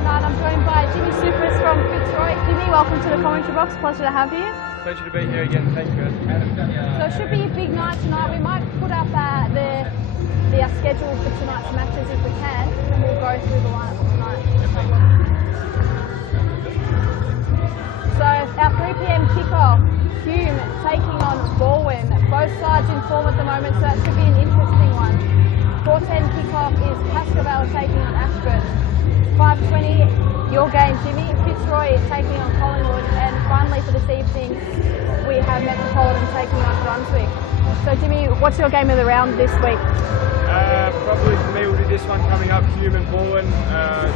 tonight. I'm joined by Jimmy Supris from Fitzroy. Jimmy, welcome to the commentary box. Pleasure to have you. Pleasure to be here again. Thank you. So it should be a big night tonight. We might put up the schedule for tonight's matches if we can, and we'll go through the lineup tonight. So our 3 p.m. kickoff, Hume taking on Bowwin. Both sides in form at the moment, so that should be an interesting one. 4:10 kickoff is Pasco Vale taking on Ash Burton. 5:20, your game, Jimmy. Fitzroy taking on Collingwood, and finally for this evening, we have Metropolitan taking on Brunswick. So, Jimmy, what's your game of the round this week? Probably for me will be this one coming up, Hume and Bowwin.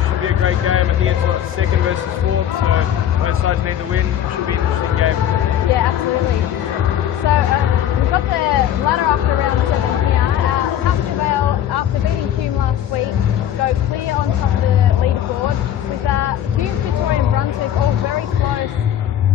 Should be a great game. I think it's second versus fourth, so both sides need to win. Should be an interesting game. Yeah, absolutely. So we've got the ladder after round 7 here. Pasco Vale, after beating Hume last week, go clear on top of the leaderboard with Hume, Fitzroy and Brunswick all very close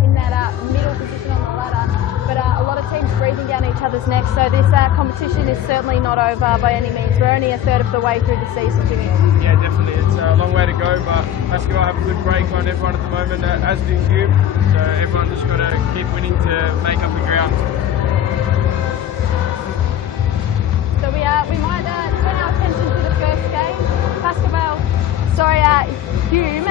in that middle position on the ladder. But a lot of teams breathing down each other's necks, so this competition is certainly not over by any means. We're only a third of the way through the season, Jimmy. Yeah, definitely. It's a long way to go, but Pasco Vale have a good break on everyone at the moment, as do Hume. So everyone just got to keep winning to make up the ground. So we might turn our attention to the first game. Hume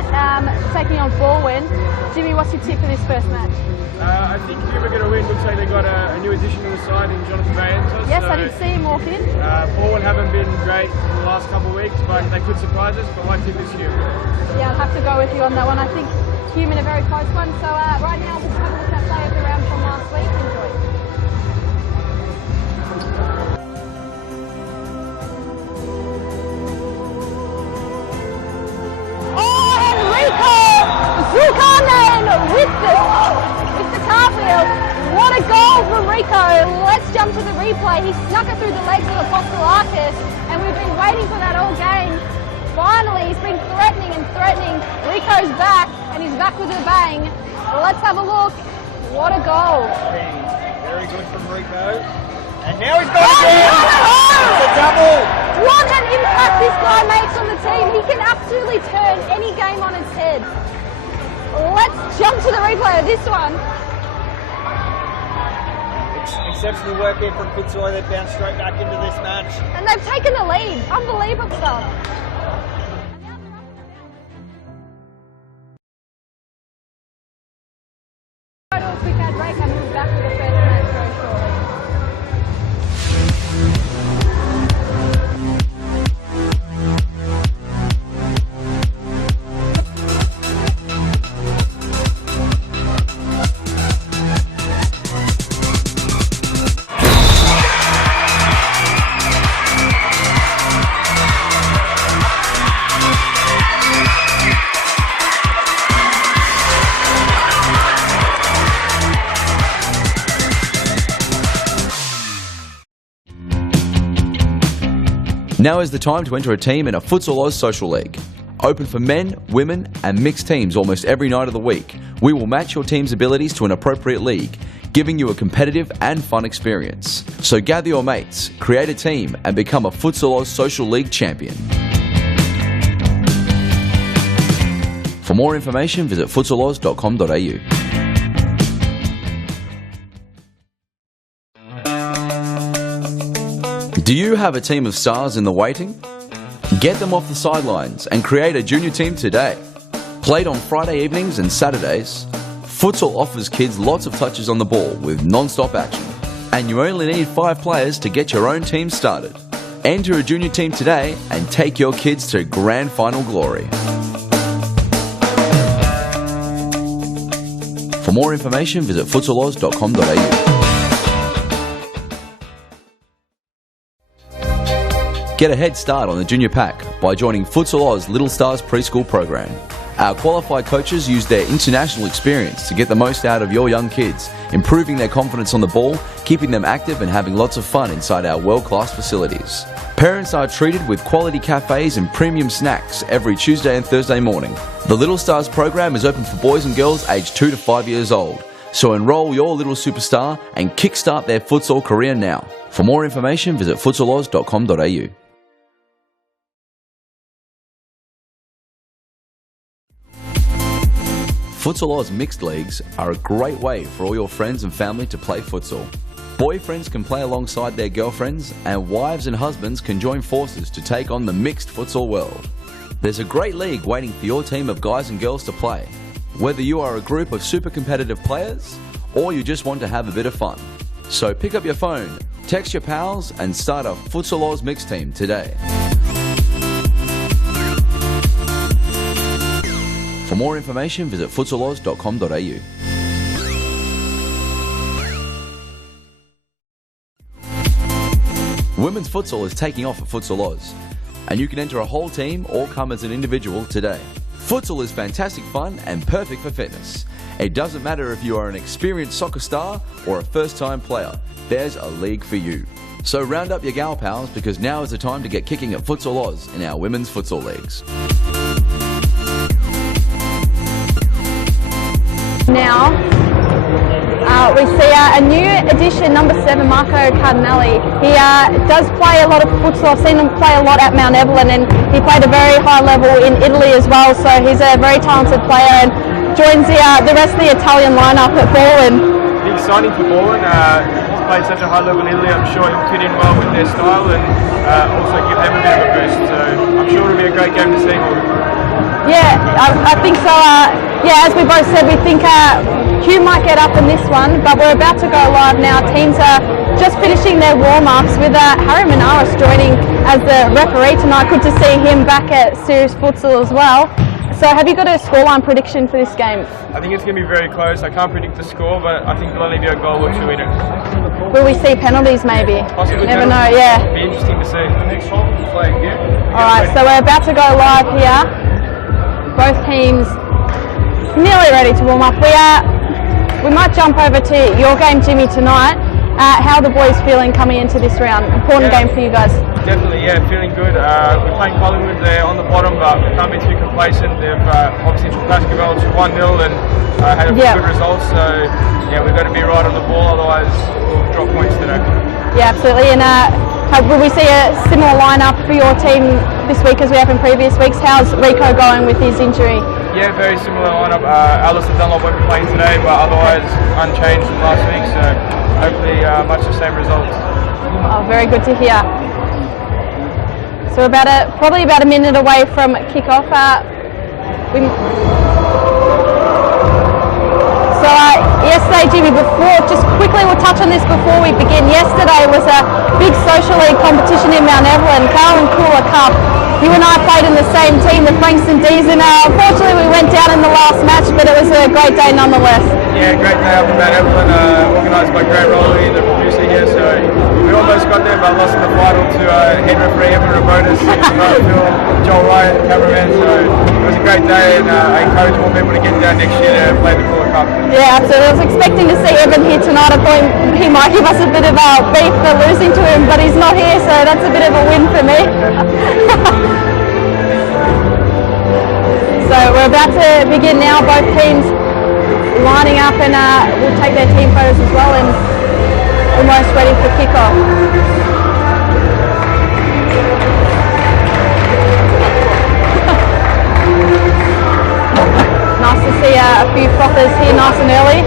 taking on Bowwin. Jimmy, what's your tip for this first match? I think Hume are going to win. Looks like they got a new addition to the side in Jonathan Bayenza. Yes, so, I did see him walk in. Bowwin haven't been great in the last couple of weeks, but they could surprise us. But my tip is Hume. Yeah, I'll have to go with you on that one. I think Hume in a very close one. So right now, we'll have a look at play of the round from last week. Enjoy. With the cartwheel. What a goal from Rico. Let's jump to the replay. He snuck it through the legs of Apostolakis, and we've been waiting for that all game. Finally, he's been threatening and threatening. Rico's back, and he's back with a bang. Let's have a look. What a goal. Very good from Rico. And now he's got it again. It's a double. What an impact this guy makes on the team. He can absolutely turn any game on its head. Let's jump to the replay of this one. Exceptional work here from Fitzroy. They've bounced straight back into this match. And they've taken the lead. Unbelievable stuff. A quick ad break and we'll be back with the first match very shortly. Now is the time to enter a team in a Futsal Oz Social League. Open for men, women and mixed teams almost every night of the week. We will match your team's abilities to an appropriate league, giving you a competitive and fun experience. So gather your mates, create a team and become a Futsal Oz Social League champion. For more information, visit futsaloz.com.au. Do you have a team of stars in the waiting? Get them off the sidelines and create a junior team today. Played on Friday evenings and Saturdays, futsal offers kids lots of touches on the ball with non-stop action. And you only need 5 players to get your own team started. Enter a junior team today and take your kids to grand final glory. For more information, visit futsaloz.com.au. Get a head start on the junior pack by joining Futsal Oz Little Stars preschool program. Our qualified coaches use their international experience to get the most out of your young kids, improving their confidence on the ball, keeping them active and having lots of fun inside our world-class facilities. Parents are treated with quality cafes and premium snacks every Tuesday and Thursday morning. The Little Stars program is open for boys and girls aged 2 to 5 years old. So enroll your little superstar and kickstart their futsal career now. For more information, visit futsaloz.com.au. Futsal Oz mixed leagues are a great way for all your friends and family to play futsal. Boyfriends can play alongside their girlfriends, and wives and husbands can join forces to take on the mixed futsal world. There's a great league waiting for your team of guys and girls to play, whether you are a group of super competitive players or you just want to have a bit of fun. So pick up your phone, text your pals and start a Futsal Oz mixed team today. For more information, visit futsaloz.com.au. Women's futsal is taking off at Futsal Oz, and you can enter a whole team or come as an individual today. Futsal is fantastic fun and perfect for fitness. It doesn't matter if you are an experienced soccer star or a first-time player, there's a league for you. So round up your gal pals, because now is the time to get kicking at Futsal Oz in our women's futsal leagues. Now, we see a new addition, number 7, Marco Cardinelli. He does play a lot of futsal. I've seen him play a lot at Mount Evelyn, and he played a very high level in Italy as well, so he's a very talented player and joins the rest of the Italian lineup at Bowwin. Big signing for Bowwin. He's played such a high level in Italy. I'm sure he'll fit in well with their style and also give them a bit of a boost. So I'm sure it'll be a great game to see. Yeah, I think so. As we both said, we think Hume might get up in this one, but we're about to go live now. Teams are just finishing their warm-ups with Harry Menaris joining as the referee tonight. Good to see him back at Serious Futsal as well. So have you got a scoreline prediction for this game? I think it's going to be very close. I can't predict the score, but I think there'll only be a goal or two in it. Will we see penalties maybe? Possibly. Never know, yeah. It'll be interesting to see. Alright, so we're about to go live here. Both teams nearly ready to warm up. We might jump over to your game, Jimmy, tonight. How are the boys feeling coming into this round? Important game for you guys. Definitely, feeling good. We're playing Collingwood there on the bottom, but we can't be too complacent. They've obviously took Pasco Vale to 1-0 and had a good result, so we've got to be right on the ball, otherwise we'll drop points today. Yeah, absolutely. And will we see a similar lineup for your team this week as we have in previous weeks? How's Rico going with his injury? Yeah, very similar lineup. Alistair Dunlop won't be playing today, but otherwise unchanged from last week, so hopefully much the same results. Oh, very good to hear. So we're probably about a minute away from kick-off. Yesterday, Jimmy, just quickly we'll touch on this before we begin. Yesterday was a big social league competition in Mount Evelyn, Carlin Cooler Cup. You and I played in the same team, the Frankston D's, and unfortunately we went down in the last match, but it was a great day nonetheless. Yeah, great day up in Mount Evelyn, organised by Grant Rowley, the producer here, so we almost got there, but lost in the final to head referee Evan Rabotis, Joel Ryan, cameraman, so it was a great day, and I encourage more people to get down next year to play the Cooler Cup. Yeah, absolutely. I was expecting to see Evan here tonight. I thought he might give us a bit of beef for losing to him, but he's not here, so that's a bit of a win for me. So we're about to begin now, both teams lining up, and we'll take their team photos as well, and almost ready for kickoff. Nice to see a few frothers here nice and early.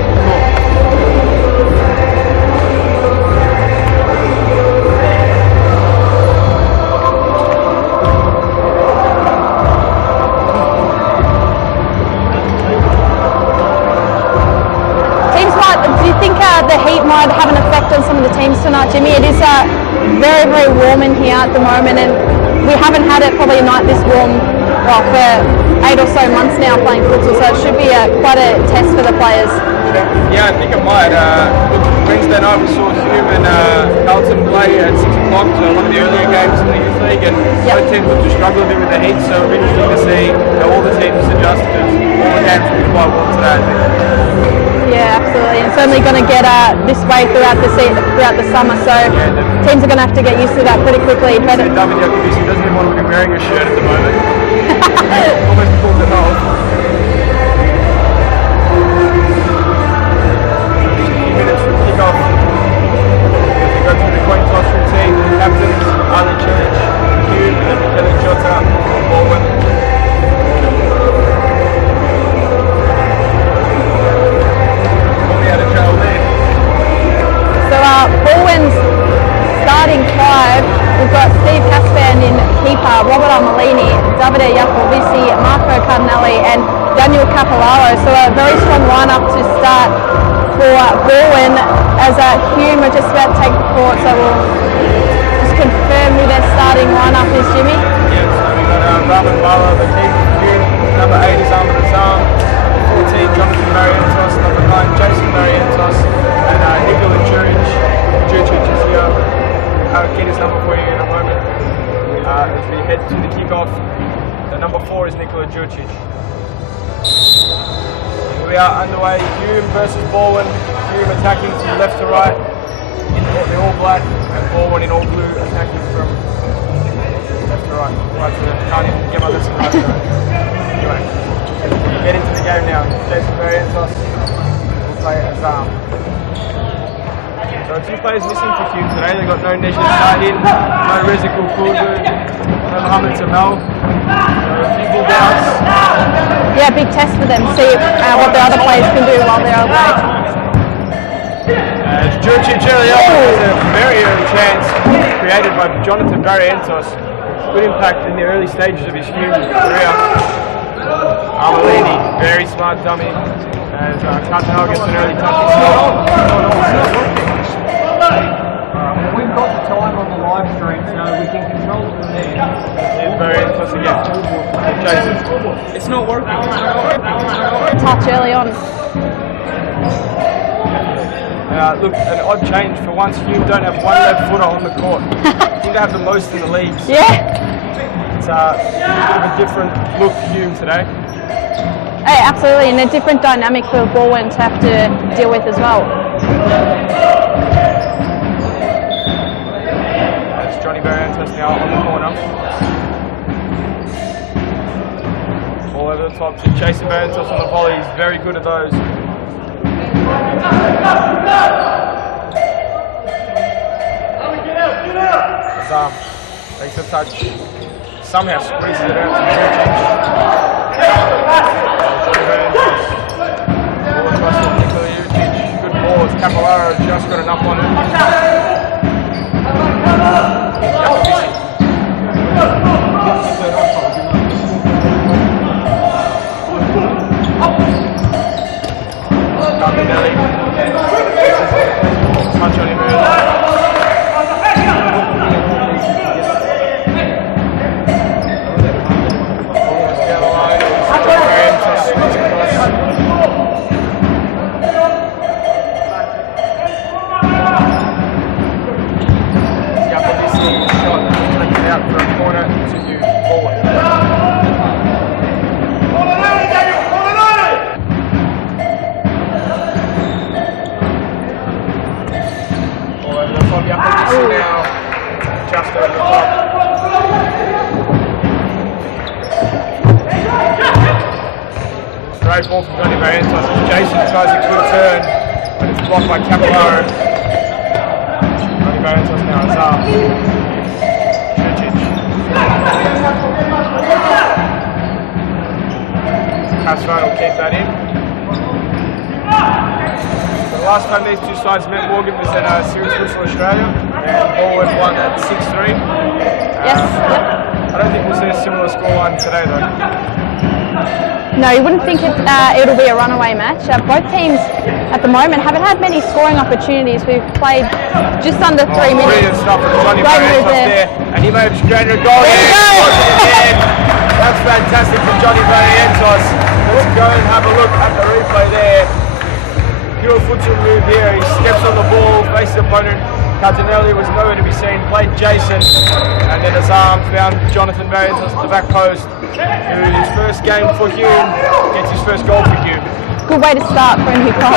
Do you think the heat might have an effect on some of the teams tonight, Jimmy? It is very, very warm in here at the moment, and we haven't had it probably a night this warm for 8 or so months now playing futsal, so it should be quite a test for the players. Yeah, I think it might. Wednesday night we saw Hume and Carlton play at 6 o'clock, so one of the earlier games in the youth league, and both teams look to struggle a bit with the heat, so it'll be interesting to see how all the teams adjust, because all the games will be quite warm today, I think. Yeah, absolutely, and certainly going to get this way throughout the summer, so teams are going to have to get used to that pretty quickly. But David Yakubusi doesn't even want to be wearing a shirt at the moment. Almost pulled it off. Just a few minutes from kick-off. We go through the coin toss routine. The captains, Arlen Church, Hume, and Kelly Jota, Bowwin. and Daniel Capellaro. So a very strong lineup to start for Bowwin as Hume are just about to take the court. So we'll just confirm who their starting lineup is, Jimmy. Yeah, so we've got Raman Bala, the king, Hume, number 8 is Ahmed Azam, 14 Jonathan Marientos, number 9 Jason Marientos, and Nikola Juric is here. I'll get his number for you in a moment as we head to the kickoff. The number 4 is Nikola Juric. We are underway. Hume versus Bowwin. Hume attacking from left to right in the all black, and Bowwin in all blue attacking from left to right. Right to left. Can't even get my lips right. Anyway, get into the game now. Jason Marientos will play Azam. So 2 players missing for Hume today. They've got no Nejat Sahin, no Rezikul Kulbu, no Mohamed Tamel. So a few build-outs. Yeah, big test for them. See what the other players can do while they're away. Juric early on was a very early chance created by Jonathan Barrientos. Good impact in the early stages of his Hume career. Armelini, very smart dummy. As Cartanel gets an early touch himself. We've got the time on the live stream, so we can control it from there. Here's Barrientos again. Jason. It's not working. Touch early on. Look, an odd change for once. Hume don't have one left footer on the court. Seem to have the most in the league. Yeah. It's a bit of a different look Hume today. Hey, absolutely, and a different dynamic for Bowwin to have to deal with as well. That's Johnny Barrientos now on the corner. All over the top to Jason Barrientos on the volley. He's very good at those. Azam takes a touch. Somehow squeezes it out to Juric. Good ball. Capellaro just got enough on it. Touch on him early. Out for a corner to you forward. All over the top, Yappadisi now, just over the top. Great ball from Johnny Barrientos. Jason tries a good turn, but it's blocked by Capellaro. Johnny Barrientos now is up. Pasco will keep that in. So the last time these two sides met, Morgan was at Series Futsal Australia, and Bowwin won at 6-3. Yes. I don't think we'll see a similar scoreline today, though. No, you wouldn't think it'll be a runaway match. Both teams at the moment haven't had many scoring opportunities. We've played just under 3 minutes. Brilliant stuff from Johnny Great Barrientos move there. and he may have stranded a goal. There you go. That's fantastic from Johnny Barrientos. Let's go and have a look at the replay there. Pure futsal move here. He steps on the ball, faces the opponent. Cartanelli was nowhere to be seen, played Jason, and then his arm found Jonathan Barrientos at the back post. His first game for Hume, gets his first goal for Hume. Good way to start for a new club.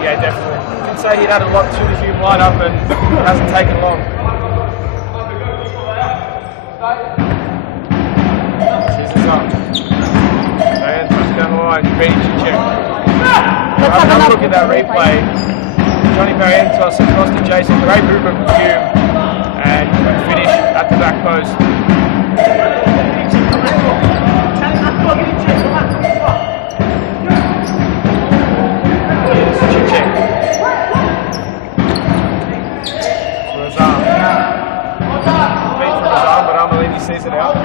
Yeah, definitely. You can say he'd had a lot to the Hume lineup and it hasn't taken long. Here's his arm. Barrientos down the line, ready to check. Let's have a look at that replay. Johnny Barrientos across to Jason, great movement from Hume, and finish at the back post. Here's Chichek. For his arm. Beat from his arm, but Armelini sees it out.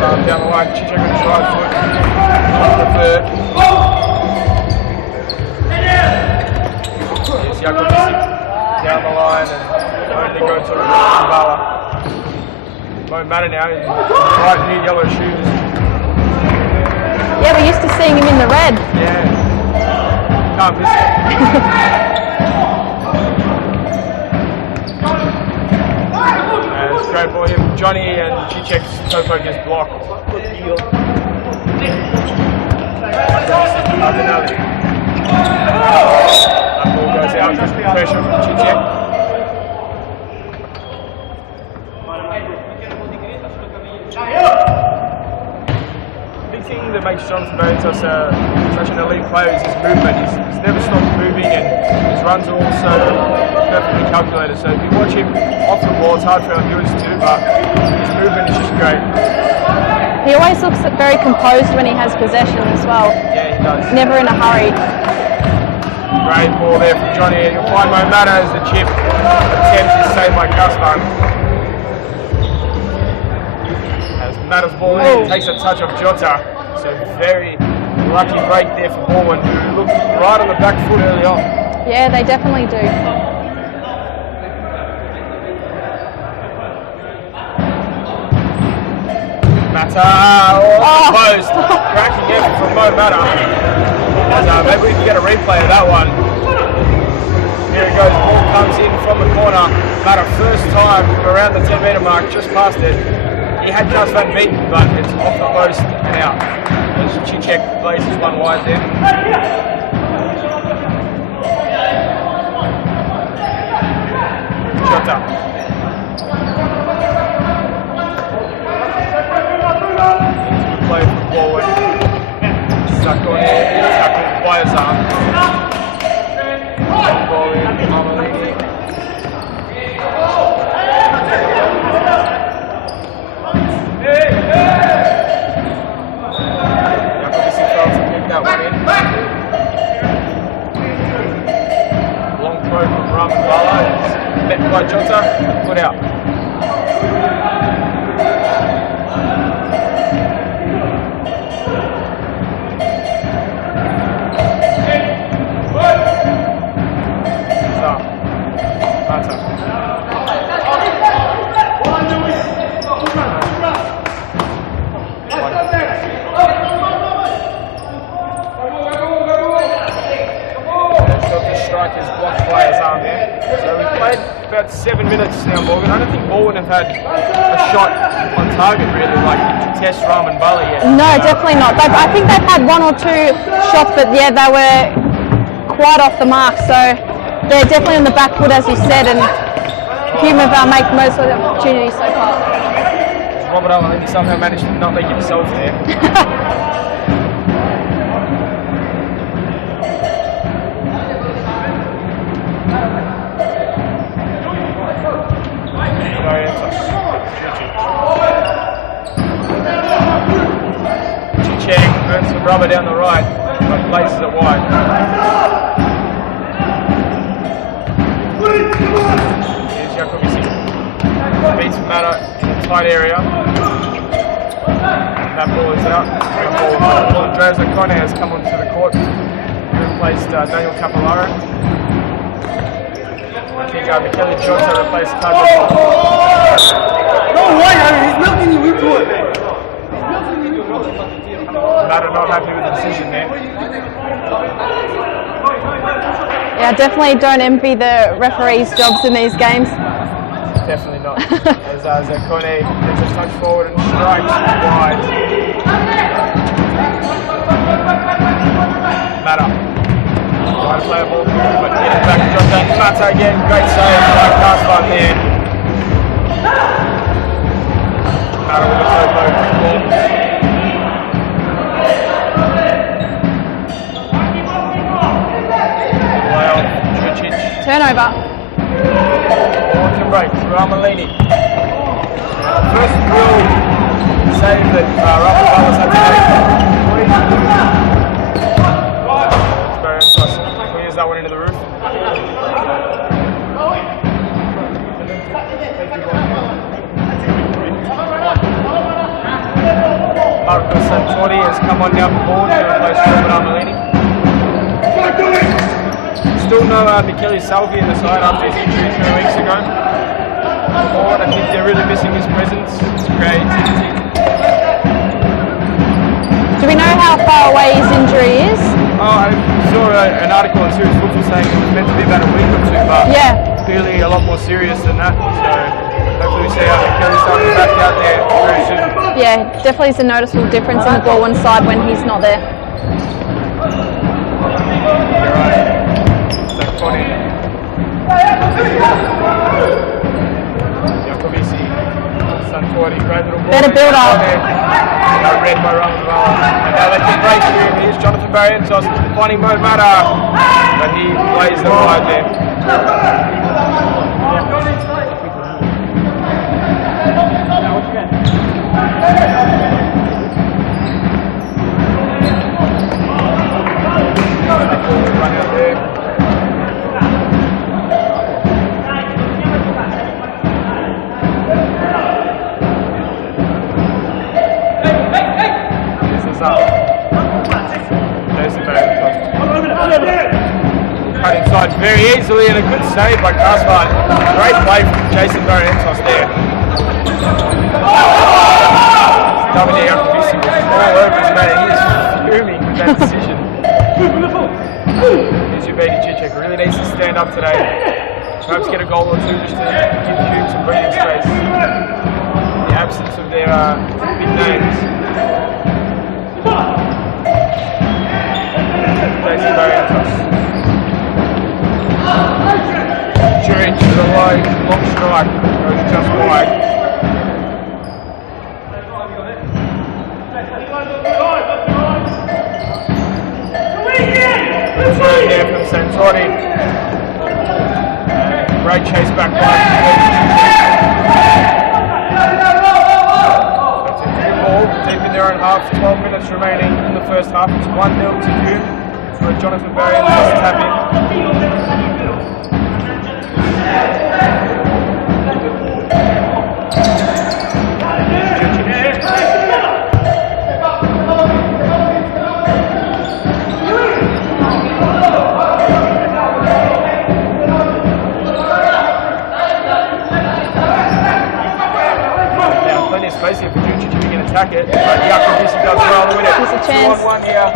down the line, Chichek on his right foot. The third. Here's Jakobisic down the line and going to go to Bala. Won't matter now, he's bright new yellow shoes. Yeah, we're used to seeing him in the red. Yeah. Can't miss it. And it's great for him. Johnny and Chichek's Coco just blocked. That ball goes out, pressure from Chichek. Big thing that makes Jonathan Veritas such an elite player is his movement. He's never stopped moving and his runs are also perfectly calculated. So if you watch him off the ball, it's hard for our viewers to, but his movement is just great. He always looks very composed when he has possession as well. Yeah, he does. Never in a hurry. Great ball there from Johnny. And you'll find Momata as the chip attempts is saved by Gaspar. As Mata's ball in, takes a touch of Jota. So very lucky break there for Bowwin, who looked right on the back foot early on. Yeah, they definitely do. Mata, post, cracking effort from Mo Mata. Maybe we can get a replay of that one. Here it goes, ball comes in from the corner. Mata first time from around the 10 metre mark, just past it. He had just Van beaten, but it's off the post and out. As Chichek places one wide there. Jota. Play from Bowwin. Stuck on it, tackled by his arm. Ball in, Amalini. Jakobisic fails to pick that one in. Long throw from Raman Bala. Met by Jota, put out. Is blocked by his arm there. So we've played about 7 minutes now, Morgan. I don't think Bowwin have had a shot on target really, like to test Raman Bali yet. No, definitely not. I think they've had 1 or 2 shots, but yeah, they were quite off the mark. So they're definitely on the back foot, as you said, and Hume have made most of the opportunities so far. Robert Allen somehow managed to not make himself there. Chichek earns some rubber down the right, but places it wide. Here's Jakobisic. Beats Mata in a tight area. That ball is out. Andreas O'Connor has come onto the court. He replaced Daniel Capillaro. I think Michele Jota replaced Tajo. No way, he's milking you into it, man. Mata not happy with the decision there. Yeah, definitely don't envy the referees' jobs in these games. Definitely not. As Zakone gets a touch forward and strikes wide. Mata. Trying to play a ball, but get it back to Jota. Mata again, great save by Gaspar there. Mata with a throw quick ball. Turnover. On the break, Ramalini. First real save that Rafa Ballas had to make. It's very impressive. We'll use that one into the roof. Marco Santori has come on now for board to replace Robert Armelini. Still no Michele Salvi in the side after his injury 3 weeks ago. I think they're really missing his presence, his creativity. Do we know how far away his injury is? Oh, I saw an article on Serious Futsal saying it was meant to be about a week or two, but clearly a lot more serious than that. So hopefully we see how Michele Salvi back out there very soon. Yeah, definitely is a noticeable difference in the Bowwin side when he's not there. You're right. Santori. Jacobisi. Santori. Great little ball. Better build up. Read by run as well. And now they can break through. Here's Jonathan Barrientos finding Mo Mata. But he plays them wide there. Run out there. This is up. Jason Barrientos. Cut inside very easily and a good save by Caspar. Great play from Jason Barrientos there. Coming down to Bissy with all over his man. He is fuming with that decision. Here's Juvedi Cicek, really needs to stand up today. Perhaps get a goal or two just to give Hume some breathing space. In the absence of their big names. Jason Barrientos. Juric with a low, long strike. Goes just wide. Turn there from Santori. Great chase back line. That's a good ball, deep in their own half. 12 minutes remaining in the first half. It's 1-0 to Hume. For Jonathan Barrientos to tap in. Space here for Jucic if he can attack it. But Jacobisi does well with it. There's a chance. 2-on-1 here.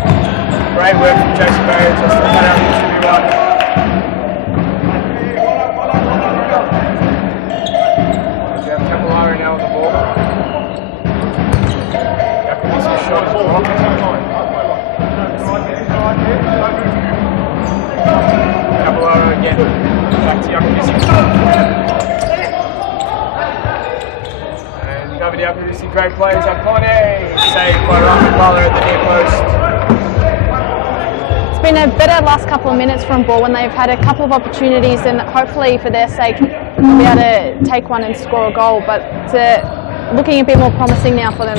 Great work from Jason Barrientos to cut out the issue one. We have Capillari now on the ball. Jacobisi shot is blocked. Capillari again. Back to Jacobisi. Jacobisi, great players up on saved by Ryan Butler at the near post. It's been a better last couple of minutes from Bowwin. They've had a couple of opportunities and hopefully for their sake they'll be able to take one and score a goal, but it's looking a bit more promising now for them.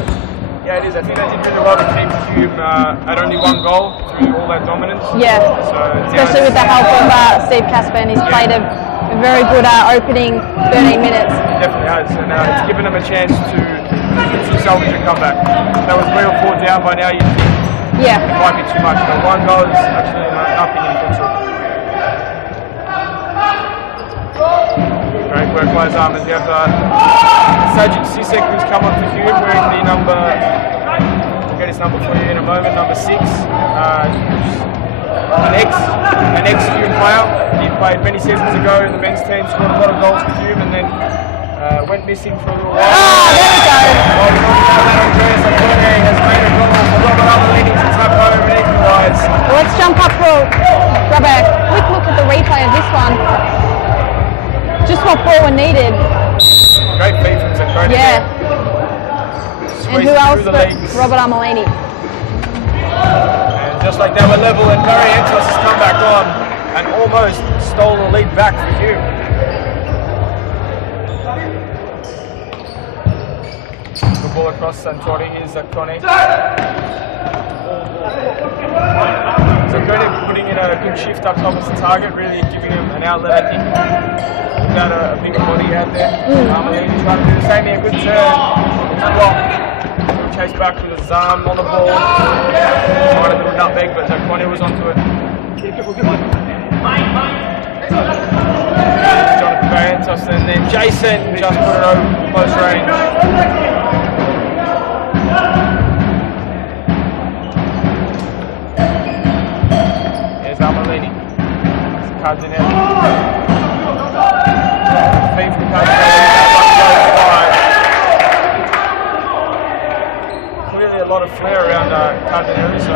Yeah, it is. I think they did really well to keep Hume at only one goal through all that dominance. Yeah, so, especially with the help of Steve Casper, and he's played a very good opening 13 minutes. It definitely has, and it's given them a chance to salvage a comeback. That was 3 or 4 down by now. You'd think it might be too much, but 1 goal is actually nothing in futsal. Great work by Zarmans. You have Sajid Sisek who's come on for Hume wearing the number, I'll get his number for you in a moment, number 6. An ex-Hume player. He played many seasons ago in the men's team, scored a lot of goals for Hume, and then went missing for a little while. Oh, there we go. Andreas Apone has made a goal for Robert Armelini to tap home and equalise. Well, let's jump up for grab a quick look at the replay of this one. Just what Bowwin needed. Great feed from Zakroni. Yeah. And who else but legs. Robert Armelini. And just like that, we're level, and Barrientos has come back on and almost stole the lead back for Hume. The ball across Santori. Here's Zakroni. Zakroni putting in a good shift up top as the target, really giving him an outlet, I think. Without a bigger body out there. Armelini trying to do the same here. Good turn. Block. chased back with his arm on the ball. Tried a little nutmeg, but Connie was onto it. Jonathan Barrientos, and then Jason just put it over close range. There's Amalini. Cardinelli. Feed from Cardinelli. Clearly a lot of flair around Cardinelli, so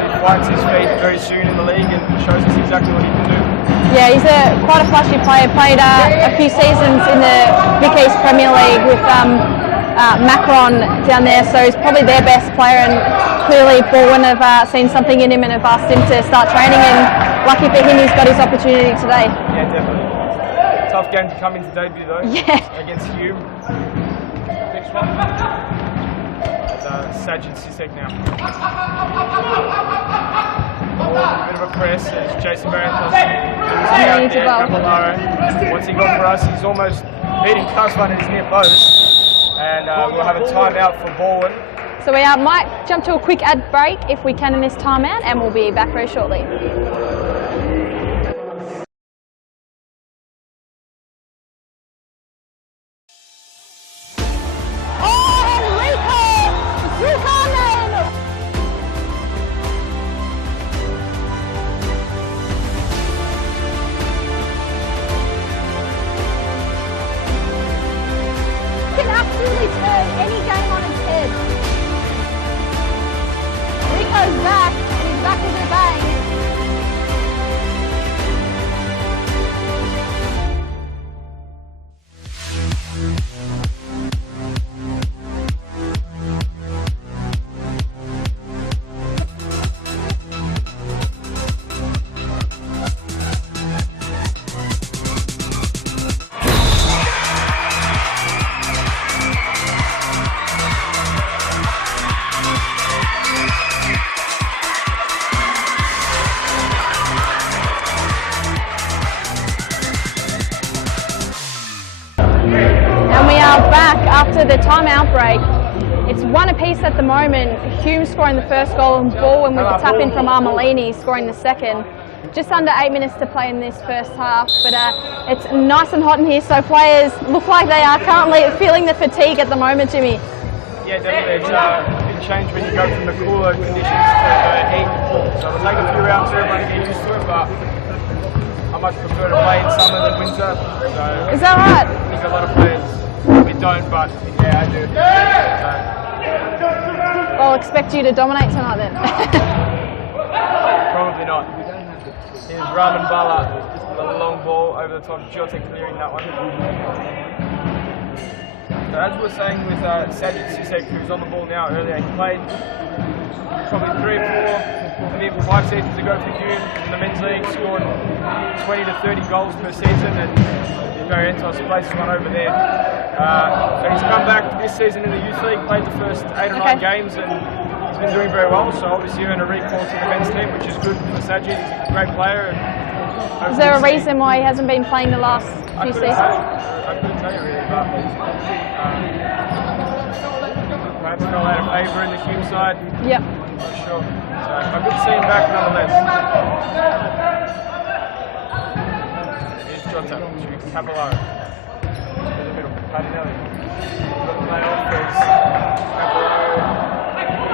he finds his feet very soon in the league and shows us exactly what he can do. Yeah, he's quite a flashy player. Played a few seasons in the Vic East Premier League with Macron down there, so he's probably their best player, and clearly Bowwin have seen something in him and have asked him to start training, and lucky for him he's got his opportunity today. Yeah, definitely. Tough game to come into debut though. Yeah. Against Hume. Next one. That's Sajid Sisek now. A bit of a press as Jason Barrientos out there, Capillaro. What's he got for us? He's almost beating Casvan at his near post. And we'll have a timeout for Bowwin. So we might jump to a quick ad break if we can in this timeout, and we'll be back very shortly. After the timeout break, it's one apiece at the moment. Hume scoring the first goal and Bowwin with the tap in from Armelini scoring the second. Just under 8 minutes to play in this first half, but it's nice and hot in here, so players look like they are currently feeling the fatigue at the moment, Jimmy. Yeah, definitely. It's a big change when you go from the cooler conditions to heat. So it'll take a few rounds for everyone to get used to it, but I much prefer to play in summer than winter. So is that right? I think a lot of players probably don't, but yeah, I do. So. I'll expect you to dominate tonight then. Probably not. Here's Raman Bala, the long ball over the top, Jota clearing that one. So as we were saying with Sajid Sisek, who's on the ball now earlier, he played probably 3 or 4, maybe 5 seasons ago for Hume in the men's league, scored 20 to 30 goals per season, and Barrientos places one over there. So he's come back this season in the youth league, played the first 8 or 9 games, and he's been doing very well. So obviously earned a recall to the men's team, which is good for Sajid. He's a great player. And is there a reason why he hasn't been playing the last few seasons? I couldn't tell you really, but perhaps fell out of favour in the Hume side. Yep. I'm not sure. So I'm good to see him back nonetheless. Here's Jota, Capillaro. In the middle, Cardinelli. Got the play off, there's Capillaro.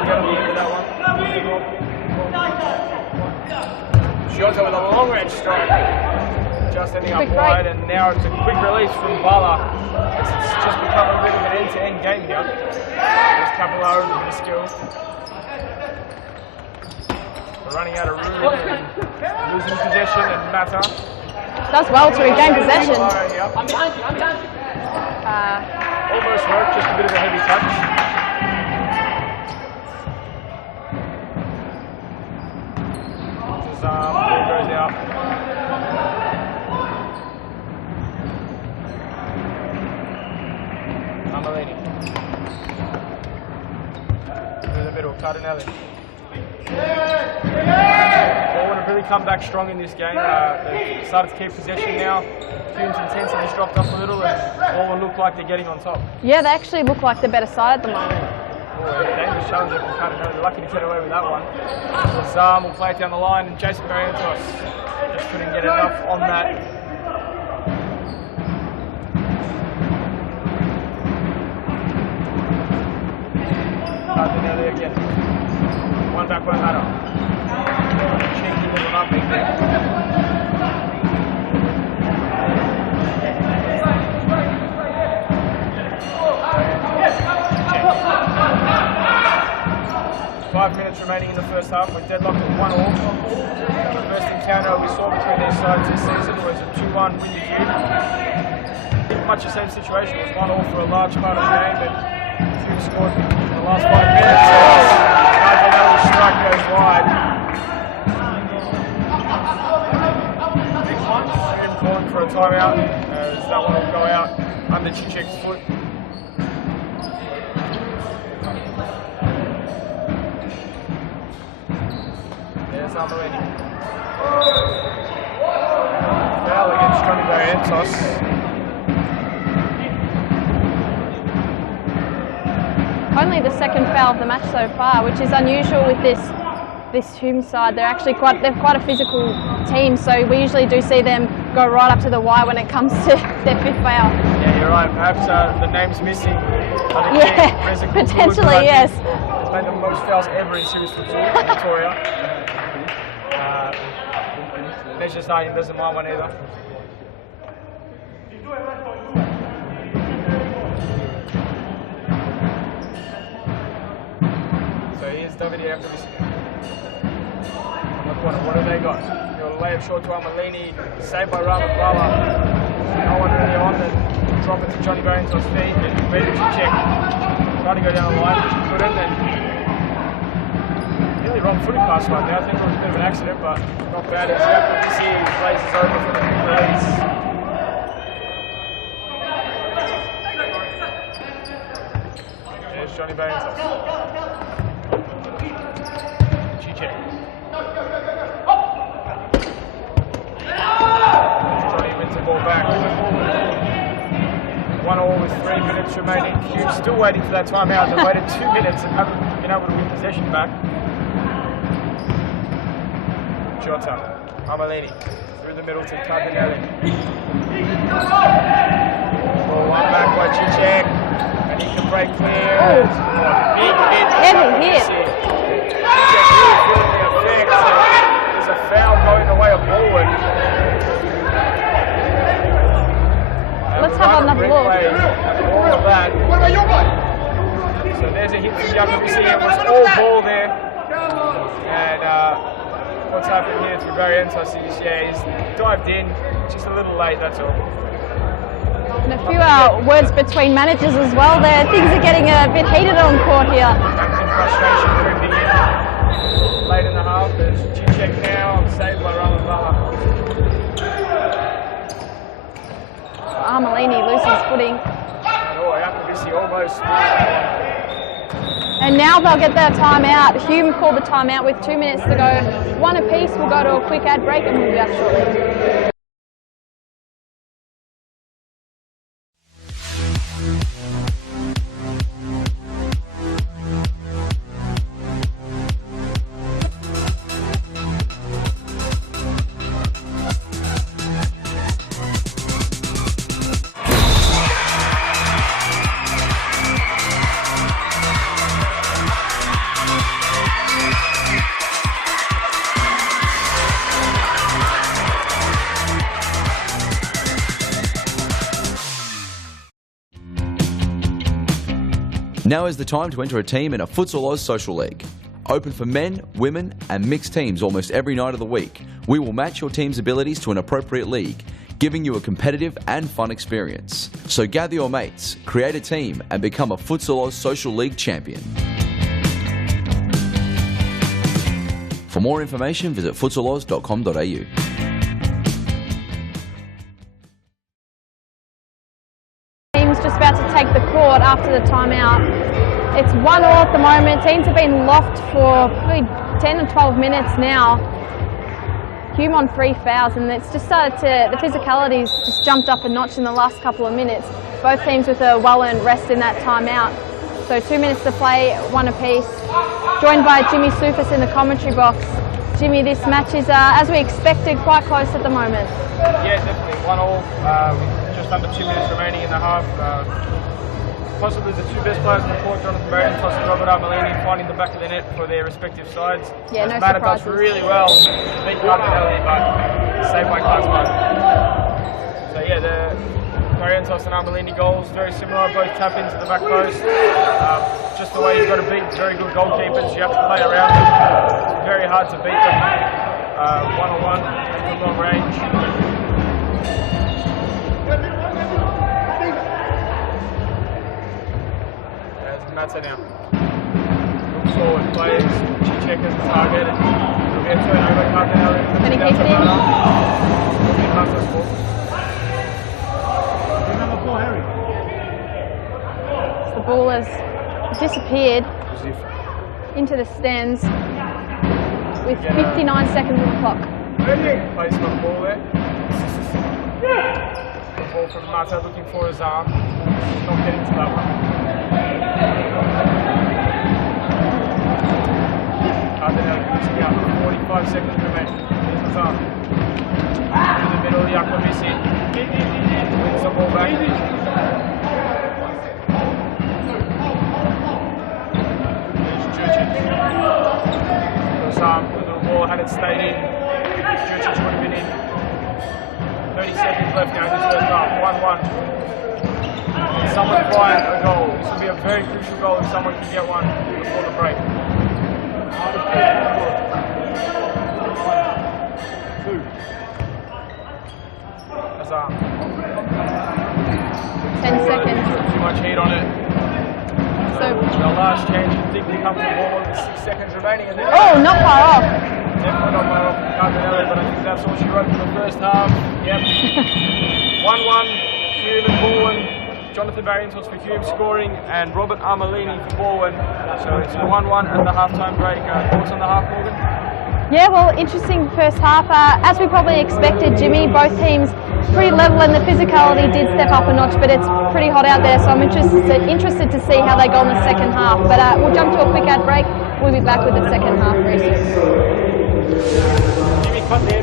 Get on the end of that one. Jota with a long range strike. Just ending up wide, and now it's a quick release from Bala. It's just become a bit of an end-to-end game here. There's Capillaro with a bit of skill. We're running out of room and losing possession and Mata. Does well to regain possession. I'm behind you, I'm behind you. Almost worked, just a bit of a heavy touch. His arm, ball goes out. Amalini. In the middle, Cardinelli. Bowwin have really come back strong in this game. They've started to keep possession now. Hume's intensity's dropped off a little, and Bowwin look like they're getting on top. Yeah, they actually look like the better side at the moment. dangerous challenger from Cardinal. They're lucky to get away with that one. Will play it down the line, and Jason Barrientos just couldn't get enough on that. Cardinal again. One back, one ladder. Cheeky little up big there. 5 minutes remaining in the first half. We're deadlocked at 1-1. The first encounter we saw between these sides this season was a 2-1 win to Hume. Pretty much the same situation. It was 1-1 for a large part of the game, but Hume scored in the last 5 minutes. Another strike goes wide. Big one. Hume calling for a timeout, as that one will go out under Chichek's foot. Foul against Johnny Barrientos. Only the second foul of the match so far, which is unusual with this Hume side. They're quite a physical team, so we usually do see them go right up to the wire when it comes to their fifth foul. Yeah, you're right. Perhaps the name's missing. Yeah, potentially, yes. He's made the most fouls ever in series for Victoria. Measure starting doesn't mind one either. So here's WDF. What have they got? They'll lay it short to Amalini, saved by Ramapala. No one really on it. Drop it to Johnny Barrientos' feet, and ready to check. Trying to go down the line, which he couldn't. Really wrong footing pass right now. I think it was a bit of an accident, but not bad. It's good to see he plays this over for the release. There's Johnny Barrientos. Chichek. Johnny wins the ball back. 1-1 with 3 minutes remaining. Hume still waiting for that timeout. They waited 2 minutes and haven't been able to win possession back. Jota, Amalini, through the middle to Cardinelli. Ball one back by Chichek, and he can break clear. Big hit. Heavy hit. Chichek really feeling the effects. There's a foul going the way of Bowwin. Let's have another look. All of that. So there's a hit from Jakobisi. It was all ball there. And what's happened here through Barrientos is, he's dived in, just a little late, that's all. And a few words between managers as well there. Things are getting a bit heated on court here. Action frustration creeping in. Late in the half, there's Chichek now, saved by Ramavaha. Amalini loses footing. Jakobisi almost. And now they'll get their timeout. Hume called the timeout with 2 minutes to go. One apiece. We'll go to a quick ad break and we'll be back shortly. Now is the time to enter a team in a Futsal Oz Social League. Open for men, women and mixed teams almost every night of the week. We will match your team's abilities to an appropriate league, giving you a competitive and fun experience. So gather your mates, create a team and become a Futsal Oz Social League champion. For more information, visit futsaloz.com.au. Just about to take the court after the timeout. It's 1-1 at the moment. Teams have been locked for probably 10 or 12 minutes now. Hume on 3 fouls, and it's just started to, the physicality's just jumped up a notch in the last couple of minutes. Both teams with a well-earned rest in that timeout. So 2 minutes to play, one apiece. Joined by Jimmy Soufis in the commentary box. Jimmy, this match is, as we expected, quite close at the moment. Yeah, definitely. 1-1. Just under 2 minutes remaining in the half. Possibly the two best players on the court, Jonathan Marin and Robert Armelini, finding the back of the net for their respective sides. Yeah, no Matted us surprises. really well to beat Cardinelli, but saved by Clark's mark. So yeah, the Marientos and Armelini goals, very similar, both tap into the back post. Just the way you've got to beat very good goalkeepers, you have to play around them. It's very hard to beat them one-on-one from long range. Matter now. Looks forward, plays, check as the target, and we'll get turnover, Cardinelli. Can he keep it in? The ball has disappeared into the stands with 59 seconds on the clock. Plays for the ball there. The ball from Mata looking for his arm. Not getting to that one. Cardinelli missing out, 45 seconds remaining. Here's his arm. In the middle, Yakovisi wins the ball back. There's Jurcic. His arm, the little ball, had it stayed in. Jurcic would have been in. 30 seconds left now in this first half, 1-1. Someone find a goal. This will be a very crucial goal if someone can get one before the break. 10 seconds. Too much heat on it. So the last chance, you think we come to the ball with 6 seconds remaining. And Oh, not far off. Definitely not far off from Cardinelli, but I think that's all she wrote for the first half. Yep. 1-1, Hume and Bowwin. Jonathan Barrington's for Hume scoring, and Robert Armelini for Bowwin. So it's 1-1 at the halftime break. Thoughts on the half, Morgan? Yeah, well, interesting first half. As we probably expected, Jimmy, both teams pretty level and the physicality did step up a notch, but it's pretty hot out there, so I'm interested to see how they go in the second half. But we'll jump to a quick ad break. We'll be back with the second half very soon. Jimmy, cut there.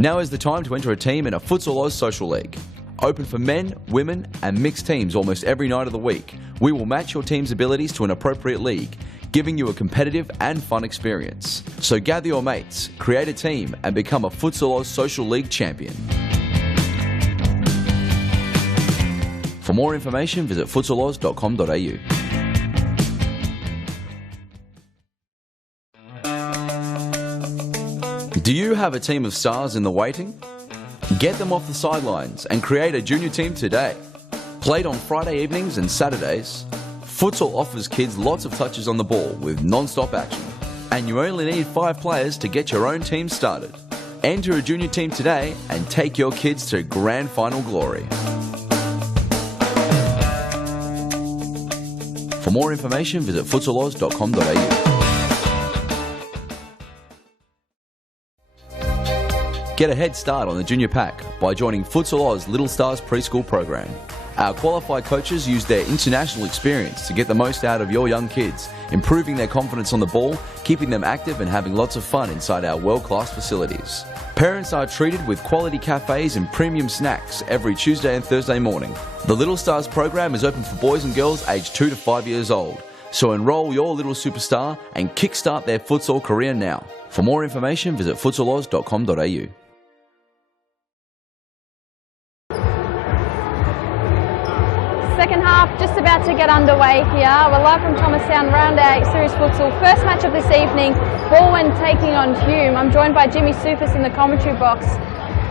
Now is the time to enter a team in a Futsal Oz Social League. Open for men, women and mixed teams almost every night of the week. We will match your team's abilities to an appropriate league, giving you a competitive and fun experience. So gather your mates, create a team and become a Futsal Oz Social League champion. For more information, visit futsaloz.com.au. Do you have a team of stars in the waiting? Get them off the sidelines and create a junior team today. Played on Friday evenings and Saturdays, futsal offers kids lots of touches on the ball with non-stop action. And you only need 5 players to get your own team started. Enter a junior team today and take your kids to grand final glory. For more information, visit futsaloz.com.au. Get a head start on the junior pack by joining Futsal Oz Little Stars preschool program. Our qualified coaches use their international experience to get the most out of your young kids, improving their confidence on the ball, keeping them active and having lots of fun inside our world-class facilities. Parents are treated with quality cafes and premium snacks every Tuesday and Thursday morning. The Little Stars program is open for boys and girls aged 2 to 5 years old. So enroll your little superstar and kickstart their futsal career now. For more information, visit futsaloz.com.au. Second half just about to get underway here. We're live from Thomastown, round 8, series futsal. First match of this evening, Bowwin taking on Hume. I'm joined by Jimmy Soufis in the commentary box,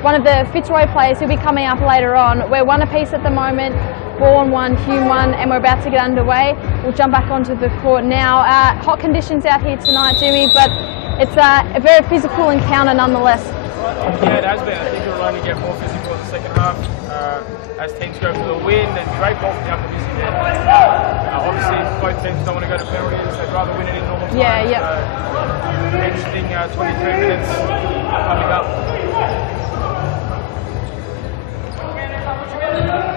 one of the Fitzroy players who'll be coming up later on. We're one apiece at the moment. Bowwin 1, Hume 1, and we're about to get underway. We'll jump back onto the court now. Hot conditions out here tonight, Jimmy, but it's a very physical encounter nonetheless. Yeah, it has been. I think it'll only get more physical in the second half as teams go for the win, and great ball from the upper busy there. Obviously, both teams don't want to go to penalties. They'd rather win it in normal time. Yeah. Interesting 23 minutes coming up.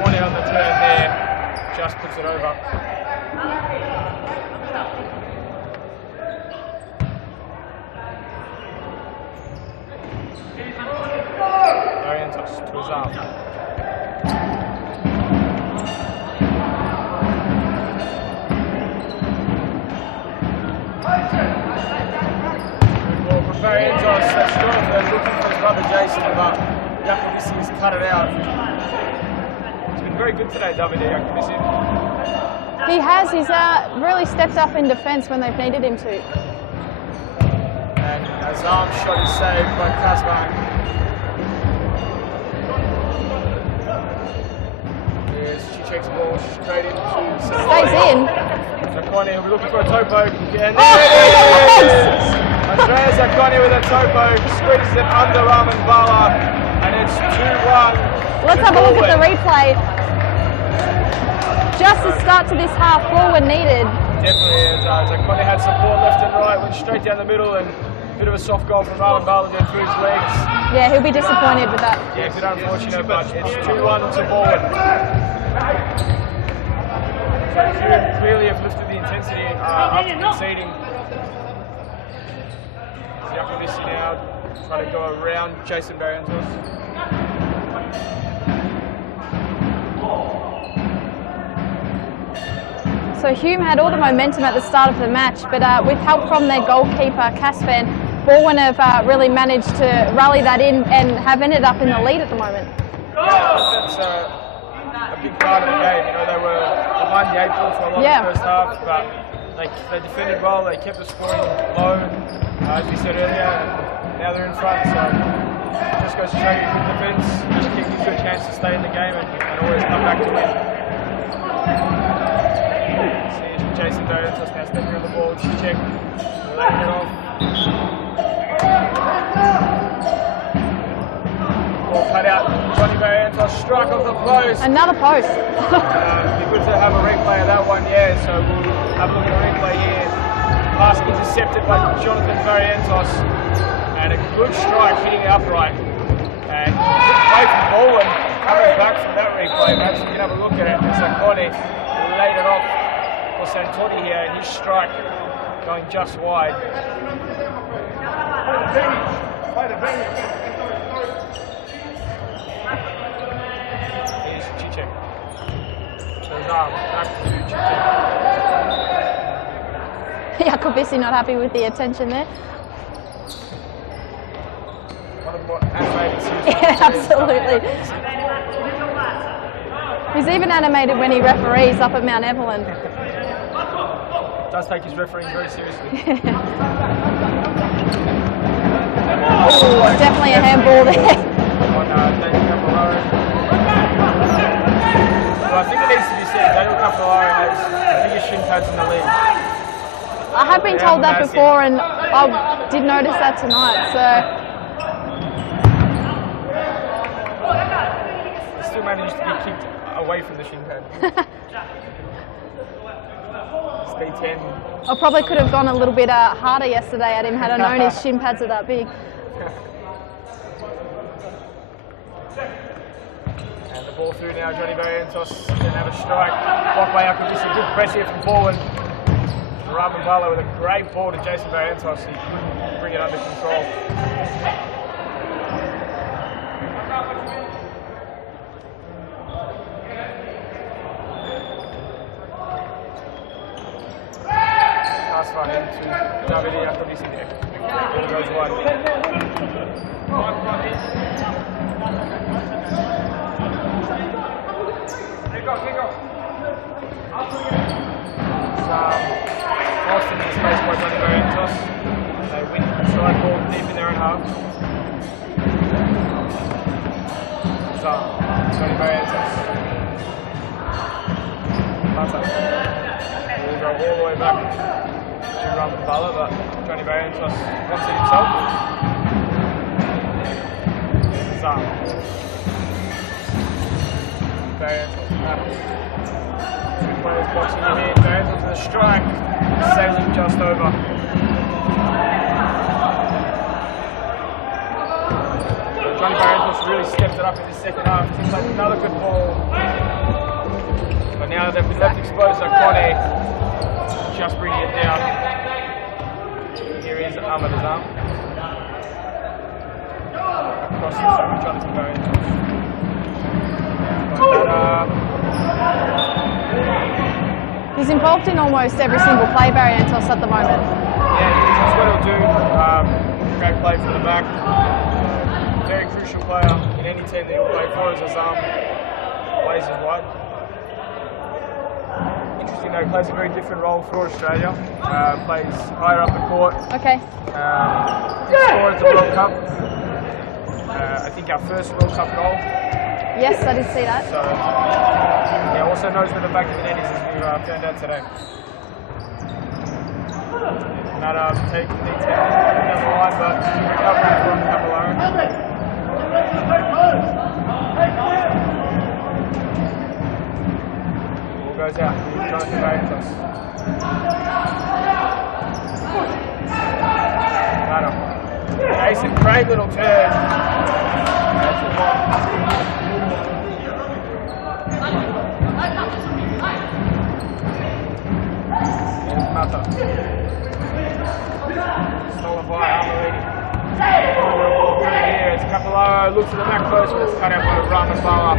One on the turn there, just puts it over. Marin toss to his arm. Good ball from Marin toss. That's good. They're looking for his brother Jason, but Yakubisi has cut it out. He's been very good today, Davide Yakubisi. He has. He's really stepped up in defence when they've needed him to. And his arm shot is saved by Kasman. Yes, she checks the ball straight into Stays in. Zacconi will be looking for a toe poke. And there it is! Andrea Zacconi with a toe poke, squeezes it under Raman Bala, and it's 2-1. Let's have a look at the replay. Just the start to this half, Bowwin needed. Definitely, Zacconi had support left and right, went straight down the middle, and a bit of a soft goal from Raman Bala there through his legs. Yeah, he'll be disappointed with that. Yeah, a bit unfortunate, but it's 2-1 to Bowwin. Hume clearly have lifted the intensity after conceding. Yakubisi now trying to go around Jason Barrientos. So Hume had all the momentum at the start of the match, but with help from their goalkeeper, Kasvan, Bowwin have really managed to rally that in and have ended up in the lead at the moment. Yeah, that's a big part of the game. You know, they were behind the 8 ball for a lot of the first half, but they defended well, they kept the scoring low, as we said earlier, and now they're in front, so it just goes to show you defence, just gives you a chance to stay in the game and always come back to win. Jason Barrientos now stepping on the ball, check, laying it off. Ball cut out, Johnny Barrientos struck off the post. Another post. It'd be good to have a replay of that one, yeah, so we'll have a look at the replay here. Pass intercepted by Jonathan Barrientos, and a good strike hitting the upright. And away from Bowwin, coming back from that replay, perhaps we can have a look at it. Zacconi laid it off for Santori here, and his strike going just wide. Here's Chichek. So his arm back to Chichek. Yakubisi not happy with the attention there. One of the more animated scenes. Yeah, absolutely. He's even animated when he referees up at Mount Evelyn. Does take his refereeing very seriously. Oh, definitely a handball there. On Daniel Capillaro. Well, I think it needs to be said, Daniel Capillaro has the biggest shin pads in the league. I have been told that before, and I did notice that tonight, so... He still managed to be kicked away from the shin pad. Speed 10. I probably could have gone a little bit harder yesterday at him had I known his shin pads are that big. And the ball through now, Johnny Barrientos can have a strike. Blocked by Yakubisi, good press here from Bowwin. Raman Bala with a great ball to Jason Barrientos. He couldn't bring it under control. Pass run into Davide Yakubisi there. It goes wide. Forced into the space by Johnny Barrientos. They win the strike ball deep in their own half. So, Johnny Barrientos. Hunter. We'll go all the way back to run the baller, but Johnny Barrientos wants it himself. Zam. Barrientos. Two players boxing in here. Barrientos with a strike. Sailing just over. Johnny Barrientos really stepped it up in the second half. He played another good ball. But now they've been left exposed, so Connie just bringing it down. Here is Ahmed Azam. Across the zone with Jonathan Barrientos. He's involved in almost every single play, Barrientos, at the moment. Yeah, that's what he'll do. Great play from the back. Very crucial player in any team that he'll play for as Azam plays as wide. Interesting though, plays a very different role for Australia. Plays higher up the court. Okay. Scored at the World Cup. I think our first World Cup goal. Yes, I did see that. So, yeah, also knows where the back of the net is, as we found out today. And that take down the line, but recovery from Capillaro. Ball goes out. Jonathan Barrientos. Jason, great little turn. Mata. Stolen by Amalini. Here is Capillaro, looks at the back post, but it's cut out by Rahman Bala.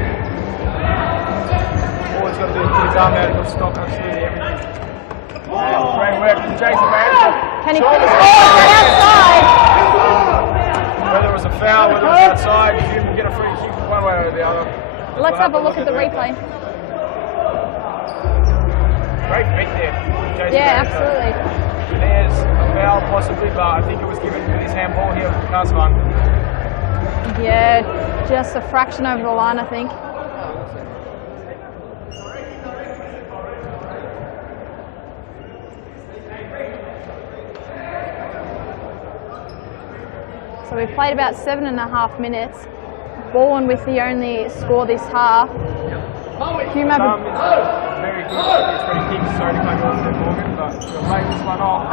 All he's got to do is put his arm out and he'll stop absolutely everything. Great work from Jason Barrientos. Can he put his ball outside? Whether it was a foul, whether it was outside, if you can get a free kick one way or the other. Let's have a look at the replay. Great beat there. Jason Yeah, Barrientos. absolutely. There's a foul possibly, but I think it was given with his handball here with Kazman. Yeah, just a fraction over the line, I think. So we've played about 7.5 minutes. Bowwin with the only score this half. Hume have Very good. It's pretty kick. Sorry to cut you off there, Morgan, but you're playing this one off.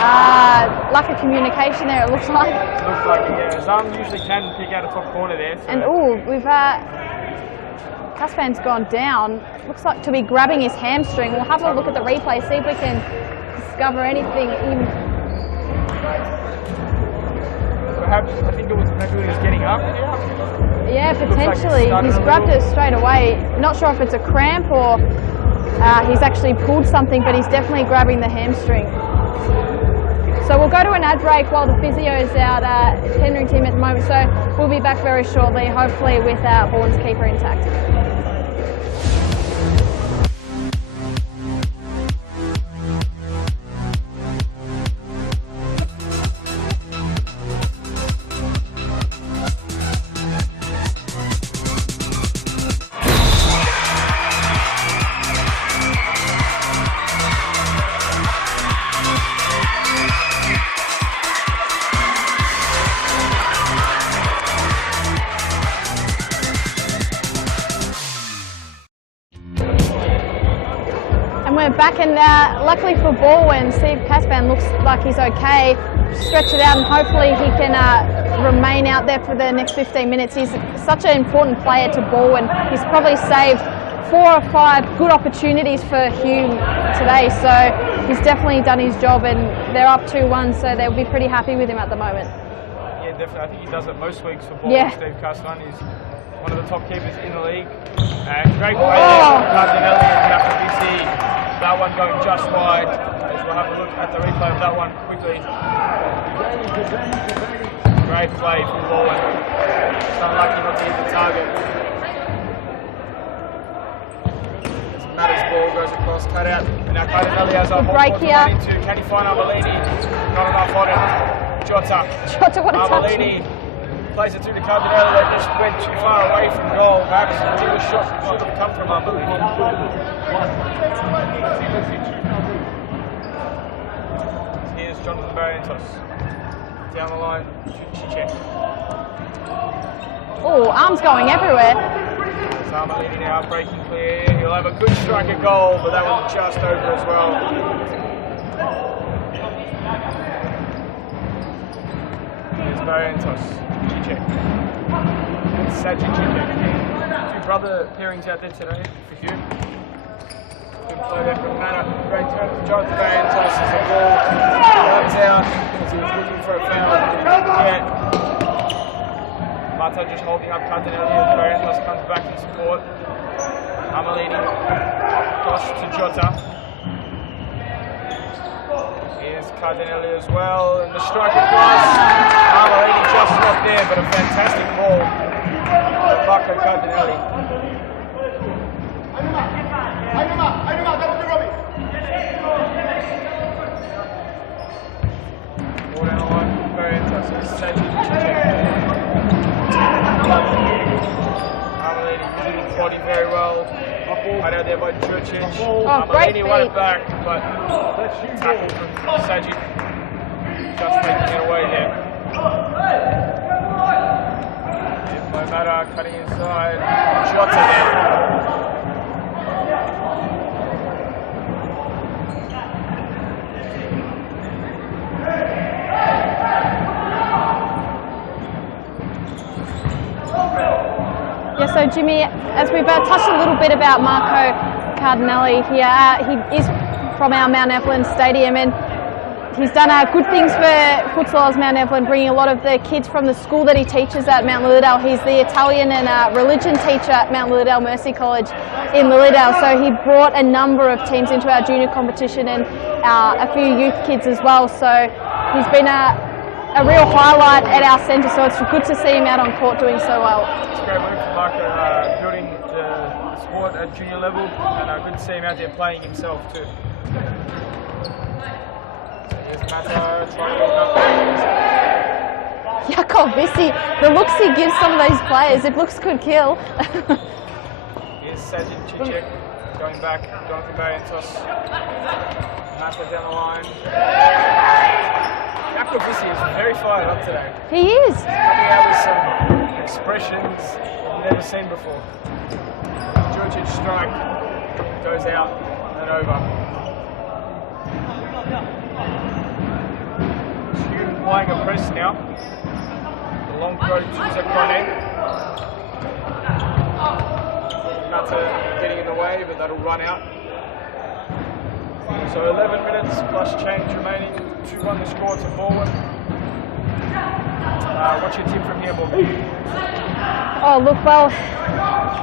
lack of communication there, it looks like. Looks like it, yeah. Zam usually can pick out a top corner there. So. And we've Caspan's gone down. Looks like to be grabbing his hamstring. We'll have a look at the replay, see if we can discover anything. Perhaps, I think it was maybe he was getting up. Yeah, potentially. He's grabbed it straight away. Not sure if it's a cramp or he's actually pulled something, but he's definitely grabbing the hamstring. So we'll go to an ad break while the physio is out tendering to him at the moment. So we'll be back very shortly, hopefully with Bowwin's keeper intact. Back and luckily for Bowwin, Steve Caspan looks like he's okay. Stretch it out and hopefully he can remain out there for the next 15 minutes. He's such an important player to Bowwin. He's probably saved 4 or 5 good opportunities for Hume today, so he's definitely done his job and they're up 2-1, so they'll be pretty happy with him at the moment. Yeah, definitely. I think he does it most weeks for Bowwin. Yeah. Steve Caspan is one of the top keepers in the league. Great play there from Cardinelli and Nafabisi. That one going just wide. We'll have a look at the replay of that one quickly. Great play from Bowwin. Just unlucky not to hit the target. As Matt's ball goes across, cut out. And now Cardinelli has a break here. Can he find Amalini? Not enough on it. Jota, what a touch. Amalini plays it through to Cardinelli. That just went too far away from goal. Perhaps a shot should have come from Amalini. Bowwin toss. Down the line, check. Oh, arms going everywhere. Sama leading out, breaking clear. He'll have a good strike at goal, but that was just over as well. Here's Bowwin toss. Check. Sajid check. Two brother pairings out there today for Hume. Good play there from Mana. Great turn from Jonathan Bowwin toss as the ball runs out as he was looking for a foul. Yeah. Marta just holding up Cardinelli as Bowwin toss comes back in support. Amalini cross to Jota. Here's Cardinelli as well, and the strike across. Amalini just not there, but a fantastic ball for Marco Cardinelli. Ball down the line, very interesting. Amalini using his body very well. Right out there by Jurcic. Amalini won it back, but tackle from Sajid. Just taking it away there. No matter, cutting inside. Jota there. Yeah, so Jimmy, as we've touched a little bit about Marco Cardinelli here, he is from our Mount Evelyn Stadium, and he's done good things for Futsal Oz Mount Evelyn, bringing a lot of the kids from the school that he teaches at Mount Lilydale. He's the Italian and religion teacher at Mount Lilydale Mercy College in Lilydale, so he brought a number of teams into our junior competition and a few youth kids as well, so he's been a real highlight at our centre, so it's good to see him out on court doing so well. It's a great move for Marco, building the sport at junior level, and good to see him out there playing himself too. Here's Mata trying to walk up. Jakov Vissi, the looks he gives some of those players, if looks could kill. Here's Sajid Cicek going back, Jonathan Bowwin toss. Mata down the line. Jakov Vissi is very fired up today. He is. Coming out with some expressions I've never seen before. Jurcic strike goes out and over. Hume playing a press now. The long throw to Zakone. Mata getting in the way, but that'll run out. So 11 minutes plus change remaining. 2-1 the score to Bowwin. What's your tip from here, Morgan? Oh, look, well,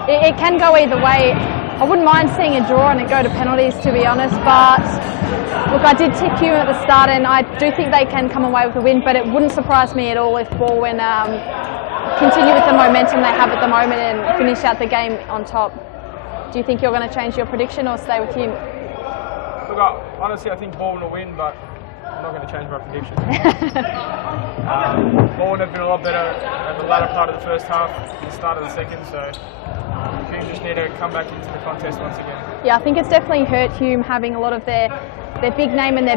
it can go either way. I wouldn't mind seeing a draw and it go to penalties, to be honest, but look, I did tip Hume at the start and I do think they can come away with a win, but it wouldn't surprise me at all if Bowwin continue with the momentum they have at the moment and finish out the game on top. Do you think you're going to change your prediction or stay with Hume? Look, honestly, I think Bowwin will win, but I'm not going to change my prediction. Bowwin have been a lot better at the latter part of the first half, the start of the second, so Hume just need to come back into the contest once again. Yeah, I think it's definitely hurt Hume having a lot of their big name and a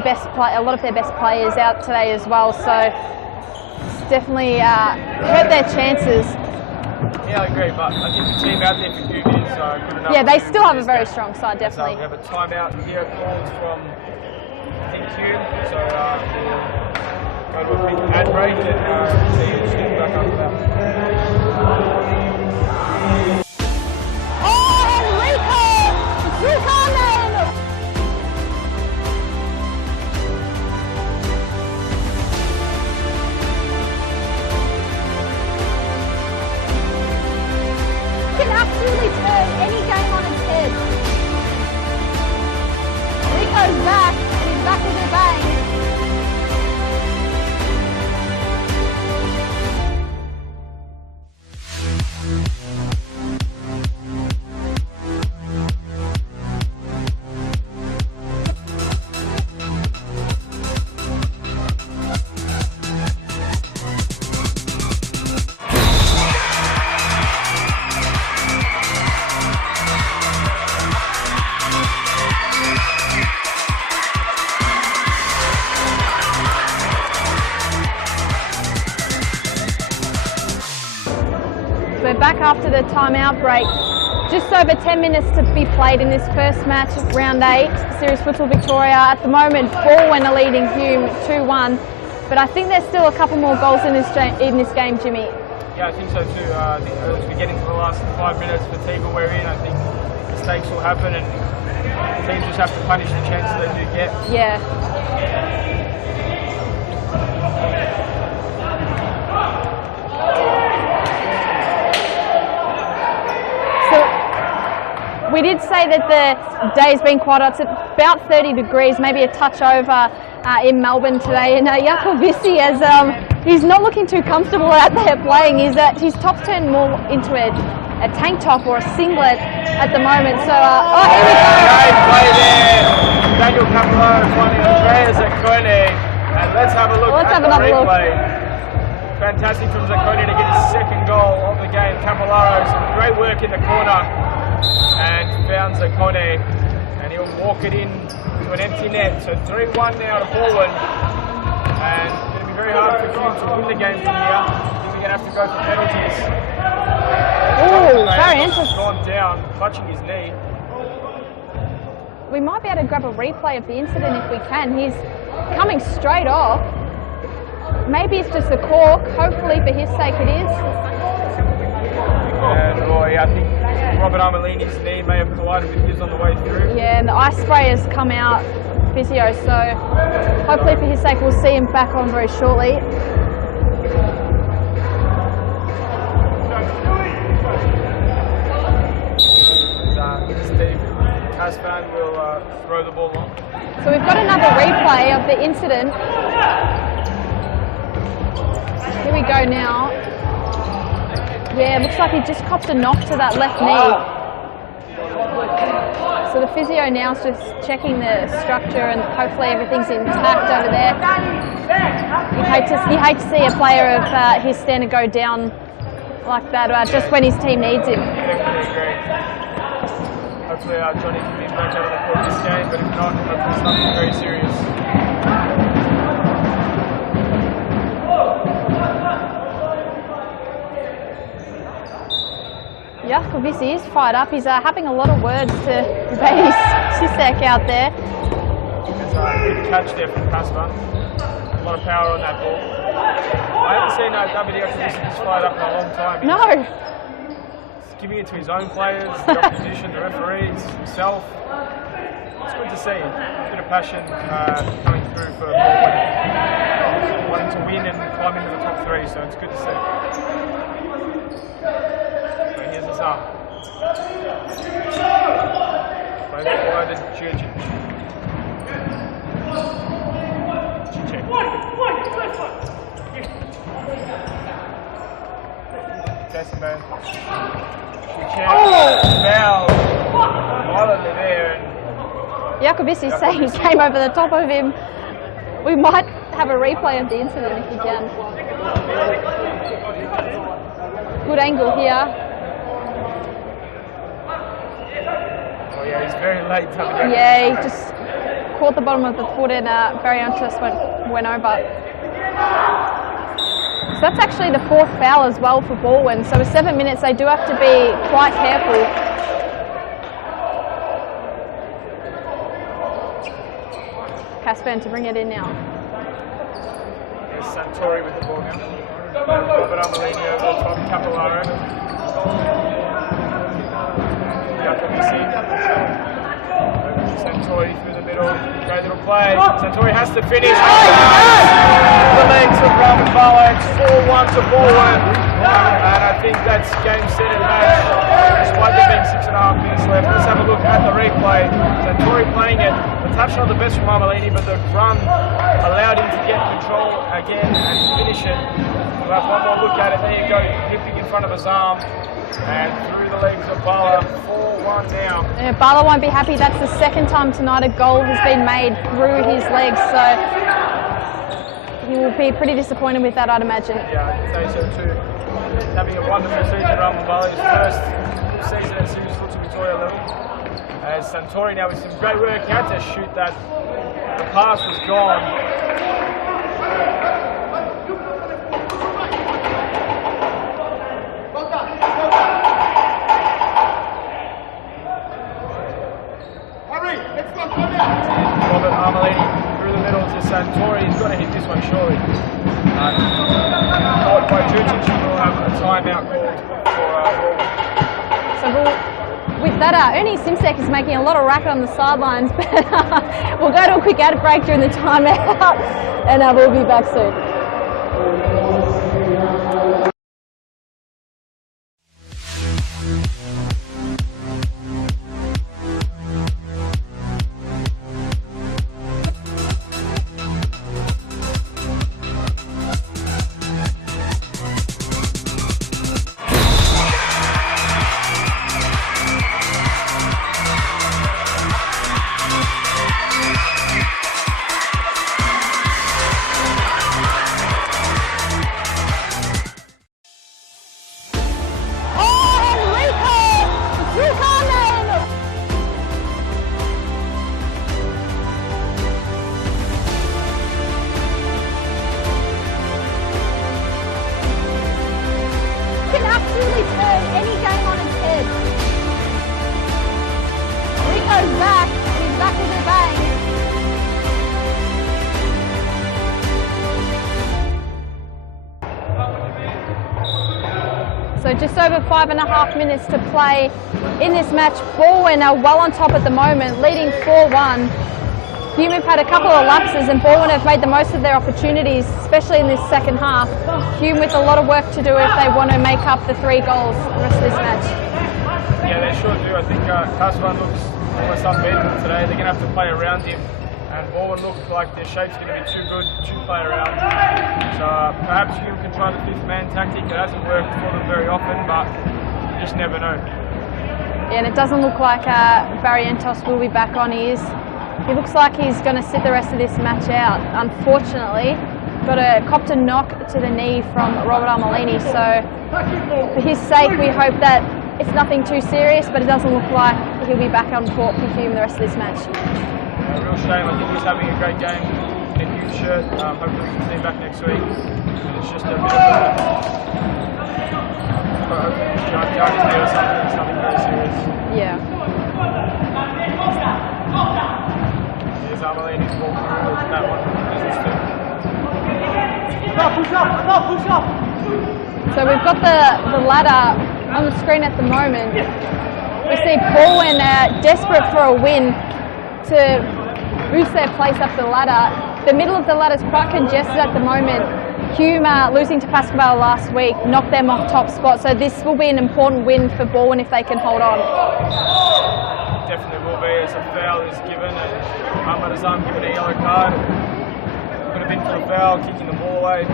lot of their best players out today as well, so it's definitely hurt their chances. Yeah, I agree, but I think the team out there for Hume is good enough. Yeah, they still have a very strong side, definitely. So we have a timeout here called from Hume, so we'll go to a quick ad break and see you soon back after that. Absolutely turn any game on its head. Rico's back, and he's back with a bang. back after the timeout break. Just over 10 minutes to be played in this first match of round 8, Series Futsal Victoria. At the moment, Bowwin are leading Hume 2-1, but I think there's still a couple more goals in this game, Jimmy. Yeah, I think so too. I think as we get into the last 5 minutes, fatigue will wear in. I think mistakes will happen, and teams just have to punish the chances they do get. Yeah. We did say that the day's been quite hot. It's about 30 degrees, maybe a touch over in Melbourne today. And Jakovici, he's not looking too comfortable out there playing. His top's turned more into a tank top or a singlet at the moment. So, oh, here we go. Great play there. Daniel Capello finding Andrea Zaccone. And let's have a look at the replay. Fantastic from Zaccone to get his second goal of the game. Capello, some great work in the corner. And found Zaccone, and he'll walk it in to an empty net. So 3-1 now to Bowwin, and it's going to be very hard for Hume to win the game from here. I think we're going to have to go for penalties. Oh, very interesting. Gone down, clutching his knee. We might be able to grab a replay of the incident if we can. He's coming straight off. Maybe it's just a cork. Hopefully for his sake it is. And Roy, I think Robert Armelini's knee may have collided with his on the way through. Yeah, and the ice spray has come out, physio, so hopefully for his sake we'll see him back on very shortly. Steve Aspan will throw the ball on. So we've got another replay of the incident. Here we go now. Yeah, it looks like he just copped a knock to that left knee. So the physio now is just checking the structure and hopefully everything's intact over there. You hate to see a player of his standard go down like that just when his team needs him. Hopefully Johnny can be back out of the court this game, but if not, hopefully it's nothing very serious. Jakovici is fired up. He's having a lot of words to Baby Sisek out there. It's a good catch there from Pasco. A lot of power on that ball. I haven't seen David Jakovici this fired up in a long time. No. He's giving it to his own players, the opposition, the referees, himself. It's good to see. A bit of passion coming through for Bowwin. Wanting to win and climb into the top 3, so it's good to see. Here's his arm. Plays it wide and Jurcic. Jason Bain. Foul. Violently there. Jakovici saying he came over the top of him. We might have a replay of the incident if we can. Good angle here. Oh yeah, he's very late. Yeah, he just caught the bottom of the foot and Barrientos went over. So that's actually the 4th foul as well for Bowwin. So with 7 minutes, they do have to be quite careful. Caspan to bring it in now. There's Santori with the ball now. Robert Armelini over the top, Capellaro. Jakovici. Santori through the middle. Great little play. Santori has to finish. The legs of Robert Vale. It's 4-1 to Bowwin. And I think that's game, set and match. Despite there being 6.5 minutes left. Let's have a look at the replay. Santori playing it. The touch not the best from Armelini, but the run allowed him to get control again and finish it. We'll have one more look at it. There you go, nipping in front of his arm and through the legs of Bala. 4-1 now. Yeah, Bala won't be happy. That's the second time tonight a goal has been made through his legs, so he will be pretty disappointed with that, I'd imagine. Yeah, I'd say so too. Having a wonderful season around Bala, his first season at Series Futsal Victoria level. As Santori now with some great work, he had to shoot that. The pass was gone. Robert Armelini through the middle to Santori. He's got to hit this one surely. Caught by Jucic, we'll have a timeout called for Bowwin. So with that, Ernie Simsek is making a lot of racket on the sidelines, but we'll go to a quick ad break during the timeout, and we'll be back soon. So just over 5.5 minutes to play in this match. Bowwin are well on top at the moment, leading 4-1. Hume have had a couple of lapses and Bowwin have made the most of their opportunities, especially in this second half. Hume with a lot of work to do if they want to make up the 3 goals for the rest of this match. Yeah, they sure do. I think Pasco looks almost unbeatable today. They're going to have to play around him. And Bowwin look like their shape's going to be too good to play around. So perhaps Hume can try the 5th man tactic. It hasn't worked for them very often, but you just never know. Yeah, and it doesn't look like Barrientos will be back on. He looks like he's going to sit the rest of this match out, unfortunately. Got a copped a knock to the knee from Robert Armelini, so for his sake we hope that it's nothing too serious, but it doesn't look like he'll be back on court for Hume the rest of this match. A real shame. I think he's having a great game in a huge shirt. Hopefully we can see him back next week. It's just a bit of a or something very serious. Yeah. Here's Armelini's ball through that one. Push up! So we've got the ladder on the screen at the moment. We see Bowwin desperate for a win to boost their place up the ladder. The middle of the ladder is quite congested at the moment. Hume, losing to Pasco Vale last week, knocked them off top spot, so this will be an important win for Bowwin if they can hold on. Definitely will be, as a foul is given, and Ahmad Azam given a yellow card. Could have been for a foul, kicking the ball away.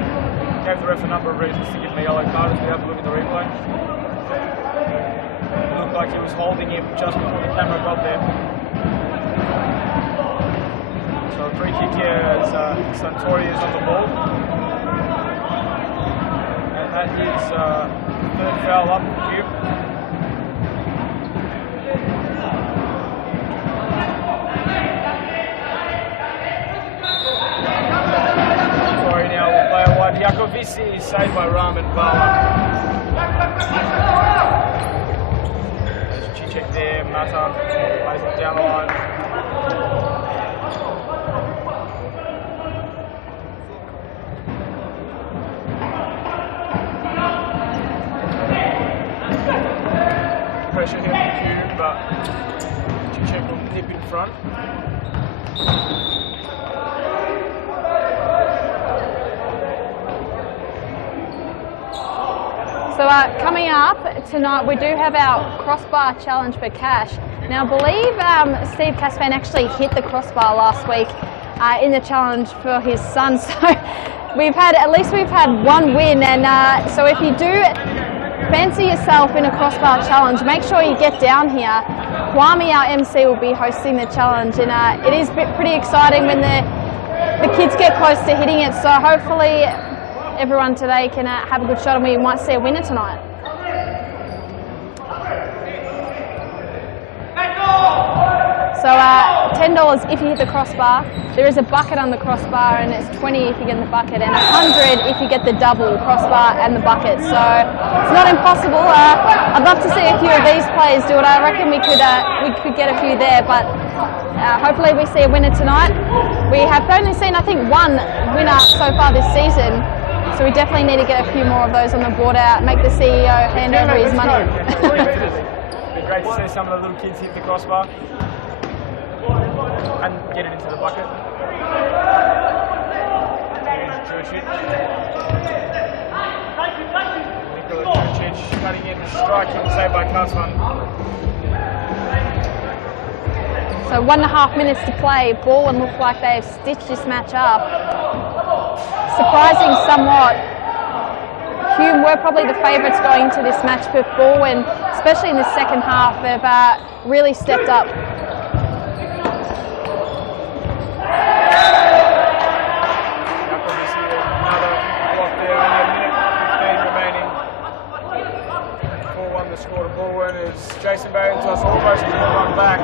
Gave the ref a number of reasons to give him a yellow card as we have a look at the replay. It looked like he was holding him just before the camera got there. So a free kick here as Santori is on the ball. And that is 3rd foul up for Hume. Sorry, now we'll play a wide. Yakovisi is saved by Raman Bala. There's Cicek there, Mata plays it down the line. Pressure here from Hume, but Cicek will nip in front. So coming up tonight, we do have our crossbar challenge for cash. Now I believe Steve Caspan actually hit the crossbar last week in the challenge for his son. So we've had 1 win, and so if you do fancy yourself in a crossbar challenge, make sure you get down here. Kwame, our MC, will be hosting the challenge, and it is pretty exciting when the kids get close to hitting it. So hopefully everyone today can have a good shot, and we might see a winner tonight. So $10 if you hit the crossbar. There is a bucket on the crossbar, and it's 20 if you get the bucket, and 100 if you get the double crossbar and the bucket. So it's not impossible. I'd love to see a few of these players do it. I reckon we could get a few there, but Hopefully we see a winner tonight. We have only seen, I think, one winner so far this season, so we definitely need to get a few more of those on the board out, make the CEO hand over his money. It'd be great to see some of the little kids hit the crossbar and get it into the bucket. Cutting in, striking, saved by Kasman. So 1.5 minutes to play. Bowwin look like they've stitched this match up. Surprising somewhat. Hume were probably the favourites going into this match, but Bowwin, especially in the second half, have really stepped up. Score to Bowwin is Jason Barrington was almost going to run back.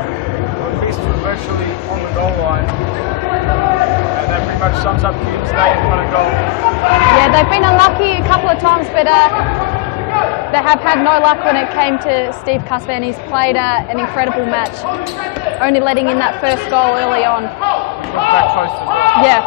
Fist was virtually on the goal line. And that pretty much sums up Hume's day in front of goal. Yeah, they've been unlucky a couple of times, but they have had no luck when it came to Steve Cusvan. He's played an incredible match, only letting in that first goal early on. Back post as well. Yeah.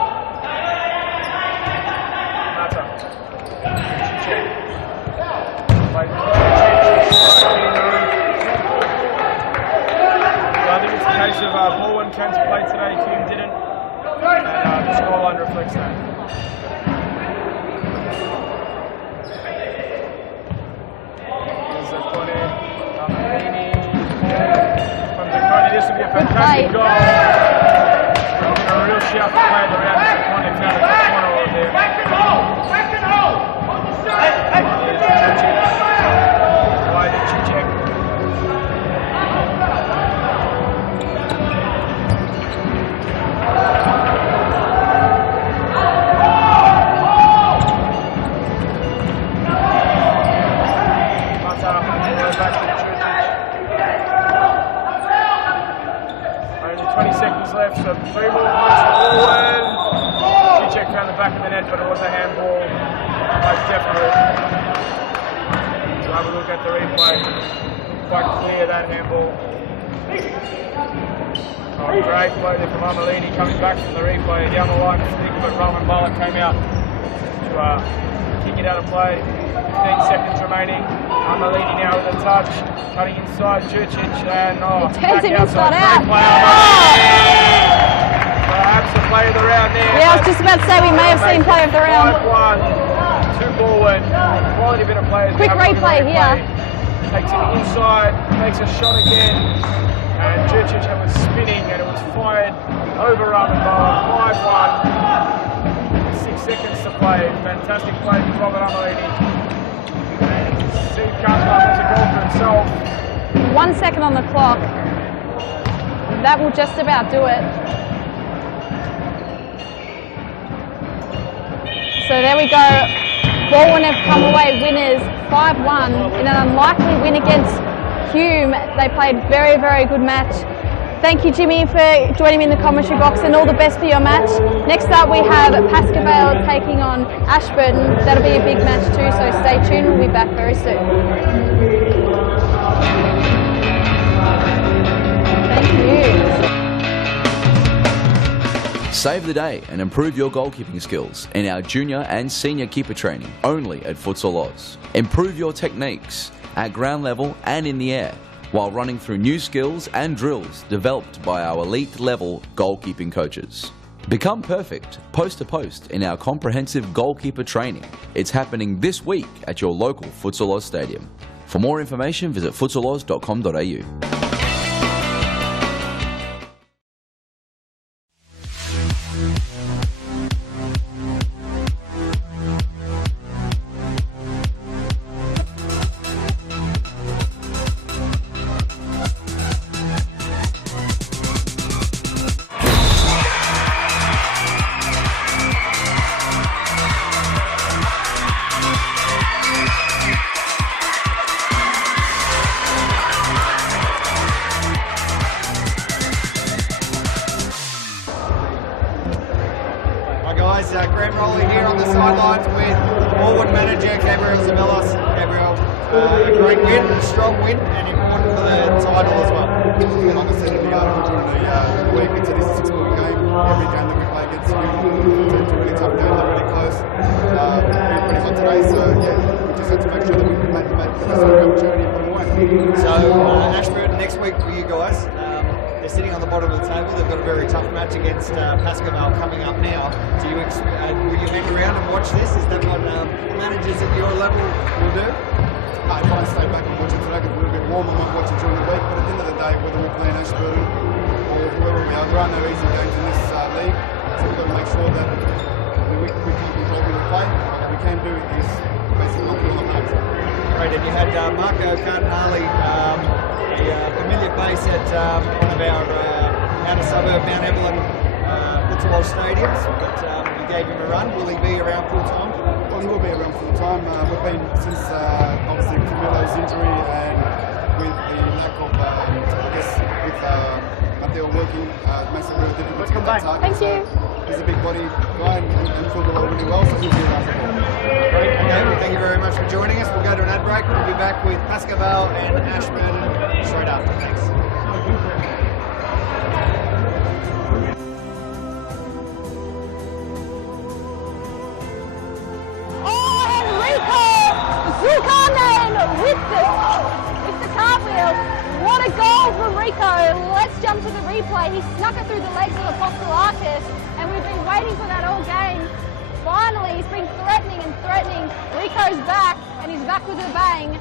I think it's a case of Bowwin came to play today, Hume didn't, and the scoreline reflects that. There's a corner, from the corner, this will be a fantastic goal. There's been a real shout to play around this corner, found a good corner over there. Only 20 seconds left, so 3 more points for Bowwin. G-check found the back of the net, but it was a handball. Most definitely. So have a look at the replay. Quite clear, that handball. Oh, great play there from Amalini coming back from the replay. Down the line, but Roman Bullock came out to kick it out of play. 15 seconds remaining. Amalini now with a touch, cutting inside Jurcic, and turns him inside out. Perhaps the play of the round there. Yeah, I was just about to say we may have seen play of the round. 5-1 to Bowwin. Quality bit of players. Quick replay here. Takes it inside, makes a shot again, and Jurcic was spinning, and it was fired over Ramanboa. 5-1. 6 seconds to play. Fantastic play from Robert Amalini. Steve Cusman has a goal for himself. 1 second on the clock. That will just about do it. So there we go. Bowwin have come away winners 5-1 in an unlikely win against Hume. They played very, very good match. Thank you, Jimmy, for joining me in the commentary box, and all the best for your match. Next up, we have Pasco Vale taking on Ash Burton. That'll be a big match too, so stay tuned. We'll be back very soon. Thank you. Save the day and improve your goalkeeping skills in our junior and senior keeper training only at Futsal Oz. Improve your techniques at ground level and in the air, while running through new skills and drills developed by our elite level goalkeeping coaches. Become perfect post to post in our comprehensive goalkeeper training. It's happening this week at your local Futsal Oz stadium. For more information, visit futsaloz.com.au. Grand Rolling here on the sidelines with Bowwin manager Gabriel Zabelos. Gabriel, a great win, a strong win, and important for the title as well. And like I said in the article during the week, it's a 6-point game. Every game that we play against Hume, it's a really tough game, they're really close. It's pretty hot today, so yeah, we just had to make sure that we made the best opportunity and put them away. So, Ash Burton next week for you guys. They're sitting on the bottom of the table. They've got a very tough match against Pasco Vale coming up now. Do you will you hang around and watch this? Is that what managers at your level will do? I try and stay back and watch it today because it's a little bit warm. I might watch it during the week, but at the end of the day, whether we're playing Ash Burton or whoever we are, there are no easy games in this league. So we've got to make sure that we can't control when we play. What we can do is basically not kill the match. Right, and you had Marco Cardinale, a familiar face at one of our outer suburb Mount Evelyn Futsal Oz stadiums, but you gave him a run. Will he be around full time? Well, he will be around full time. We've been since obviously Camilo's injury and with the lack of, I guess, with Mateo working, makes it really difficult to get that target. Thank you. He's a big body guy and filled the role really well, so he'll be around the ball. Great. Okay, well, thank you very much for joining us. We'll go to an ad break. We'll be back with Pasco Vale and Ash Burton straight after. Thanks. With the cartwheel. What a goal from Rico. Let's jump to the replay. He snuck it through the legs of the Pasco Vale, and we've been waiting for that all game. Finally, he's been threatening and threatening. Rico's back, and he's back with a bang.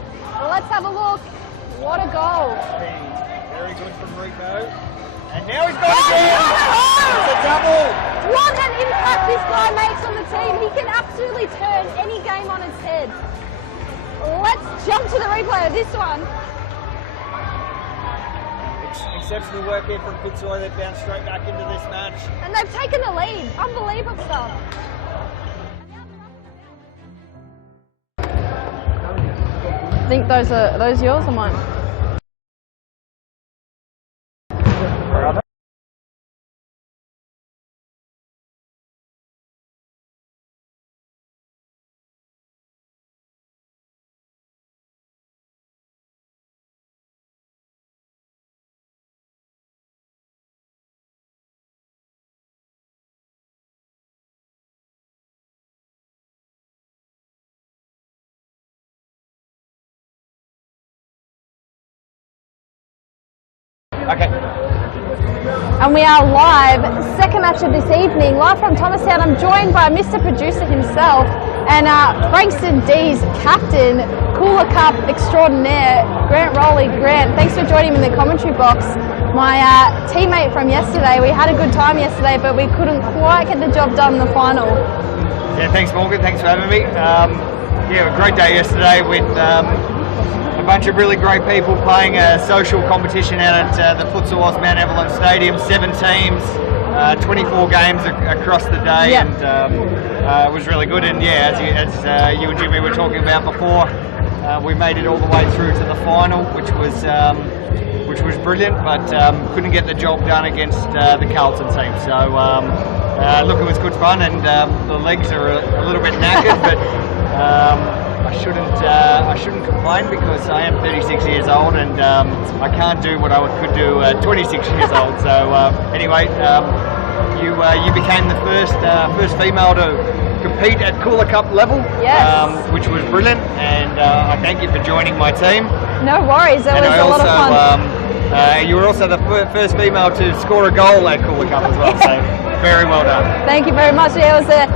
Let's have a look. What a goal. Very good from Rico. And now he's got it again. It's a double. What an impact this guy makes on the team. He can absolutely turn any game on its head. Let's jump to the replay of this one. Exceptional work here from Fitzroy. They've bounced straight back into this match. And they've taken the lead. Unbelievable stuff. I think those are yours or mine? Okay. And we are live, second match of this evening, live from Thomastown. I'm joined by Mr. Producer himself and Frankston D's captain, Cooler Cup extraordinaire, Grant Rowley. Grant, thanks for joining me in the commentary box. My teammate from yesterday, we had a good time yesterday, but we couldn't quite get the job done in the final. Yeah, thanks Morgan, thanks for having me. Yeah, a great day yesterday with a bunch of really great people playing a social competition out at the Futsal Oz Mount Evelyn Stadium. 7 teams, 24 games across the day, yep. And it was really good. And yeah, as you and Jimmy were talking about before, we made it all the way through to the final, which was brilliant, but couldn't get the job done against the Carlton team. So look, it was good fun, and the legs are a little bit knackered, but I shouldn't complain because I am 36 years old and I can't do what I could do at 26 years old. So anyway, you became the first female to compete at Cooler Cup level, yes. Which was brilliant, and I thank you for joining my team. No worries, that was a lot of fun. You were also the first female to score a goal at Cooler Cup as well, so very well done. Thank you very much. Yeah, it was a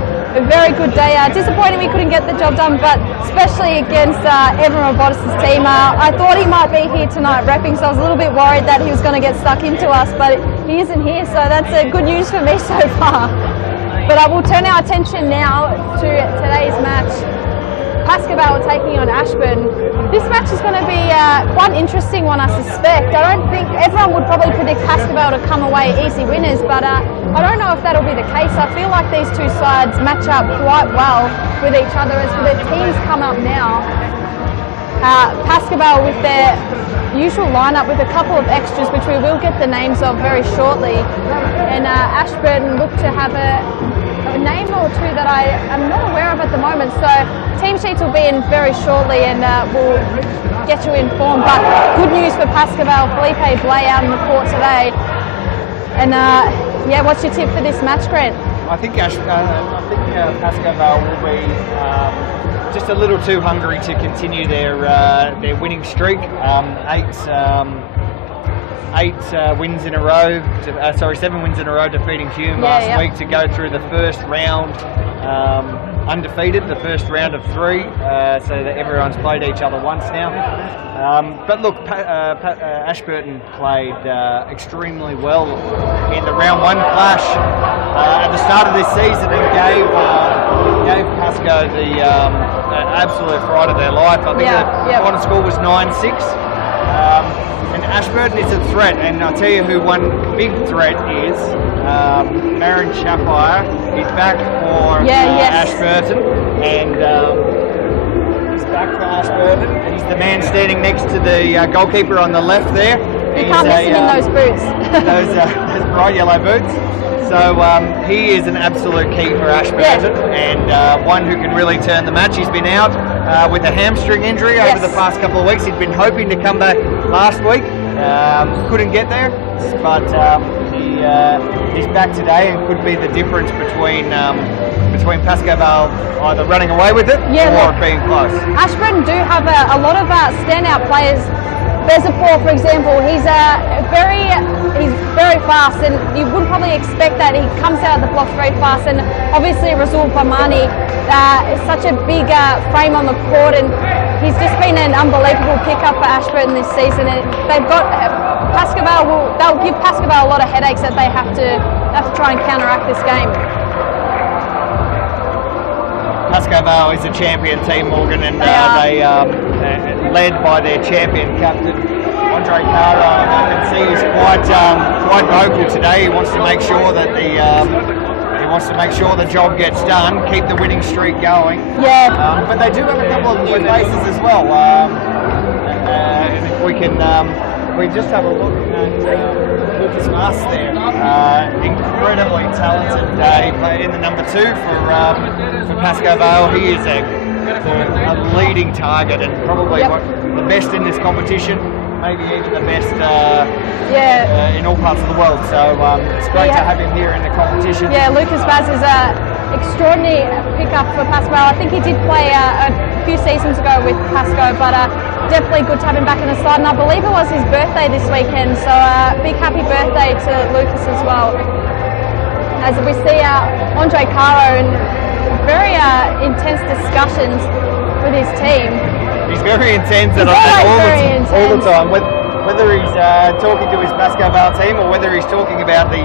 very good day. Disappointing we couldn't get the job done, but especially against Evan Robotis' team. I thought he might be here tonight repping, so I was a little bit worried that he was going to get stuck into us, but he isn't here, so that's good news for me so far. But I will turn our attention now to today's match. Pasco Vale taking on Ash Burton. This match is going to be quite an interesting one, I suspect. I don't think everyone would probably predict Pasco Vale to come away easy winners, but I don't know if that'll be the case. I feel like these two sides match up quite well with each other as the teams come up now. Pasco Vale with their usual lineup with a couple of extras, which we will get the names of very shortly. And Ash Burton look to have a name or two that I am not aware of at the moment. So team sheets will be in very shortly, and we'll get you informed. But good news for Pasco Vale, Felipe Blay out in the court today. And yeah, what's your tip for this match, Grant? I think Pasco Vale will be just a little too hungry to continue their winning streak. Eight wins in a row. 7 wins in a row, defeating Hume last week to go through the first round undefeated, the first round of 3, so that everyone's played each other once now. But look, Ash Burton played extremely well in the round 1 clash at the start of this season and gave Pasco the absolute fright of their life. I think the final score was 9-6. And Ash Burton is a threat, and I'll tell you who one big threat is. Marin Shappire. He's back for Ash Burton, and he's back for Ash Burton. And he's the man standing next to the goalkeeper on the left there. You can't miss him in those boots. those bright yellow boots. So he is an absolute key for Ash Burton, and one who can really turn the match. He's been out with a hamstring injury over the past couple of weeks. He'd been hoping to come back last week, couldn't get there, but he's back today and could be the difference between Pasco Vale either running away with it or being close. Ash Burton do have a lot of standout players. Bezapor, for example, he's very fast, and you wouldn't probably expect that. He comes out of the blocks very fast, and obviously Rasul Bamani is such a big frame on the court, and he's just been an unbelievable pickup for Ash Burton this season. And they've got Pasco Vale they'll give Pasco Vale a lot of headaches that they have to try and counteract this game. Pasco Vale is a champion team, Morgan, and they led by their champion captain, Andre Caro. I can see he's quite vocal today. He wants to make sure that the job gets done, keep the winning streak going. Yeah. But they do have a couple of new faces as well. And if we can, we just have a look at Lucas Mas there. Incredibly talented. He played in the number 2 for Pasco Vale. He is a leading target and probably the best in this competition. Maybe even the best in all parts of the world. So it's great to have him here in the competition. Yeah, Lucas Vaz is an extraordinary pickup for Pasco Vale. I think he did play a few seasons ago with Pasco, but definitely good to have him back in the side. And I believe it was his birthday this weekend, so big happy birthday to Lucas as well. As we see Andre Caro and very intense discussions with his team. He's very intense and all the time. Whether he's talking to his Pasco Vale team or whether he's talking about the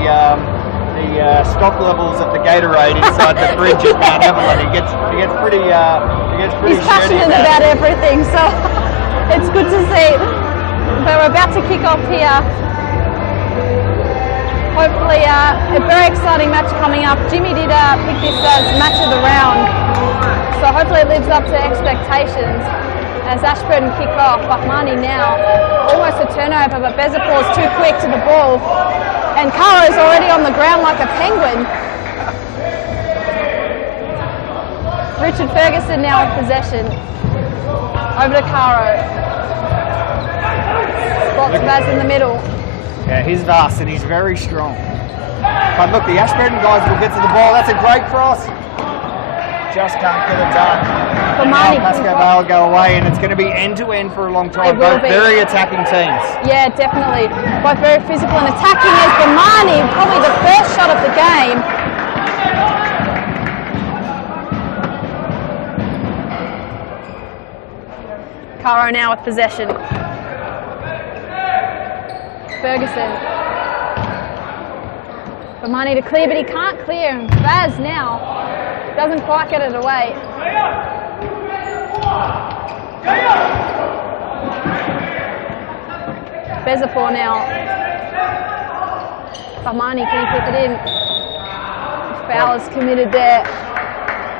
stock levels of the Gatorade inside the fridge at Mount Evelyn, he gets pretty. He's passionate about everything, so it's good to see. But we're about to kick off here. Hopefully, a very exciting match coming up. Jimmy did pick this as match of the round, so hopefully it lives up to expectations. As Ash Burton kick off, Bahmani now, almost a turnover, but Bezapor's too quick to the ball. And Caro's already on the ground like a penguin. Richard Ferguson now in possession. Over to Caro. Spots Vaz in the middle. Yeah, he's vast and he's very strong. But look, the Ash Burton guys will get to the ball. That's a great cross. Just can't get it done. Now Pasco Vale go away, and it's going to be end-to-end for a long time. Both very attacking teams. Yeah, definitely. Both very physical and attacking. As Bamani, probably the first shot of the game. Caro now with possession. Ferguson. Bamani to clear, but he can't clear. And Vaz now doesn't quite get it away. Bezapor now. Bamani, can he flip it in? Foul is committed there.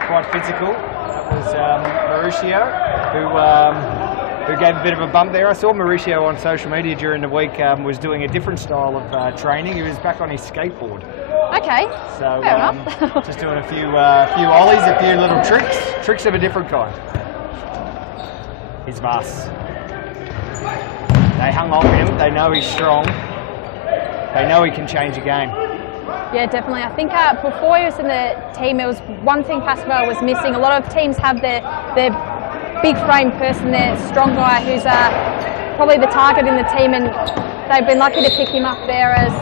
Quite physical. That was Mauricio, who gave a bit of a bump there. I saw Mauricio on social media during the week was doing a different style of training. He was back on his skateboard. Okay, so fair enough. Just doing a few ollies, a few little tricks of a different kind. He's Mas. They hung off him. They know he's strong. They know he can change a game. Yeah, definitely. I think before he was in the team, it was one thing Pasco Vale was missing. A lot of teams have their big frame person, their strong guy who's probably the target in the team, and they've been lucky to pick him up there as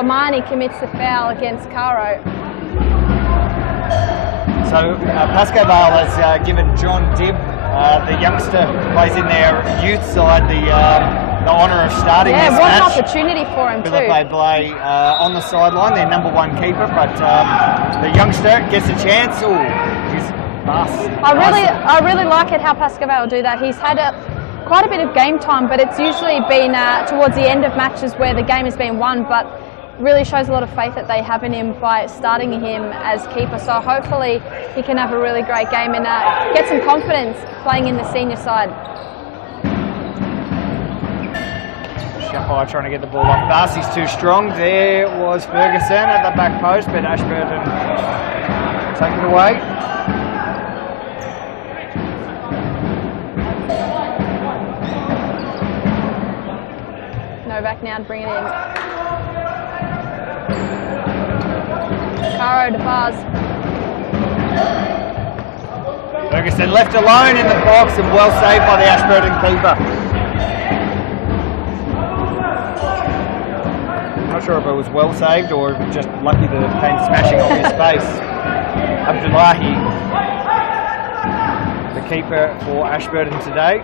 Omani commits the foul against Caro. So Pasco Vale has given John Dibb, the youngster who plays in their youth side, the honour of starting this match. Yeah, what an opportunity for him too. They play on the sideline, their #1 keeper, but the youngster gets a chance. Ooh, he's fast. I really like it how Pasco Vale do that. He's had quite a bit of game time, but it's usually been towards the end of matches where the game has been won, but really shows a lot of faith that they have in him by starting him as keeper. So hopefully he can have a really great game and get some confidence playing in the senior side. Shappire trying to get the ball up fast. He's too strong. There was Ferguson at the back post, but Ash Burton take it away. Novak now to bring it in. Caro to bars. Ferguson left alone in the box and well saved by the Ash Burton keeper. Not sure if it was well saved or if it was just lucky that it came smashing off his face. Abdullahi, the keeper for Ash Burton today.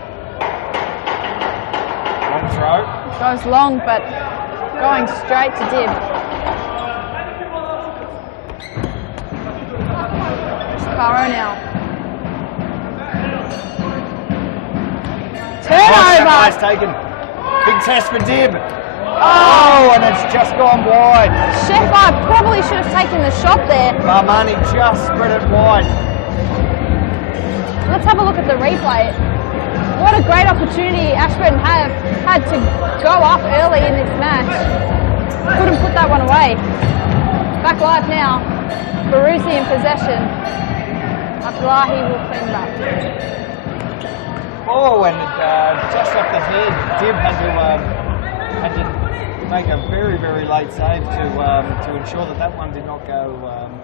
Long throw. Goes long, but going straight to Dibb. Caro now. Turnover! Nice taken. Big test for Dibb. Oh, and it's just gone wide. Shappire probably should have taken the shot there. Barmani just spread it wide. Let's have a look at the replay. What a great opportunity Ashburton had to go up early in this match. Couldn't put that one away. Back live now. Baruzzi in possession. Abdullahi will clean it up. Oh, and just off the head, Dibb had to make a very, very late save to ensure that that one did not go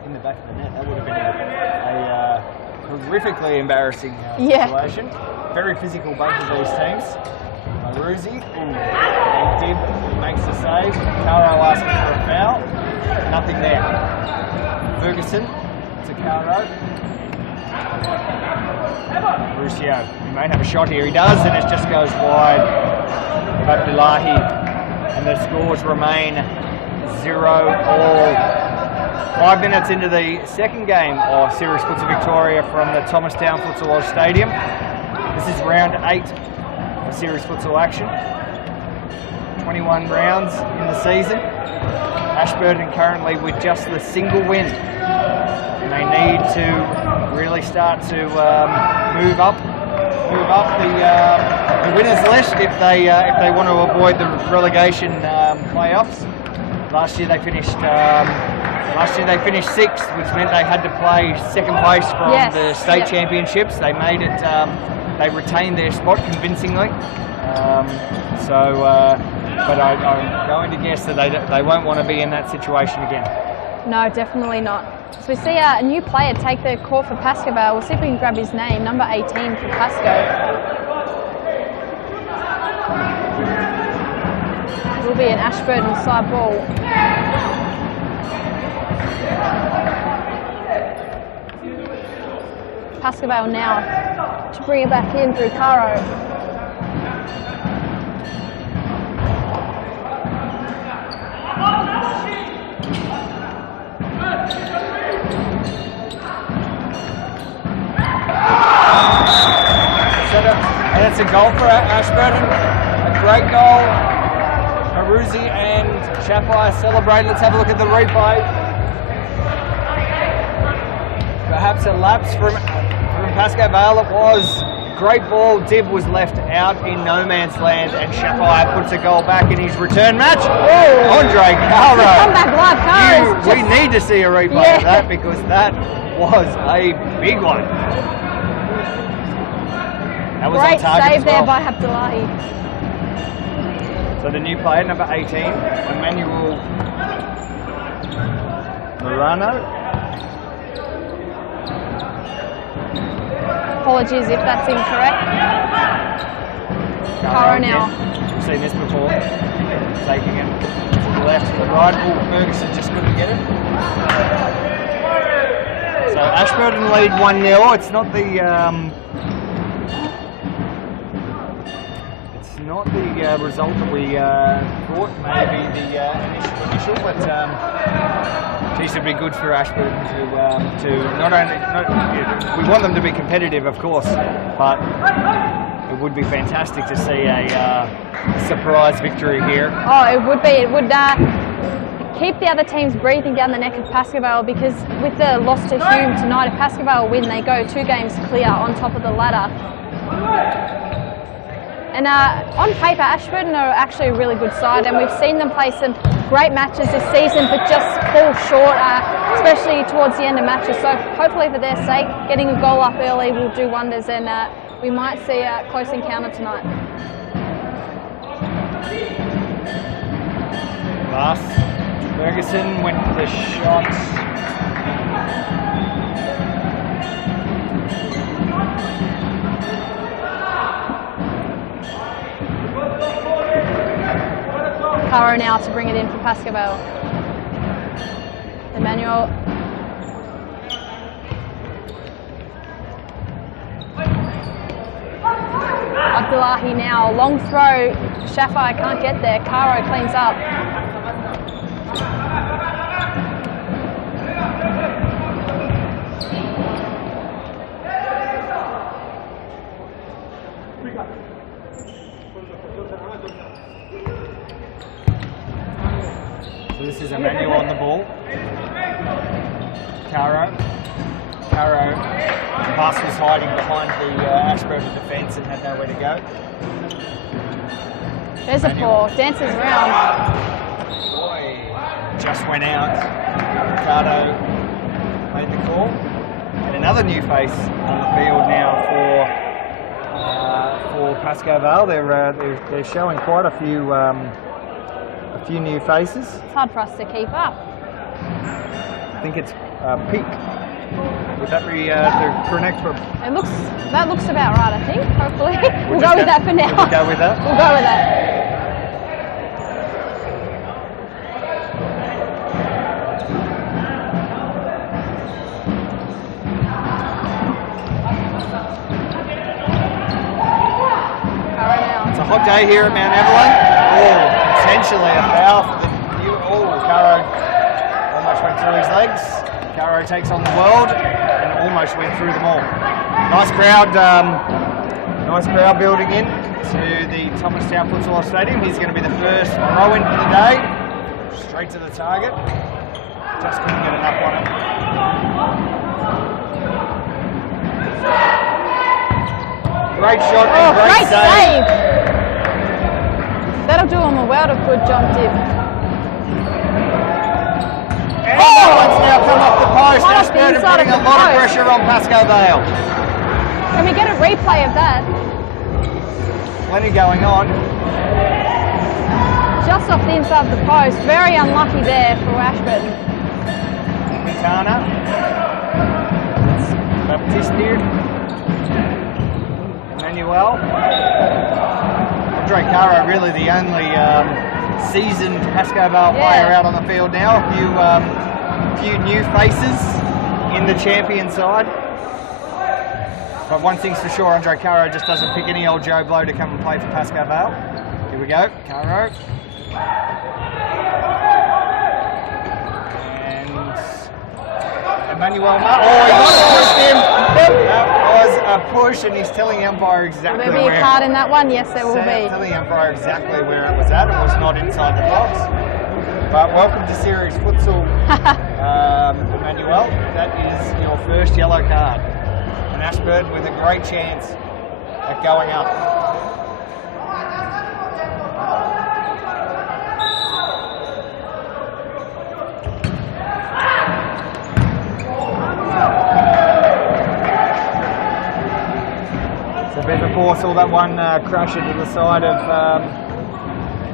in the back of the net. That would have been a horrifically embarrassing situation. Very physical, both of these teams. Baruzzi, and Dibb makes the save. Caro asking for a foul. Nothing there. Ferguson to Caro. Ruscio, he may have a shot here. He does, and it just goes wide. Abdullahi, and the scores remain 0-all. 5 minutes into the second game of Series Futsal Victoria from the Thomastown Futsal Oz Stadium. This is round 8 of Series Futsal action. 21 rounds in the season. Ashburton currently with just the single win. And they need to really start to move up the winners list if they want to avoid the relegation playoffs. Last year they finished 6th, which meant they had to play second place from the state championships. They made it. They retained their spot convincingly. But I'm going to guess that they won't want to be in that situation again. No, definitely not. So we see a new player take the court for Pasco Vale. We'll see if we can grab his name, number 18 for Pasco. It will be an Ashburton side ball. Pasco Vale now to bring it back in through Caro. And it's a goal for Ashburton. A great goal. Baruzzi and Shappire celebrate. Let's have a look at the replay. Perhaps a lapse from Pasco Vale. It was. Great ball. Dibb was left out in no man's land, and Shappire puts a goal back in his return match. Oh, Andre Caro. Come back live, Caro. We need to see a replay of that because that was a big one. That was great on target save as well. there by Abdullahi. So the new player, number 18, Emmanuel Morano. Apologies if that's incorrect. Caro now. We've seen this before. Taking him to the left, to the right. Oh, Ferguson just couldn't get it. So Ash Burton lead 1-0. It's not the result that we thought. Maybe the initial, but geez, it'd be good for Ash Burton to not only we want them to be competitive, of course, but it would be fantastic to see a surprise victory here. Oh, it would be. It would keep the other teams breathing down the neck of Pasco Vale, because with the loss to Hume tonight, if Pasco Vale win, they go 2 games clear on top of the ladder. And on paper, Ash Burton are actually a really good side, and we've seen them play some great matches this season, but just fall short, especially towards the end of matches. So hopefully for their sake, getting a goal up early will do wonders, and we might see a close encounter tonight. Pass. Ferguson went for the shot. Caro now to bring it in for Pasco Vale. Emmanuel. Abdullahi now, long throw. Shappire can't get there. Caro cleans up. So this is Emmanuel on the ball. Caro. Pass was hiding behind the Ash Burton defence and had nowhere to go. There's a ball, dances around. Boy, just went out. Ricardo made the call. And another new face on the field now for Pasco Vale. They're showing quite a few new faces. It's hard for us to keep up. I think it's Peak. Would that be the correct one? That looks about right, I think, hopefully. We'll go with that for now. We'll go with that? We'll go with that. It's a hot day here at Mount Evelyn. Oh, potentially a foul for the new. Oh, Caro almost went through his legs. Caro takes on the world and almost went through them all. Nice crowd building in to the Thomastown Futsal Oz Stadium. He's going to be the first throw-in for the day. Straight to the target. Just couldn't get enough on it. Great shot and great save. That'll do him a world of good, John Dibb. And that one's now come off the post. Ash Burton putting a lot of pressure on Pasco Vale. Can we get a replay of that? Plenty going on. Just off the inside of the post. Very unlucky there for Ash Burton. Quintana. Baptiste. Emmanuel. Andre Caro, really the only seasoned Pasco Vale player out on the field now. A few new faces in the champion side. But one thing's for sure, Andre Caro just doesn't pick any old Joe Blow to come and play for Pasco Vale. Here we go, Caro. And Emmanuel. Oh, he just pushed him. That was a push, and he's telling the umpire exactly where. Will there be a card in that one? Yes, there will be. Telling the umpire exactly where it was at. It was not inside the box. But welcome to Series Futsal, Emmanuel. That is your first yellow card. And Ash Burton with a great chance at going up. So Beverforce saw that one crash into the side of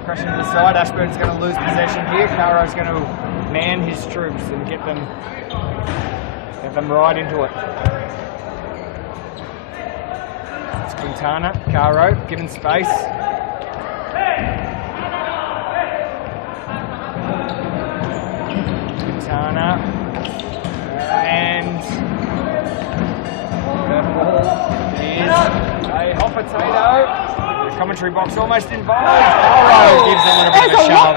Crush into the side. Ash Burton's going to lose possession here. Caro's going to man his troops and get them right into it. It's Quintana. Caro given space. Quintana. And the ball is a hot potato. The commentary box almost involved. Caro gives a little bit There's of a a lot shove.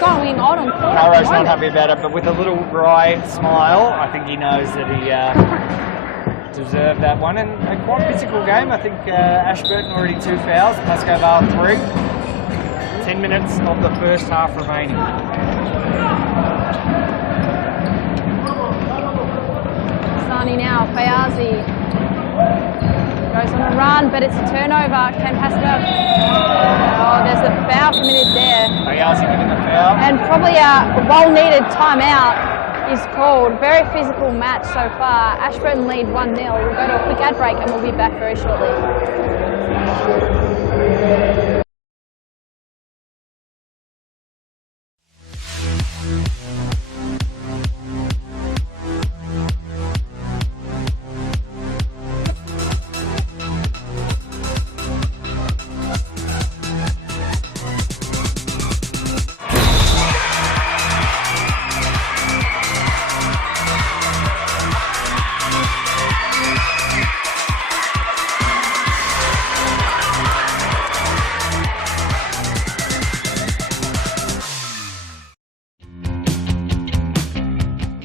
going on on court. Caro's not happy about it, but with a little wry smile, I think he knows that he deserved that one. And a quite physical game. I think Ash Burton already 2 fouls, Pasco Vale 3. 10 minutes of the first half remaining. Sani now, Fayazi goes on a run, but it's a turnover. Can Pasco? Oh, there's a foul committed there. Fayazi giving the foul. And probably a well-needed timeout is called. Very physical match so far. Ash Burton lead 1-0. We'll go to a quick ad break and we'll be back very shortly.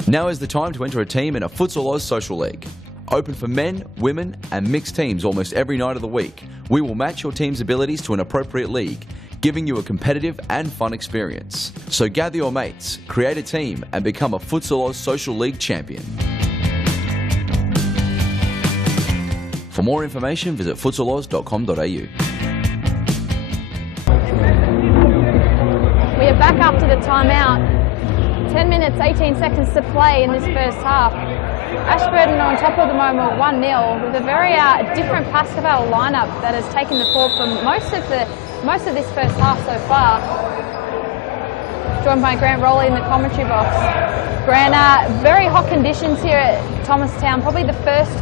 Now is the time to enter a team in a Futsal Oz Social League. Open for men, women and mixed teams almost every night of the week. We will match your team's abilities to an appropriate league, giving you a competitive and fun experience. So gather your mates, create a team and become a Futsal Oz Social League champion. For more information, visit futsaloz.com.au. We are back after the timeout. 10 minutes, 18 seconds to play in this first half. Ash Burton on top of the moment, 1-0, with a very different Pasco Vale lineup that has taken the court for most of this first half so far. Joined by Grant Rowley in the commentary box. Grant, very hot conditions here at Thomastown. Probably the first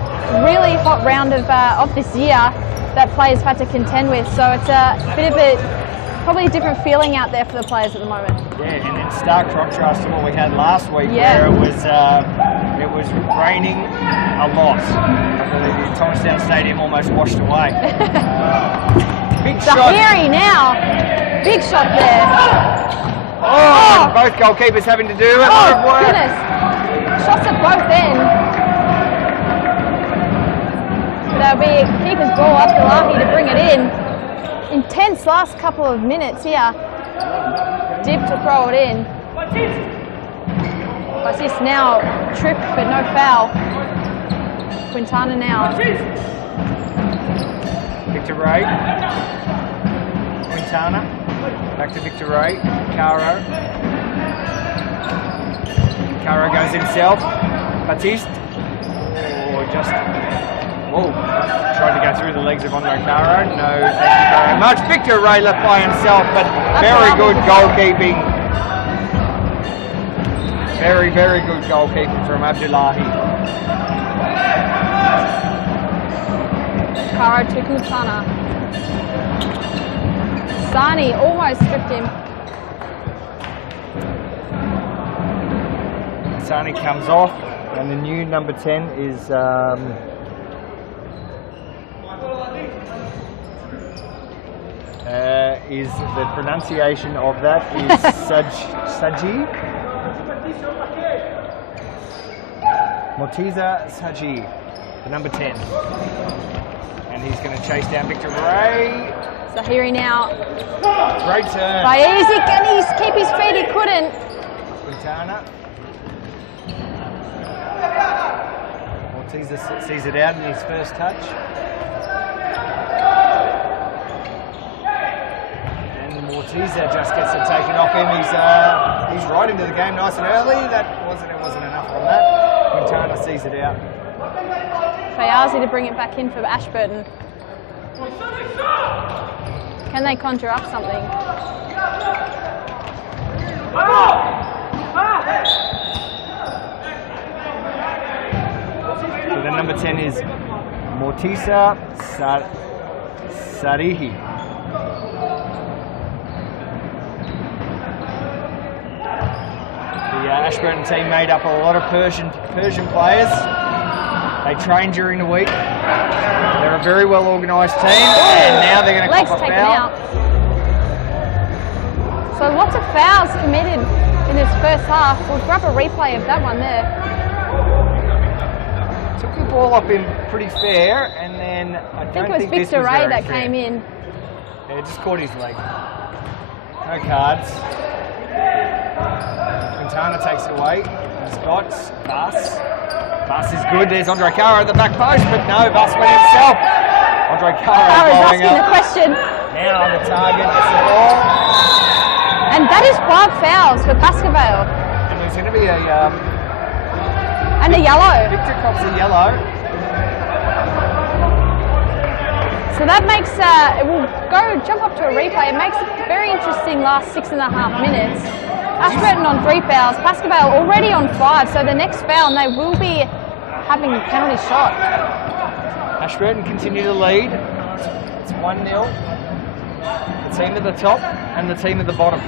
really hot round of this year that players have had to contend with. So it's a bit of probably a different feeling out there for the players at the moment. Yeah, and in stark contrast to what we had last week, where it was raining a lot. The Thomastown Stadium almost washed away. Big shot. Zahiri now, big shot there. Oh, both goalkeepers having to do it. Oh goodness, shots at both ends. That'll be keeper's ball up to Lahi to bring it in. Intense last couple of minutes here. Dip to throw it in. Assist now, tripped but no foul. Quintana now. Victor Ray. Quintana. Back to Victor Ray. Caro. Caro goes himself. Baptiste. Oh, just. Whoa. Tried to go through the legs of Andre Caro. No, thank you very much. Victor Ray left by himself, but very good goalkeeping. Very, very good goalkeeping from Abdullahi. Caro to Quintana. Sani almost stripped him. Sani comes off, and the new number 10 is the pronunciation of that is Saji. Mortiza Saji, the number 10. And he's going to chase down Victor Ray. Zahiri now. Great turn. Fayazi, can he keep his feet? He couldn't. Quintana. Mortiza sees it out in his first touch. Mortiza just gets it taken off him. He's right into the game nice and early. It wasn't enough on that. Quintana sees it out. Fayazi to bring it back in for Ash Burton. Can they conjure up something? So the number 10 is Mortisa Sarihi. The Ash Burton team made up a lot of Persian players. They train during the week. They're a very well organised team, and now they're going to cop a foul. Out. So lots of fouls committed in this first half. We'll grab a replay of that one there. Took the ball up in pretty fair, and then I think it was Fitzroy that came in. Yeah, just caught his leg. No cards. Quintana takes it away. Scott, Bus is good. There's Andre Cara at the back post, but no, Bus went himself. Andre Cara blowing up. The question. Now on the target, gets the ball. And that is 5 fouls for Pasco Vale. And there's going to be a... and a yellow. Victor cops a yellow. So that makes, it will jump up to a replay. It makes a very interesting last 6.5 minutes. Ash Burton on 3 fouls, Pasco Vale already on 5, so the next foul and they will be having a penalty shot. Ash Burton continue to lead. It's 1-0. The team at the top and the team at the bottom.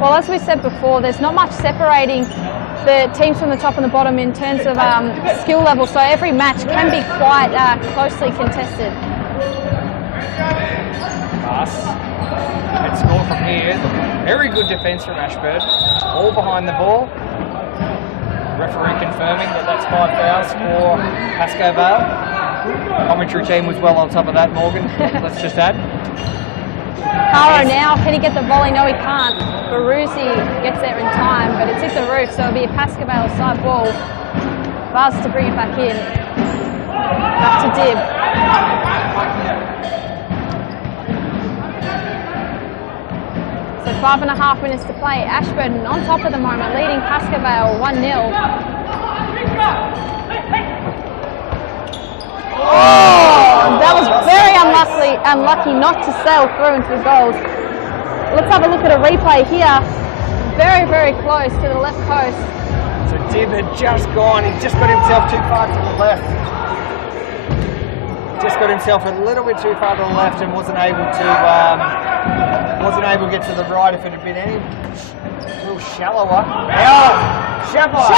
Well, as we said before, there's not much separating the teams from the top and the bottom in terms of skill level, so every match can be quite closely contested. Pass. Can score from here. Very good defence from Ash Burton. All behind the ball. Referee confirming that that's 5 fouls for Pasco Vale. Commentary team was well on top of that, Morgan. Let's just add. Cara now, can he get the volley? No, he can't. Baruzzi gets there in time, but it's hit the roof, so it'll be a Pasco Vale side ball. Buzz to bring it back in. Back to Dib. So 5.5 minutes to play. Ash Burton on top at the moment, leading Pasco Vale 1-0. Oh, that was very unlucky not to sail through into the goals. Let's have a look at a replay here. Very, very close to the left post. So Dib had just gone, he just got himself too far to the left. Just got himself a little bit too far to the left and wasn't able to get to the right if it had been any little shallower. Now, Shappire,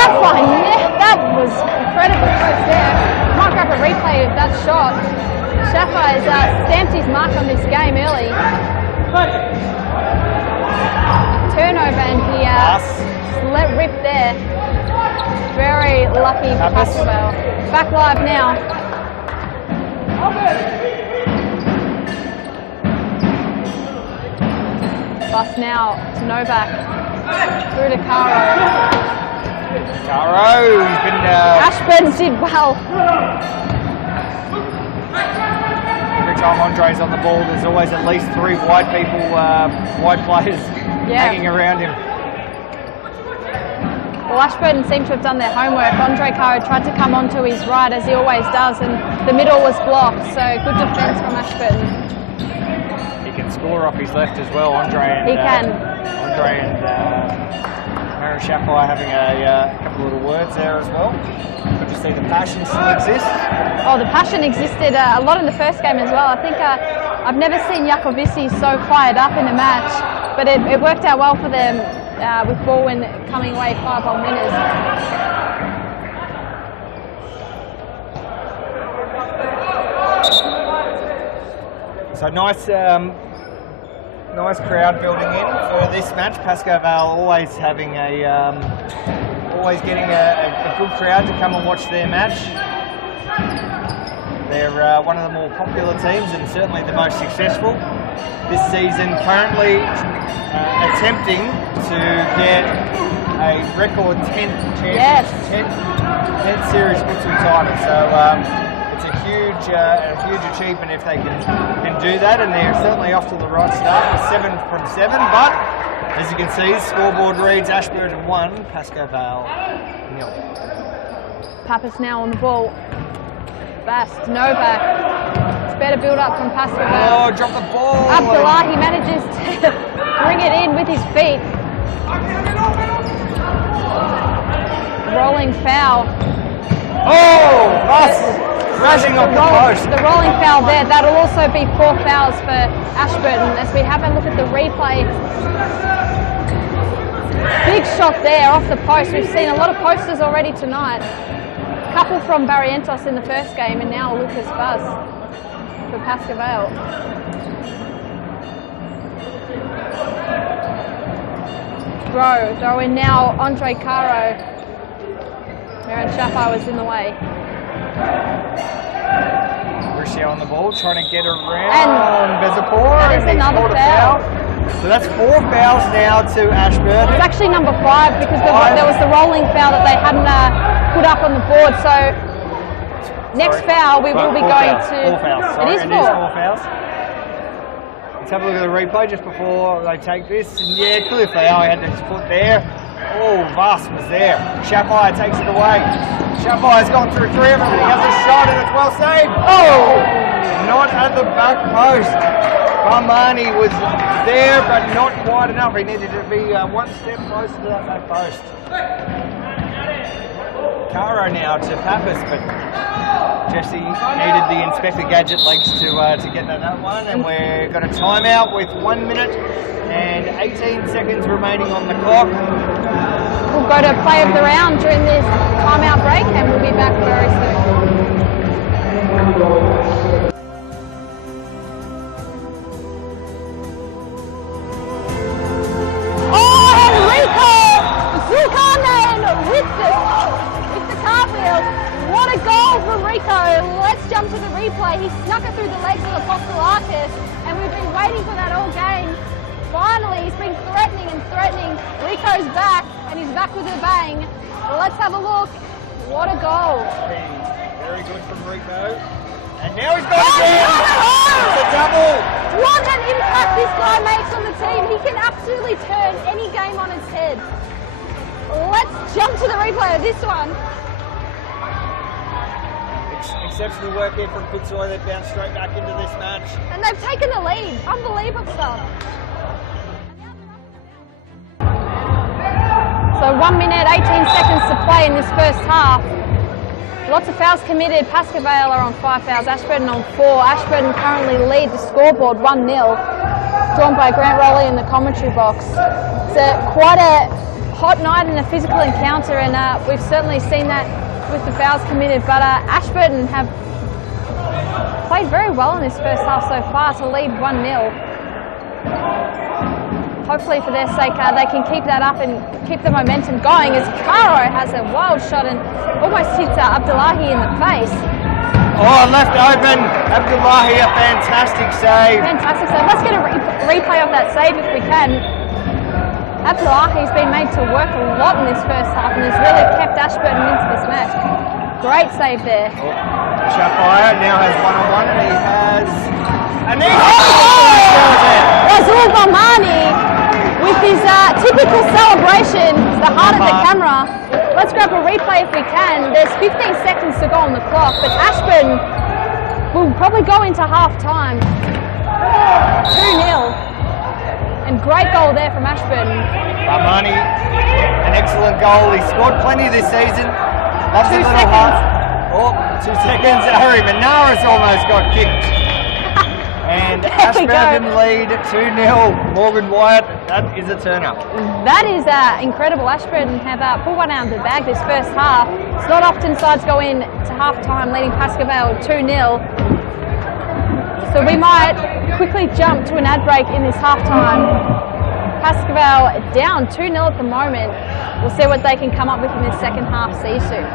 that was incredibly close there. Might grab a replay of that shot. Shappire has stamped his mark on this game early. Turnover and he let rip there. Very lucky for Pasco Vale. Back live now. Bus now to Novak. Through to Caro. He's been... Ash Burton did well. Every time Andre's on the ball, there's always at least 3 wide players hanging around him. Well, Ash Burton seemed to have done their homework. Andre Caro tried to come onto his right, as he always does, and the middle was blocked, so good defence from Ash Burton. He can score off his left as well, Andre and Marin Shappire having a couple of little words there as well. Good to see the passion still exists. Oh, the passion existed a lot in the first game as well. I think I've never seen Jacovici so fired up in a match, but it worked out well for them with Bowwin coming away 5-1 winners. So nice crowd building in for this match. Pasco Vale always having always getting a good crowd to come and watch their match. They're one of the more popular teams and certainly the most successful this season. Currently attempting to get a record 10th series futsal title. So it's a huge achievement if they can do that, and they're certainly off to the right start with 7 from 7. But as you can see, the scoreboard reads Ash Burton 1, Pasco Vale 0. Pappas now on the ball. Bast, Novak. better build-up from Pasco Vale. Oh, drop the ball. Abdullahi manages to bring it in with his feet. Rolling foul. Oh, rushing off the post. The rolling foul there. That'll also be 4 fouls for Ash Burton as we have a look at the replay. Big shot there off the post. We've seen a lot of posters already tonight. A couple from Barrientos in the first game and now Lucas Buzz for Pasco Vale. Throw in now Andre Caro. Marin Shappire was in the way. Russia on the ball, trying to get around And Bezapor. that is another foul. So that's 4 fouls now to Ash Burton. It's actually number 5 because there was the rolling foul that they hadn't put up on the board. So next foul we will be going to. 4 fouls. Sorry, It is 4. 4 fouls. Let's have a look at the replay just before they take this. And yeah, clear foul. He had his foot there. Oh, Voss was there. Shappire takes it away. Shappire's gone through 3 of them. He has a shot and it's well saved. Oh, not at the back post. Barmani was there, but not quite enough. He needed to be 1 step closer to that back post. Caro now to Pappas, but Jesse needed the Inspector Gadget legs to get that one, and we've got a timeout with 1 minute and 18 seconds remaining on the clock. We'll go to play of the round during this timeout break and we'll be back very soon. What a goal from Rico. Let's jump to the replay. He snuck it through the legs of the Postolakis and we've been waiting for that all game. Finally, he's been threatening and threatening. Rico's back and he's back with a bang. Well, let's have a look. What a goal. Very good from Rico. And now he's got it again. It's a double. What an impact this guy makes on the team. He can absolutely turn any game on its head. Let's jump to the replay of this one. Exceptional work here from Fitzroy. They've bounced straight back into this match. And they've taken the lead. Unbelievable stuff. So 1 minute, 18 seconds to play in this first half. Lots of fouls committed. Pasco Vale are on 5 fouls. Ash Burton on 4. Ash Burton currently lead the scoreboard 1-0. Drawn by Grant Rowley in the commentary box. It's quite a hot night and a physical encounter, and we've certainly seen that with the fouls committed. But Ash Burton have played very well in this first half so far to lead 1-0. Hopefully for their sake they can keep that up and keep the momentum going as Caro has a wild shot and almost hits Abdullahi in the face. Oh, left open. Abdullahi, a fantastic save. Fantastic save. Let's get a replay of that save if we can. Abdullahi's been made to work a lot in this first half and has really kept Ash Burton into this match. Great save there. Shappire now has 1-on-1 and he has an Razul Barmani with his typical celebration, the heart of the camera. Let's grab a replay if we can. There's 15 seconds to go on the clock, but Ash Burton will probably go into half time. 2-0. And great goal there from Ash Burton. Barmani, an excellent goal. He scored plenty this season. Loves 2 a little seconds. Oh, 2 seconds. Harry Manara's almost got kicked. And Ash Burton lead 2-0. Morgan Wyatt, that is a turn-up. That is incredible. Ash Burton have pulled one out of the bag this first half. It's not often sides go in to half-time leading Pasco Vale 2-0. So we might quickly jump to an ad break in this half-time. Pasco Vale down 2-0 at the moment. We'll see what they can come up with in this second half. See you soon.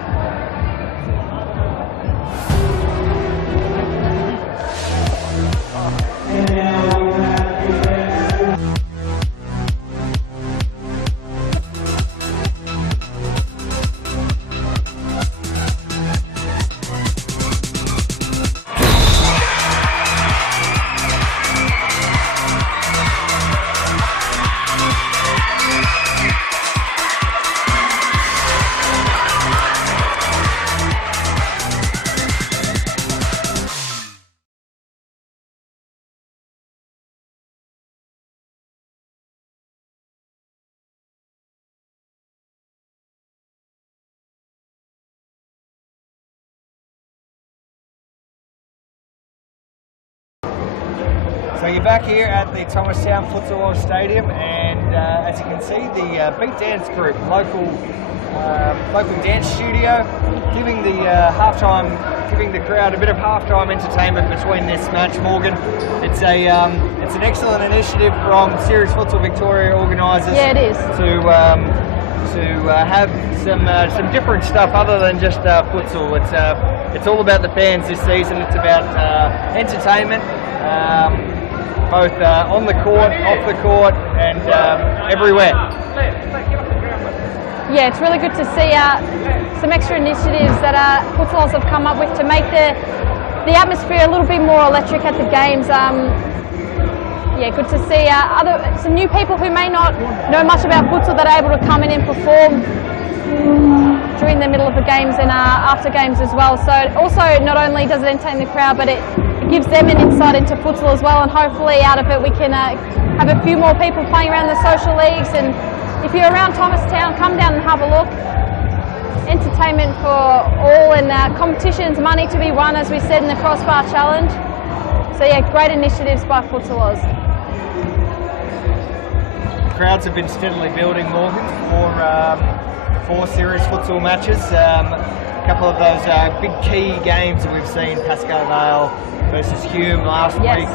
So you're back here at the Thomastown Futsal Oz Stadium, and as you can see, the Beat Dance Group, local dance studio, giving the crowd a bit of halftime entertainment between this match. Morgan, it's an excellent initiative from Series Futsal Victoria organisers. Yeah, it is. To have some different stuff other than just futsal. It's all about the fans this season. It's about entertainment, both on the court, off the court, and everywhere. Yeah, it's really good to see some extra initiatives that Futsal Oz have come up with to make the atmosphere a little bit more electric at the games. Yeah, good to see some new people who may not know much about futsal that are able to come in and perform during the middle of the games and after games as well. So also not only does it entertain the crowd, but it gives them an insight into futsal as well, and hopefully out of it we can have a few more people playing around the social leagues. And if you're around Thomastown, come down and have a look. Entertainment for all, and competitions, money to be won, as we said in the Crossbar Challenge. So yeah, great initiatives by Futsal Oz. Crowds have been steadily building, Morgan, for series futsal matches. A couple of those big key games that we've seen, Pasco Vale versus Hume last week.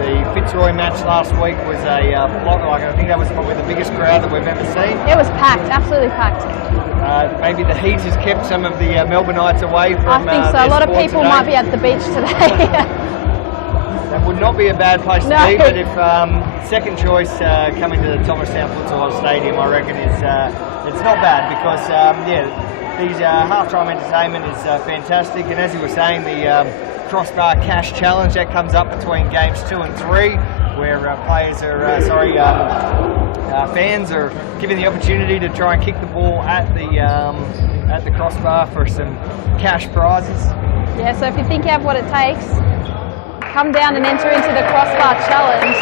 The Fitzroy match last week was a block. I think that was probably the biggest crowd that we've ever seen. It was packed, absolutely packed. Maybe the heat has kept some of the Melbourneites away from I think so. A lot of people might be at the beach today. That would not be a bad place to be, but if second choice coming to the Thomastown Futsal Oz Stadium, I reckon it's not bad, because these halftime entertainment is fantastic. And as you were saying, the Crossbar Cash Challenge that comes up between games 2 and 3, where fans are given the opportunity to try and kick the ball at the crossbar for some cash prizes. Yeah, so if you think you have what it takes, come down and enter into the Crossbar Challenge.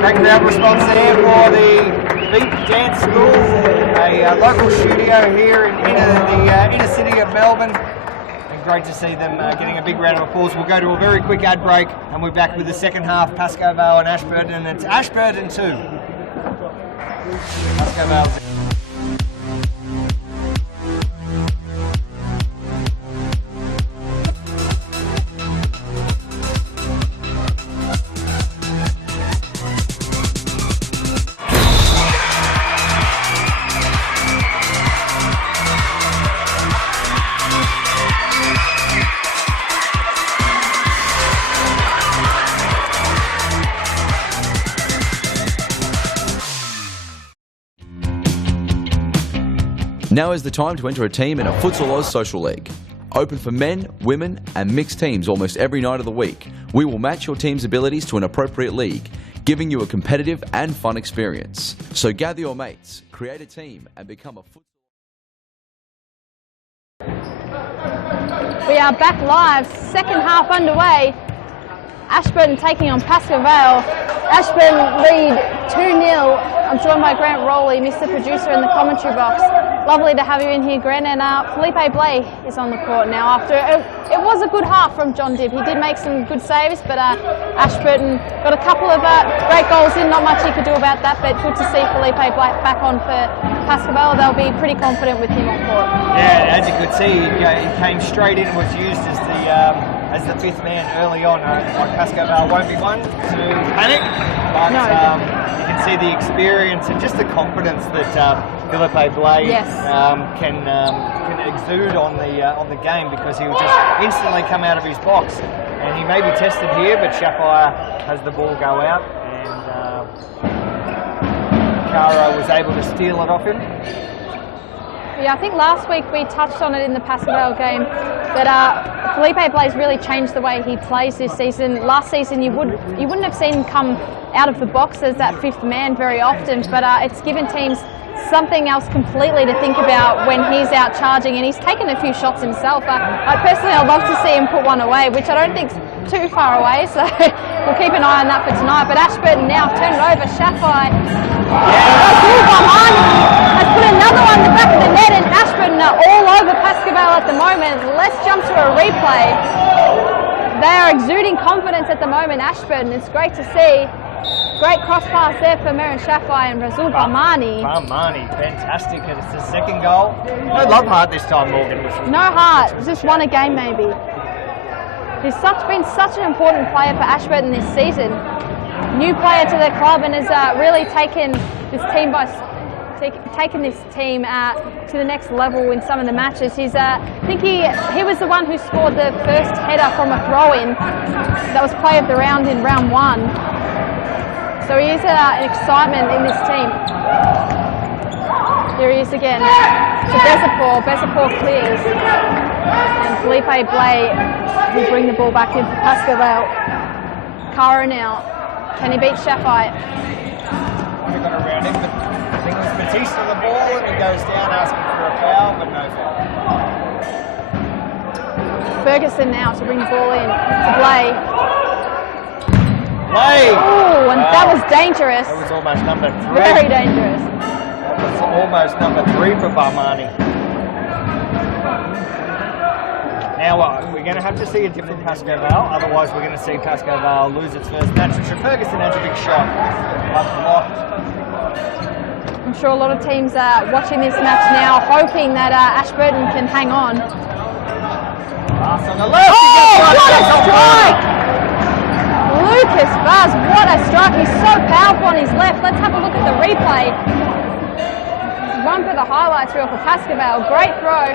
Great crowd response there for the Beat Dance School, a local studio here in the inner city of Melbourne. And great to see them getting a big round of applause. We'll go to a very quick ad break, and we're back with the second half, Pasco Vale and Ash Burton, and it's Ash Burton 2. Pasco Vale. Now is the time to enter a team in a Futsal Oz Social League. Open for men, women and mixed teams almost every night of the week. We will match your team's abilities to an appropriate league, giving you a competitive and fun experience. So gather your mates, create a team and become a Futsal. We are back live, second half underway. Ash Burton taking on Pasco Vale. Ash Burton lead 2-0. I'm joined by Grant Rowley, Mr. Producer, in the commentary box. Lovely to have you in here, Grant. And Felipe Blay is on the court now after it was a good half from John Dibb. He did make some good saves, but Ash Burton got a couple of great goals in. Not much he could do about that, but good to see Felipe Blay back on for Pasco Vale. They'll be pretty confident with him on court. Yeah, as you could see, he came straight in and was used as the fifth man early on. Pasco Vale won't be one to panic, but no, you can see the experience and just the confidence that Felipe Blay can exude on the game, because he will just instantly come out of his box. And he may be tested here, but Shappire has the ball go out, and Caro was able to steal it off him. Yeah, I think last week we touched on it in the Pasco Vale game that Felipe Blay's really changed the way he plays this season. Last season you wouldn't have seen him come out of the box as that fifth man very often, but it's given teams something else completely to think about when he's out charging, and he's taken a few shots himself. I'd love to see him put one away, which I don't think's too far away, so we'll keep an eye on that for tonight. But Ash Burton now turned it over, Shappire. Has put another one in the back of the net, and Ash Burton are all over Pasco Vale at the moment. Let's jump to a replay. they are exuding confidence at the moment, Ash Burton. It's great to see. Great cross pass there for Marin Shappire and Razul Barmani. Barmani, fantastic. And it's the second goal. No love heart this time, Morgan. No heart, just won a game maybe. He's been such an important player for Ash Burton this season. New player to the club and has really taken this team to the next level in some of the matches. I think he was the one who scored the first header from a throw-in that was play of the round in round 1. So he is an excitement in this team. Here he is again to Besapor. Besapor clears. And Felipe Blay will bring the ball back in for Pasco Vale. Cara now. Can he beat Shappire? He got around him, but I think it was Batista on the ball and he goes down asking for a foul, but no foul. Ferguson now to bring the ball in to Blay. Oh, and that was dangerous. That was almost number 3. Very dangerous. That was almost number 3 for Barmani. Now we're going to have to see a different Pasco Vale, otherwise we're going to see Pasco Vale lose its first match. Ferguson has a big shot. I'm sure a lot of teams are watching this match now, hoping that Ash Burton can hang on. Pass on the left. Oh, what a strike! Lucas Vaz, what a strike. He's so powerful on his left. Let's have a look at the replay. One for the highlights reel for Pasco Vale. Great throw.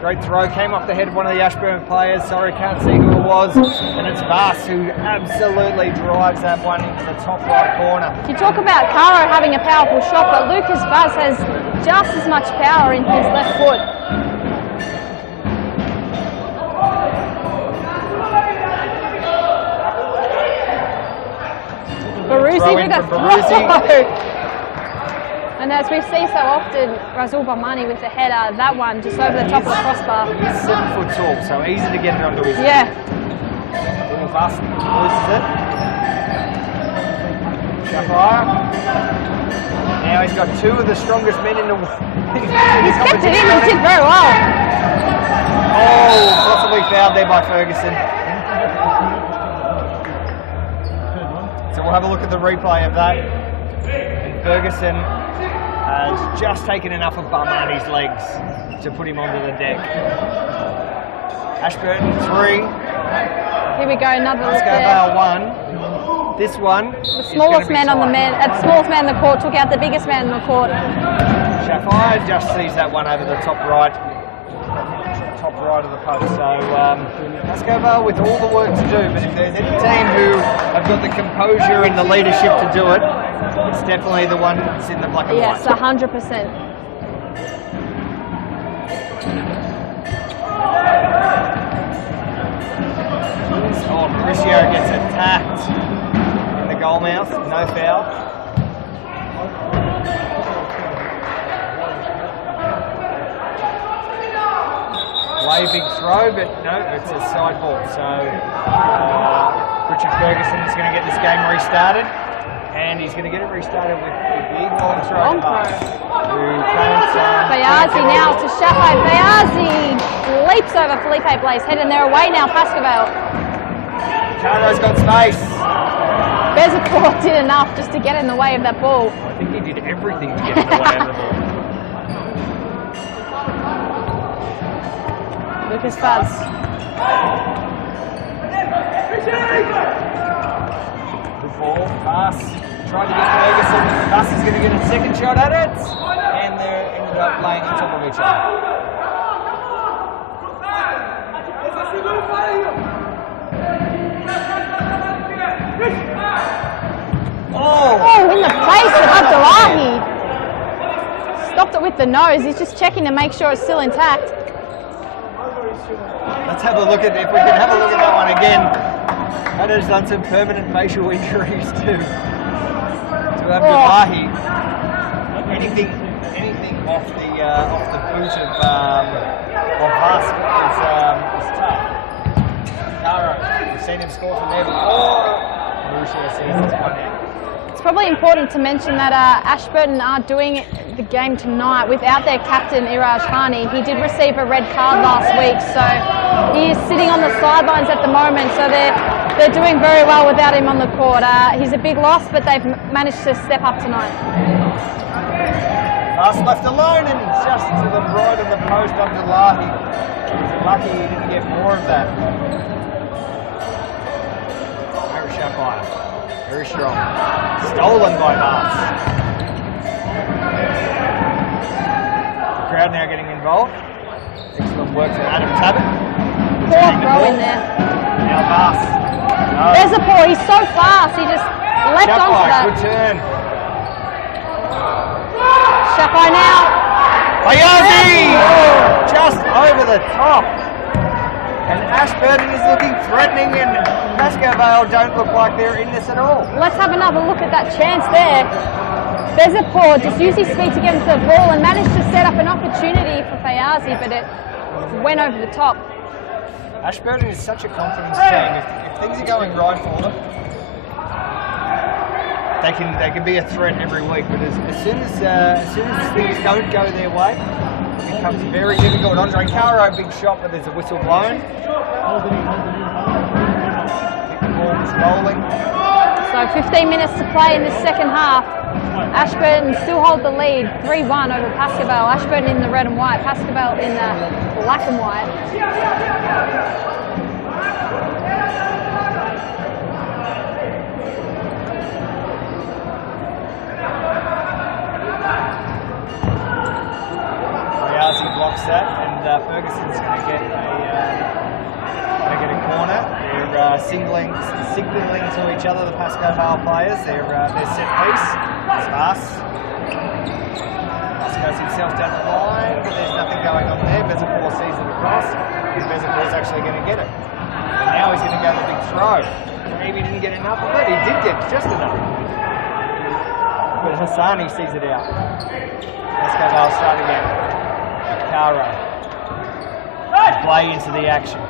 Great throw. Came off the head of one of the Ashburn players. Sorry, can't see who it was. And it's Vaz who absolutely drives that one into the top right corner. You talk about Caro having a powerful shot, but Lucas Vaz has just as much power in his left foot. Baruzzi with a throw. And as we see so often, Razul Barmani with the header, that one just over the top of the crossbar. He's 7 foot tall, so easy to get it onto his head. Fast loses it. Shappire. Now he's got 2 of the strongest men in the world. He's kept it in, he did very well. Oh, possibly fouled there by Ferguson. So we'll have a look at the replay of that. And Ferguson has just taken enough of Barmani's legs to put him onto the deck. Ash Burton 3. Here we go, another look there. Pasco Vale 1. This one. The smallest man on the smallest man in the court took out the biggest man in the court. Shappire just sees that one over the top right of the post. So Pasco Vale with all the work to do, but if there's any team who have got the composure and the leadership to do it, it's definitely the one that's in the black and white. Yes, 100%. Oh, Mauricio gets attacked in the goal mouth, no foul. Way big throw, but no, it's a side ball. So Richard Ferguson is going to get this game restarted, and he's going to get it restarted with the long throw. Bayazi now to Shappire. Bayazi leaps over Felipe Blay's head, and they're away now, Pasco Vale. Caro's got space. Besapor did enough just to get in the way of that ball. I think he did everything to get in the way of the ball. Lucas Vaz. Good ball, pass. Tried to get Ferguson. Vaz is going to get a second shot at it, and they ended up playing on top of each other. Oh, in the face of Abdullahi. Stopped it with the nose. He's just checking to make sure it's still intact. Let's have a look at, if we can have a look at that one again. That has done some permanent facial injuries to Abdullahi. Anything off the boot of Vaz is tough. Caro, we've seen him score from there before. Mauricio sees this one out. It's probably important to mention that Ash Burton are doing the game tonight without their captain Iraj Hani. He did receive a red card last week, so he is sitting on the sidelines at the moment. So they're doing very well without him on the court. He's a big loss, but they've managed to step up tonight. Pass left alone and just to the right of the post under Lahi. Lucky he didn't get more of that. Marin Shappire, very strong. Stolen by Mars. The crowd now getting involved. Excellent work from Adam Tabbitt. Poor throw in there. Now Mars. No. There's a poor, he's so fast, he just leapt onto that. Good turn. Shappire now. Ayazi! Just over the top. And Ash Burton is looking threatening, and Pasco Vale don't look like they're in this at all. Let's have another look at that chance there. There's a poor, just used his feet to get into the ball and managed to set up an opportunity for Fayazi, but it went over the top. Ash Burton is such a confidence team. If things are going right for them, they can be a threat every week. But as soon as things don't go their way, it becomes very difficult. Andre Caro, big shot, but there's a whistle blown. The ball is rolling. So 15 minutes to play in the second half. Ash Burton still hold the lead, 3-1 over Pasco Vale. Ash Burton in the red and white, Pasco Vale in the black and white. Riazi blocks that, and Ferguson's going to get a corner. They're signaling to each other, the Pasco Vale players. Their set piece. It's fast. Pasco's himself down the line, but there's nothing going on there. Bezapour sees it across, and Bezapour's actually going to get it. And now he's going to go the big throw. Maybe he didn't get enough of it. He did get just enough. But Hassani sees it out. Pasco Vale start again. Caro. Play into the action.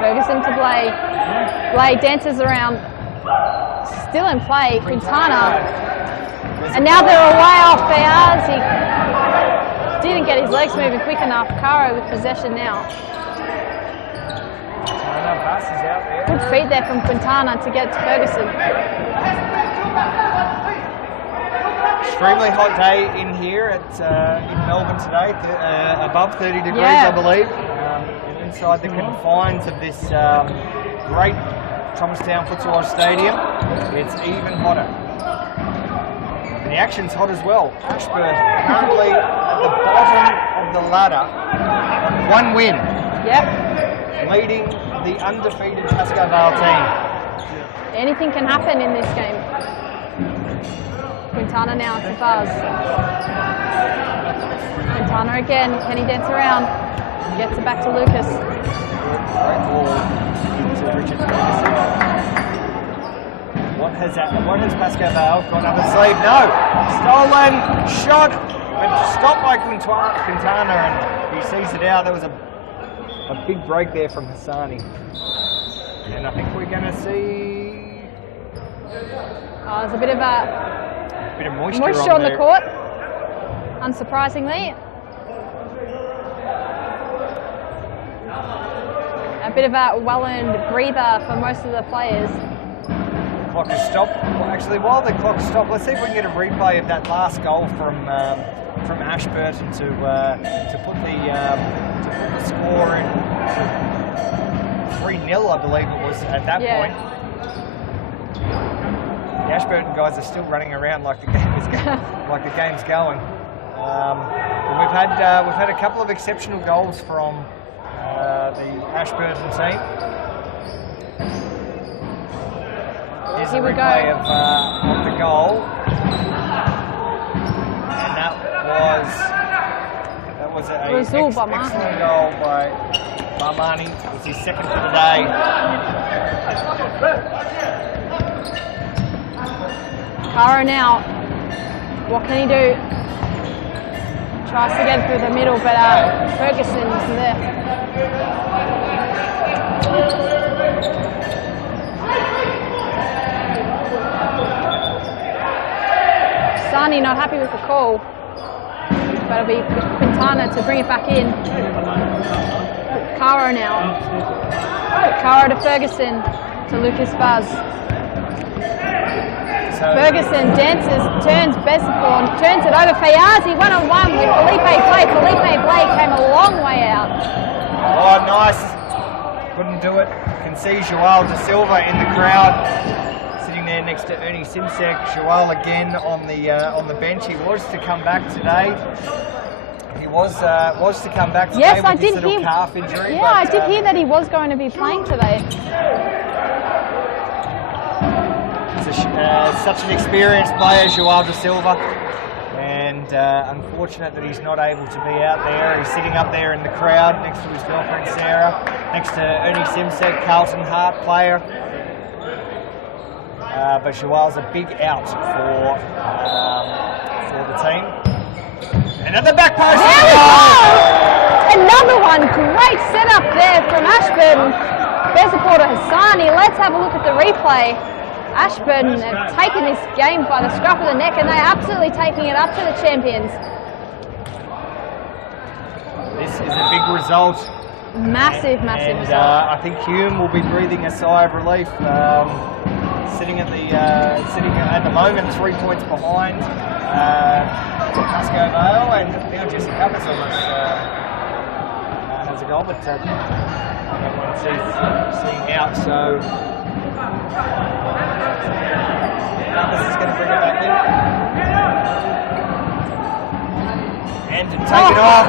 Ferguson to Blay. Blay dances around. Still in play, Quintana. And now they're away off Bears. He didn't get his legs moving quick enough. Caro with possession now. Good feed there from Quintana to get to Ferguson. Extremely hot day in here in Melbourne today, above 30 degrees, I believe. And inside the confines of this great Thomastown Futsal Oz Stadium, it's even hotter. And the action's hot as well. Ash Burton currently at the bottom of the ladder, one win. Yep. Leading the undefeated Pasco Vale team. Anything can happen in this game. Quintana now to Buzz. Quintana again, can he dance around? Gets it back to Lucas. Great ball into Richard Ferguson. What has Pasco Vale got up his sleeve? No! Stolen shot, but stopped by Quintana, and he sees it out. There was a big break there from Hassani. And I think we're going to see... There's a bit of moisture on the court, unsurprisingly. A bit of a well-earned breather for most of the players. Clock has stopped. Well, actually, while the clock stopped, let's see if we can get a replay of that last goal from Ash Burton to put the score in 3-0, I believe it was at that point. The Ash Burton guys are still running around like the game is like the game's going. And we've had a couple of exceptional goals from the Ash Burton team. Here's Here a we replay go. Of the goal, and that was an excellent goal by Marmani. It was his second for the day. Caro now, what can he do? Tries to get through the middle, but Ferguson is there. Hassani not happy with the call. But it'll be Quintana to bring it back in. Caro now. Caro to Ferguson, to Lucas Buzz. Ferguson dances, turns Besapor, turns it over. Fayazi one-on-one with Felipe Blake. Felipe Blake came a long way out. Oh, nice. Couldn't do it. You can see Joao Da Silva in the crowd, sitting there next to Ernie Simsek. Joao again on the bench. He was to come back today. He was to come back today Yes, with I his did little hear. calf injury. Yeah, I did hear that he was going to be playing today. It's such an experienced player, Joao Da Silva, and unfortunate that he's not able to be out there. He's sitting up there in the crowd next to his girlfriend Sarah, next to Ernie Simsek, Carlton Hart player. But Joao's a big out for the team. And at the back post, there we go! Another one, great setup there from Ash Burton. Besapor to Hassani. Let's have a look at the replay. Ash Burton have taken this game by the scruff of the neck, and they're absolutely taking it up to the champions. This is a big result. Massive result. I think Hume will be breathing a sigh of relief. Sitting at the moment 3 points behind Pasco Vale, and now Jesse Pappas almost has a goal, but everyone seeing out, so Pappas is going to bring it back in. And to take it off.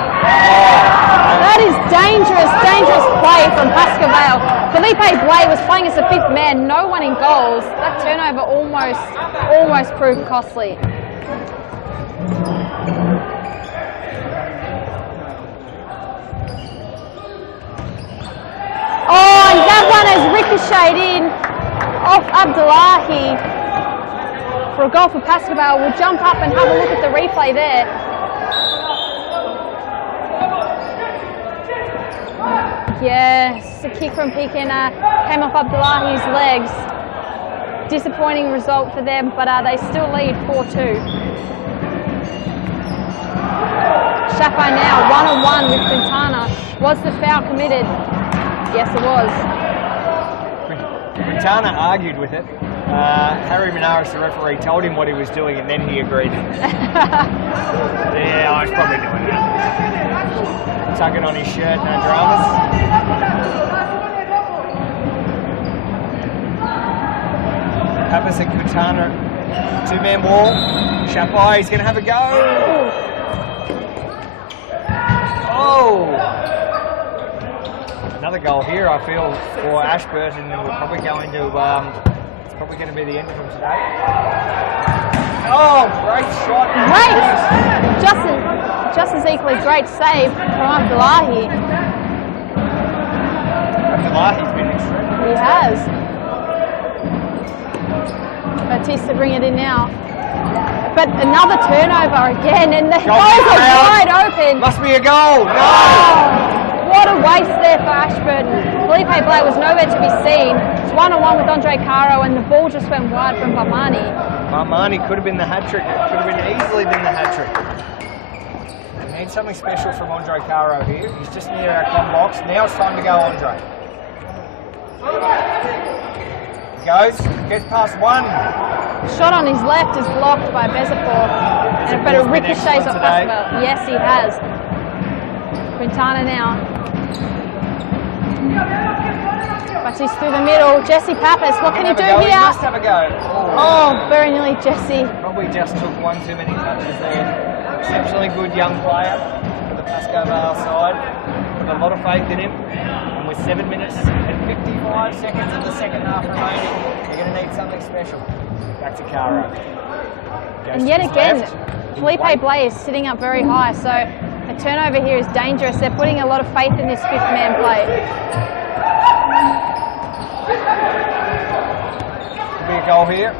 That is dangerous play from Pasco Vale. Felipe Blay was playing as a fifth man, no one in goals. That turnover almost proved costly. Oh, and that one has ricocheted in off Abdullahi for a goal for Pasco Vale. We'll jump up and have a look at the replay there. Yes, a kick from Pekin came off Abdullahi's legs. Disappointing result for them, but they still lead 4-2. Shappire now, one-on-one with Quintana. Was the foul committed? Yes, it was. Quintana argued with it. Harry Minaris, the referee, told him what he was doing, and then he agreed. Yeah, I was probably doing that. Tugging on his shirt, no dramas. Pappas and Quintana, two-man wall. Shappire, he's going to have a go. Oh! Another goal here, I feel, for Ash Burton, and we're probably going to, it's probably going to be the end of him today. Oh, great shot. Great! Just as equally great save from Abdullahi. Abdullahi's been extreme. He has. Batista bring it in now. But another turnover again, and the goals are wide open. Must be a goal. No! Oh, what a waste there for Ash Burton. Felipe Blay was nowhere to be seen. It's one-on-one with Andre Caro, and the ball just went wide from Barmani. Barmani could have been the hat-trick. It could have been easily been the hat-trick. We need something special from Andre Caro here. He's just near our club box. Now it's time to go, Andre. He goes, gets past one. Shot on his left is blocked by Besapor, but it ricochets off Pasco. Yes, he has. Quintana now. Batiste through the middle. Jesse Pappas, what can he do here? He must have a go. Oh, very nearly Jesse. Probably just took one too many touches there. Exceptionally good young player for the Pasco Vale side. With a lot of faith in him. And with 7 minutes and 55 seconds in the second half remaining, you're going to need something special. Back to Caro. And yet again, Felipe Blay is sitting up very high, so a turnover here is dangerous. They're putting a lot of faith in this fifth man play. Could be a goal here.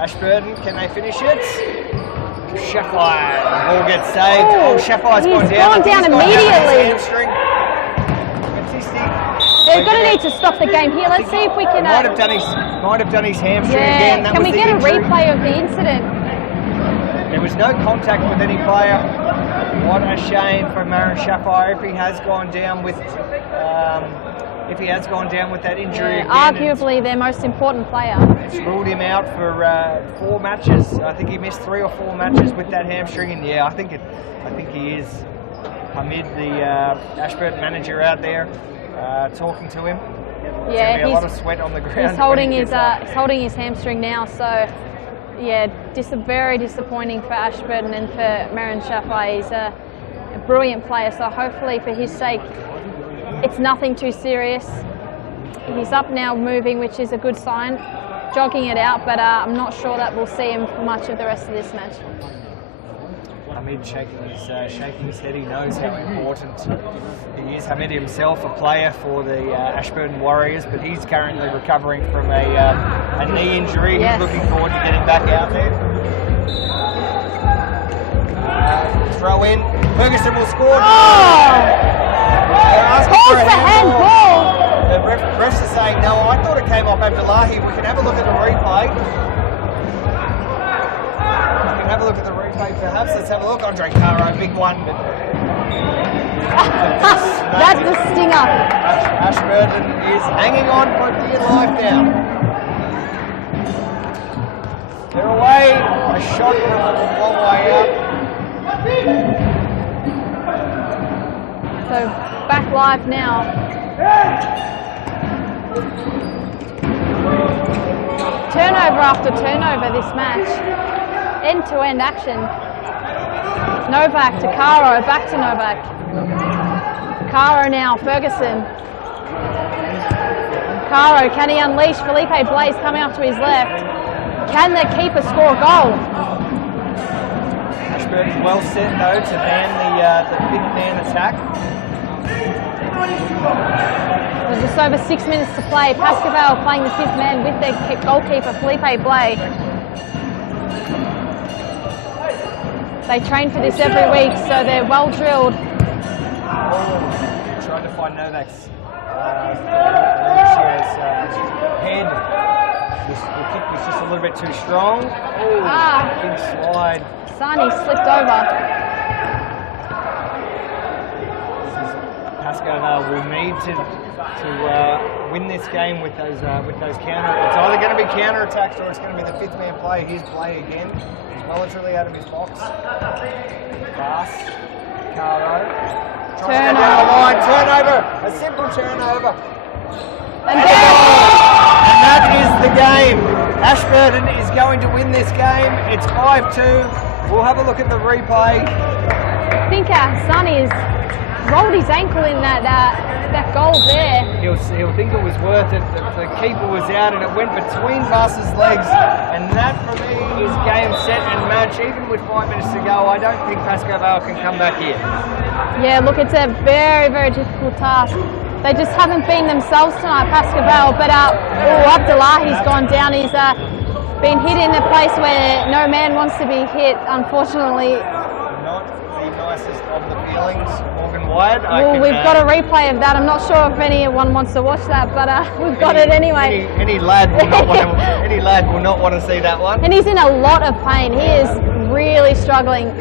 Ash Burton, can they finish it? Shappire, the ball gets saved. Oh, Shappire's gone down. He's gone down immediately. They're going to need to stop the game here. Let's see if we can... Might have done his hamstring again. That can was we the get injury. a replay of the incident? There was no contact with any player. What a shame for Marin Shappire if he has gone down with that injury again. Arguably their most important player. It's ruled him out for 4 matches. I think he missed 3 or 4 matches with that hamstring, and yeah, I think he is. Hamid, the Ash Burton manager out there, talking to him. Yeah, he's a lot of sweat on the ground. He's holding his hamstring now, so yeah, very disappointing for Ash Burton and for Marin Shappire. He's a brilliant player, so hopefully for his sake it's nothing too serious. He's up now moving, which is a good sign, jogging it out, but I'm not sure that we'll see him for much of the rest of this match. Hamid shaking his head. He knows how important he is. Hamid himself, a player for the Ash Burton Warriors, but he's currently recovering from a knee injury. Yes. He's looking forward to getting back out there. Throw in. Ferguson will score. Calls for handball. The refs are saying no. I thought it came off Abdullahi. We can have a look at the replay. Have a look at the replay, perhaps. Let's have a look. Andre Caro, big one. But That's the stinger. Ash Burton is hanging on for dear life now. They're away. A shot from a long way out. So back live now. Turnover after turnover this match. End-to-end action. Novak to Caro, back to Novak. Caro now, Ferguson. Caro, can he unleash? Felipe Blaise coming up to his left. Can the keeper score a goal? Ash Burton well set though to man the big man attack. There's just over 6 minutes to play. Pasco Vale playing the 5th man with their goalkeeper, Felipe Blaise. They train for this every week, so they're well drilled. Trying to find Novak's head. The kick was just a little bit too strong. Big slide. Sani slipped over. Pasco Vale will need to win this game with those counter. It's either going to be counter attacks or it's going to be the 5th man play. Here's play again. Well and truly out of his box. Pass. Caro. Trying to go down the line. Turnover. A simple turnover. And that is the game. Ash Burton is going to win this game. It's 5-2. We'll have a look at the replay. I think Sani has rolled his ankle in that goal there. He'll think it was worth it. The keeper was out and it went between Vass's legs. And that for me is game, set and match. Even with 5 minutes to go, I don't think Pasco Vale can come back here. Yeah, look, it's a very, very difficult task. They just haven't been themselves tonight, Pasco Vale. But Abdullahi's gone down. He's been hit in a place where no man wants to be hit, unfortunately. Not the nicest of the feelings. Wide. Well, we've got a replay of that. I'm not sure if anyone wants to watch that, but we've got it anyway. Any lad will not want to see that one. And he's in a lot of pain. He is really struggling.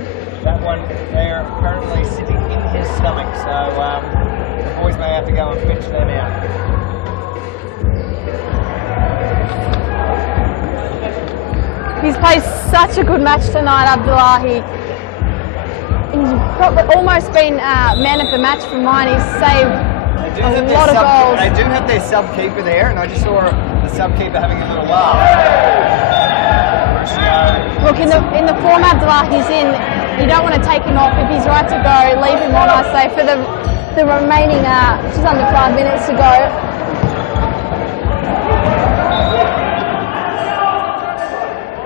That one there apparently sitting in his stomach, so the boys may have to go and fetch that out. He's played such a good match tonight, Abdullahi. He's probably almost been man of the match for mine. He's saved a lot of goals. They do have their sub-keeper there, and I just saw the sub-keeper having a little laugh. Look, in the form Abdullahi's in, you don't want to take him off. If he's right to go, leave him on, I say, for the remaining just under 5 minutes to go.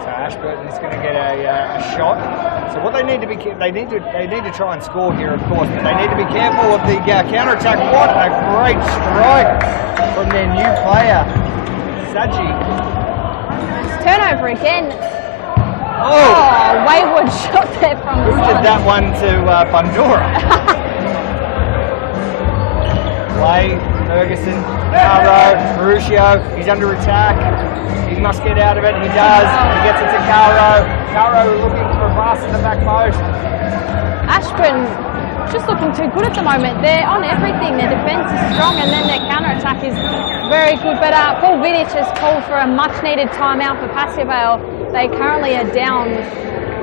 So Ash Burton is going to get a shot. So what they need to try and score here, of course, but they need to be careful of the counter-attack. What a great strike from their new player, Saji. Turnover again. Oh, wayward shot there from Who did that one to Bandura? Play, Ferguson, Caro, Mauricio, he's under attack. He must get out of it, he does. He gets it to Caro. Caro looking for Vass pass to the back post. Ashburton just looking too good at the moment. They're on everything. Their defence is strong and then their counter-attack is very good. But Paul Vidic has called for a much-needed timeout for Pasco Vale. They currently are down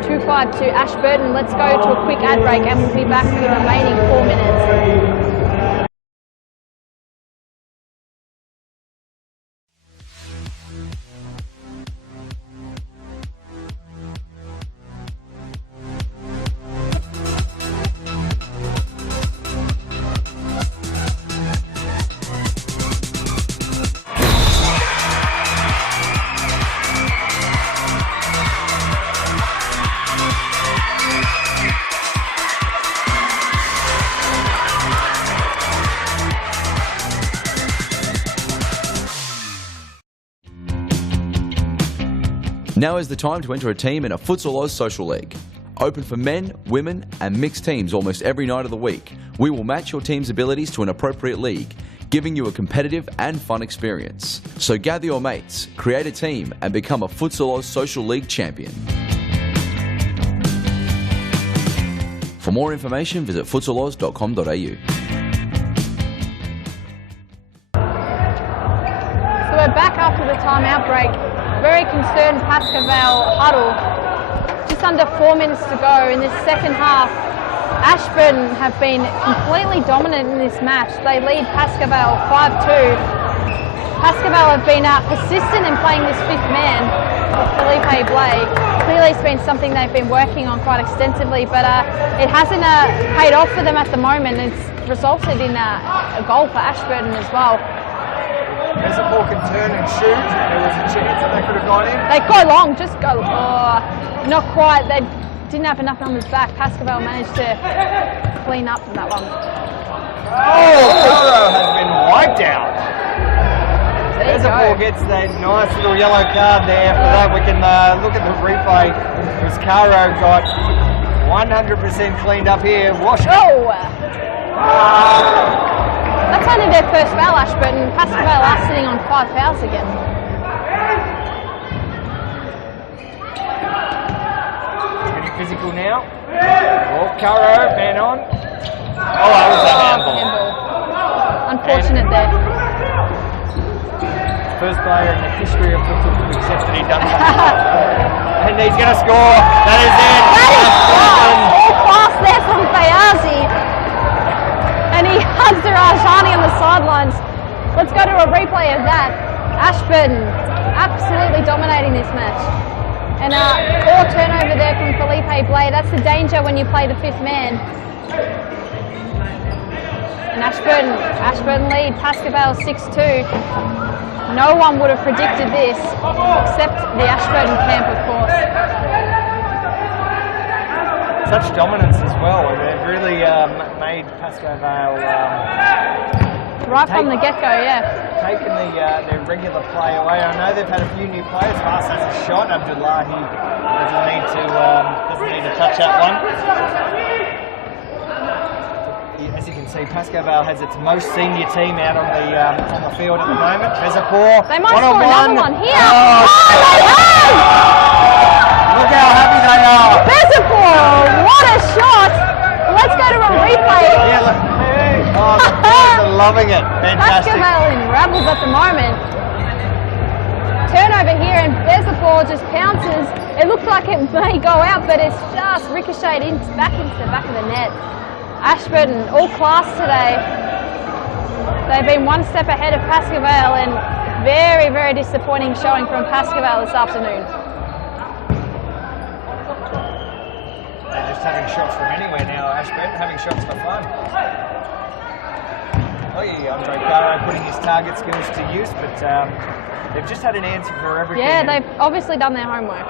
2-5 to Ashburton. Let's go to a quick ad break and we'll be back for the remaining 4 minutes. Now is the time to enter a team in a Futsal Oz Social League. Open for men, women and mixed teams almost every night of the week. We will match your team's abilities to an appropriate league, giving you a competitive and fun experience. So gather your mates, create a team and become a Futsal Oz Social League champion. For more information, visit futsaloz.com.au. So we're back after the timeout break. Very concerned Pasco Vale huddle. Just under 4 minutes to go in this second half. Ashburton have been completely dominant in this match. They lead Pasco Vale 5-2. Pasco Vale have been persistent in playing this fifth man with Felipe Blay. Clearly it's been something they've been working on quite extensively, but it hasn't paid off for them at the moment. It's resulted in a goal for Ashburton as well. As the ball can turn and shoot, there was a chance that they could have gone in. They go long, just go. Not quite. They didn't have enough numbers back. Pasco Vale managed to clean up from that one. Caro has been wiped out. There As the ball gets that nice little yellow card there for that, we can look at the replay. Because Caro got 100% cleaned up here. Wash it. That's only their first foul, Ashburton. Pasco Vale are sitting on 5 fouls again. Getting physical now. Caro, man on. That was a handball. Unfortunate there. First player in the history of football to accept that he'd done something. And he's going to score. That is it. That is all class there from Fayazi. And he hugs Rajani on the sidelines. Let's go to a replay of that. Ashburton absolutely dominating this match. And poor turnover there from Felipe Blay. That's the danger when you play the fifth man. And Ashburton lead Pasco Vale 6-2. No one would have predicted this except the Ashburton camp, of course. Such dominance as well, and they've really made Pasco Vale right from the get-go, taken their regular play away. I know they've had a few new players. Fast has a shot. Abdullahi doesn't need to touch that one. As you can see, Pasco Vale has its most senior team out on the field at the moment. There's a ball. They might score another one here. They have! Look how happy they are. There's a ball. What a shot. Let's go to a replay. Yeah, look. Oh, the boys are loving it. Fantastic. Pasco Vale in rabbles at the moment. Turnover here, and there's a ball, just pounces. It looks like it may go out, but it's just ricocheted back into the back of the net. Ashburton, all class today. They've been one step ahead of Pasco Vale, and very, very disappointing showing from Pasco Vale this afternoon. They're just having shots from anywhere now, Ashburton, having shots for fun. Oh yeah, Andre Caro putting his target skills to use, but they've just had an answer for everything. Yeah, they've obviously done their homework.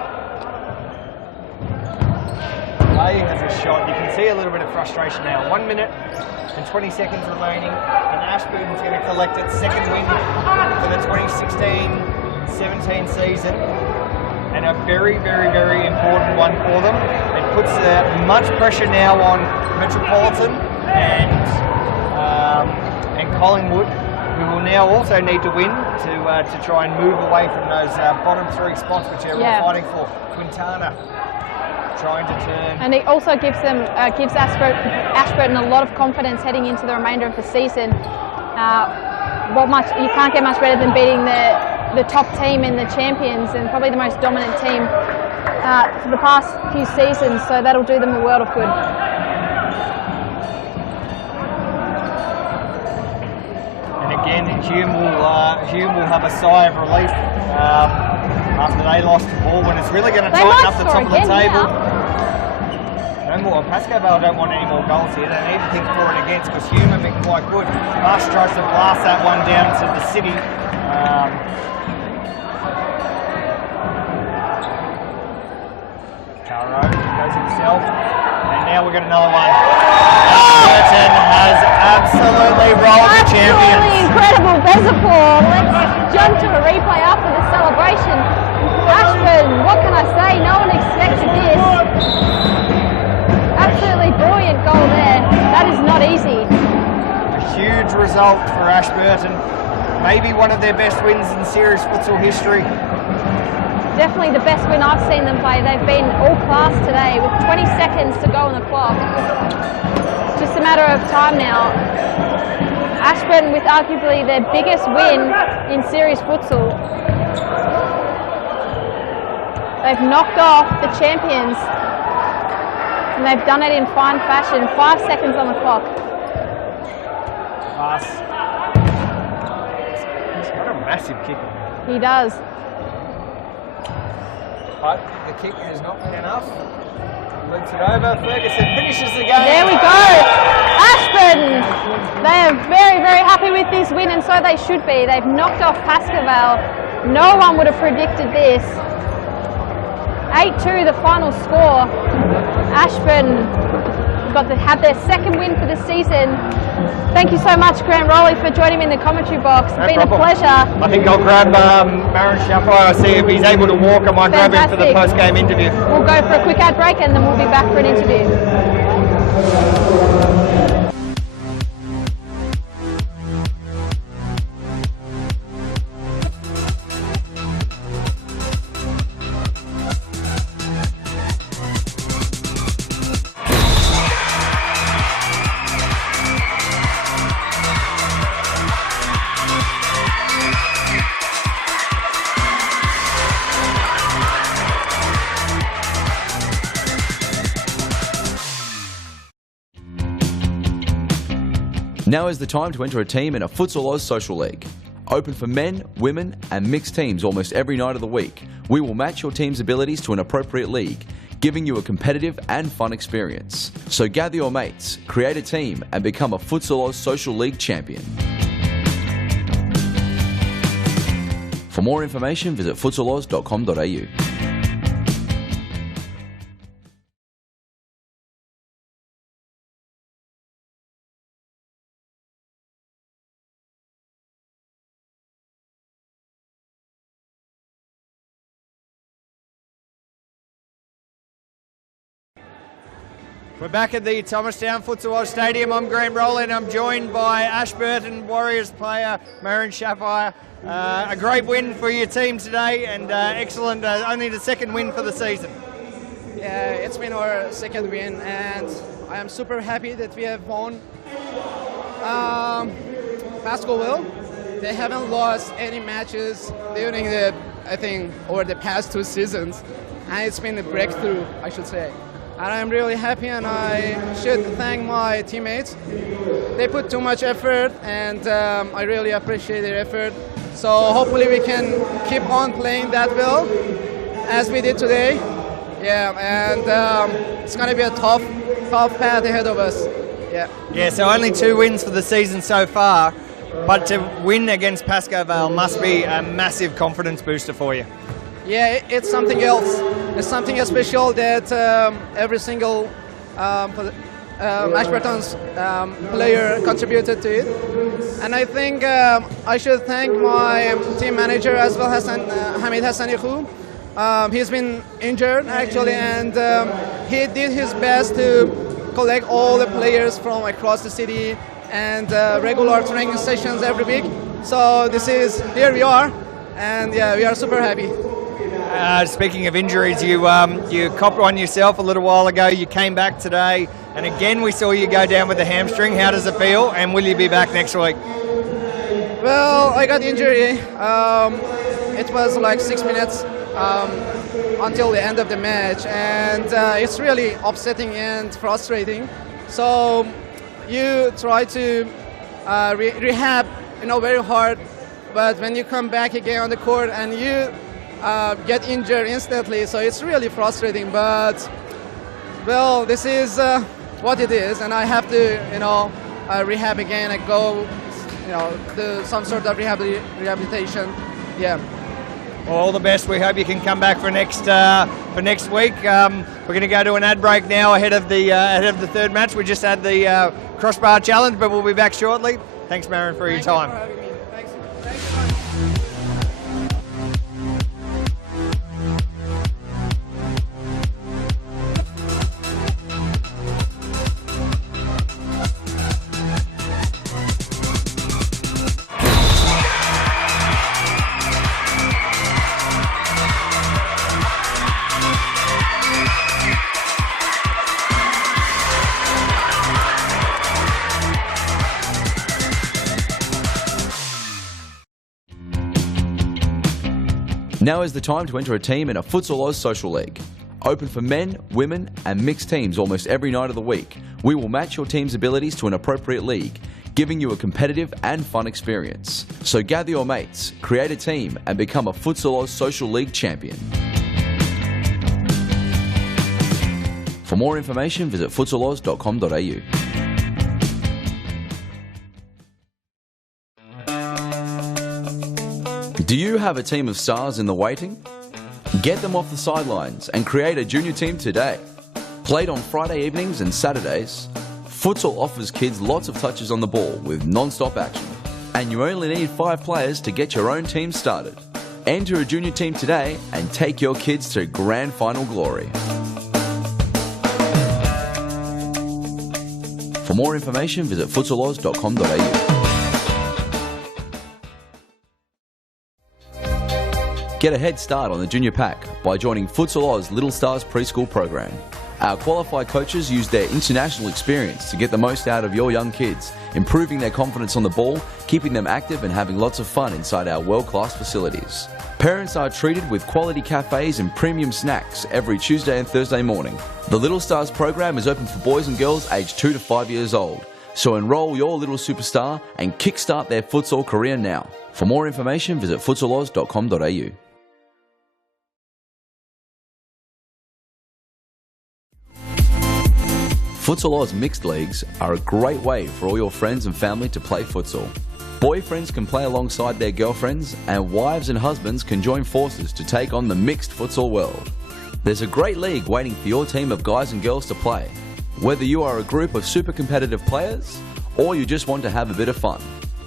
Blay has a shot. You can see a little bit of frustration now. 1 minute and 20 seconds remaining, and Ashburton's going to collect its second win for the 2016-17 season, and a very, very, very important one for them. It puts much pressure now on Metropolitan and Collingwood, who will now also need to win to try and move away from those bottom three spots which they're all fighting for. Quintana trying to turn. And it also gives Ash Burton a lot of confidence heading into the remainder of the season. You can't get much better than beating the top team in the champions and probably the most dominant team for the past few seasons, so that'll do them a world of good. And again, Hume will have a sigh of relief after they lost to Bowwin. It's really going to tighten up the top of the table. No more. Pasco Vale don't want any more goals here. They need to think for it against, because Hume have been quite good. Ash tries to blast that one down to the city. Caro goes himself. And now we've got another one. Ash Burton has absolutely rolled the champions. Absolutely incredible reservoir. Let's jump to a replay after the celebration. Ash Burton, what can I say? No one expected this. Absolutely brilliant goal there. That is not easy. A huge result for Ash Burton. Maybe one of their best wins in series futsal history. Definitely the best win I've seen them play. They've been all class today with 20 seconds to go on the clock. Just a matter of time now. Ash Burton with arguably their biggest win in series futsal. They've knocked off the champions and they've done it in fine fashion. 5 seconds on the clock. Pass. He's got a massive kicker. He does. But the kick has not been enough. Looks it over. Ferguson finishes the game. There we go. Ash Burton. They are very, very happy with this win, and so they should be. They've knocked off Pasco Vale. No one would have predicted this. 8-2 the final score. Ash Burton had their second win for the season. Thank you so much, Grant Rowley, for joining me in the commentary box. It's been a pleasure. I think I'll grab Marin Shappire. I'll see if he's able to walk. I might grab him for the post-game interview. We'll go for a quick ad break and then we'll be back for an interview. Now is the time to enter a team in a Futsal Oz Social League. Open for men, women and mixed teams almost every night of the week. We will match your team's abilities to an appropriate league, giving you a competitive and fun experience. So gather your mates, create a team and become a Futsal Oz Social League champion. For more information, visit futsaloz.com.au. We're back at the Thomastown Futsal Oz Stadium. I'm Grant Rowley and I'm joined by Ash Burton, Warriors player Marin Shappire. A great win for your team today and excellent, only the second win for the season. Yeah, it's been our second win and I am super happy that we have won. Pasco Vale, they haven't lost any matches during over the past 2 seasons, and it's been a breakthrough, I should say. And I'm really happy and I should thank my teammates. They put too much effort and I really appreciate their effort. So hopefully we can keep on playing that well as we did today. Yeah, and it's going to be a tough path ahead of us. Yeah, so only 2 wins for the season so far, but to win against Pasco Vale must be a massive confidence booster for you. Yeah, it's something else. It's something special that every single Ash Burton's player contributed to it. And I think I should thank my team manager as well, Hamid Hassani Hume. He's been injured actually, and he did his best to collect all the players from across the city and regular training sessions every week. So here we are, and yeah, we are super happy. Speaking of injuries, you copped one yourself a little while ago. You came back today, and again we saw you go down with the hamstring. How does it feel, and will you be back next week? Well, I got injury. It was like 6 minutes until the end of the match, and it's really upsetting and frustrating. So you try to rehab, very hard, but when you come back again on the court and you get injured instantly, so it's really frustrating. But well, this is what it is, and I have to, rehab again and go, do some sort of rehabilitation. Yeah. Well, all the best. We hope you can come back for next week. We're going to go to an ad break now ahead of the third match. We just had the crossbar challenge, but we'll be back shortly. Thanks, Marin, for your time. Thank you for having me. Thanks. Now is the time to enter a team in a Futsal Oz Social League. Open for men, women and mixed teams almost every night of the week. We will match your team's abilities to an appropriate league, giving you a competitive and fun experience. So gather your mates, create a team and become a Futsal Oz Social League champion. For more information, visit futsaloz.com.au. Do you have a team of stars in the waiting? Get them off the sidelines and create a junior team today. Played on Friday evenings and Saturdays, futsal offers kids lots of touches on the ball with non-stop action. And you only need 5 players to get your own team started. Enter a junior team today and take your kids to grand final glory. For more information, visit futsaloz.com.au. Get a head start on the junior pack by joining Futsal Oz Little Stars preschool program. Our qualified coaches use their international experience to get the most out of your young kids, improving their confidence on the ball, keeping them active and having lots of fun inside our world-class facilities. Parents are treated with quality cafes and premium snacks every Tuesday and Thursday morning. The Little Stars program is open for boys and girls aged 2 to 5 years old. So enroll your little superstar and kickstart their futsal career now. For more information, visit futsaloz.com.au. Futsal Oz mixed leagues are a great way for all your friends and family to play futsal. Boyfriends can play alongside their girlfriends and wives and husbands can join forces to take on the mixed futsal world. There's a great league waiting for your team of guys and girls to play. Whether you are a group of super competitive players or you just want to have a bit of fun.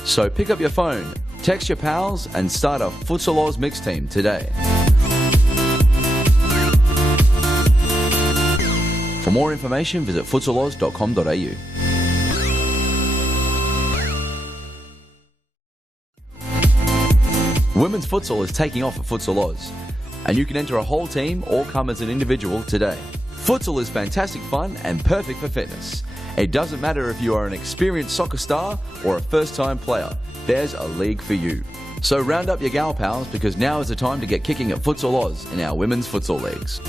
So pick up your phone, text your pals and start a Futsal Oz mixed team today. For more information, visit futsaloz.com.au. Women's futsal is taking off at Futsal Oz, and you can enter a whole team or come as an individual today. Futsal is fantastic fun and perfect for fitness. It doesn't matter if you are an experienced soccer star or a first-time player, there's a league for you. So round up your gal pals because now is the time to get kicking at Futsal Oz in our women's futsal leagues.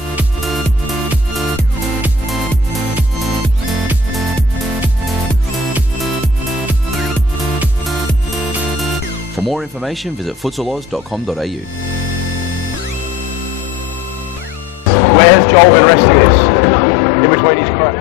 For more information, visit futsaloz.com.au. Where's Joel been resting this? In between his crap.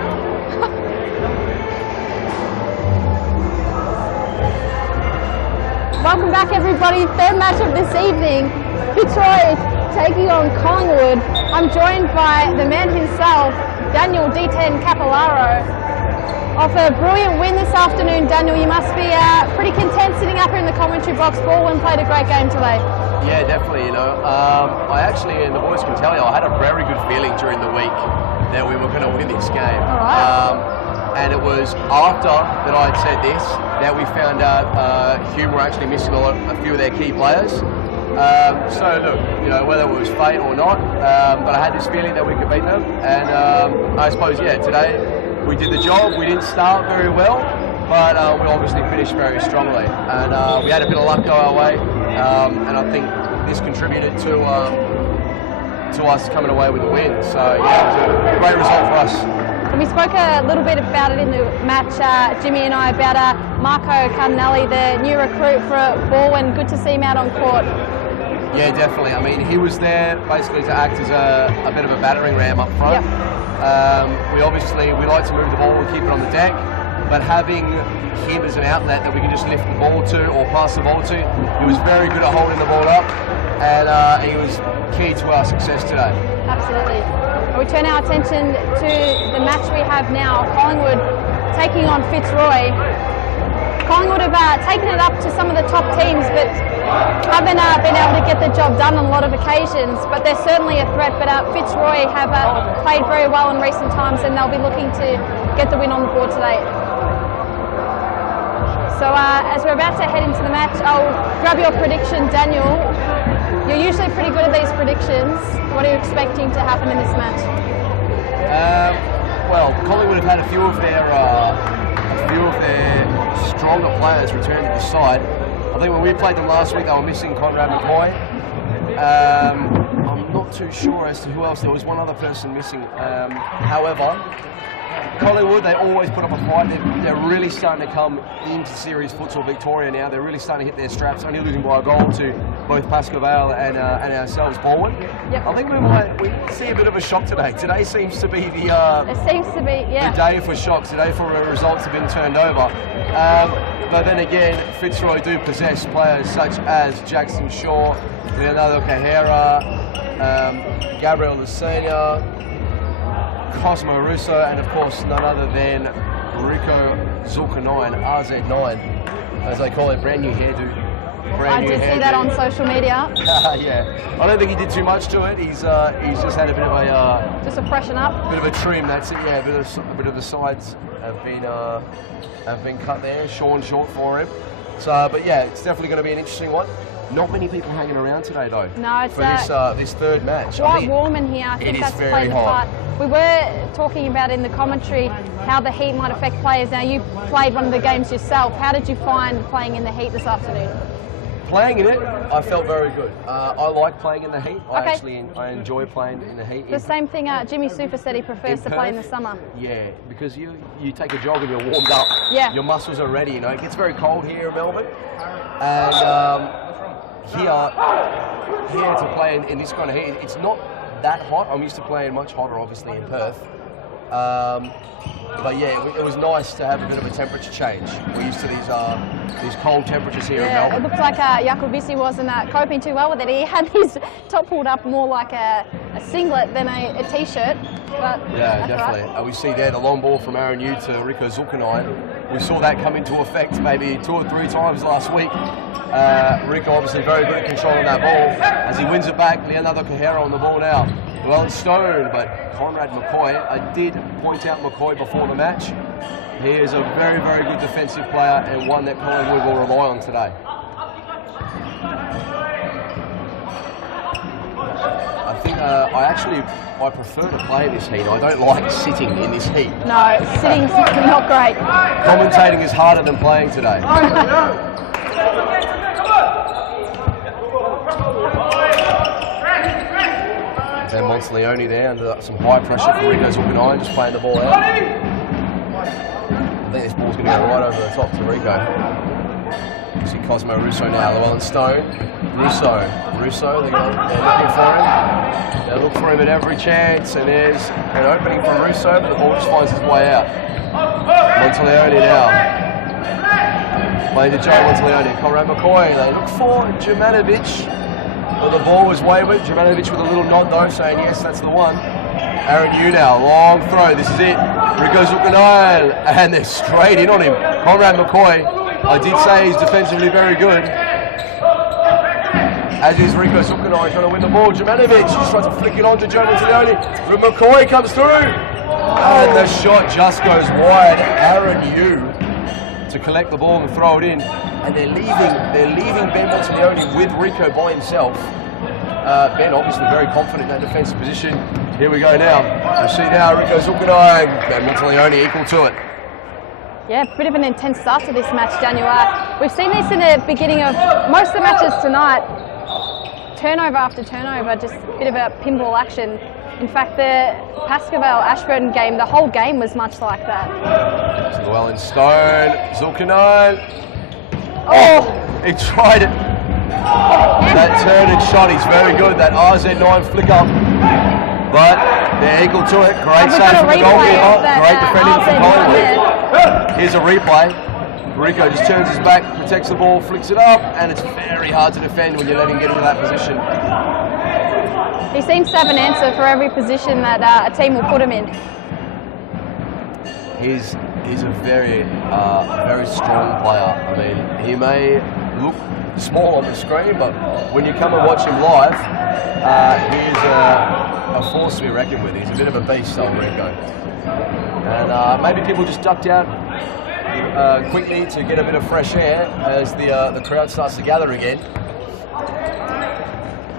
Welcome back everybody, third match of this evening. Fitzroy taking on Collingwood. I'm joined by the man himself, Daniel D10 Capillaro. Off a brilliant win this afternoon, Daniel, you must be pretty content sitting up here in the commentary box. Bowwin played a great game today. Yeah, definitely, I actually, and the boys can tell you, I had a very good feeling during the week that we were going to win this game. All right. And it was after that I'd said this that we found out Hume were actually missing a few of their key players. So look, whether it was fate or not, but I had this feeling that we could beat them, and I suppose today we did the job. We didn't start very well, but we obviously finished very strongly, and we had a bit of luck go our way, and I think this contributed to us coming away with a win. So it was a great result for us. And we spoke a little bit about it in the match, Jimmy and I, about Marco Cardinelli, the new recruit for Bowwin. Good to see him out on court. Yeah, definitely. I mean, he was there basically to act as a bit of a battering ram up front. Yep. We like to move the ball and keep it on the deck, but having him as an outlet that we can just lift the ball to or pass the ball to, he was very good at holding the ball up, and he was key to our success today. Absolutely. We turn our attention to the match we have now, Collingwood taking on Fitzroy. Collingwood have taken it up to some of the top teams, but haven't been able to get the job done on a lot of occasions, but they're certainly a threat. But Fitzroy have played very well in recent times, and they'll be looking to get the win on the board today. So as we're about to head into the match, I'll grab your prediction, Daniel. You're usually pretty good at these predictions. What are you expecting to happen in this match? Well, Collingwood have had a few of their stronger players return to the side. I think when we played them last week, they were missing Conrad McCoy. I'm not too sure as to who else. There was one other person missing. However, Collingwood, they always put up a fight. They're really starting to come into Series Futsal Victoria now. They're really starting to hit their straps, only losing by a goal to both Pasco Vale and ourselves, Bowwin. Yep. I think we see a bit of a shock today. Today seems to be the day for shocks, today for results have been turned over. But then again, Fitzroy do possess players such as Jackson Shaw, Leonardo Cajera, Gabriel Lucena, Cosmo Russo, and of course none other than Rico Zulka9, RZ9, as they call it, brand new hairdo. I did see that on social media. Yeah, I don't think he did too much to it. He's just had a bit of a just a freshen up, bit of a trim. That's it. Yeah, a bit of the sides have been cut there, shorn short for him. So, but yeah, it's definitely going to be an interesting one. Not many people hanging around today, though. No, it's for this third match. Quite warm in here. I think that's played a part. We were talking about in the commentary how the heat might affect players. Now, you played one of the games yourself. How did you find playing in the heat this afternoon? Playing in it, I felt very good. I like playing in the heat. I enjoy playing in the heat. The same thing Jimmy Super said he prefers to play in the summer. Yeah, because you take a jog and you're warmed up. Yeah. Your muscles are ready. It gets very cold here in Melbourne, and here to play in this kind of heat, it's not that hot. I'm used to playing much hotter, obviously, in Perth. But yeah, it was nice to have a bit of a temperature change. We're used to these cold temperatures here in Melbourne. It looked like Jakubisi wasn't coping too well with it. He had his top pulled up more like a singlet than a t-shirt. But yeah, definitely. Right. We see there the long ball from Aaron Yu to Rico Zulka9. We saw that come into effect maybe 2 or 3 times last week. Rico obviously very good at controlling that ball. As he wins it back, Leonardo Cajera on the ball now. Well, it's Stone, but Conrad McCoy, I did point out McCoy before the match. He is a very, very good defensive player and one that Collingwood will rely on today. I think I prefer to play in this heat. I don't like sitting in this heat. No, sitting's not great. Commentating is harder than playing today. And Monteleone there under some high pressure for Rico Zulka9, just playing the ball out. I think this ball's going to go right over the top to Rico. You see Cosmo Russo now, Llewellyn Stone. Russo, they're looking for him. They look for him at every chance, and there's an opening for Russo, but the ball just finds its way out. Monteleone now. Playing to Joe Monteleone, Conrad McCoy. They look for Jurmanovic. But the ball was wayward. Jurmanovic with a little nod though, saying yes, that's the one. Aaron Yu now, long throw, this is it. Rico Zulka9, and they're straight in on him. Conrad McCoy, I did say he's defensively very good. As is Rico Zulka9 trying to win the ball. Jurmanovic just tries to flick it on to Joe Monteleone. McCoy comes through. And the shot just goes wide. Aaron Yu to collect the ball and throw it in, and they're leaving Ben Monteleone with Rico by himself. Ben obviously very confident in that defensive position. Here we go now. You see now Rico Zulkanai and Monteleone equal to it. Yeah, a bit of an intense start to this match, Daniel. We've seen this in the beginning of most of the matches tonight. Turnover after turnover, just a bit of a pinball action. In fact, the Pasco Vale Ash Burton game, the whole game was much like that. Llewellyn Stone, Zulkanai. Oh! He tried it. That turn and shot, he's very good. That RZ9 flicker. But they're equal to it. Great save from the goalkeeper. Great defending from Collingwood. Here's a replay. Rico just turns his back, protects the ball, flicks it up, and it's very hard to defend when you let him get into that position. He seems to have an answer for every position that a team will put him in. He's a very strong player. I mean, he may look small on the screen, but when you come and watch him live, he's a force to be reckoned with. He's a bit of a beast, though, Rico. And maybe people just ducked out quickly to get a bit of fresh air as the crowd starts to gather again.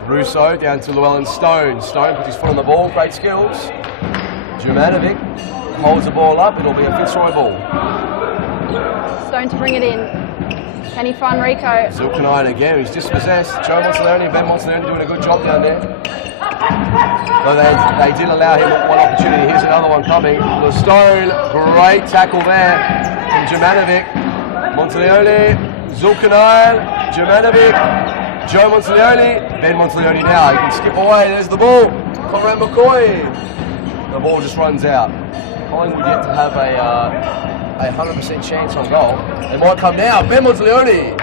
Russo down to Llewellyn Stone. Stone puts his foot on the ball, great skills. Jumanovic holds the ball up, it'll be a Fitzroy ball. Stone to bring it in. Can he find Rico? Zulkanai again, he's dispossessed. Joe Monteleone, Ben Monteleone doing a good job down there. Well, they did allow him one opportunity. Here's another one coming. The Stone, great tackle there from Jumanovic. Monteleone, Zulkanai, Jumanovic. Joe Monteleone, Ben Monteleone now, he can skip away, there's the ball, Conrad McCoy. The ball just runs out. Collingwood yet to have a 100% chance on goal. They might come now, Ben Monteleone.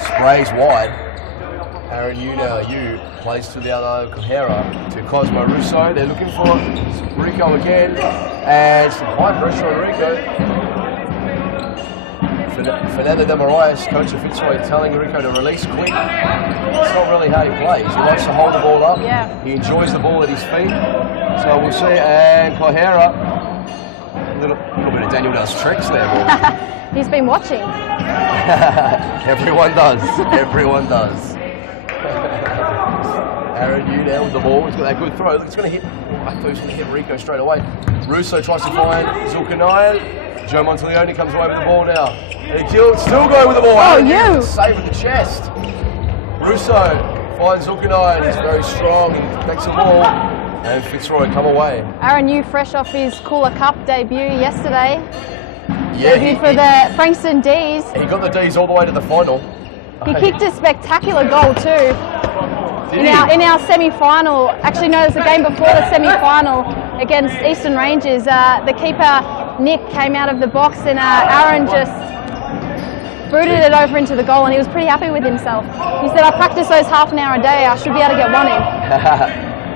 Sprays wide. Aaron Hume now, plays to the other Kohera, to Cosmo Russo. They're looking for Rico again, and some high pressure on Rico. Fernando de Moraes, coach of Fitzroy, telling Rico to release quick. It's not really how he plays. He likes to hold the ball up. Yeah. He enjoys the ball at his feet. So we'll see. And Kohera, a little bit of Daniel does tricks there. He's been watching. Everyone does. Everyone does. Aaron Yu now with the ball. He's got that good throw. Look, it's going to hit. I thought he was going to hit Rico straight away. Russo tries to find Zulkanai. Joe Monteleone comes away with the ball now. And he'll still go with the ball. Oh, you! Save with the chest. Russo finds Zulkanai and he's very strong. He takes the ball. And Fitzroy come away. Aaron Yu fresh off his Cooler Cup debut yesterday. Yeah, Debuted for the Frankston D's. He got the D's all the way to the final. He kicked a spectacular goal too. In our semi-final, actually no, it was the game before the semi-final against Eastern Rangers. The keeper Nick came out of the box and Aaron just booted it over into the goal and he was pretty happy with himself. He said, I practice those half an hour a day, I should be able to get one in.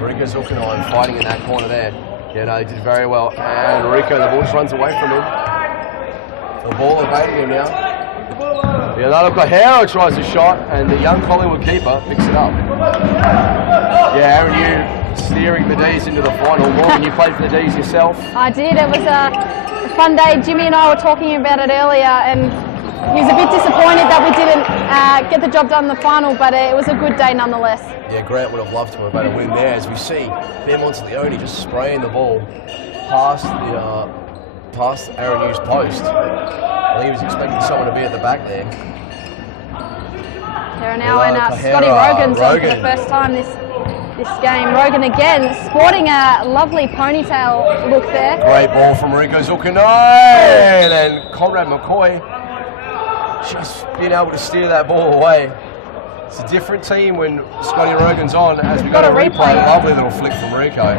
Rico Zulkanai fighting in that corner there. Yeah, no, he did very well. And Rico, the ball just runs away from him. The ball evading him now. Leonardo Kohera tries a shot and the young Collingwood keeper picks it up. Yeah, Aaron, you steering the D's into the final. Morgan, you played for the D's yourself? I did. It was a fun day. Jimmy and I were talking about it earlier and he was a bit disappointed that we didn't get the job done in the final, but it was a good day nonetheless. Yeah, Grant would have loved to have had a win there. As we see, Ben Monteleone just spraying the ball past Aaron Hughes' post. I think he was expecting someone to be at the back there. There are now in Scotty Rogan's on for the first time this game. Rogan again sporting a lovely ponytail look there. Great ball from Rico Zulkanai and Conrad McCoy just being able to steer that ball away. It's a different team when Scotty Rogan's on. As we got a replay, lovely little flick from Rico.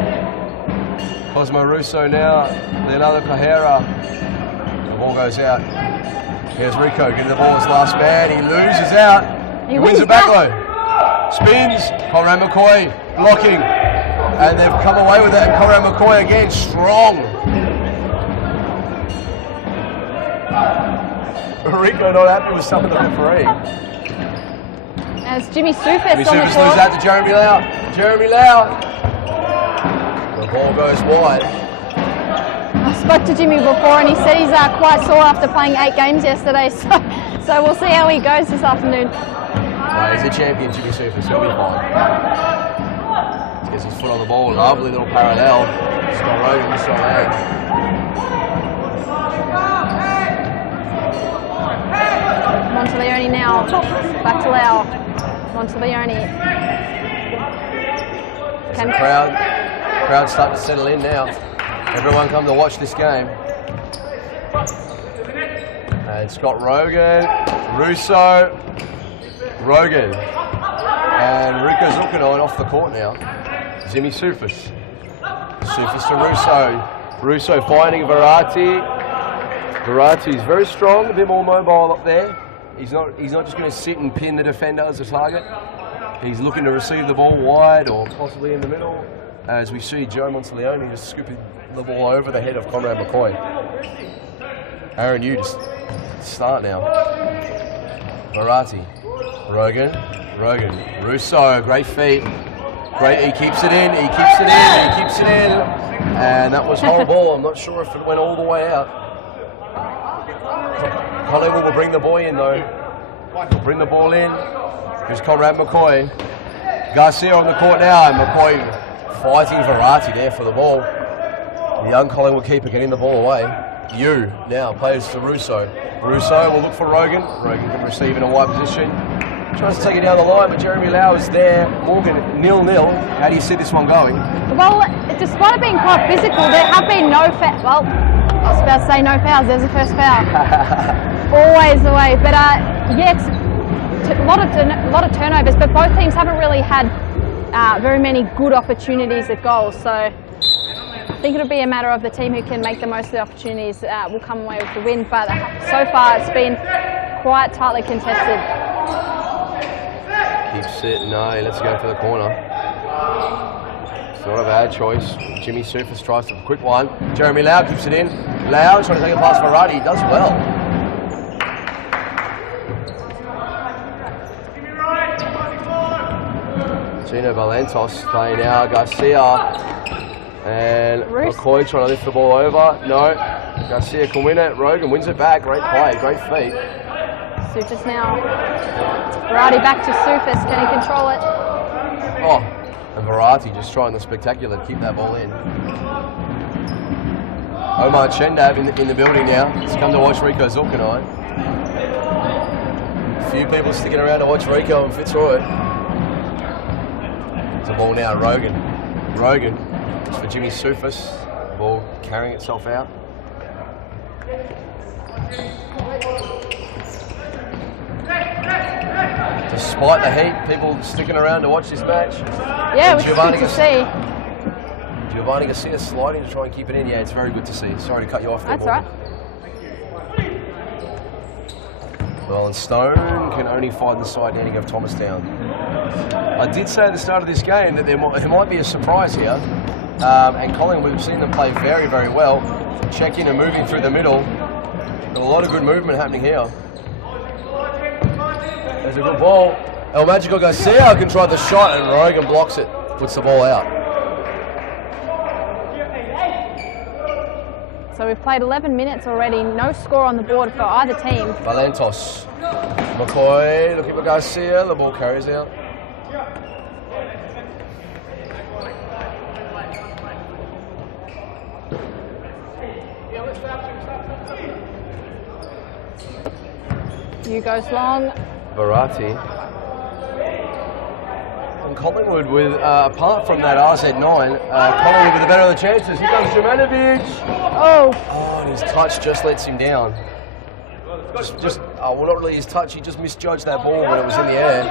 Cosmo Russo now, Leonardo Kohera. The ball goes out. Here's Rico getting the ball as last man. He loses out. He wins it back low. Spins. Conrad McCoy blocking. And they've come away with that. Conrad McCoy again, strong. Rico not happy with some of the referee. As Jimmy Soufis on the Soufis court. loses out to Jeremy Lau. The ball goes wide. spoke to Jimmy before and he said he's quite sore after playing 8 games yesterday, so we'll see how he goes this afternoon. He's a champion, Jimmy Surface, he'll be fine. Gets his foot on the ball, lovely little parallel. Scott Rogan just on that. Monteleone now, back to Lau. Monteleone. The crowd's starting to settle in now. Everyone come to watch this game. And Scott Rogan, Russo, Rogan. And Rico Zuccanine off the court now. Jimmy Sufis. Sufis to Russo. Russo finding Verratti. Verratti's very strong, a bit more mobile up there. He's not just going to sit and pin the defender as a target. He's looking to receive the ball wide or possibly in the middle. As we see Joe Monteleone just scooping the ball over the head of Conrad McCoy. Aaron, you just start now. Verratti. Rogan. Russo, great feet. Great, he keeps it in. And that was horrible. I'm not sure if it went all the way out. Collingwood will bring the boy in though. Will bring the ball in. Here's Conrad McCoy. Garcia on the court now, and McCoy fighting Verratti there for the ball. The young Collingwood keeper getting the ball away. You now plays to Russo. Russo will look for Rogan. Rogan can receive in a wide position. Tries to take it down the line, but Jeremy Lau is there. Morgan 0-0. How do you see this one going? Well, despite it being quite physical, there have been no fouls. Well, I was about to say no fouls. There's the first foul. Always the way. But yeah, it's a lot of turnovers. But both teams haven't really had very many good opportunities at goals. So I think it'll be a matter of the team who can make the most of the opportunities will come away with the win. But so far, it's been quite tightly contested. Keeps it, no, let's go for the corner. It's not a bad choice. Jimmy Surface tries for a quick one. Jeremy Lau keeps it in. Lau trying to take it past Verratti, he does well. Gino Valentos playing now, Garcia. And McCoy trying to lift the ball over. No, Garcia can win it. Rogan wins it back. Great play, great feat. Sufis now. Verratti back to Sufis. Can he control it? Oh, and Verratti just trying the spectacular to keep that ball in. Omar Chendab in the building now. He's come to watch Rico Zulkanine. A few people sticking around to watch Rico and Fitzroy. It's a ball now, Rogan. It's for Jimmy Sufis. Ball carrying itself out. Despite the heat, people sticking around to watch this match. Yeah, which is good to see. Giovanni Garcia sliding to try and keep it in. Yeah, it's very good to see. Sorry to cut you off there. That's right. Well, and Stone can only find the side netting of Thomastown. I did say at the start of this game that there might be a surprise here. And Collingwood, we've seen them play very, very well. Checking and moving through the middle. Got a lot of good movement happening here. There's a good ball. El Magico Garcia can try the shot and Rogan blocks it. Puts the ball out. So we've played 11 minutes already. No score on the board for either team. Valentos. McCoy looking for Garcia. The ball carries out. You goes long. Verratti. And Collingwood with, apart from that RZ9, Collingwood with the better of the chances. Here comes Jumanovic. Oh, and his touch just lets him down. Well, not really his touch, he just misjudged that ball when it was in the air.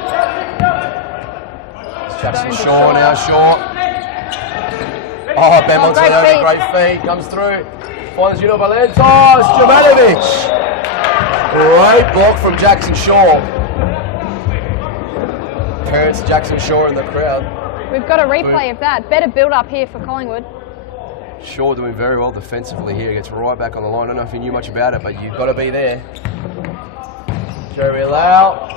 It's Jackson Shaw now, Shaw. Oh, Ben Monteleone, great feed, comes through. Finds Gino Valentos, Jumanovic. Great block from Jackson Shaw. Parents Jackson Shaw in the crowd. We've got a replay of that. Better build up here for Collingwood. Shaw doing very well defensively here. Gets right back on the line. I don't know if you knew much about it, but you've got to be there. Jeremy Lau.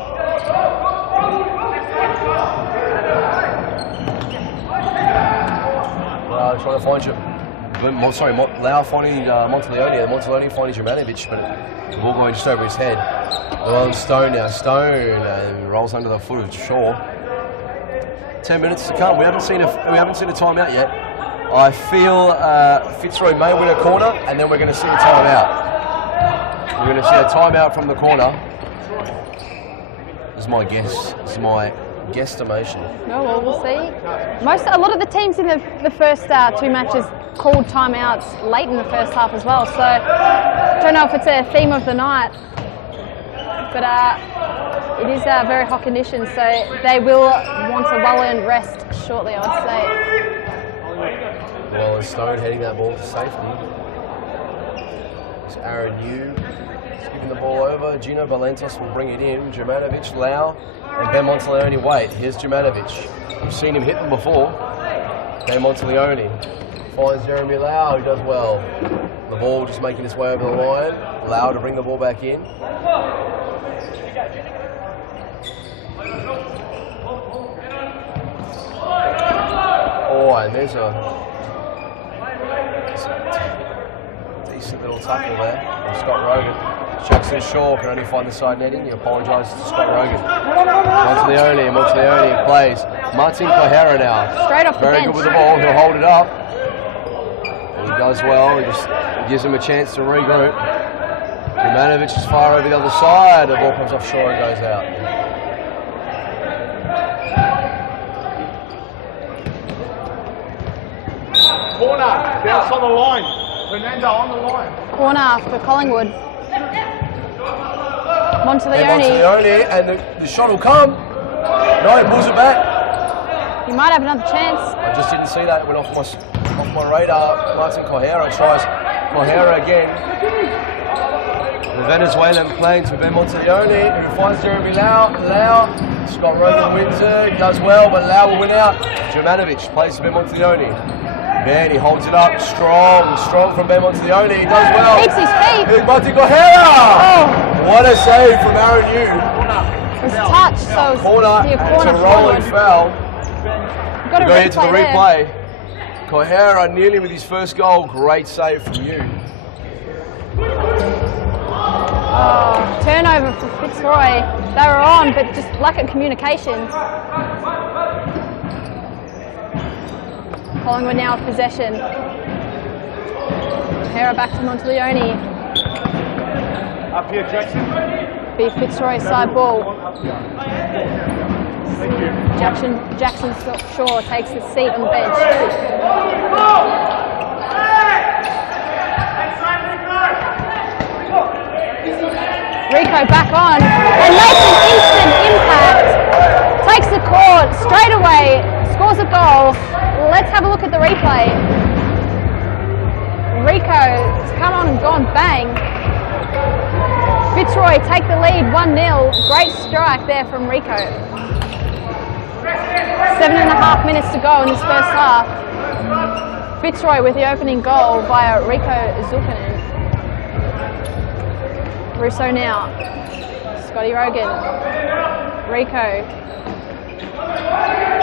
Trying to find Lau finding Monteleone, and Monteleone finding Jurmanovic, but the ball going just over his head. Well, Stone now, and rolls under the foot of Shaw. 10 minutes to come. We haven't seen a timeout yet. I feel Fitzroy may win a corner, and then we're going to see a timeout. We're going to see a timeout from the corner. This is my guess. This is my guesstimation. No, well, we'll see. A lot of the teams in the first 2 matches called timeouts late in the first half as well. So I don't know if it's a theme of the night, but it is very hot conditions, so they will want a well-earned rest shortly, I would say. Well, is Stone heading that ball to safety? It's Aaron Hume giving the ball over. Gino Valentos will bring it in. Jurmanovic, Lau, and Ben Monteleone wait. Here's Jurmanovic. We've seen him hit them before. Ben Monteleone finds Jeremy Lau, who does well. The ball just making its way over the line. Lau to bring the ball back in. Oh, and there's a decent little tackle there from Scott Rogan. Jackson Shaw can only find the side netting. He apologises to Scott Rogan. Monteleone plays. Martin Cojera now. Straight off the bench. Very good with the ball. He'll hold it up. He does well. He just gives him a chance to regroup. Jurmanovic is far over the other side. The ball comes offshore and goes out. Corner, bounce on the line. Fernando on the line. Corner for Collingwood. Monteleone. Monteleone, and the shot will come. No, he pulls it back. He might have another chance. I just didn't see that. It went off my radar. Martin Cojera tries Cojera again. The Venezuelan playing to Ben Monteleone, who finds Jeremy Lau. Scott Rogan wins it, does well, but Lau will win out. Jurmanovic plays to Ben Monteleone. Ben, he holds it up, strong from Ben Monteleone. He does well. Keeps his feet. Here's Martin Cojera. Oh. What a save from Aaron Hume. It was a touch, so it's Corner, it's a rolling foul. Got to go into the replay. replay. Cojera nearly with his first goal. Great save from Hume. Oh, turnover for Fitzroy. They were on, but just lack of communication. Collingwood now with possession. Cojera back to Monteleone. Up here, Jackson. Be Fitzroy side ball. Jackson Shaw takes his seat on the bench. Rico back on and makes an instant impact. Takes the court straight away, scores a goal. Let's have a look at the replay. Rico's come on and gone bang. Fitzroy take the lead 1-0. Great strike there from Rico. 7.5 minutes to go in this first half. Fitzroy with the opening goal via Rico Zulkanen. Russo now. Scotty Rogan. Rico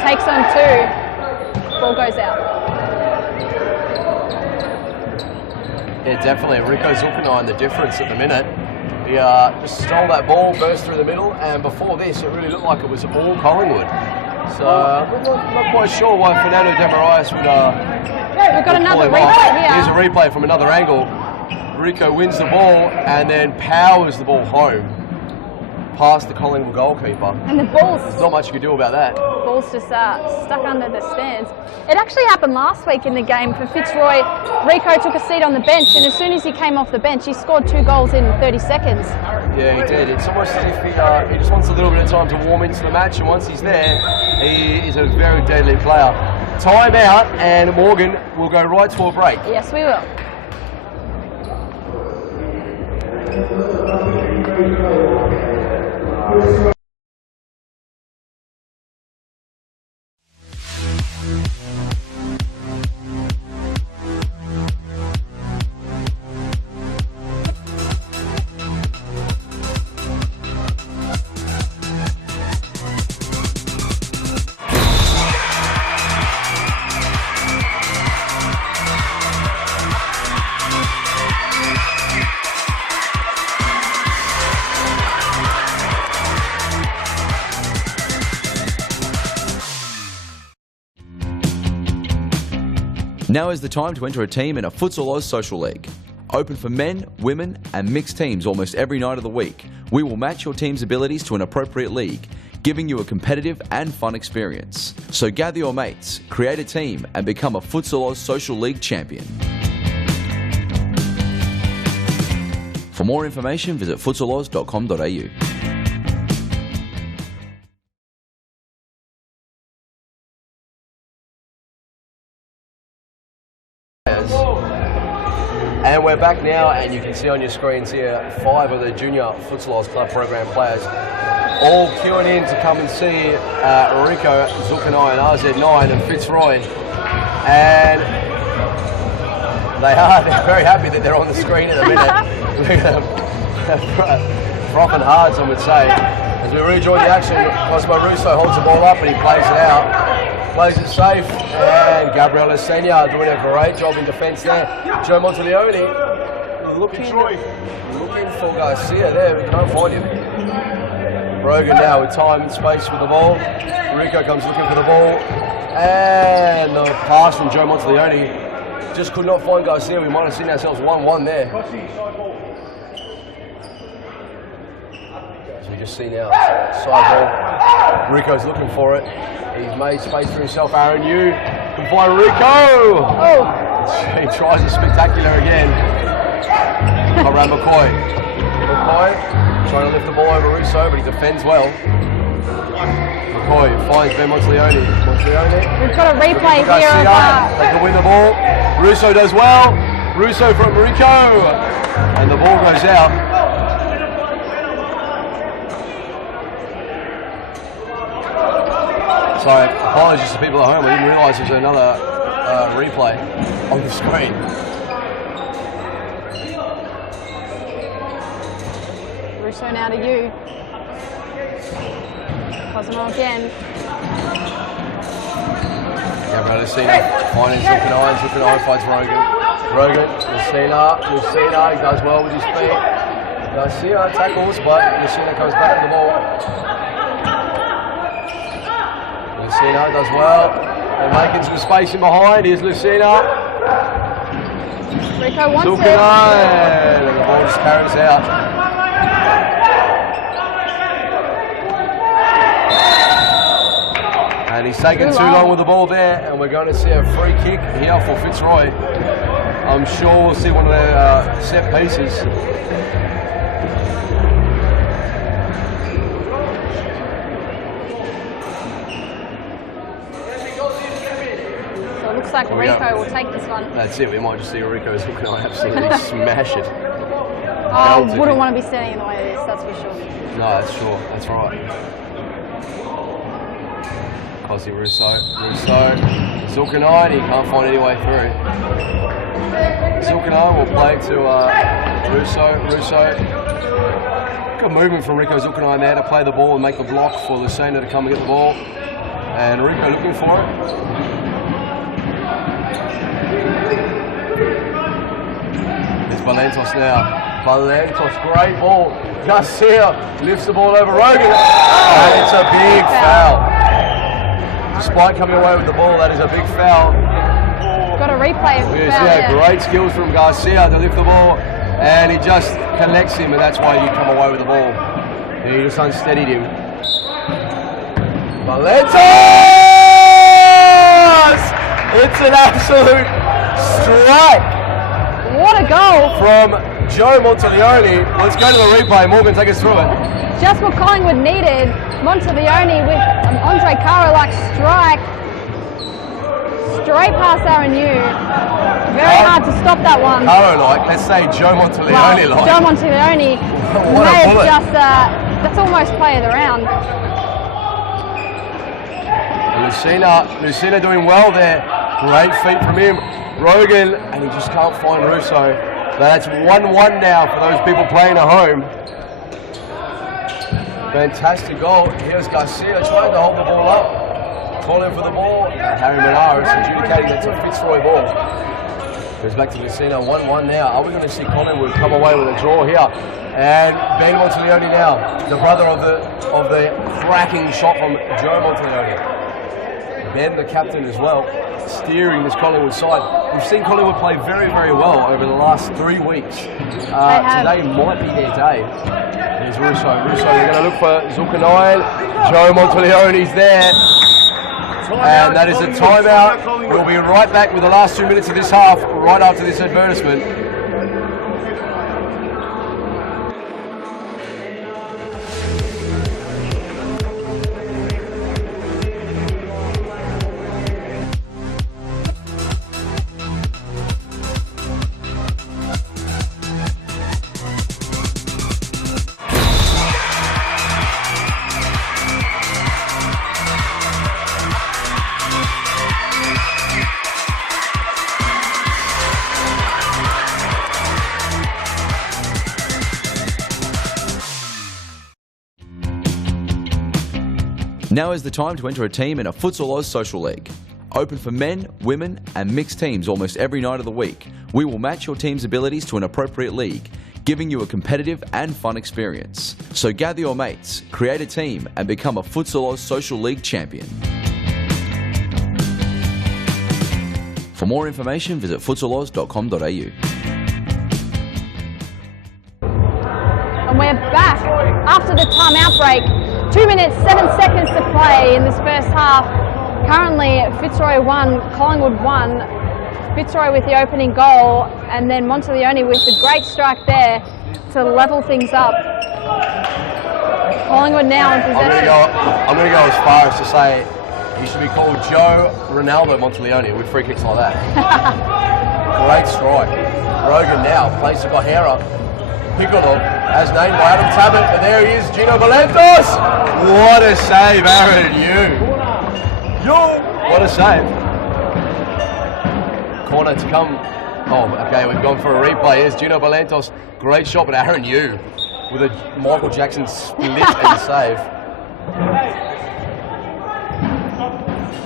takes on 2. Ball goes out. Yeah, definitely. Rico Zulkanen, the difference at the minute. He just stole that ball, burst through the middle, and before this, it really looked like it was all Collingwood. So, I'm not quite sure why Fernando de Moraes would. We've got another replay here. Here's a replay from another angle. Rico wins the ball and then powers the ball home past the Collingwood goalkeeper. And the ball's... There's not much you can do about that. Ball's just stuck under the stands. It actually happened last week in the game for Fitzroy. Rico took a seat on the bench, and as soon as he came off the bench, he scored 2 goals in 30 seconds. Yeah, he did. It's almost as if he just wants a little bit of time to warm into the match, and once he's there, he is a very deadly player. Time out, and Morgan will go right to a break. Yes, we will. Now is the time to enter a team in a Futsal Oz Social League. Open for men, women and mixed teams almost every night of the week. We will match your team's abilities to an appropriate league, giving you a competitive and fun experience. So gather your mates, create a team and become a Futsal Oz Social League champion. For more information, visit futsaloz.com.au. And we're back now, and you can see on your screens here 5 of the Junior Futsal Oz Club program players all queuing in to come and see Rico, Zulkanai and RZ9 and Fitzroy. And they're very happy that they're on the screen in a minute. Look at them. Frothing hard, some would say. As we rejoin the action, Cosmo Russo holds the ball up and he plays it out. Plays it safe, and Gabriel Senior doing a great job in defence there. Joe Monteleone looking for Garcia there, we can't find him. Brogan now with time and space with the ball. Rico comes looking for the ball, and the pass from Joe Monteleone just could not find Garcia. We might have seen ourselves 1-1 there. So you just see now, side ball. Rico's looking for it. He's made space for himself. Aaron Yu can find Rico. Oh! He tries a spectacular again. Around McCoy. McCoy trying to lift the ball over Russo, but he defends well. McCoy finds Ben Monteleone. We've got a replay here of they can win the ball. Russo does well. Russo from Rico. And the ball goes out. So apologies to people at home, I didn't realise there was another replay on the screen. Russo now to you. Cosmo again. Gabriel Lucina finding Zulkanai. Zulkanai finds Rogan. Lucina, he does well with his feet. Garcia tackles, but Lucina comes back to the ball. Lucina does well. They're making some space in behind. Here's Lucina. Rico wants Zulkanai. it. And the ball just carries out. And he's taken too long with the ball there, and we're going to see a free kick here for Fitzroy. I'm sure we'll see one of their set pieces. Looks like Rico will take this one. That's it, we might just see Rico's looking to absolutely smash it. I wouldn't want to be standing in the way of this, that's for sure. No, that's sure, that's right. Cosy Russo, Zulkanai, he can't find any way through. Zulkanai will play it to Russo. Good movement from Rico Zulkanai there to play the ball and make the block for Lucina to come and get the ball. And Rico looking for it. It's Valentos now. Valentos, great ball. Garcia lifts the ball over Rogan. And it's a big foul. Despite coming away with the ball, that is a big foul. Got a replay of the foul, yeah, great skills from Garcia to lift the ball. And he just connects him, and that's why you come away with the ball. He just unsteadied him. Valentos! It's an absolute strike. What a goal from Joe Monteleone. Let's go to the replay. Morgan, take us through it. Just what Collingwood needed. Monteleone with an Andre Caro-like strike. Straight past Aaron Yu. Very hard to stop that one. Caro-like, let's say Joe Monteleone-like. Well, Joe Monteleone What a may have bullet. just, that's almost play of the round. Lucina doing well there. Great feet from him. Rogan, and he just can't find Russo. That's 1-1 now for those people playing at home. Fantastic goal. Here's Garcia trying to hold the ball up. Calling for the ball. Harry Menares adjudicating it's a Fitzroy ball. Goes back to Lucina, 1-1 now. Are we going to see Collingwood come away with a draw here? And Ben Monteleone now, the brother of the cracking shot from Joe Monteleone. Ben, the captain as well, steering this Collingwood side. We've seen Collingwood play very, very well over the last 3 weeks. Today might be their day. There's Russo. They're going to look for Zulkarnain. Joe Monteleone's there. And that is a timeout. We'll be right back with the last 2 minutes of this half, right after this advertisement. Now is the time to enter a team in a Futsal Oz Social League. Open for men, women and mixed teams almost every night of the week. We will match your team's abilities to an appropriate league, giving you a competitive and fun experience. So gather your mates, create a team and become a Futsal Oz Social League champion. For more information, visit futsaloz.com.au. And we're back after the timeout break. 2 minutes, 7 seconds to play in this first half. Currently, Fitzroy 1, Collingwood 1. Fitzroy with the opening goal, and then Monteleone with the great strike there to level things up. Collingwood now in possession. I'm going to go as far as to say he should be called Joe Ronaldo Monteleone with free kicks like that. Great strike. Rogan now plays to O'Hara. Piccolo, as named by Adam Tabbitt, and there he is, Gino Valentos! What a save, Aaron Hume! What a save. Corner to come. Oh, okay, we've gone for a replay. Here's Gino Valentos. Great shot, but Aaron Hume with a Michael Jackson split and save.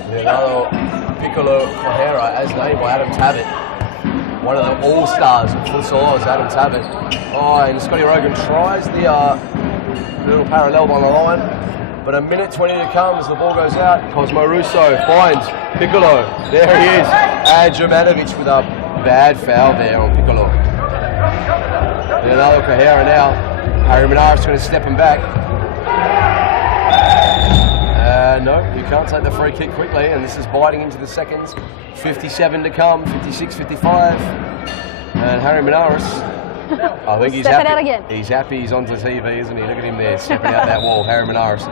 Leonardo Piccolo O'Hara, as named by Adam Tabbitt. One of the all-stars of Futsal Oz, Adam Tabbitt. Oh, and Scotty Rogan tries the little parallel on the line, but a minute 20 to come as the ball goes out. Cosmo Russo finds Piccolo. There he is. And Jurmanovic with a bad foul there on Piccolo. Leonardo O'Hara now. Harry Minaris going to step him back. No, you can't take the free kick quickly, and this is biting into the seconds. 57 to come, 56, 55. And Harry Minaris, I think he's happy. Out again. He's happy he's onto TV, isn't he? Look at him there, stepping out that wall, Harry Minaris.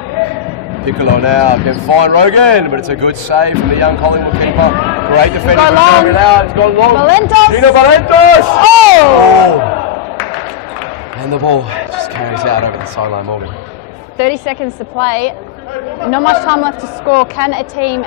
Piccolo now can find Rogan, but it's a good save from the young Collingwood keeper. Great defending from Rogan now. It's gone long. Valentos. Gino Valentos! Oh! And the ball just carries out over the sideline, Morgan. 30 seconds to play. Not much time left to score. Can a team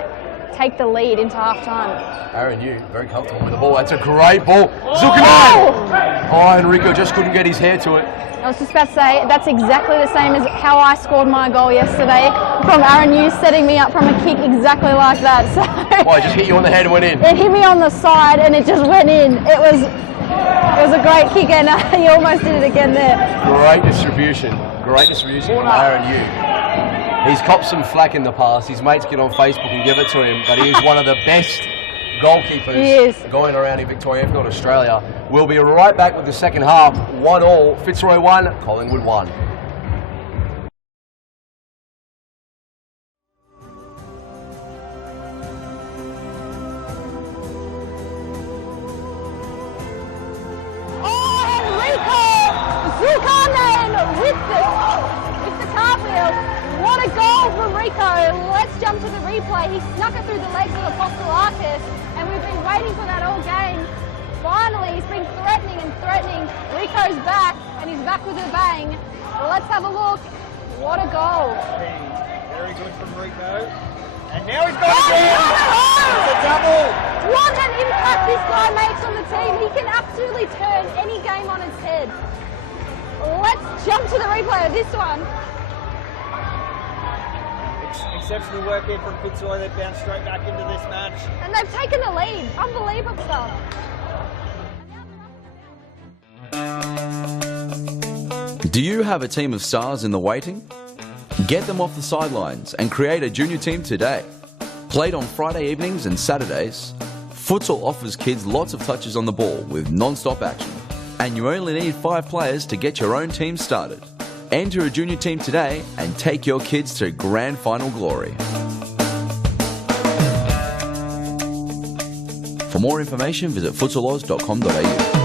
take the lead into half-time? Aaron Hume, very comfortable with the ball. That's a great ball. Zulkarnain! Oh, Enrico just couldn't get his hair to it. I was just about to say, that's exactly the same as how I scored my goal yesterday from Aaron Hume setting me up from a kick exactly like that. So well, it just hit you on the head and went in. It hit me on the side and it just went in. It was a great kick and he almost did it again there. Great distribution from Aaron Hume. He's copped some flack in the past. His mates get on Facebook and give it to him, but he is one of the best goalkeepers going around in Victoria, if not Australia. We'll be right back with the second half. 1-1, Fitzroy 1, Collingwood 1. Let's jump to the replay. He snuck it through the legs of the Apostolakis, and we've been waiting for that all game. Finally, he's been threatening and threatening. Rico's back, and he's back with a bang. Let's have a look. What a goal. Very good from Rico. And now he's got it again. It's a double. What an impact this guy makes on the team. He can absolutely turn any game on its head. Let's jump to the replay of this one. Exceptional work there from Fitzroy. They've bounced straight back into this match. And they've taken the lead. Unbelievable stuff. Do you have a team of stars in the waiting? Get them off the sidelines and create a junior team today. Played on Friday evenings and Saturdays, futsal offers kids lots of touches on the ball with non-stop action. And you only need 5 players to get your own team started. Enter a junior team today and take your kids to grand final glory. For more information, visit futsaloz.com.au.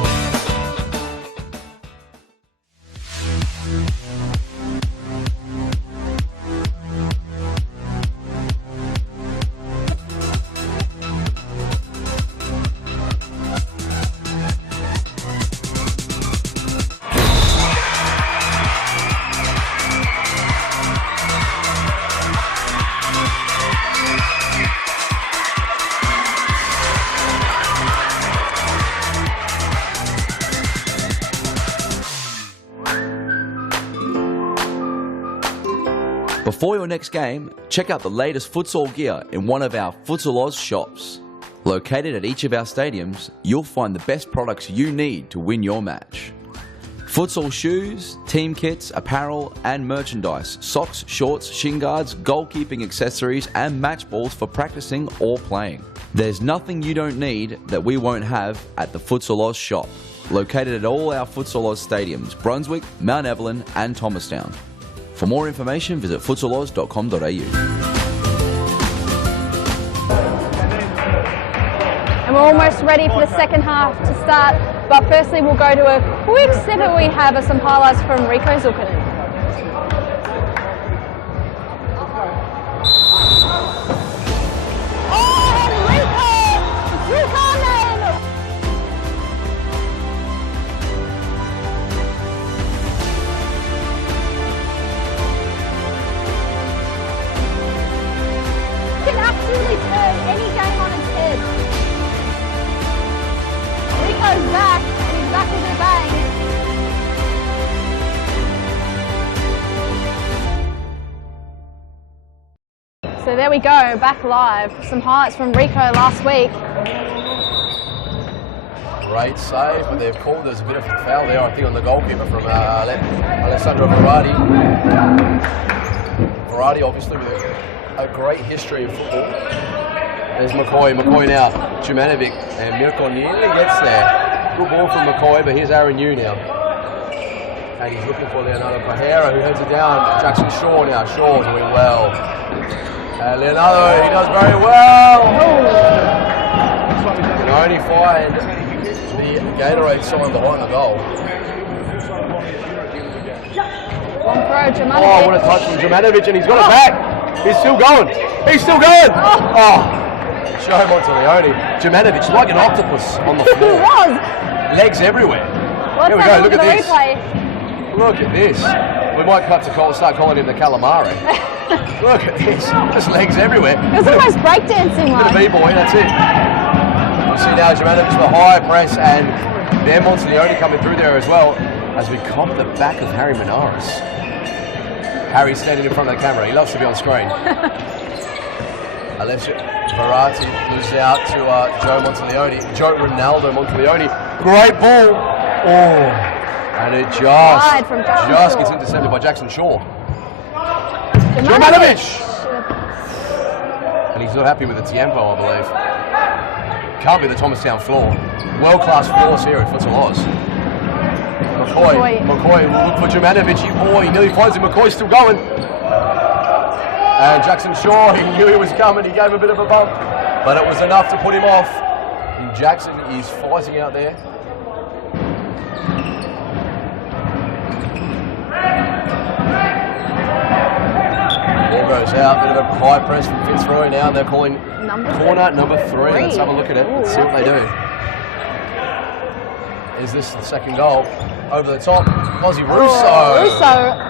Before your next game, check out the latest futsal gear in one of our Futsal Oz shops. Located at each of our stadiums, you'll find the best products you need to win your match. Futsal shoes, team kits, apparel and merchandise, socks, shorts, shin guards, goalkeeping accessories and match balls for practicing or playing. There's nothing you don't need that we won't have at the Futsal Oz shop. Located at all our Futsal Oz stadiums, Brunswick, Mount Evelyn and Thomastown. For more information, visit futsaloz.com.au. And we're almost ready for the second half to start, but firstly we'll go to a quick snippet we have of some highlights from Rico Zulkanen. Back, and he's back with a bang. So there we go, back live. Some highlights from Rico last week. Great save, but they've called there's a bit of a foul there, I think, on the goalkeeper from Alessandro Verratti. Verratti, obviously, with a great history of football. There's McCoy now, Jumanovic, and Mirko nearly gets there. Good ball from McCoy, but here's Aaron Yu now. And he's looking for Leonardo Pajera, who heads it down. Jackson Shaw now. Shaw doing well. And Leonardo, he does very well. And only find the Gatorade sign behind the goal. One throw, Jumanovic. Oh, what a touch from Jumanovic, and he's got it back. He's still going. He's still going. Oh. Show Monteleone. Jumanovic like an octopus on the floor. He was. Legs everywhere. Here we go. Look at this. Replay. Look at this. We might cut to start calling him the calamari. Look at this. Just legs everywhere. It was almost breakdancing one. Bit of B-boy, that's it. You see now Jumanovic with a high press, and then Monteleone coming through there as well as we comp the back of Harry Menares. Harry's standing in front of the camera. He loves to be on screen. Alessio Verratti moves out to Joe Ronaldo Monteleone. Great ball. Oh, and it just gets intercepted by Jackson Shaw. Jumanovic! And he's not happy with the tempo, I believe. Can't be the Thomastown floor. World-class floors here at Futsal Oz. McCoy will look for Jumanovic. He nearly finds him. McCoy's still going. And Jackson Shaw, he knew he was coming, he gave a bit of a bump, but it was enough to put him off. And Jackson is fighting out there. Ball goes out, bit of a high press from Fitzroy now, they're calling corner number 3. Let's have a look at it, let's see what they do. Is this the second goal? Over the top, Ozzy Russo.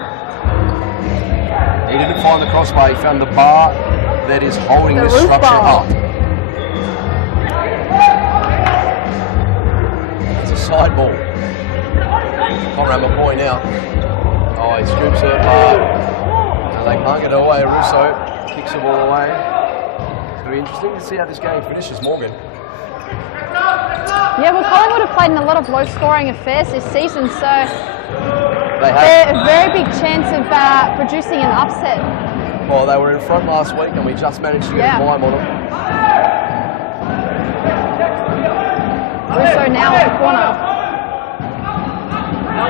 He didn't find the crossbar, he found the bar that is holding this structure up. It's a side ball. Conrad McCoy now. Oh, he scoops it, and they can't get it away. Russo kicks the ball away. It'll be interesting to see how this game finishes, Morgan. Yeah, well, Collingwood have played in a lot of low-scoring affairs this season, so They have a very big chance of producing an upset. Well, they were in front last week and we just managed to get a climb on them. Also now at the corner.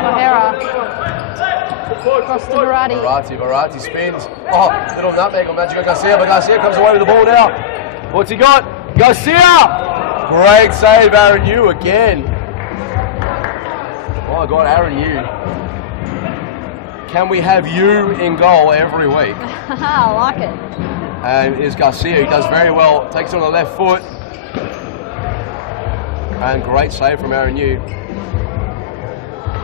O'Hara. Across to Verratti. Verratti spins. Oh, little nutmeg on Magico Garcia, but Garcia comes away with the ball now. What's he got? Garcia! Great save, Aaron Yu again. Oh my God, Aaron Yu. Can we have you in goal every week? I like it. And here's Garcia, he does very well. Takes it on the left foot. And great save from Aaron Yu.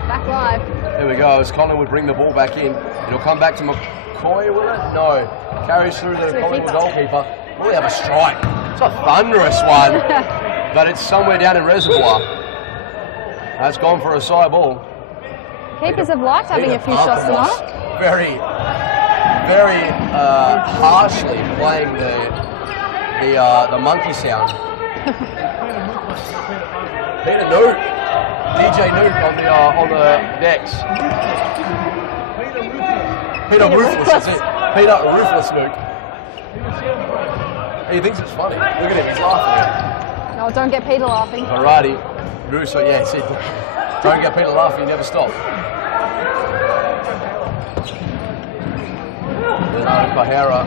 Back live. There we go, as Collingwood bring the ball back in. It'll come back to McCoy, will it? No. Carries through the Collingwood goalkeeper. Will they have a strike? It's a thunderous one. But it's somewhere down in Reservoir. That's gone for a side ball. Keepers have liked having a few shots tonight. Very harshly playing the monkey sound. Peter Newt, DJ Newt on the decks. Peter Ruthless, that's it. Peter Ruthless Newt. He thinks it's funny. Look at him, he's laughing. No, don't get Peter laughing. Verratti, Russo, yeah, see, don't get Peter laughing, you never stop. O'Hara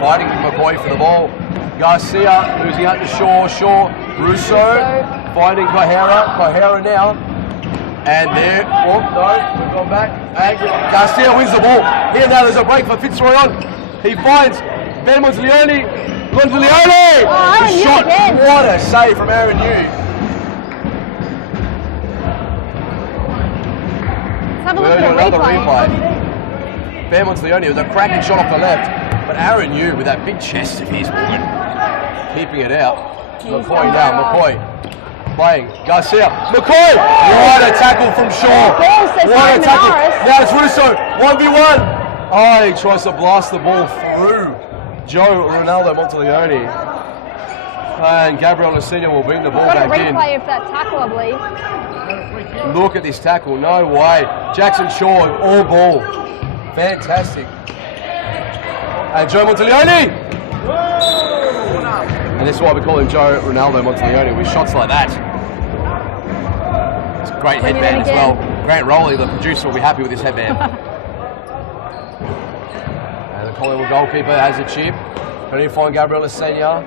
fighting with McCoy for the ball. Garcia losing out to Shaw, Russo finding O'Hara now. And there, oh no, we've gone back. And Garcia wins the ball. Here now there's a break for Fitzroy on. He finds Ben Montaglione. Montaglione! Oh, shot. What a save from Aaron Yu. Let's have a look at the replay. Ben Montaglione with a cracking shot off the left. But Aaron Yu with that big chest of his, keeping it out. McCoy now, McCoy. Playing. Garcia. McCoy! What a tackle from Shaw. What a tackle. Now it's Russo. 1v1. Oh, he tries to blast the ball through Joe Ronaldo Montaglione. And Gabriel Lasina will bring the ball back in. Got a replay of that tackle, I believe. Look at this tackle. No way. Jackson Shaw, all ball. Fantastic. And Joe Montaglione! And this is why we call him Joe Ronaldo Montaglione, with shots like that. It's a great headband as well. Grant Rowley, the producer, will be happy with this headband. And the Collingwood goalkeeper has a chip. Trying to find Gabriel Senior,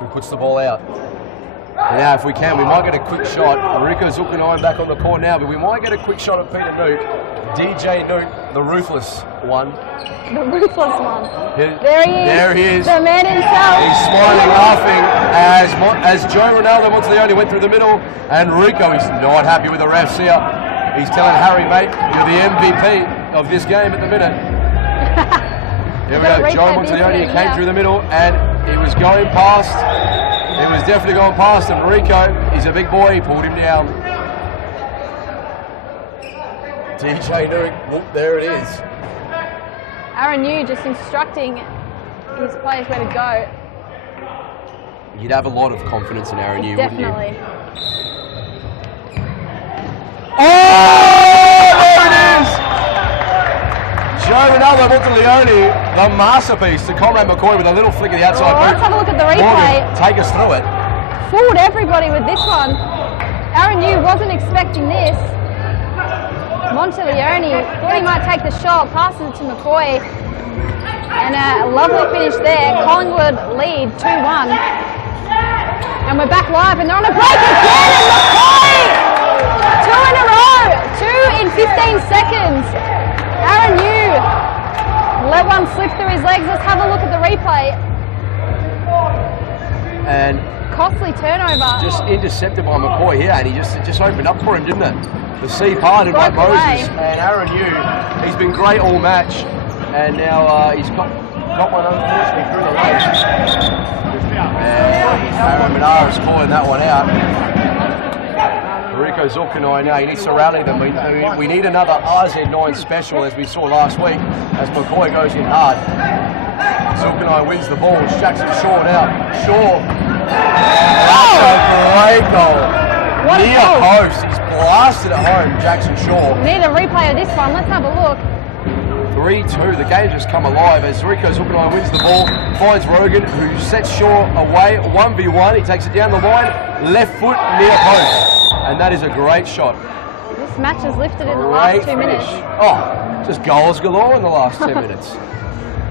who puts the ball out. And now if we can, we might get a quick shot. Rico Zuccanine back on the court now, but we might get a quick shot at Peter Newt. DJ Newt, the ruthless one. The ruthless one. There he is. The man himself. He's smiling, laughing as Joe Ronaldo Montaglione went through the middle, and Rico is not happy with the refs here. He's telling Harry, mate, you're the MVP of this game at the minute. Here we go. Joe Montaglione came through the middle, and he was going past. He was definitely going past, and Rico, he's a big boy, he pulled him down. DJ Newt, look, there it is. Aaron Yu just instructing his players where to go. You'd have a lot of confidence in Aaron Yu, wouldn't you? Definitely. Oh, there it is! Joe Ronaldo Montaglione, the masterpiece to Conrad McCoy with a little flick of the outside boot. Let's have a look at the replay. Morgan, take us through it. Fooled everybody with this one. Aaron Yu wasn't expecting this. Montaglione thought he might take the shot, passes it to McCoy, and a lovely finish there. Collingwood lead 2-1. And we're back live, and they're on a break again, and McCoy! 2 in a row, 2 in 15 seconds. Aaron Yu let one slip through his legs. Let's have a look at the replay. And costly turnover. Just intercepted by McCoy here, and he just opened up for him, didn't it? The sea parted by Moses, and Aaron Yu, he's been great all match, and now he's got one unfortunately through the legs. And Aaron Menard is calling that one out. Rico Zulkanai now, he needs to rally them. We need another RZ9 special, as we saw last week, as McCoy goes in hard. Zulkanai wins the ball. It's Jackson Shaw now. Shaw. That's a great goal. Near post. He's blasted it home, Jackson Shaw. We need a replay of this one. Let's have a look. 3-2. The game just come alive as Rico Zuckerine wins the ball, finds Rogan, who sets Shaw away 1v1. He takes it down the line, left foot near post, and that is a great shot. This match has lifted in the last 2 minutes. Oh, just goals galore in the last 10 minutes.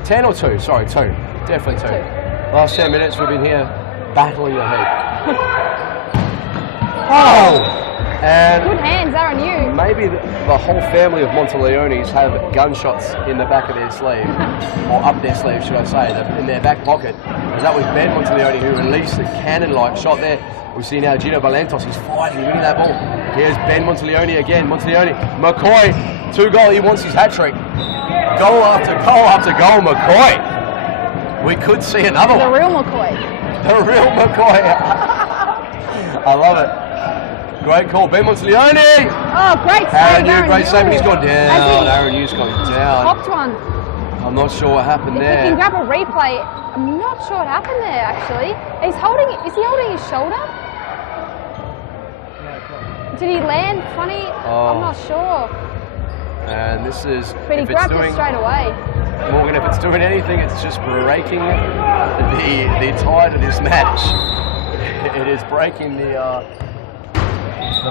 10 or 2? Sorry, 2. Definitely 2. Last 10 minutes we've been here battling the heat. Oh! And good hands, Aaron Hume. Maybe the whole family of Monteleones have gunshots in the back of their sleeve, or up their sleeve, should I say, in their back pocket. Because that was Ben Monteleone who released a cannon-like shot there. We see now Gino Valentos, he's fighting, winning that ball. Here's Ben Monteleone again. Monteleone, McCoy, 2-goal, he wants his hat-trick. Goal after goal after goal, McCoy. We could see another one. The real McCoy. The real McCoy. I love it. Great call, Ben Monteleone. Oh, great save, Great save, and he's gone down. Aaron Hume's gone down. Popped one. I'm not sure what happened there. If we can grab a replay, I'm not sure what happened there, actually. Is he holding his shoulder? Did he land funny? I'm not sure. And this is... But he grabbed it straight away. Morgan, if it's doing anything, it's just breaking the tide of this match. It is breaking the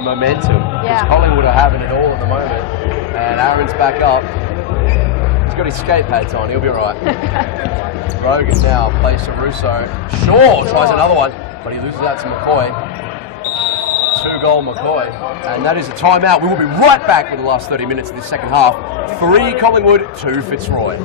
momentum. Because Collingwood are having it all at the moment. And Aaron's back up. He's got his skate pads on, he'll be alright. Rogan now plays to Russo. Shaw tries another one, but he loses out to McCoy. 2-goal McCoy. And that is a timeout. We will be right back with the last 30 minutes of this second half. 3 Collingwood, 2 Fitzroy.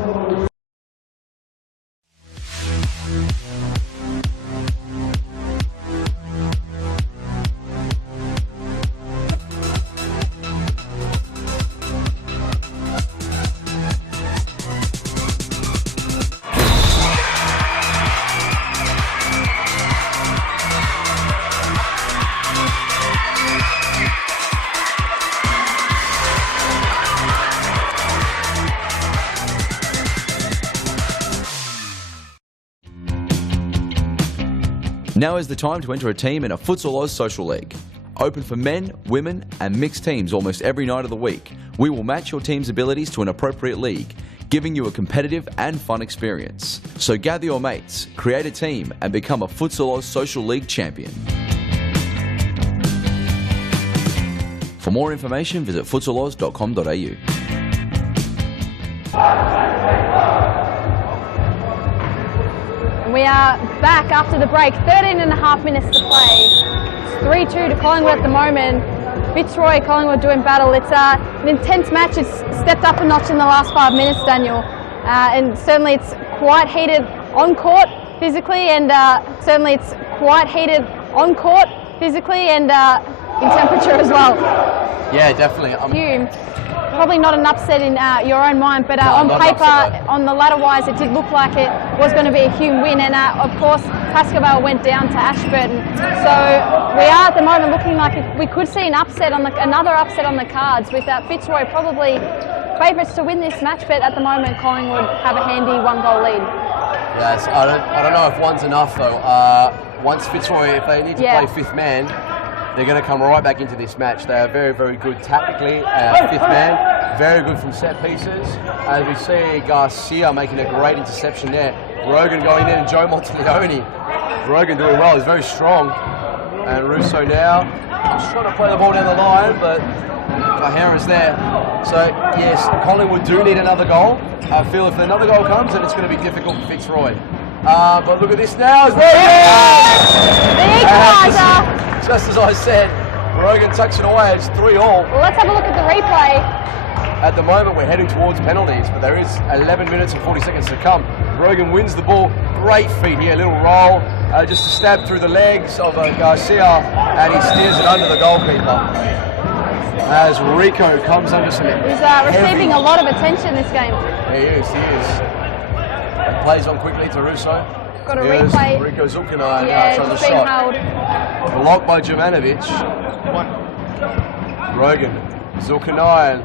Now is the time to enter a team in a Futsal Oz Social League. Open for men, women and mixed teams almost every night of the week. We will match your team's abilities to an appropriate league, giving you a competitive and fun experience. So gather your mates, create a team and become a Futsal Oz Social League champion. For more information, visit futsaloz.com.au. We are back after the break, 13 and a half minutes to play. It's 3-2 to Collingwood at the moment. Fitzroy, Collingwood doing battle. It's an intense match. It's stepped up a notch in the last 5 minutes, Daniel. And certainly it's quite heated on court physically, and certainly it's quite heated on court physically and in temperature as well. Yeah, definitely. Hume, probably not an upset in your own mind, but on paper, on the ladder wise, it did look like it was going to be a Hume win, and of course Pasco Vale went down to Ash Burton. So we are at the moment looking like we could see an upset on another upset on the cards, with Fitzroy probably favourites to win this match, but at the moment Collingwood have a handy 1-goal lead. Yes, I don't know if one's enough though. Once Fitzroy, if they need to play fifth man, they're going to come right back into this match. They are very, very good tactically, fifth man, very good from set pieces. As we see Garcia making a great interception there. Rogan going in and Joe Monteleone. Rogan doing well, he's very strong. And Russo now, just trying to play the ball down the line, but Kahera's there. So yes, Collingwood do need another goal. I feel if another goal comes, then it's going to be difficult for Fitzroy. But look at this now. The equaliser! Just as I said, Rogan tucks it away. It's 3-all. Well, let's have a look at the replay. At the moment, we're heading towards penalties, but there is 11 minutes and 40 seconds to come. Rogan wins the ball. Great feet here, little roll. Just a stab through the legs of Garcia, and he steers it under the goalkeeper. As Rico comes under some He's receiving a lot of attention this game. He is. Plays on quickly to Russo. Got a replay. Rico Zuckerine now trying the shot. Held. Blocked by Jovanovic. Rogan, Zuckerine.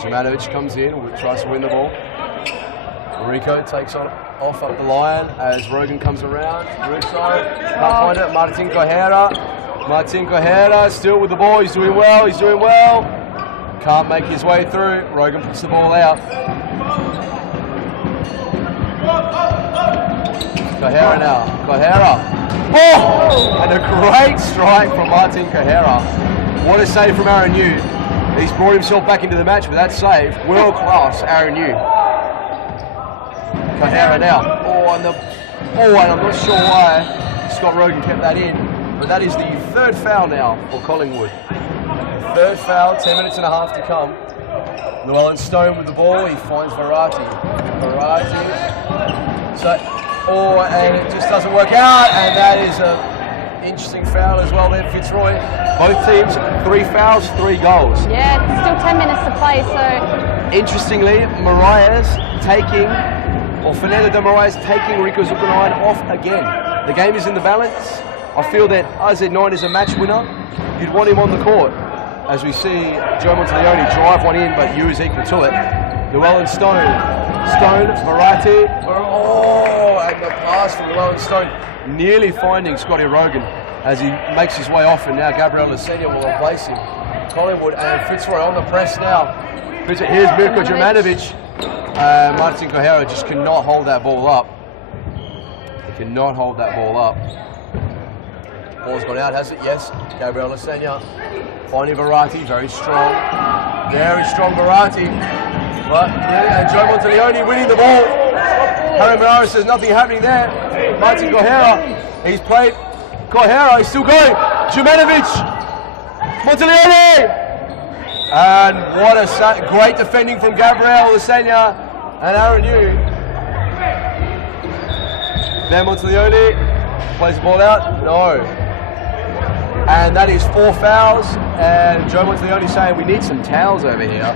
Jovanovic comes in, tries to win the ball. Rico takes off up the line as Rogan comes around. Russo can't find it. Martin Kohera still with the ball. He's doing well. Can't make his way through. Rogan puts the ball out. Kohara now. Kohara. Oh! And a great strike from Martin Kohara. What a save from Aaron Hume. He's brought himself back into the match with that save. World class, Aaron Hume. Kohara now. And I'm not sure why Scott Rogan kept that in, but that is the third foul now for Collingwood. Third foul, 10 minutes and a half to come. Llewellyn Stone with the ball, he finds Verratti. And it just doesn't work out, and that is an interesting foul as well there, Fitzroy. Both teams, 3 fouls, 3 goals. Yeah, still 10 minutes to play, so... Interestingly, Fernando de Moraes taking Rico Zuccarine off again. The game is in the balance. I feel that AZ9 is a match winner. You'd want him on the court. As we see Joe Monteleone drive one in, but you is equal to it. Llewellyn Stone, Verratti. And the pass from Llewellyn Stone, nearly finding Scotty Rogan as he makes his way off, and now Gabriel Lasenia will replace him. Collingwood and Fitzroy on the press now. Here's Mirko Jurmanovic. Martin Kohara just cannot hold that ball up. He cannot hold that ball up. Ball's gone out, has it? Yes. Gabriel Lasenia finding Verratti, very strong Verratti. And Joe Monteleone winning the ball. Harry Morales says nothing happening there. Martin Kohara, he's played. Kohara, he's still going. Jurmanovic, Monteleone. And what a great defending from Gabriel Lasenia and Aaron Hume. Then Monteleone plays the ball out. No. And that is 4 fouls. And Joe Monteleone saying we need some towels over here.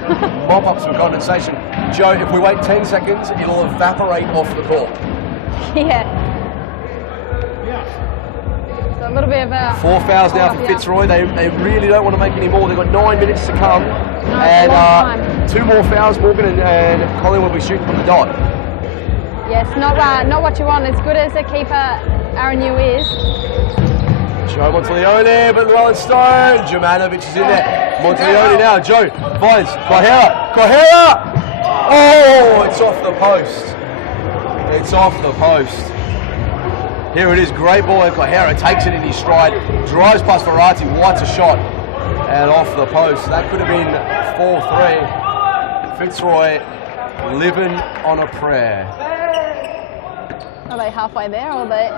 Mop up some condensation. Joe, if we wait 10 seconds, it'll evaporate off the court. Yeah. So a little bit of a... 4 fouls now for Fitzroy. They really don't want to make any more. They've got 9 minutes to come. And 2 more fouls, Morgan and Collingwood will be shooting from the dot. Yes, not what you want. As good as a keeper Aaron Hume is. Joe Monteleone, but Llewellyn Stone. Jurmanovic is in there. Monteleone now. Joe finds Kohara. Oh, it's off the post. It's off the post. Here it is, great ball, and Kohara takes it in his stride, drives past Verratti, whites a shot, and off the post. That could have been 4-3. Fitzroy living on a prayer. Are they halfway there, or they?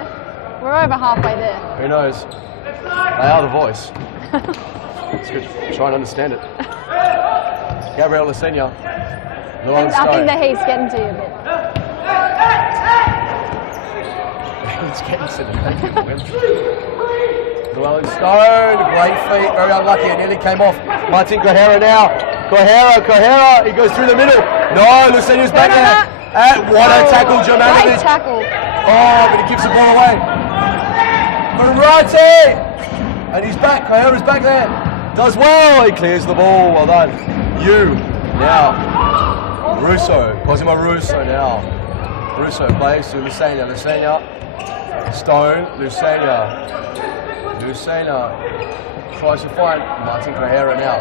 We're over halfway there. Who knows? They are the voice. It's good. Try and understand it. Gabriel Lasenia. I think the heat's getting to you a bit. It's getting to the Llewellyn Stone, great feet, very unlucky, it nearly came off. Martin Kohara now. Kohara, he goes through the middle. No, Lasenia's back there. And what a tackle, Jurmanovic. Great tackle. Oh, but he gives the ball away. Verratti! And he's back, Kohara's back there. Does well, he clears the ball, well done. You, now. Cosimo Russo now. Russo plays to Lasenia. Stone, Lasenia tries to find Martin Kohara now.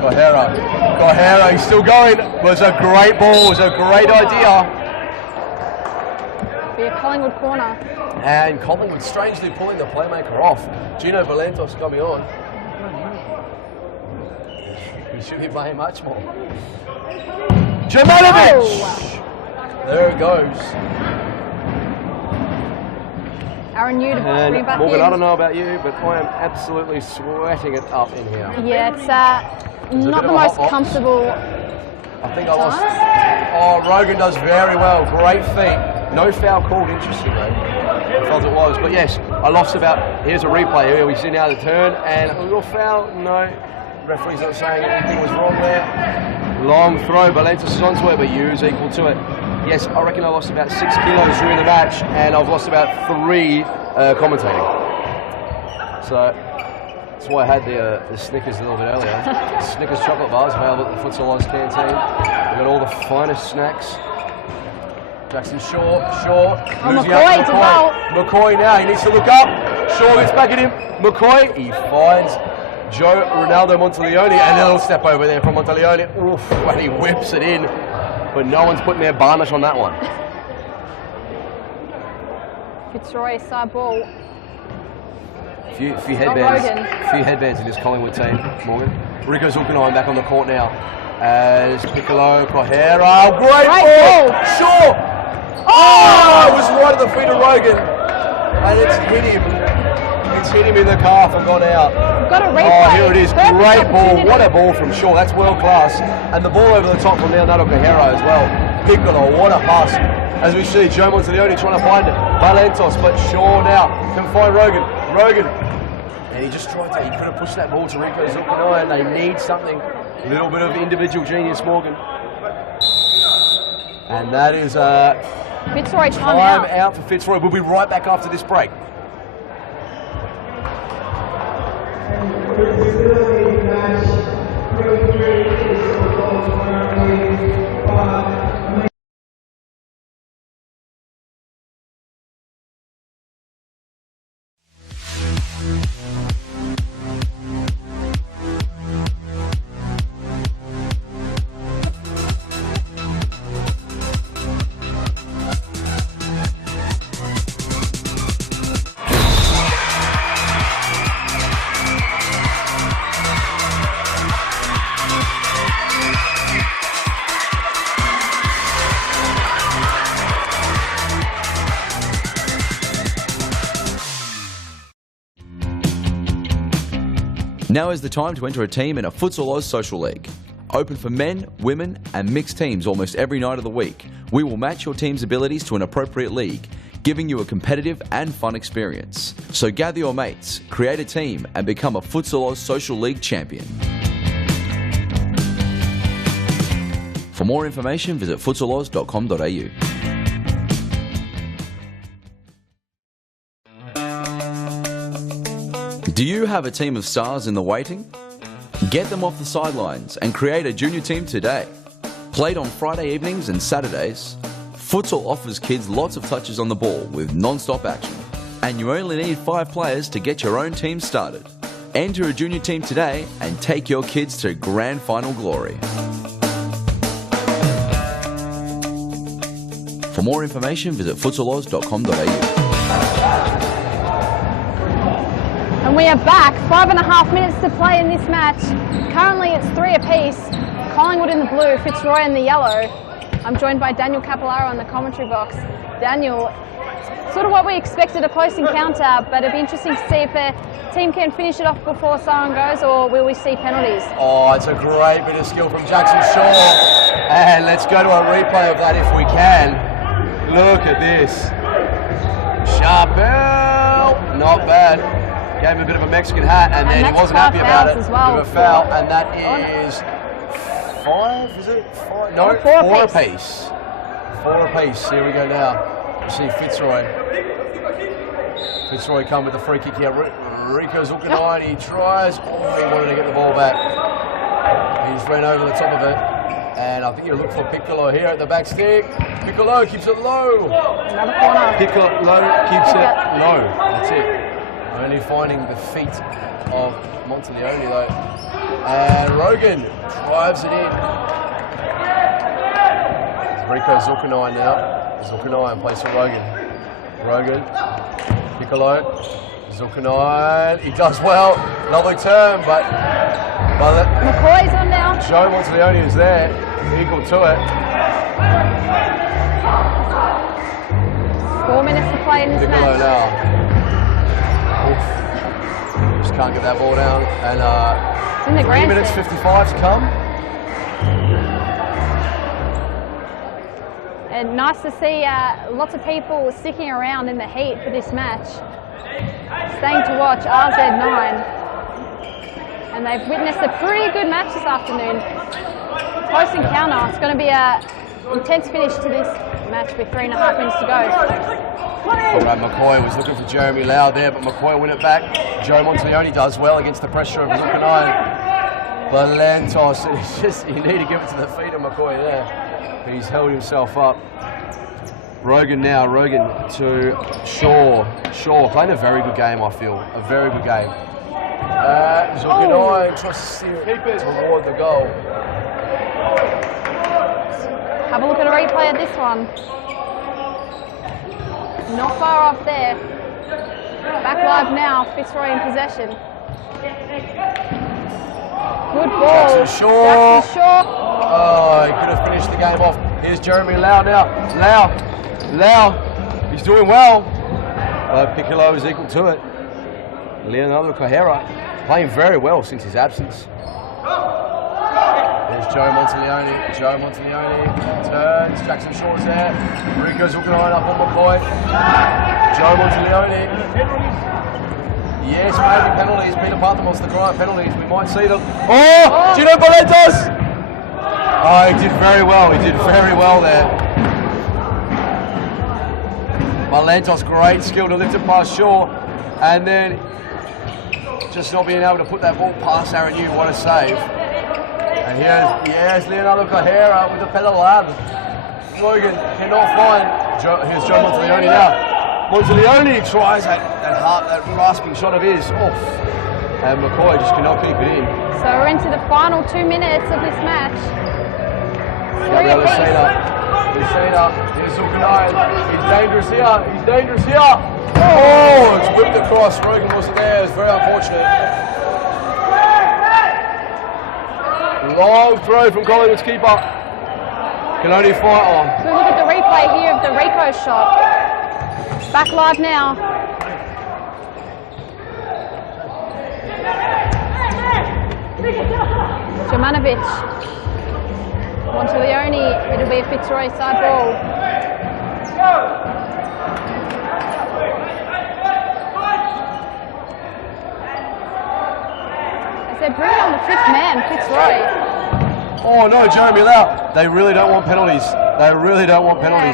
Kohara, he's still going. Was a great ball, was a great idea. Be a Collingwood corner. And Collingwood strangely pulling the playmaker off. Gino Valentos coming on. He should be playing much more. Jurmanovic! Oh. There it goes. Aaron Hume to bring back Morgan, in. I don't know about you, but I am absolutely sweating it up in here. Yeah, it's not the most comfortable. I think I lost. Oh, Rogan does very well. Great feet. No foul called, interestingly. I thought it was. But yes, I lost about. Here's a replay. Here we see now the turn. And a little foul. No. Referee's not saying anything was wrong there. Long throw. Valentis is onto it, but Hugh's equal to it. Yes, I reckon I lost about 6 kilos during the match, and I've lost about 3 commentating. So that's why I had the Snickers a little bit earlier. Snickers chocolate bars available at the Futsal Oz canteen. We've got all the finest snacks. Jackson Shaw. McCoy to well. McCoy now, he needs to look up. Shaw gets back at him. McCoy, he finds Joe Ronaldo Monteleone, and a little step over there from Monteleone. Oof, and he whips it in, but no one's putting their varnish on that one. Fitzroy side ball. A few headbands in this Collingwood team, Morgan. Rico Zulkanine back on the court now. As Piccolo, Prohera, great ball! Sure! Oh, it was right at the feet of Rogan. And it's hit him. It's hit him in the calf and gone out. Got a replay. Oh, here it is. Great ball. What a ball from Shaw. That's world class. And the ball over the top from Leonardo Cajero as well. Piccolo, what a pass. As we see, Joe Monteleone trying to find it. Valentos, but Shaw now can find Rogan. Rogan. And he just tried to, he could have pushed that ball to Rico Zulkanine. They need something. A little bit of individual genius, Morgan. And that is Fitzroy time out for Fitzroy. We'll be right back after this break. Now is the time to enter a team in a Futsal Oz Social League. Open for men, women and mixed teams almost every night of the week. We will match your team's abilities to an appropriate league, giving you a competitive and fun experience. So gather your mates, create a team and become a Futsal Oz Social League champion. For more information, visit futsaloz.com.au. Do you have a team of stars in the waiting? Get them off the sidelines and create a junior team today. Played on Friday evenings and Saturdays, Futsal offers kids lots of touches on the ball with non-stop action. And you only need 5 players to get your own team started. Enter a junior team today and take your kids to grand final glory. For more information, visit futsaloz.com.au. And we are back. 5.5 minutes to play in this match. Currently it's 3 apiece. Collingwood in the blue, Fitzroy in the yellow. I'm joined by Daniel Capillaro on the commentary box. Daniel, sort of what we expected, a close encounter, but it'd be interesting to see if the team can finish it off before siren goes, or will we see penalties? Oh, it's a great bit of skill from Jackson Shaw. And let's go to a replay of that if we can. Look at this. Shappire, not bad. Gave him a bit of a Mexican hat, and then he wasn't happy about it. As well. With a foul, and that is 5, is it? 5? No, 4 apiece. 4 apiece. Here we go now. You see Fitzroy. Fitzroy come with the free kick here. Rico Zulkanine, he tries. Oh, he wanted to get the ball back. He's ran over the top of it. And I think you'll look for Piccolo here at the back stick. Piccolo keeps it low. Another corner. Piccolo keeps it low. That's it. Only finding the feet of Monteleone though. And Rogan drives it in. Rico Zulkanine now. Zulkanine plays for Rogan. Rogan, Piccolo, Zulkanine. He does well. Lovely turn, but McCoy's on now. Joe Monteleone is there, equal to it. 4 minutes to play in this Piccolo match. now. Just can't get that ball down. And It's in the 3 minutes 55 to come. And nice to see lots of people sticking around in the heat for this match. Staying to watch RZ9. And they've witnessed a pretty good match this afternoon. Close encounter. It's going to be an intense finish to this match with 3.5 minutes to go. Conrad McCoy was looking for Jeremy Lau there, but McCoy win it back. Joe Monteleone does well against the pressure of Zulkanine. Valentos, it's just, you need to give it to the feet of McCoy there. He's held himself up. Rogan now, Rogan to Shaw. Shaw playing a very good game, I feel. A very good game. Zucchini tries to steer it toward the goal. Have a look at a replay of this one. Not far off there. Back live now, Fitzroy in possession. Good ball. Jackson Shaw. Jackson Shaw. Oh, he could have finished the game off. Here's Jeremy Lau now. Lau. He's doing well. Piccolo is equal to it. Leonardo Cajera playing very well since his absence. There's Joe Monteleone. Turns. Jackson Shaw's there. Rico's hooking line up on McCoy. Joe Monteleone. Yes, maybe penalties. Peter Partham wants to grind penalties. We might see them. Oh! Gino Bolentos! Oh, he did very well. There. Bolentos, great skill to lift it past Shaw. And then just not being able to put that ball past Aaron Hume. What a save. And here's Leonardo Cajera with the pedal lab. Logan cannot find. Here's Joe Monteleone now. Monteleone tries that rasping shot of his off. And McCoy just cannot keep it in. So we're into the final 2 minutes of this match. Gabriel Lucena. Here's Zucchini. He's dangerous here. Oh, it's whipped across. Rogan wasn't there. It's very unfortunate. Long throw from Collingwood's keeper. Can only fight on. So look at the replay here of the Rico shot. Back live now. Jomanovic. Monteleone. It'll be a Fitzroy side ball. I said bring it on the fifth man, Fitzroy. Oh no, Jeremy Lau. They really don't want penalties.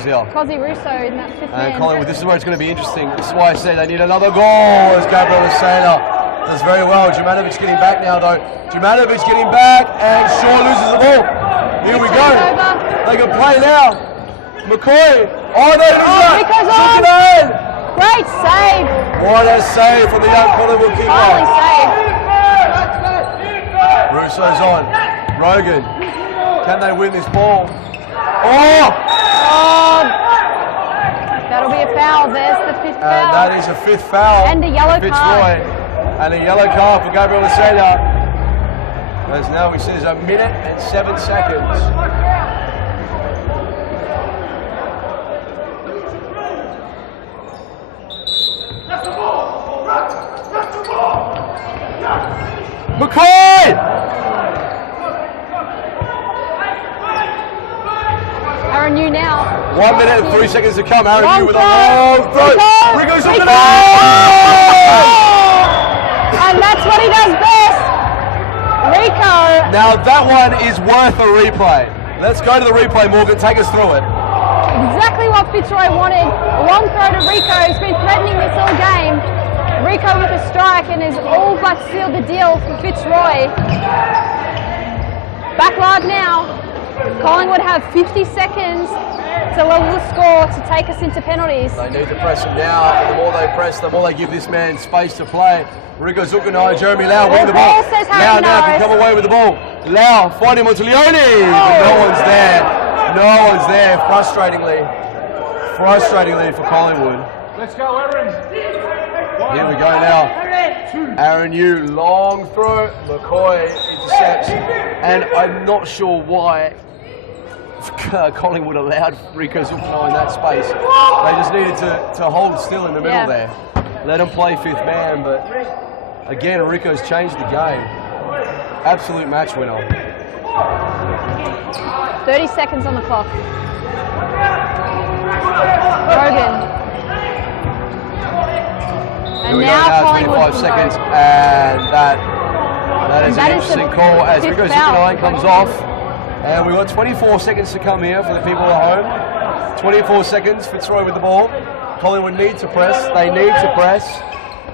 Here. Cosy Russo in that fifth man. And Collingwood, this is where it's going to be interesting. This is why I say they need another goal as Gabriel Lucena does very well. Jumanovic getting back now though. Jumanovic getting back and Shaw loses the ball. Here we go. They can play now. McCoy. Oh no, Rico's on. Great save. What a save from the young Collingwood keeper. Finally saved. Russo's on. Rogan. Can they win this ball? Oh! That'll be a foul. There's the fifth foul. And that is a fifth foul. And a yellow card. And a yellow card for Gabriel Lucena. As now we see there's a minute and 7 seconds. McCoy! Aaron Hume now. 1 minute and 3 seconds to come. Aaron Hume with a long throw. Rico's up Rico! And that's what he does best. Rico. Now that one is worth a replay. Let's go to the replay, Morgan. Take us through it. Exactly what Fitzroy wanted. A long throw to Rico. He's been threatening this all game. Rico with a strike and has all but sealed the deal for Fitzroy. Back live now. Collingwood have 50 seconds to level the score to take us into penalties. They need to press him now. The more they press, the more they give this man space to play. Rico Zucchini, Jeremy Lau winning the ball. Lau now can come away with the ball. Lau finding Monteleone. No one's there. Frustratingly for Collingwood. Let's go, Aaron. Here we go now. Aaron Hume, long throw. McCoy intercepts. And I'm not sure why Collingwood allowed Rico Zucchini in that space. They just needed to hold still in the middle there. Let him play fifth man, but again, Rico's changed the game. Absolute match winner. 30 seconds on the clock. Rogan. And now Collingwood 25 seconds, and that is an interesting call as Rico Zucchini comes off. And we've got 24 seconds to come here for the people at home. 24 seconds, Fitzroy with the ball. Collingwood need to press, they need to press.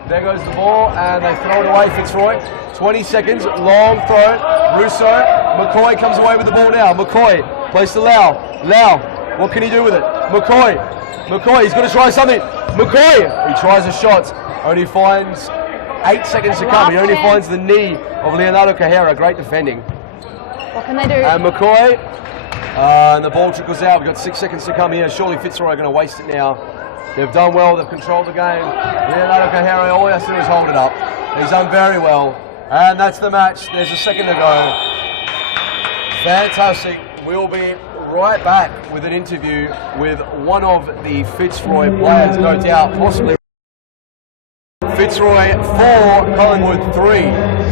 There goes the ball, and they throw it away, Fitzroy. 20 seconds, long throw, Russo. McCoy comes away with the ball now. McCoy plays to Lau. Lau, what can he do with it? McCoy, he's going to try something. McCoy, he tries a shot, only finds 8 seconds to come. He only finds the knee of Leonardo Cajera. Great defending. What can they do? And McCoy, and the ball trickles out. We've got 6 seconds to come here. Surely Fitzroy are going to waste it now. They've done well. They've controlled the game. Leonardo Cajera, all he has to do is hold it up. He's done very well. And that's the match. There's a second to go. Fantastic. We'll be right back with an interview with one of the Fitzroy players, no doubt, possibly. Fitzroy 4, Collingwood 3.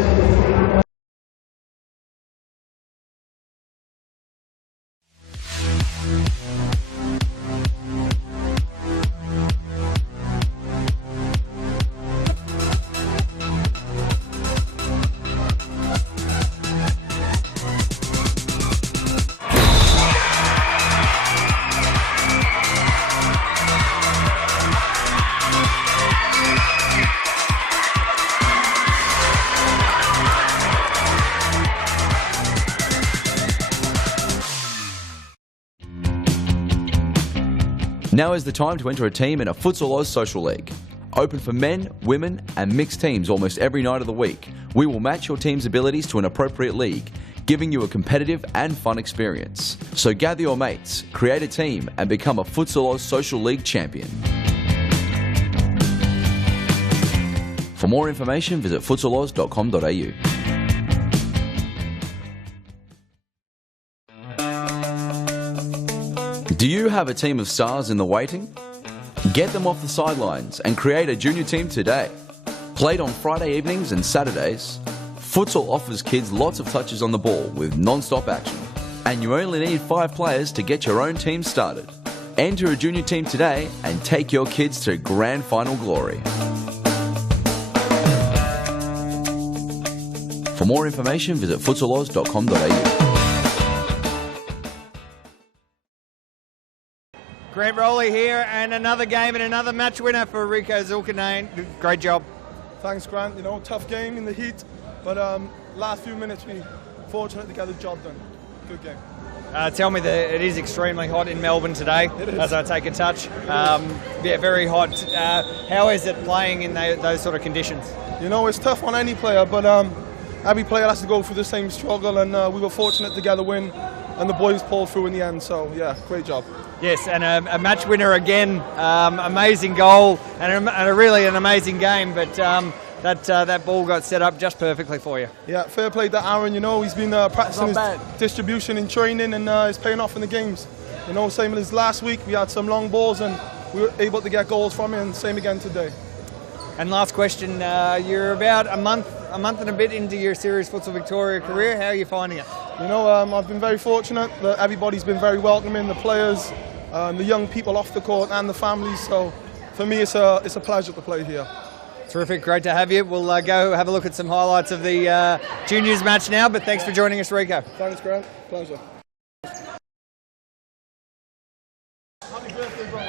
Now is the time to enter a team in a Futsal Oz Social League. Open for men, women and mixed teams almost every night of the week. We will match your team's abilities to an appropriate league, giving you a competitive and fun experience. So gather your mates, create a team and become a Futsal Oz Social League champion. For more information, visit futsaloz.com.au. Do you have a team of stars in the waiting? Get them off the sidelines and create a junior team today. Played on Friday evenings and Saturdays, futsal offers kids lots of touches on the ball with non-stop action. And you only need 5 players to get your own team started. Enter a junior team today and take your kids to grand final glory. For more information, visit futsaloz.com.au. Grant Rowley here, and another game and another match winner for Rico Zulkarnain. Great job. Thanks, Grant. You know, tough game in the heat, but last few minutes we fortunate to get the job done. Good game. Tell me that it is extremely hot in Melbourne today, as I take a touch. Yeah, very hot. How is it playing in those sort of conditions? You know, it's tough on any player, but every player has to go through the same struggle, and we were fortunate to get a win, and the boys pulled through in the end. So yeah, great job. Yes, and a match winner again. Amazing goal and really an amazing game, but that ball got set up just perfectly for you. Yeah, fair play to Aaron. You know, he's been practicing his distribution in training, and it's paying off in the games. You know, same as last week, we had some long balls and we were able to get goals from him, and same again today. And last question, you're about a month and a bit into your Series Futsal Victoria career. How are you finding it? You know, I've been very fortunate that everybody's been very welcoming, the players, the young people off the court and the families. So for me, it's a pleasure to play here. Terrific, great to have you. We'll go have a look at some highlights of the juniors match now, but thanks for joining us, Rico. Thanks, Grant. Pleasure. Happy birthday, bro.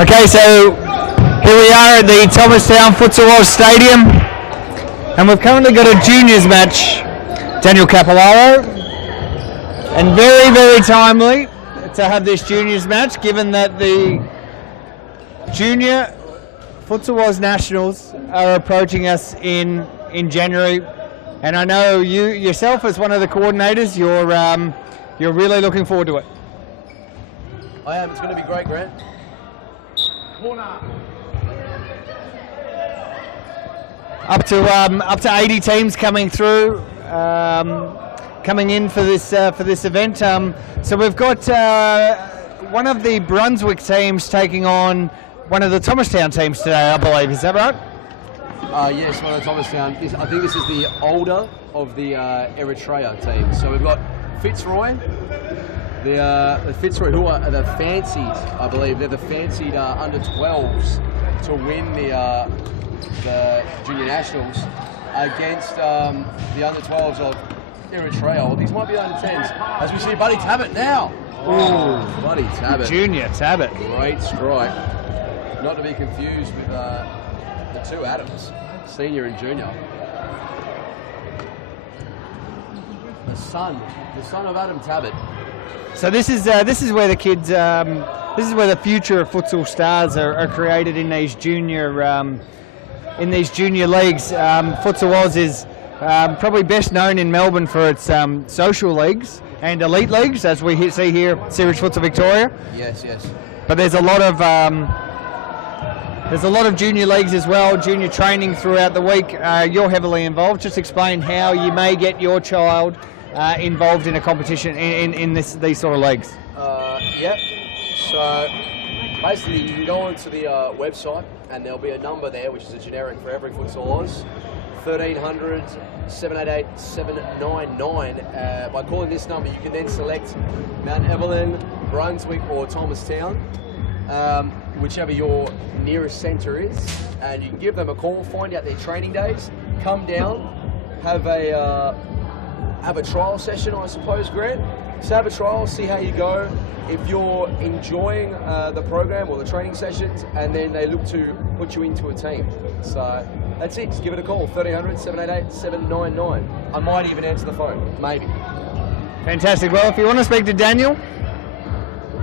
Okay, so here we are at the Thomastown Futsal Oz Stadium, and we've currently got a juniors match. Daniel Capillaro, and very, very timely to have this juniors match, given that the junior Futsal Oz Nationals are approaching us in January, and I know you yourself as one of the coordinators, you're really looking forward to it. I am. It's going to be great, Grant. Up to 80 teams coming through, coming in for this event. So we've got one of the Brunswick teams taking on one of the Thomastown teams today, I believe. Is that right? Yes, one of the Thomastown. I think this is the older of the Eritrea teams. So we've got Fitzroy. The Fitzroy, who are the fancied, I believe. They're the fancied under 12s to win the Junior Nationals against the under 12s of Eritrea. Well, these might be under 10s. As we see Buddy Tabbett now. Oh, Buddy Tabbett. Junior Tabbett. Great strike. Not to be confused with the two Adams, senior and junior. The son of Adam Tabbett. So this is where the kids, this is where the future of futsal stars are created in these junior leagues. Futsal Oz is probably best known in Melbourne for its social leagues and elite leagues, as we see here, Series Futsal Victoria. Yes. But there's a lot of junior leagues as well, junior training throughout the week. You're heavily involved. Just explain how you may get your child involved in a competition in these sort of leagues. Yep. So basically, you can go onto the website, and there'll be a number there, which is a generic for every Futsal Oz, 1300 788 799. By calling this number, you can then select Mount Evelyn, Brunswick, or Thomastown, whichever your nearest centre is, and you can give them a call, find out their training days, come down, have a trial session, I suppose, Grant. So have a trial, see how you go. If you're enjoying the program or the training sessions, and then they look to put you into a team. So that's it, just give it a call, 1300 788 799. I might even answer the phone, maybe. Fantastic. Well, if you want to speak to Daniel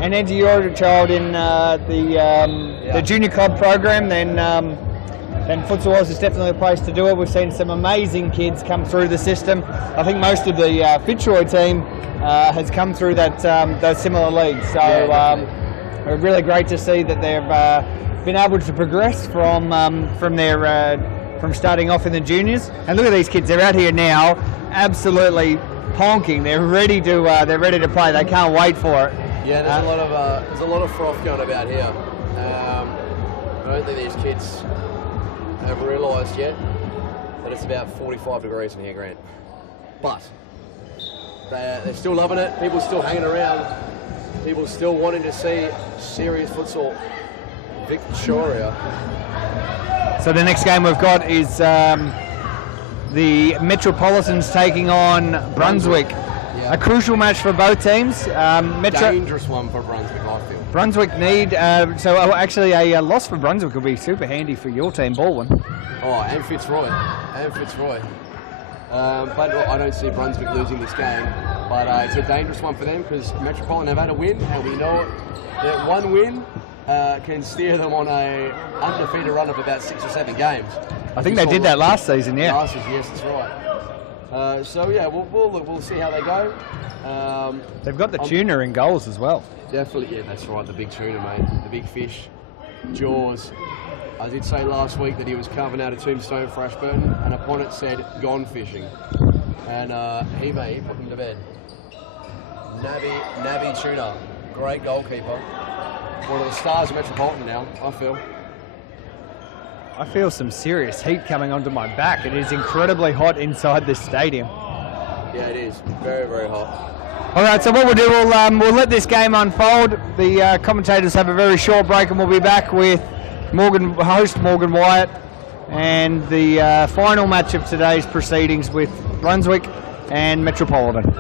and enter your child in the junior club program, then Futsal Oz is definitely the place to do it. We've seen some amazing kids come through the system. I think most of the Fitzroy team has come through those similar leagues. So we're really great to see that they've been able to progress from starting off in the juniors. And look at these kids; they're out here now, absolutely honking. They're ready to play. They can't wait for it. Yeah, there's a lot of froth going about here. I don't think these kids have realised yet that it's about 45 degrees in here, Grant. But they're still loving it. People still hanging around. People still wanting to see serious futsal Victoria. So the next game we've got is the Metropolitans taking on Brunswick. Yeah. A crucial match for both teams. Dangerous one for Brunswick, I feel. Brunswick need, actually a loss for Brunswick will be super handy for your team, Bowwin. Oh, and Fitzroy. But I don't see Brunswick losing this game. But it's a dangerous one for them because Metropolitan have had a win, and we know that one win can steer them on a undefeated run of about 6 or 7 games. I think they did that last season, yeah. Last season, yes, that's right. So yeah, we'll see how they go. They've got the tuna in goals as well. Definitely, yeah, that's right. The big tuna, mate. The big fish, Jaws. I did say last week that he was carving out a tombstone for Ash Burton, and upon it said "gone fishing," and he put him to bed. Navi tuna, great goalkeeper. One of the stars of Metropolitan now, I feel. I feel some serious heat coming onto my back. It is incredibly hot inside this stadium. Yeah, it is. Very, very hot. All right, so what we'll do, we'll let this game unfold. The commentators have a very short break, and we'll be back with host Morgan Wyatt and the final match of today's proceedings with Brunswick and Metropolitan.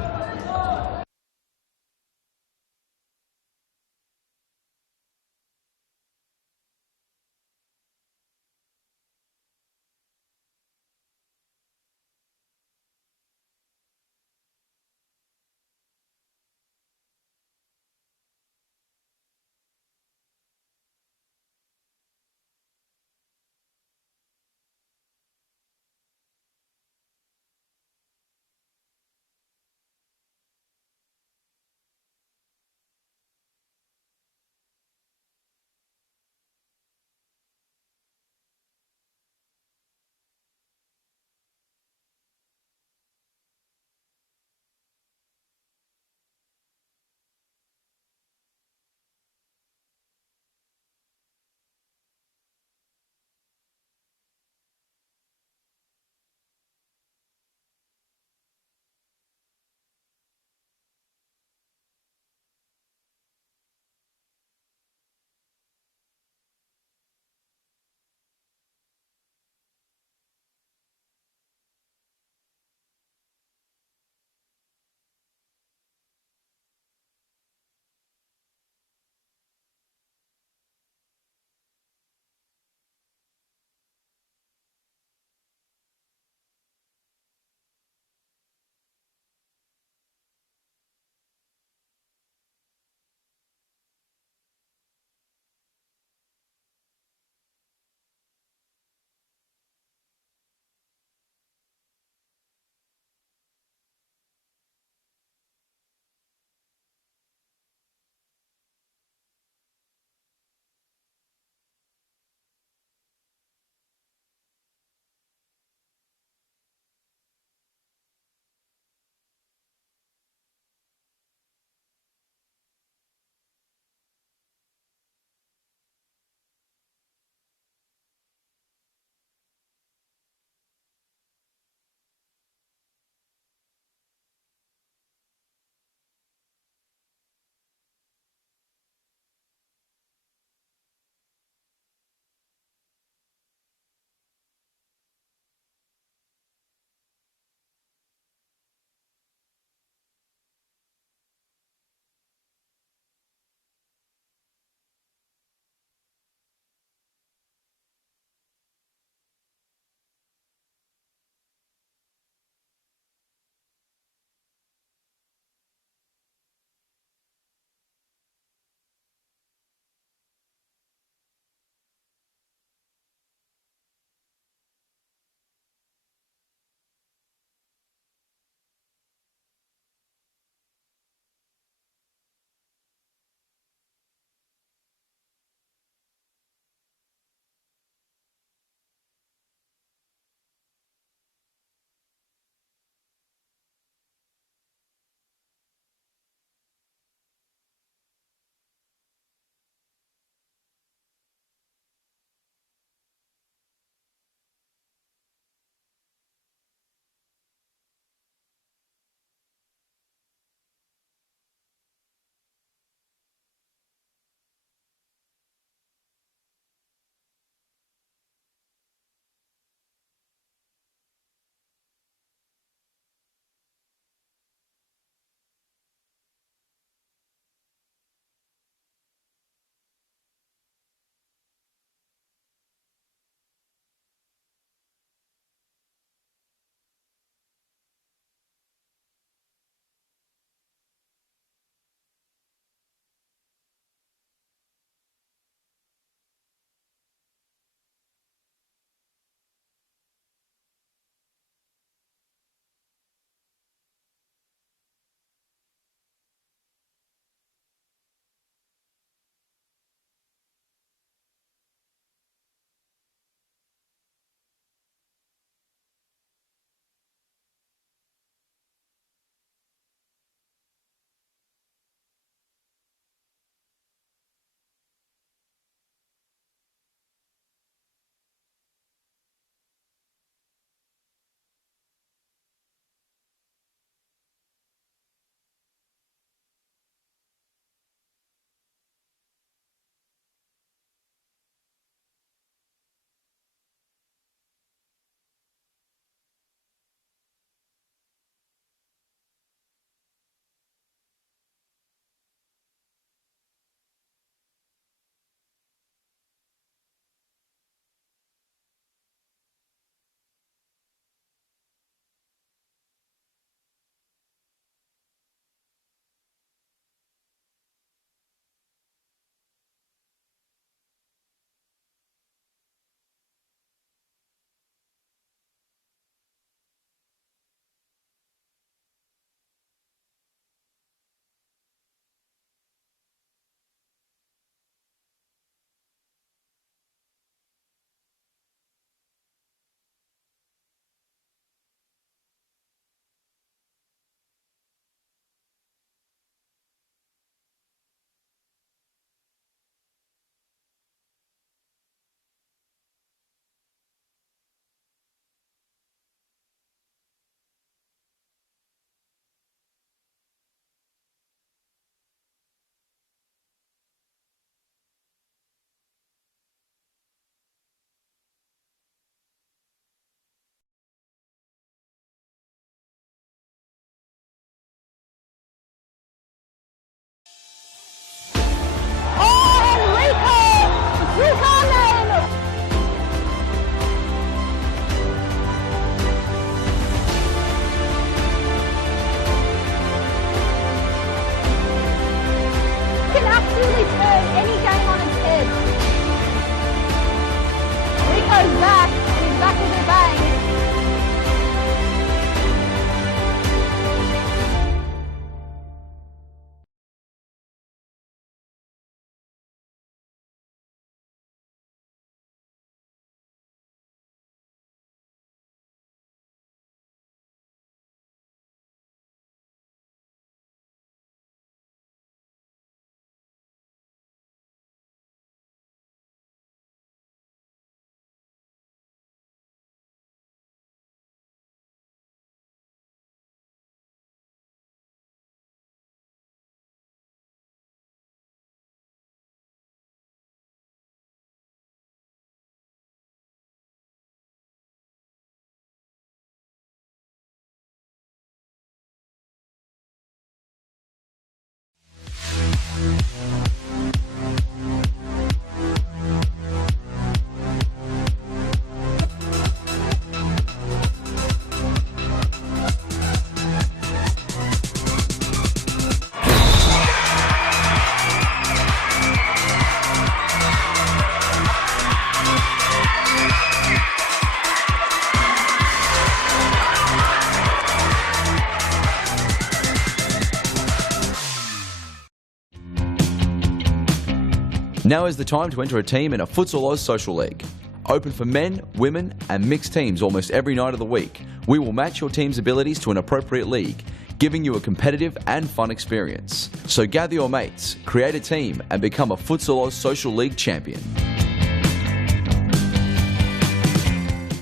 Now is the time to enter a team in a Futsal Oz Social League. Open for men, women and mixed teams almost every night of the week. We will match your team's abilities to an appropriate league, giving you a competitive and fun experience. So gather your mates, create a team and become a Futsal Oz Social League champion.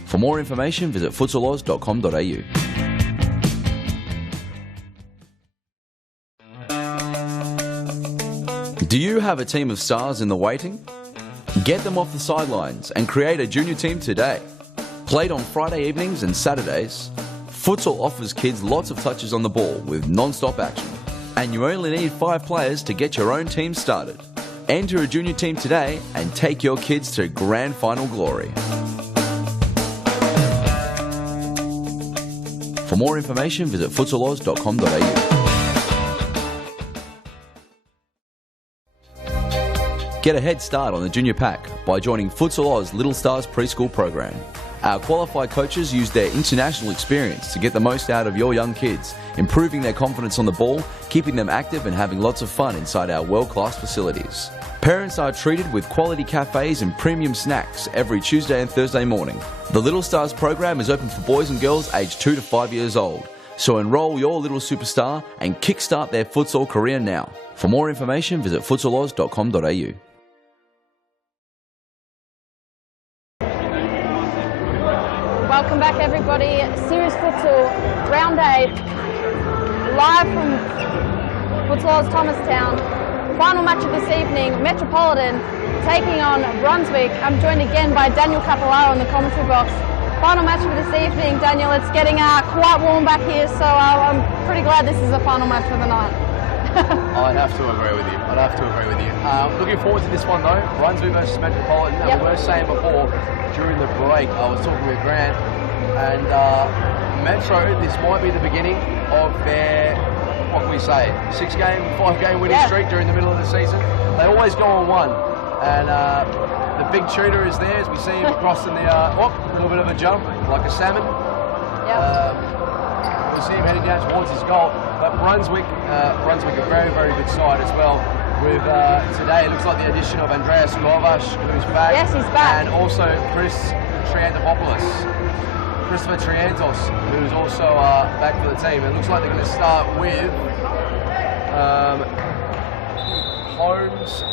For more information, visit futsaloz.com.au. Do you have a team of stars in the waiting? Get them off the sidelines and create a junior team today. Played on Friday evenings and Saturdays, futsal offers kids lots of touches on the ball with non-stop action. And you only need 5 players to get your own team started. Enter a junior team today and take your kids to grand final glory. For more information, visit futsaloz.com.au. Get a head start on the junior pack by joining Futsal Oz Little Stars preschool program. Our qualified coaches use their international experience to get the most out of your young kids, improving their confidence on the ball, keeping them active and having lots of fun inside our world-class facilities. Parents are treated with quality cafes and premium snacks every Tuesday and Thursday morning. The Little Stars program is open for boys and girls aged 2 to 5 years old. So enroll your little superstar and kickstart their futsal career now. For more information, visit futsaloz.com.au. Welcome back everybody, Series Futsal, round 8, live from Futsal Oz Thomastown. Final match of this evening, Metropolitan taking on Brunswick. I'm joined again by Daniel Capellaro in the commentary box. Final match for this evening, Daniel. It's getting quite warm back here, so I'm pretty glad this is the final match for the night. I'd have to agree with you. Looking forward to this one though, Brunswick versus Metropolitan. Yep. We were saying before, during the break, I was talking with Grant, and Metro, this might be the beginning of their, what can we say, 5-game winning streak during the middle of the season. They always go on one, and the big tutor is there as we see him crossing the, a little bit of a jump, like a salmon. We see him heading down towards his goal. But Brunswick a very, very good side as well. With today, it looks like the addition of Andreas Kovac, who's back. Yes, he's back. And also Christopher Triantos, who's also back for the team. It looks like they're going to start with Holmes,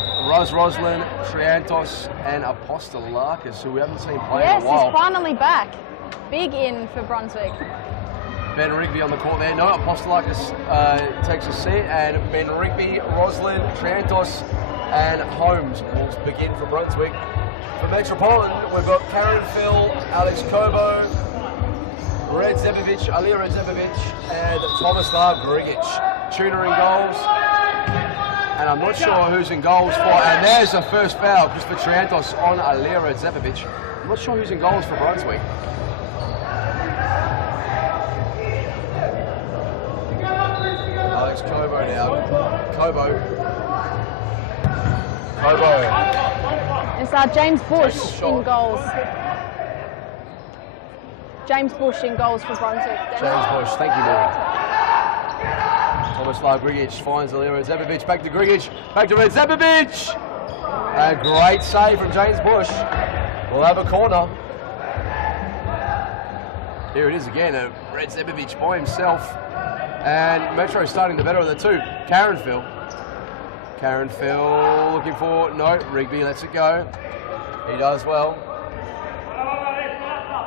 Roslin, Triantos, and Apostolakis, who we haven't seen play in a while. Yes, he's finally back. Big in for Brunswick. Ben Rigby on the court there. No, Apostolakis takes a seat, and Ben Rigby, Roslin, Triantos, and Holmes will begin for Brunswick. For Metropolitan, we've got Karen Phil, Alex Kobo, Alia Redzepovic, and Tomislav Grigic. Tuner in goals, and I'm not sure who's in goals for, and there's the first foul, Christopher Triantos on Alia Redzepovic. I'm not sure who's in goals for Brunswick. Alex Kobo now. Kobo. It's James Bush in goals. James Bush in goals for Brunswick. James Bush, thank you, Morgan. Tomislav Grigic finds Alia Redzepovic. Back to Grigic. Back to Redzepovic. A great save from James Bush. We'll have a corner. Here it is again. Redzepovic by himself. And Metro starting the better of the two. Karen Phil looking for, no, Rigby lets it go. He does well.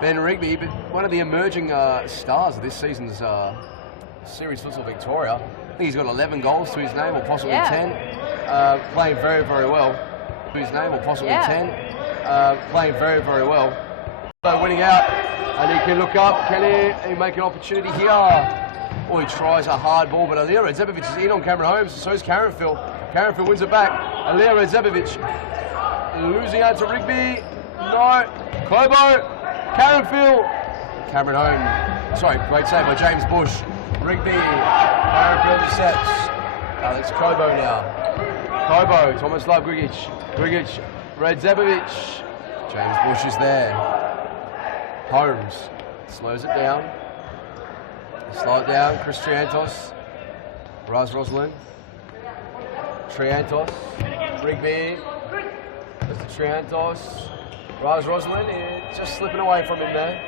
Ben Rigby, but one of the emerging stars of this season's Series Futsal Victoria. I think he's got 11 goals to his name, or possibly 10. Playing very, very well. To his name, or possibly 10. Playing very, very well. So winning out, and he can look up. Can he make an opportunity here? Or he tries a hard ball, but Alia Redzepovic is in on Cameron Holmes, so is Karen Phil. Karen Phil wins it back. Alia Redzepovic losing out to Rigby. No. Kobo. Karen Phil. Cameron Holmes. Sorry, great save by James Bush. Rigby. Karen Phil sets. Alex Kobo now. Kobo. Tomislav Grigic. Redzepovic. James Bush is there. Holmes slows it down. Slow it down, Chris Triantos, Roslin, Triantos, Rigby, There's the Triantos. Rosalind is just slipping away from him there.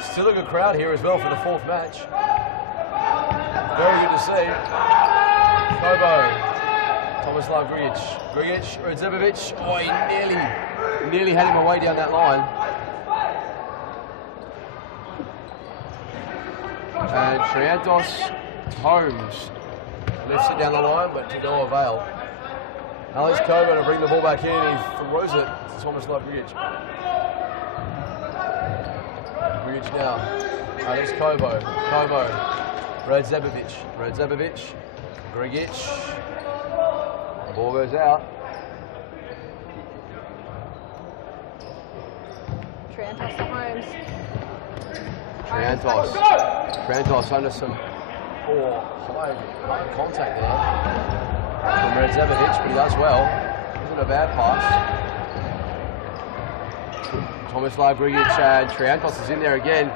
Still a good crowd here as well for the 4th match. Very good to see. Kobo. Tomislav Grigic. Grigic, Radzepovic. Oh, he nearly had him away down that line. And Triantos Holmes lifts it down the line, but to no avail. Alex Kobo to bring the ball back in. He throws it to Tomislav Grigic. Grigic now. Alex Kobo. Kobo. Radzepovic. Grigic. The ball goes out. Triantos to Holmes. Triantos under some high contact there from Radzepovic, but he does well. Isn't a bad pass. Tomislav Grigic and Triantos is in there again.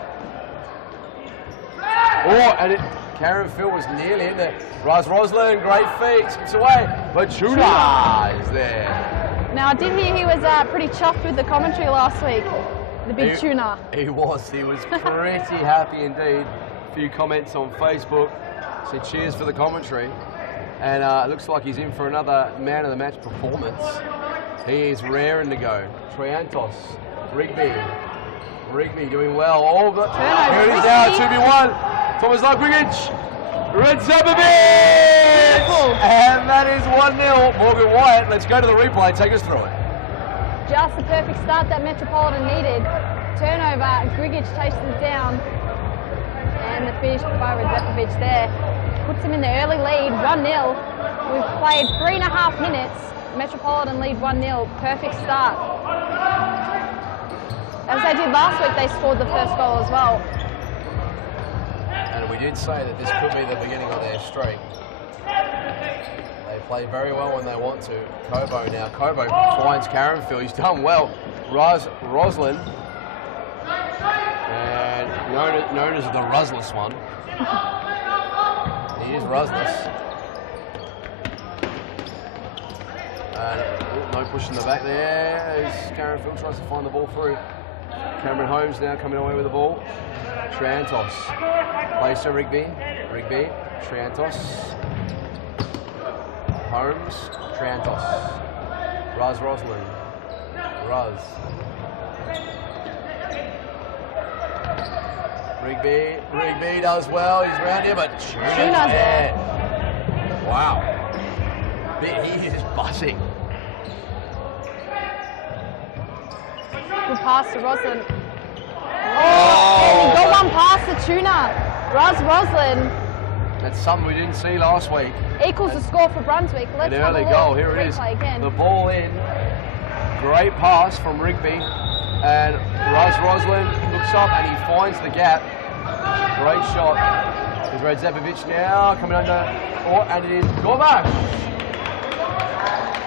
Oh, and Karen Phil was nearly in there. Rosalind, great feet, it's away, but Tuna is there. Now I did hear he was pretty chuffed with the commentary last week. The big tuna. He was pretty happy indeed. A few comments on Facebook said cheers for the commentary. And it looks like he's in for another man of the match performance. He is raring to go. Triantos, Rigby doing well. Oh, but here it is now, 2v1. Tomislav Grigic, Radzepovic! And that is 1-0. Morgan Wyatt, let's go to the replay, take us through it. Just the perfect start that Metropolitan needed. Turnover, Grigic chases down. And the finish by Radzepovic there. Puts him in the early lead, 1-0. We've played 3.5 minutes. Metropolitan lead 1-0. Perfect start. As they did last week, they scored the first goal as well. And we did say that this could be the beginning of their streak. They play very well when they want to. Kobo now. Kobo finds Karenfield. He's done well. Roslin. And known as the Rusless one. He is Rusless. And no push in the back there as Karenfield tries to find the ball through. Cameron Holmes now coming away with the ball. Triantos. Plays to Rigby. Triantos. Holmes, Triantos, Roslin, Rigby does well, he's around here, but Tuna's there. Wow. He is buzzing. Good pass to Roslin. Oh, he got one pass to Tuna. Roslin. That's something we didn't see last week. Equals the score for Brunswick. Let's an have early a look. goal, here it is. Again. The ball in. Great pass from Rigby. And Roslin looks up and he finds the gap. Great shot. There's Radzepovic now coming under. Oh, and it is Gorbash.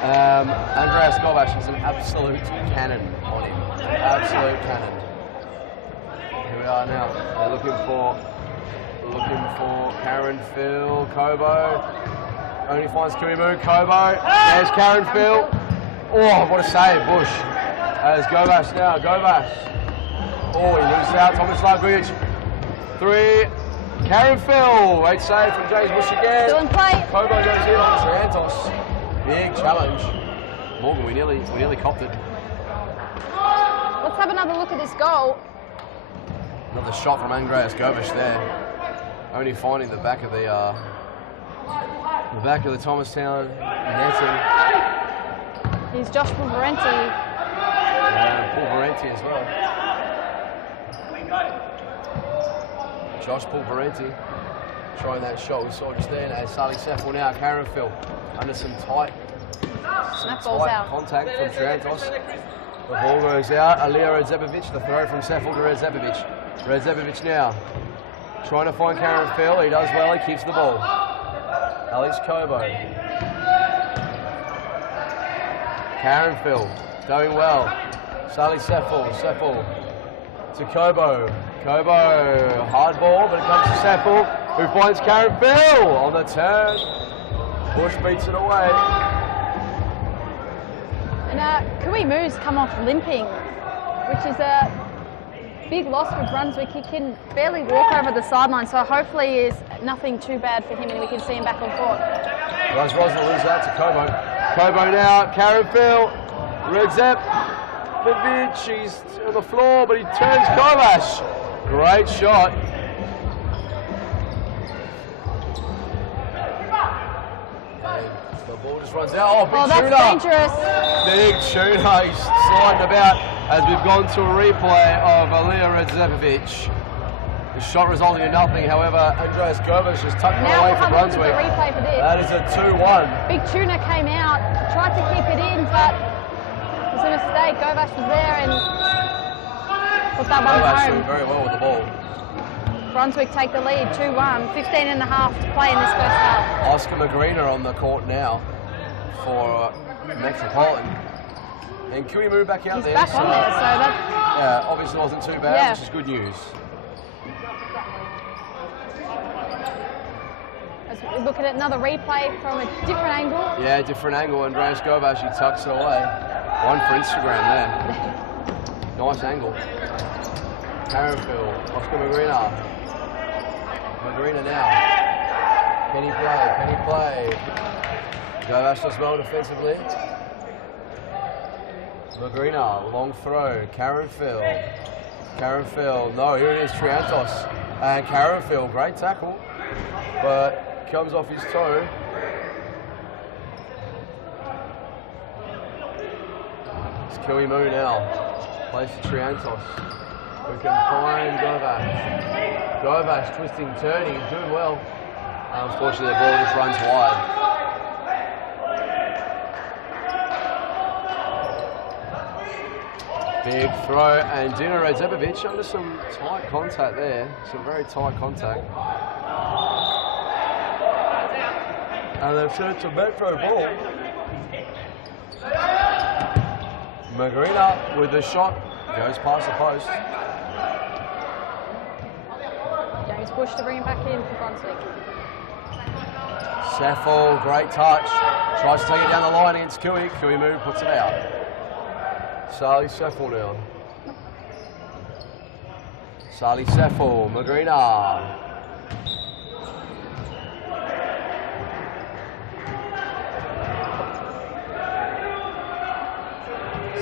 Andreas Gorbash is an absolute cannon on him. Absolute cannon. Here we are now. They're looking for Karen Phil, Kobo. Only finds Kiwimu, Kobo. There's Karen Phil. Oh, what a save, Bush. There's Gorbash now, Gorbash. Oh, he loses out, Tomislav Grigic. 3, Karen Phil. Great save from James Bush again. Still in play. Kobo goes in on Triantos. Big challenge. Morgan, we nearly copped it. Let's have another look at this goal. Another shot from Andreas Gorbash there. Only finding the back of the Thomastown netting. Here's Josh Pulverenti. Pulverenti as well. Josh Pulverenti trying that shot we saw just then as Sally Seffel now. Karen Phil under some tight contact from Triantos. The ball goes out. Aliyah Radzepovic, the throw from Seffel to Radzepovic. Radzepovic now. Trying to find Karen Phil. He does well. He keeps the ball. Alex Kobo. Karen Phil going well. Sally Seffel to Kobo. Kobo, hard ball, but it comes to Seffel, who finds Karen Phil on the turn. Bush beats it away. Kui Moo's come off limping, which is a big loss for Brunswick. He can barely walk over the sideline, so hopefully it's nothing too bad for him and we can see him back on court. Runs Roswell lose out to Kobo. Kobo now, Karen Phil, Redzep, he's on the floor, but he turns Kovash. Great shot. The ball just runs out. Oh, big that's tuna. dangerous. Big tuna. He's sliding about as we've gone to a replay of Aliyah Redzepovic. The shot resulting in nothing. However, Andreas Kovash just tucked it Now away we'll for have a look at Brunswick. the replay for this. That is a 2-1. Big Tuna came out, tried to keep it in, but it was a mistake. Govash was there and put that one Kovash home. doing very well with the ball. Brunswick take the lead, 2-1, 15 and a half to play in this first half. Oscar Magrina on the court now for Metropolitan. And Kui Moo back out He's there. back on there, so that's... Yeah, obviously wasn't too bad, Yeah. which is good news. Let's look at another replay from a different angle. Yeah, different angle. Andreas Govash, he tucks it away. One for Instagram there. Nice angle. Karenfield, Oscar Magrina. Magrina now. Penny play. Govash does well defensively. Magrina, long throw. Karenfield. No, here it is, Triantos. And Karenfield, great tackle. But comes off his toe. It's Kui Moo now. Plays for Triantos. We can find Govash. Govash twisting, turning, doing well. Unfortunately, the ball just runs wide. Big throw, and Dino Redzepovic under some tight contact there. Some very tight contact. And they've sent it to Metro ball. Magrina with the shot. Goes past the post. James Bush to bring him back in for Brunswick. Seffel, great touch. Tries to take it down the line against Kui. Kui Moo puts it out. Sally Seffel now. Sally Seffel, Magrina.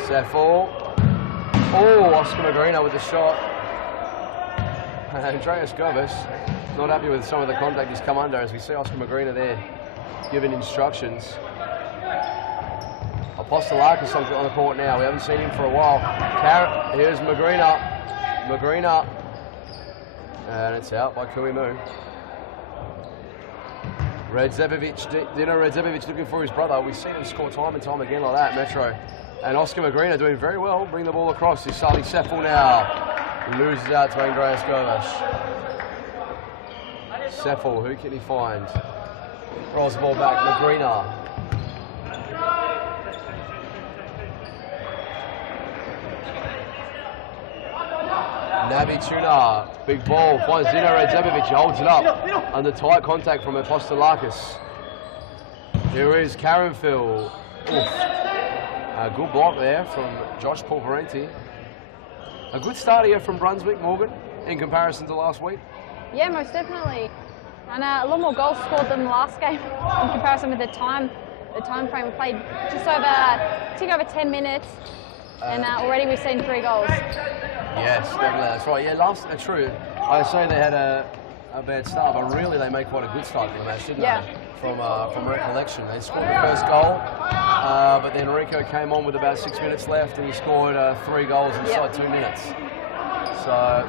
Seffel. Oh, Oscar Magrina with the shot. Andreas Govash not happy with some of the contact he's come under, as we see Oscar Magrina there giving instructions. Apostolakis on the court now. We haven't seen him for a while. Here's Magrina. And it's out by Kui Moo. Dino Redzepovic looking for his brother. We've seen him score time and time again like that, Metro. And Oscar Magrina doing very well. Bring the ball across. Is Sally Seffel now. He loses out to Andreas Govash. Seffel, who can he find? Rolls the ball back. Magrina. Navi Tuna, big ball, finds Dino Redzepovic, he holds it up under tight contact from Apostolakis. Here is Karenfield. A good block there from Josh Pulverenti. A good start here from Brunswick, Morgan, in comparison to last week. Yeah, most definitely. And a lot more goals scored than the last game in comparison with the time frame. We played just over 10 minutes, and already we've seen 3 goals. Yes, definitely, that's right. Yeah, true. I say they had a bad start, but really they made quite a good start to the match, didn't they? From recollection. They scored the first goal, but then Rico came on with about 6 minutes left and he scored 3 goals inside 2 minutes. So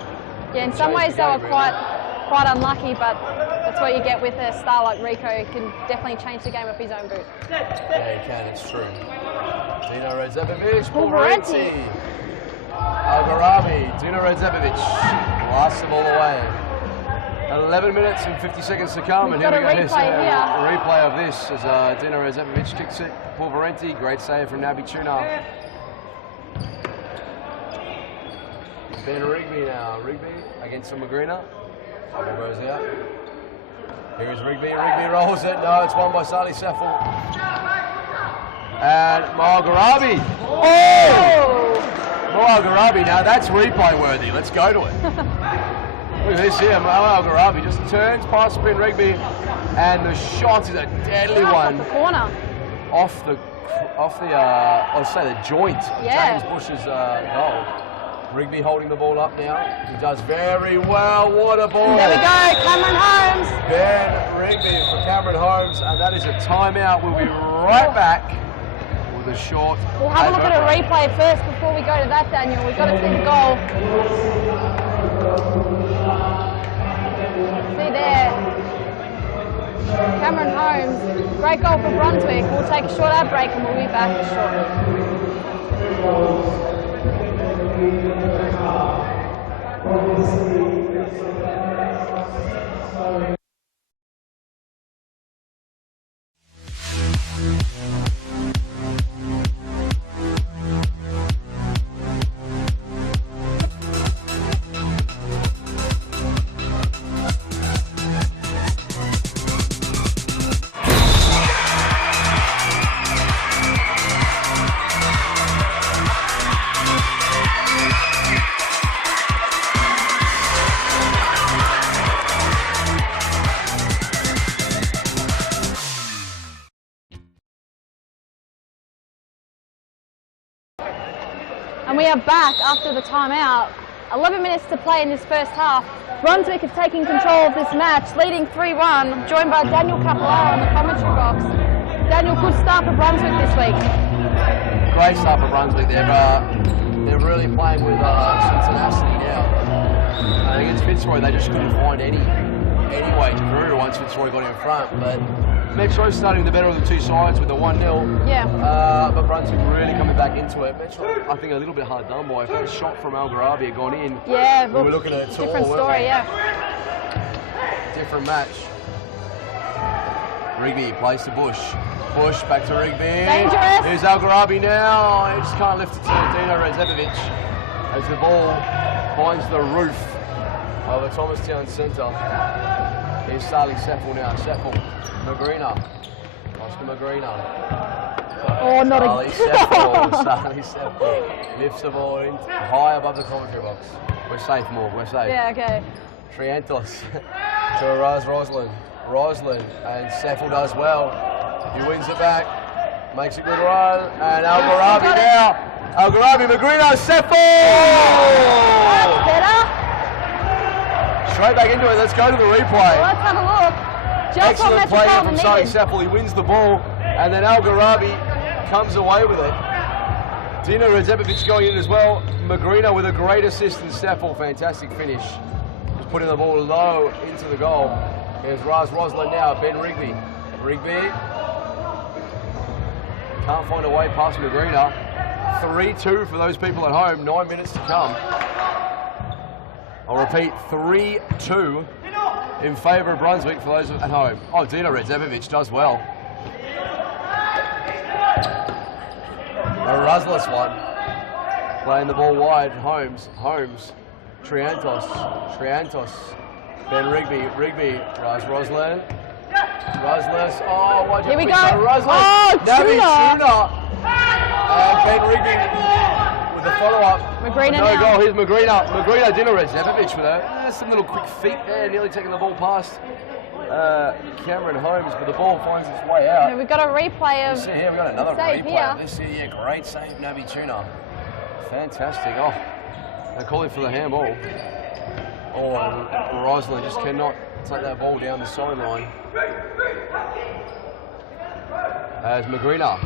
yeah, in some ways they were quite unlucky, but that's what you get with a star like Rico. He can definitely change the game with his own boot. Yeah, he can, it's true. Dino Redzepovic, Pulverenti. Algarabi, Dino Redzepovic blasts the ball away. 11 minutes and 50 seconds to come, and here we go. A replay of this as Dino Redzepovic kicks it. Pulverenti, great save from Nabi Tuna. Ben Rigby now. Rigby against Magrina. Ball goes out. Here's Rigby. Rigby rolls it. No, it's won by Sally Seffel. And Mo'Algarabi. Oh! Mo'Algarabi, now that's replay worthy. Let's go to it. Look at this here. Mo'Algarabi just turns past spin Rigby, and the shot is a deadly one. Off the corner. Off the I'll say the joint of James Bush's goal. Rigby holding the ball up now. He does very well. What a ball. There we go, Cameron Holmes. Ben Rigby for Cameron Holmes, and that is a timeout. We'll be right back with a short. We'll have a look at a replay first before we go to that, Daniel. We've got to see the goal. See there. Cameron Holmes, great goal for Brunswick. We'll take a short ad break and we'll be back shortly. And we are back after the timeout. 11 minutes to play in this first half. Brunswick have taken control of this match, leading 3-1, joined by Daniel Capilaro on the commentary box. Daniel, good start for Brunswick this week. Great start for Brunswick. They're really playing with some tenacity now. Against Fitzroy, they just couldn't find any way through once Fitzroy got in front. But Metro's starting the better of the two sides with the 1-0. Yeah. But Brunswick really coming back into it. Metro, I think, a little bit hard done by. If the shot from Algarabi had gone in, yeah, we were looking at a different story, yeah. Different match. Rigby plays to Bush. Bush back to Rigby. Dangerous. Here's Algarabi now. He just can't lift it to Dino Redzepovic as the ball finds the roof of the Thomastown centre. Here's Sally Seffel now. Seffel. Magrina. Oscar Magrina. Oh, not Sally Seffel lifts the ball in high above the commentary box. We're safe, Morg. We're safe. Yeah, okay. Triantos to Roslin. Roslin, and Seffel does well. He wins it back, makes a good run, and Algarabi now. Algarabi, Magrina, Seffel! That's better. Straight back into it. Let's go to the replay. Well, let's have a look. Just excellent play from Sally Seffel. He wins the ball, and then Algarabi comes away with it. Dino Redzepovic going in as well. Magrina with a great assist, and Seffel, fantastic finish. Just putting the ball low into the goal. Here's Roslin now, Ben Rigby. Rigby can't find a way past Magrina. 3-2 for those people at home, 9 minutes to come. I'll repeat, 3-2 in favour of Brunswick for those at home. Oh, Dino Redzepovic does well. A rusless one. Playing the ball wide, Holmes. Triantos. Ben Rigby, Roslin. Rosless, oh, why'd you Here we pick go. Roslin? Oh, Navi Tuna. And Ben Rigby with the follow-up. Magrina No now. goal, here's Magrina, Dino Redzepovic with some little quick feet there, nearly taking the ball past Cameron Holmes, but the ball finds its way out. And we've got a replay of See here, we've got another save replay here. of this here. Yeah, great save, Navi Tuna. Fantastic. Oh, they're calling for the handball. Oh, Roslin just cannot take that ball down the sideline. As Magrina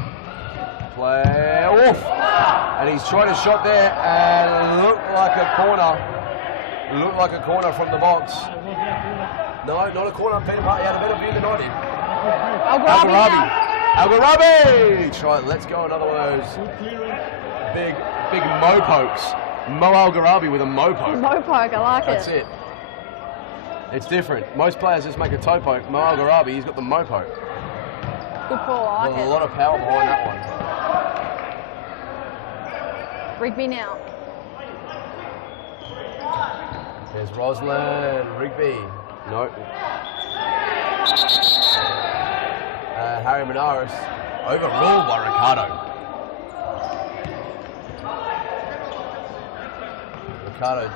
play off, and he's tried a shot there and looked like a corner from the box. No, not a corner. Peter Party had a better view than I did. Algarabi. Try. Let's go. Another one of those big mo pokes. Mo Algarabi with a mo poke. Mo poke, I like That's it. It's different. Most players just make a toe poke. Mo Algarabi, he's got the mo poke. Good call, I like There's it. a lot of power behind that one. Rigby now. There's Roslin, Rigby. No. Harry Menares. Overruled by Ricardo. Ricardo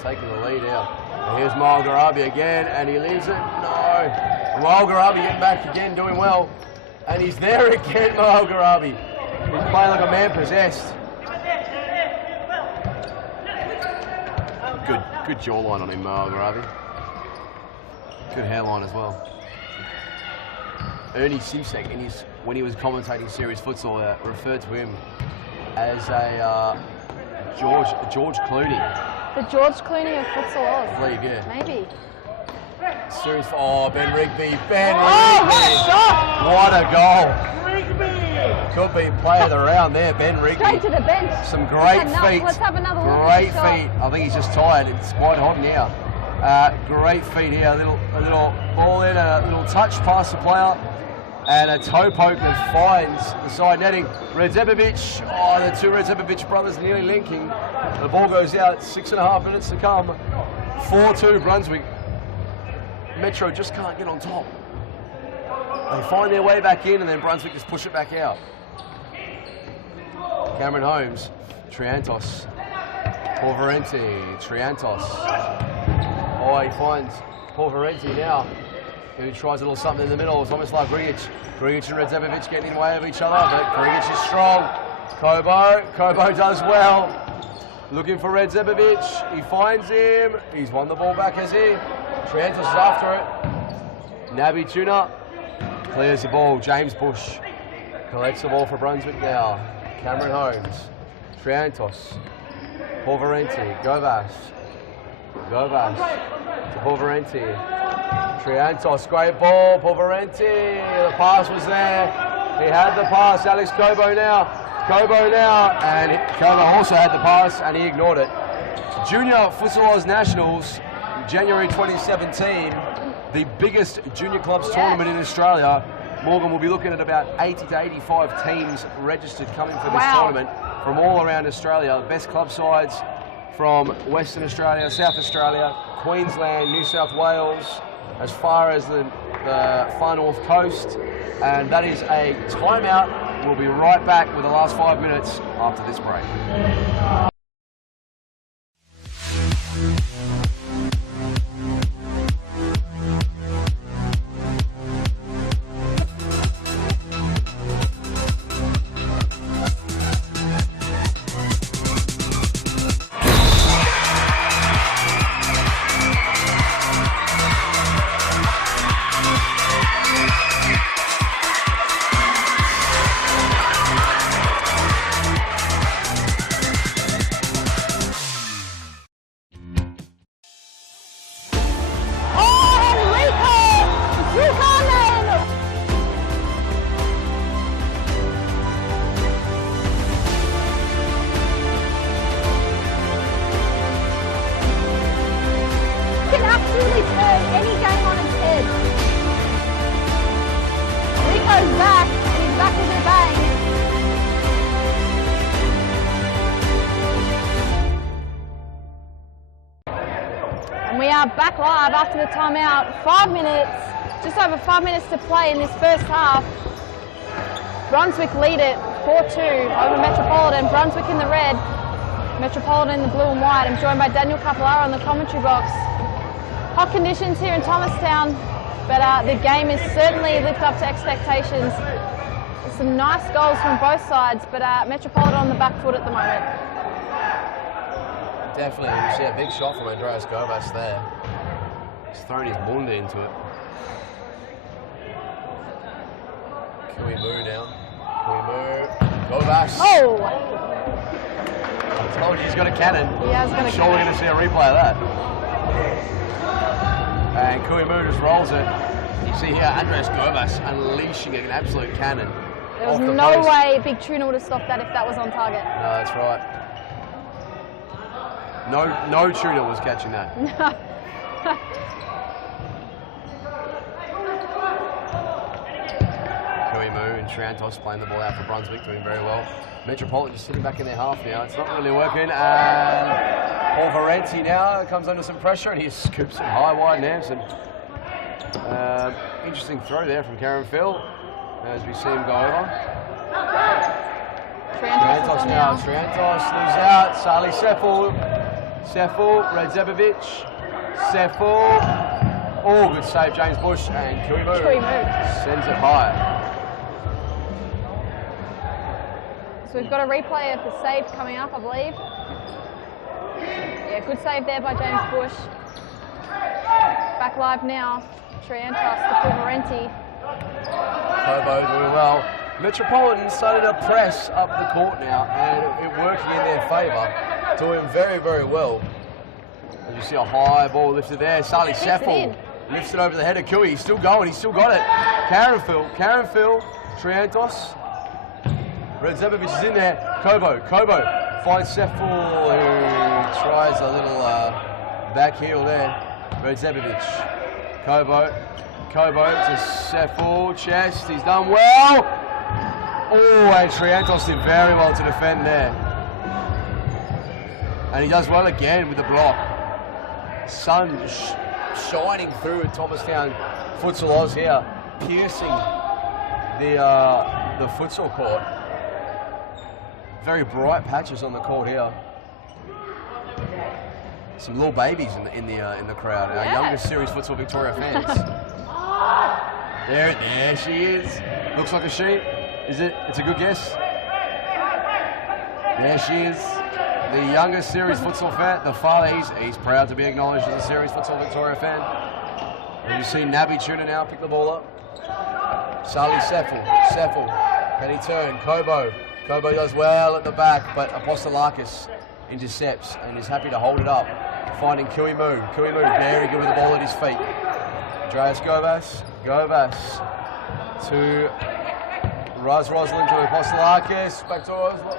taking the lead out. And here's Mail Garabi again, and he leaves it. No. Mail Garabi getting back again, doing well. And he's there again, Mail Garabi. He's playing like a man possessed. Good jawline on him, Mail Garabi. Good hairline as well. Ernie Simsek, when he was commentating series futsal, referred to him as a George Clooney. The George Clooney of Futsal Oz. League, yeah. Maybe. Series Ben Rigby. Ben Oh, Rigby. what a shot! What a goal. Could be player of the round there, Ben Rigby. Straight to the bench. Some great feet. Let's have another look. Great feet. I think he's just tired. It's quite hot now. Great feet here. A little ball in, a little touch past the player. And a toe poke that finds the side netting. Redzepovic, the two Redzepovic brothers nearly linking. The ball goes out, 6.5 minutes to come. 4-2 Brunswick. Metro just can't get on top. They find their way back in and then Brunswick just push it back out. Cameron Holmes, Triantos, Porvarenti, Triantos. Oh, he finds Porvarenti now. He tries a little something in the middle. It's almost like Grigic. Grigic and Redzepovic getting in the way of each other, but Grigic is strong. Kobo does well. Looking for Redzepovic. He finds him. He's won the ball back, has he? Triantos is after it. Naby Tuna clears the ball. James Bush collects the ball for Brunswick now. Cameron Holmes. Triantos. Porvarenti. Govas. To Porvarenti. Triantos, great ball, Porvarenti, the pass was there, he had the pass, Alex Kobo now, and Kobo also had the pass and he ignored it. Junior Futsal Oz Nationals, January 2017, the biggest junior clubs tournament in Australia. Morgan will be looking at about 80 to 85 teams registered coming for this tournament from all around Australia. The best club sides from Western Australia, South Australia, Queensland, New South Wales, as far as the far north coast, and that is a timeout. We'll be right back with the last 5 minutes after this break. Back live after the timeout. 5 minutes, just over 5 minutes to play in this first half. Brunswick lead it 4-2 over Metropolitan. Brunswick in the red, Metropolitan in the blue and white. I'm joined by Daniel Capolaro in the commentary box. Hot conditions here in Thomastown, but the game is certainly lived up to expectations. There's some nice goals from both sides, but Metropolitan on the back foot at the moment. Definitely, you see a big shot from Andreas Govas there. He's thrown his bunda into it. Kui Mu down. Kui Mu. Govas. Oh! I told you he's got a cannon. He has got a cannon. I'm sure we're going to see a replay of that. And Kui Mu just rolls it. You see here Andreas Govas unleashing an absolute cannon. There was no way Big Tuna would have stopped that if that was on target. No, that's right. No tuna was catching that. Kui Mu and Triantos playing the ball out for Brunswick, doing very well. Metropolitan just sitting back in their half now. It's not really working. And Porvarenti now comes under some pressure and he scoops it high, wide, and Amson. Interesting throw there from Karen Phil. as we see him go over. Triantos now. Triantos lose out. Sali Sefel. Redzebovic. Sefel. Oh, good save, James Bush. And Hume sends it high. So we've got a replay of the save coming up, I believe. Yeah, good save there by James Bush. Back live now. Triantos to Pulverenti. Kobo doing well. Metropolitan started to press up the court now, and it working in their favour. Doing very, very well. As you see a high ball lifted there. Sali Sefel lifts it over the head of Kui. He's still going. He's still got it. Karenfil. Triantos. Redzebovic is in there. Kobo finds Sefel, who tries a little back heel there. Redzebovic. Kobo to Sefel, chest, he's done well. Oh, and Triantos did very well to defend there. And he does well again with the block. Sun shining through at Thomastown Futsal Oz here, piercing the futsal court. Very bright patches on the court here. Some little babies in the crowd. Our youngest series Futsal Victoria fans. There she is. Looks like a she. Is it? It's a good guess. There she is. The youngest series Futsal fan. The father, he's proud to be acknowledged as a series Futsal Victoria fan. And you see Nabi Tuna now pick the ball up. Sali Sefel. Can he turn? Kobo does well at the back, but Apostolakis intercepts and is happy to hold it up. Finding Kui Mu very good with the ball at his feet. Andreas Govas to Roslin to Apostolakis. Back to Roslin.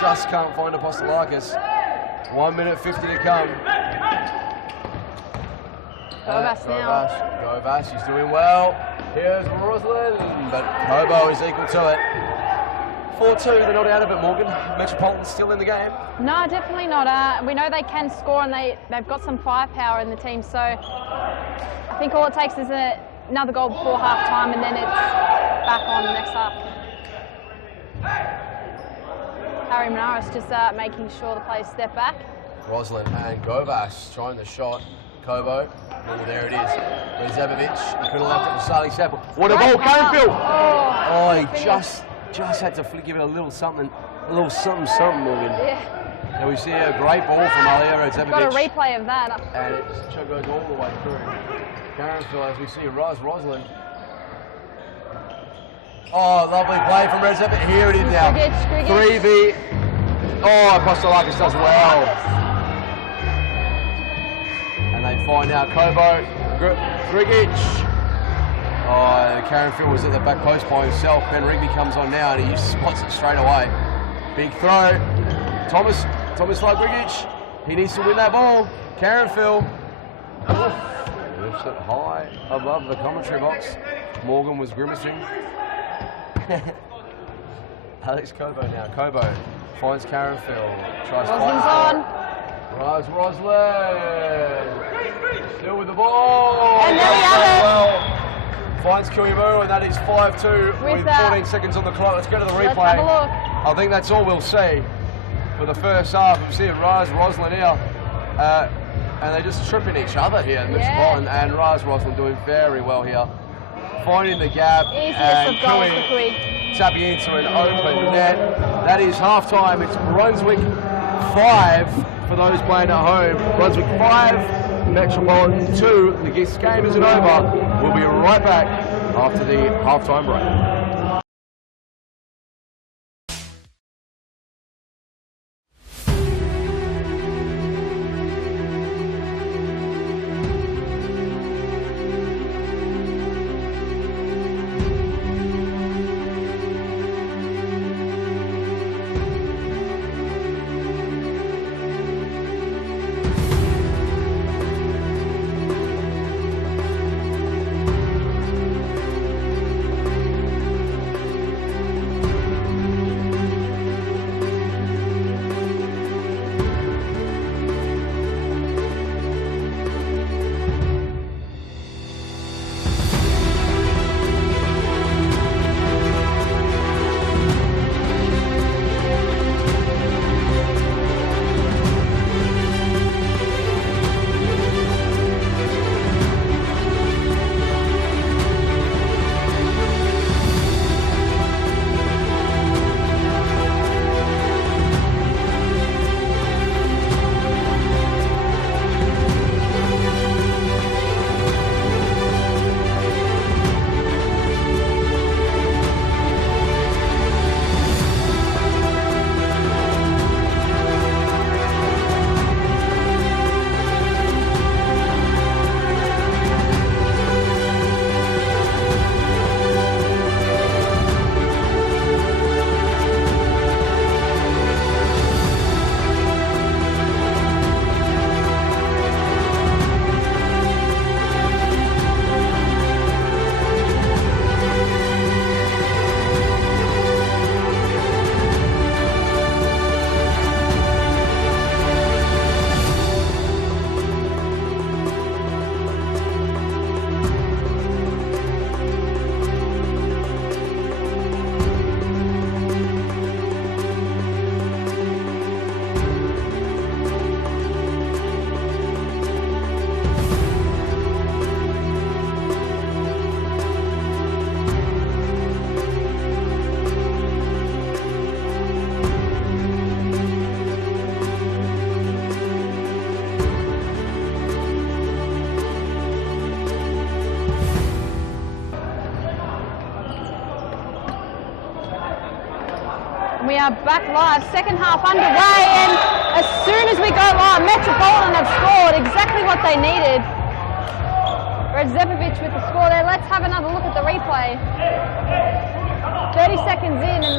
Just can't find Apostolakis. 1 minute 50 to come. Govas, he's doing well. Here's Roslin, but Kobo is equal to it. 4-2, they're not out of it, Morgan. Metropolitan's still in the game. No, definitely not. We know they can score, and they've got some firepower in the team, so I think all it takes is another goal before half time, and then it's back on the next half. Harry Manaris just making sure the players step back. Roslin and Govas trying the shot. Kobo, oh, there it is. Redzebovic, he could have left it to Sali Sefel. What a ball, Karenfil! Oh, he just had to give it a little something, Morgan. Yeah. And we see a great ball from Alia Redzebovic. Got a replay of that. And it goes all the way through. Karenfil, as we see Roslin. Oh, lovely play from Redzebovic. Here it is now. 3v. Oh, Apostolakis does well. And they find out Kobo, Grigic. Oh, Karenfil was at the back post by himself. Ben Rigby comes on now and he spots it straight away. Big throw. Thomas Grigic. He needs to win that ball. Karenfil. Lifts it high above the commentary box. Morgan was grimacing. Alex Kobo now. Kobo finds Karenfil. Tries to on. Roslin. Still with the ball. And there we have it. Finds Kuimu, and that is 5-2 with 14 seconds on the clock. Let's go to the replay. Let's have a look. I think that's all we'll see for the first half. We'll see Roslin here. And they're just tripping each other here. Metropolitan and Roslin doing very well here. Finding the gap. Easiest of goals for Kui. Tapping into an open net. That is half time. It's Brunswick 5 for those playing at home. Brunswick 5, Metropolitan 2. The game isn't over. We'll be right back after the half-time break. And we are back live, second half underway, and as soon as we go live, Metropolitan have scored exactly what they needed. Redzepovic with the score there. Let's have another look at the replay. 30 seconds in and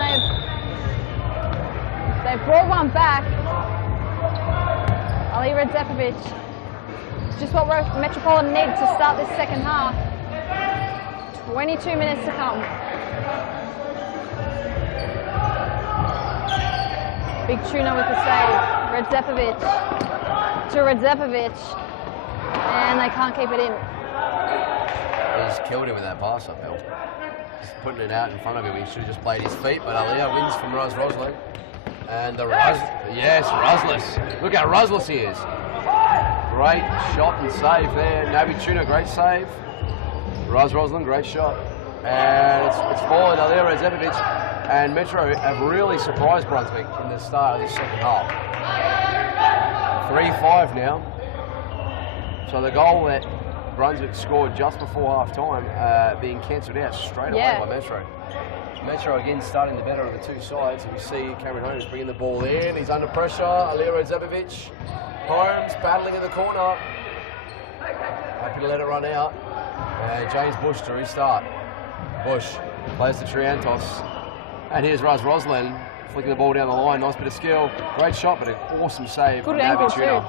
they've brought one back. Ali Redzepovic. Just what Metropolitan need to start this second half. 22 minutes to come. Big Tuna with the save. Redzepovic to Redzepovic. And they can't keep it in. He's killed him with that pass uphill. Just putting it out in front of him. He should have just played his feet, but Alia wins from Roslin. And the yes, Ruslis. Look how Ruslis he is. Great shot and save there. Naby Tuna, great save. Roslin, great shot. And it's fallen. Alia Redzepovic and Metro have really surprised Brunswick in the start of this second half. 3-5 now. So the goal that Brunswick scored just before half-time being cancelled out straight away by Metro. Metro again starting the better of the two sides. We see Cameron Holmes bringing the ball in. He's under pressure. Alia Redzepovic. Holmes battling in the corner. Happy to let it run out. James Bush to restart. Bush plays to Triantos. And here's Roslin flicking the ball down the line. Nice bit of skill. Great shot, but an awesome save. Good angle too.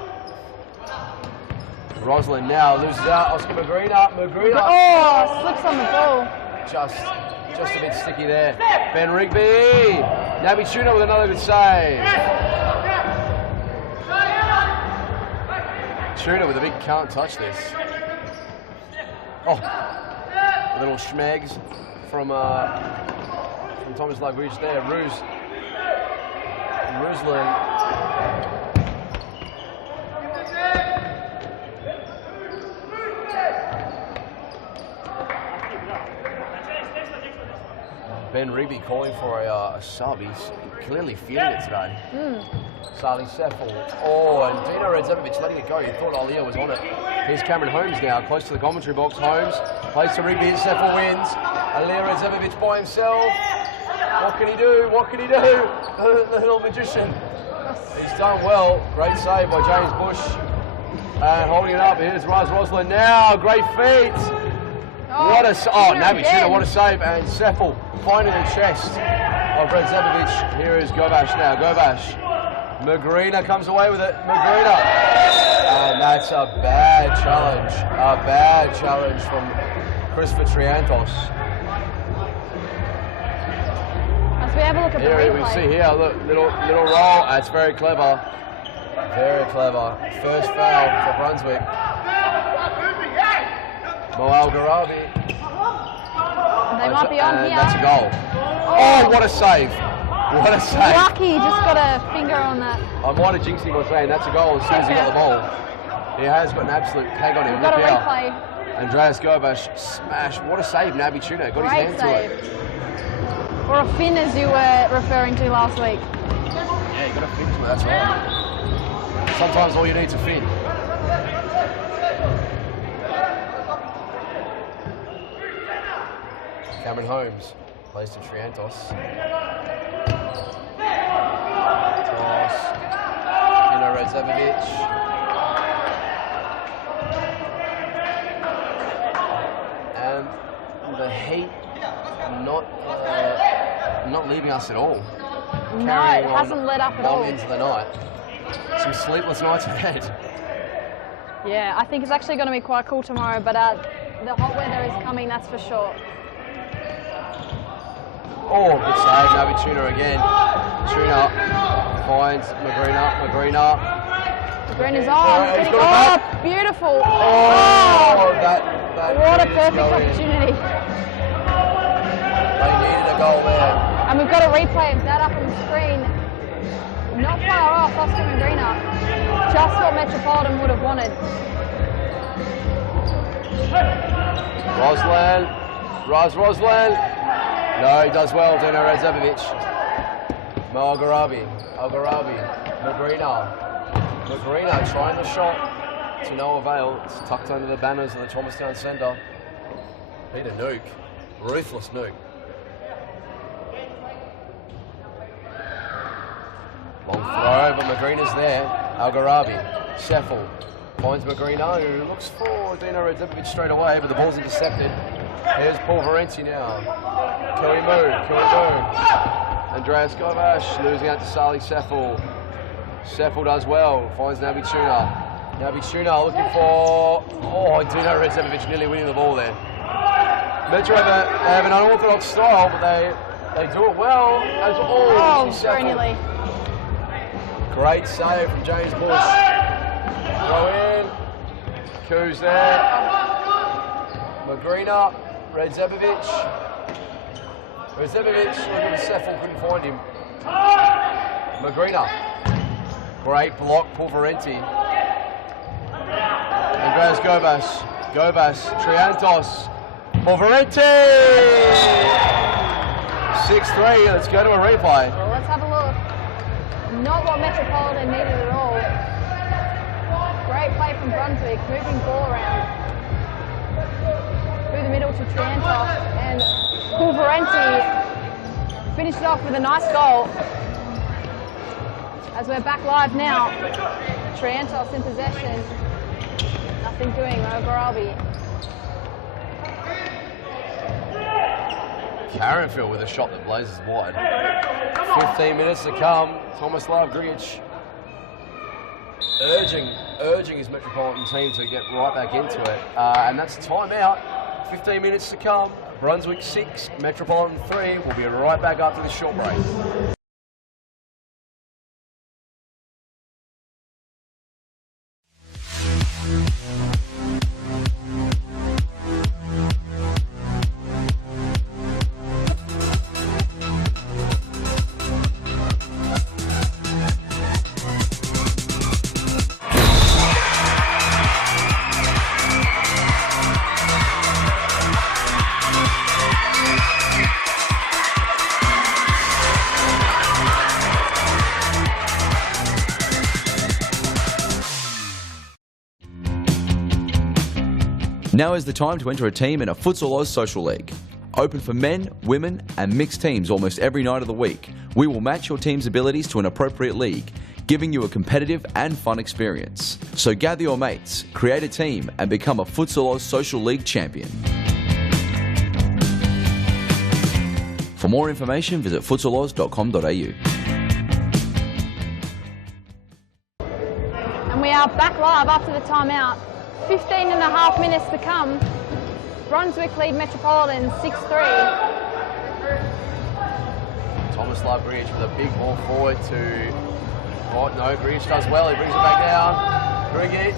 Roslin now loses out. Oscar Magrina. Oh, slips on the ball. Just a bit sticky there. Ben Rigby. Naby Tuna with another good save. Tuna with a big can't touch this. Oh, a little schmegs from Thomas Lagridge there. Ruslan. Ben Rigby calling for a sub. He's clearly feeling it today. Sali Seffel. Oh, and Dino Redzepovic letting it go. You thought Alia was on it. Here's Cameron Holmes now, close to the commentary box. Holmes plays to Rigby. Seffel wins. Alia Redzepovic by himself. What can he do? The little magician. He's done well. Great save by James Bush. And holding it up. Here's Roslin now. Great feet. Naby Tuna, what a save. And Seffel finding the chest of Redzepovic. Here is Govash now. Govash. Magrina comes away with it. Magrina. And that's a bad challenge. A bad challenge from Christopher Triantos. As we have a look at the replay. We see here, look, little roll. That's very clever. Very clever. First foul for Brunswick. Moal Garabi. They might be on here. That's a goal. Oh, what a save. What a save. Lucky, just got a finger on that. I might have jinxed him by saying that's a goal as soon as he got the ball. He has got an absolute tag on him. We've got a replay. Andreas Govash smash. What a save, Naby Tuna. Got his hand to it. Or a fin, as you were referring to last week. Yeah, you got a fin to it, that's right. Sometimes all you need is a fin. Cameron Holmes plays to Triantos. Toss. Dino Redzepovic. And the heat not leaving us at all. No, it hasn't let up at all. Long into the night. Some sleepless nights ahead. Yeah, I think it's actually going to be quite cool tomorrow, but the hot weather is coming, that's for sure. Oh, good save, Naby Tuna again. Tuna finds Magrina. Magrina's on. Beautiful. That what a perfect opportunity. They needed a goal there. And we've got a replay of that up on the screen. Not far off, Oscar Magrina. Just what Metropolitan would have wanted. Roslin. No, he does well, Dino Redzepovic. Al-Gharabi. Magrina trying the shot to no avail. It's tucked under the banners of the Thomastown Centre. Peter Nuke. Ruthless Nuke. Long throw, but Magrina's there. Algarabi, Sheffel, finds Magrina, who looks for Dino Redzepovic straight away, but the ball's intercepted. Here's Paul Varenti now. Kuimu. Andreas Govash losing out to Sali Sheffel. Sheffel does well, finds Nabituna. Nabituna looking for, Dino Redzepovic nearly winning the ball there. Metro have an unorthodox style, but they do it well. Very nearly. Great save from James Bush. Throw in. Koo's there. Magrina. Redzepovic looking for Sheffel, couldn't find him. Magrina. Great block, Paul Varenti. Andreas Gobas, Triantos. Paul Varenti! 6-3, let's go to a replay. Well, let's have a look. Not what Metropolitan needed at all. Great play from Brunswick, moving ball around. Through the middle to Triantos, and Paul Varenti finished it off with a nice goal. As we're back live now, Triantos in possession. Nothing doing over Albi. Carenfield with a shot that blazes wide. 15 minutes to come. Tomislav Grigic urging his Metropolitan team to get right back into it. And that's timeout. 15 minutes to come. Brunswick 6, Metropolitan 3. We'll be right back after this short break. Now is the time to enter a team in a Futsal Oz Social League. Open for men, women and mixed teams almost every night of the week. We will match your team's abilities to an appropriate league, giving you a competitive and fun experience. So gather your mates, create a team and become a Futsal Oz Social League champion. For more information, visit futsaloz.com.au. And we are back live after the timeout. 15 and a half minutes to come. Brunswick lead Metropolitan 6-3. Tomislav Grigic with a big ball forward to... Grigic does well, he brings it back down. Grigic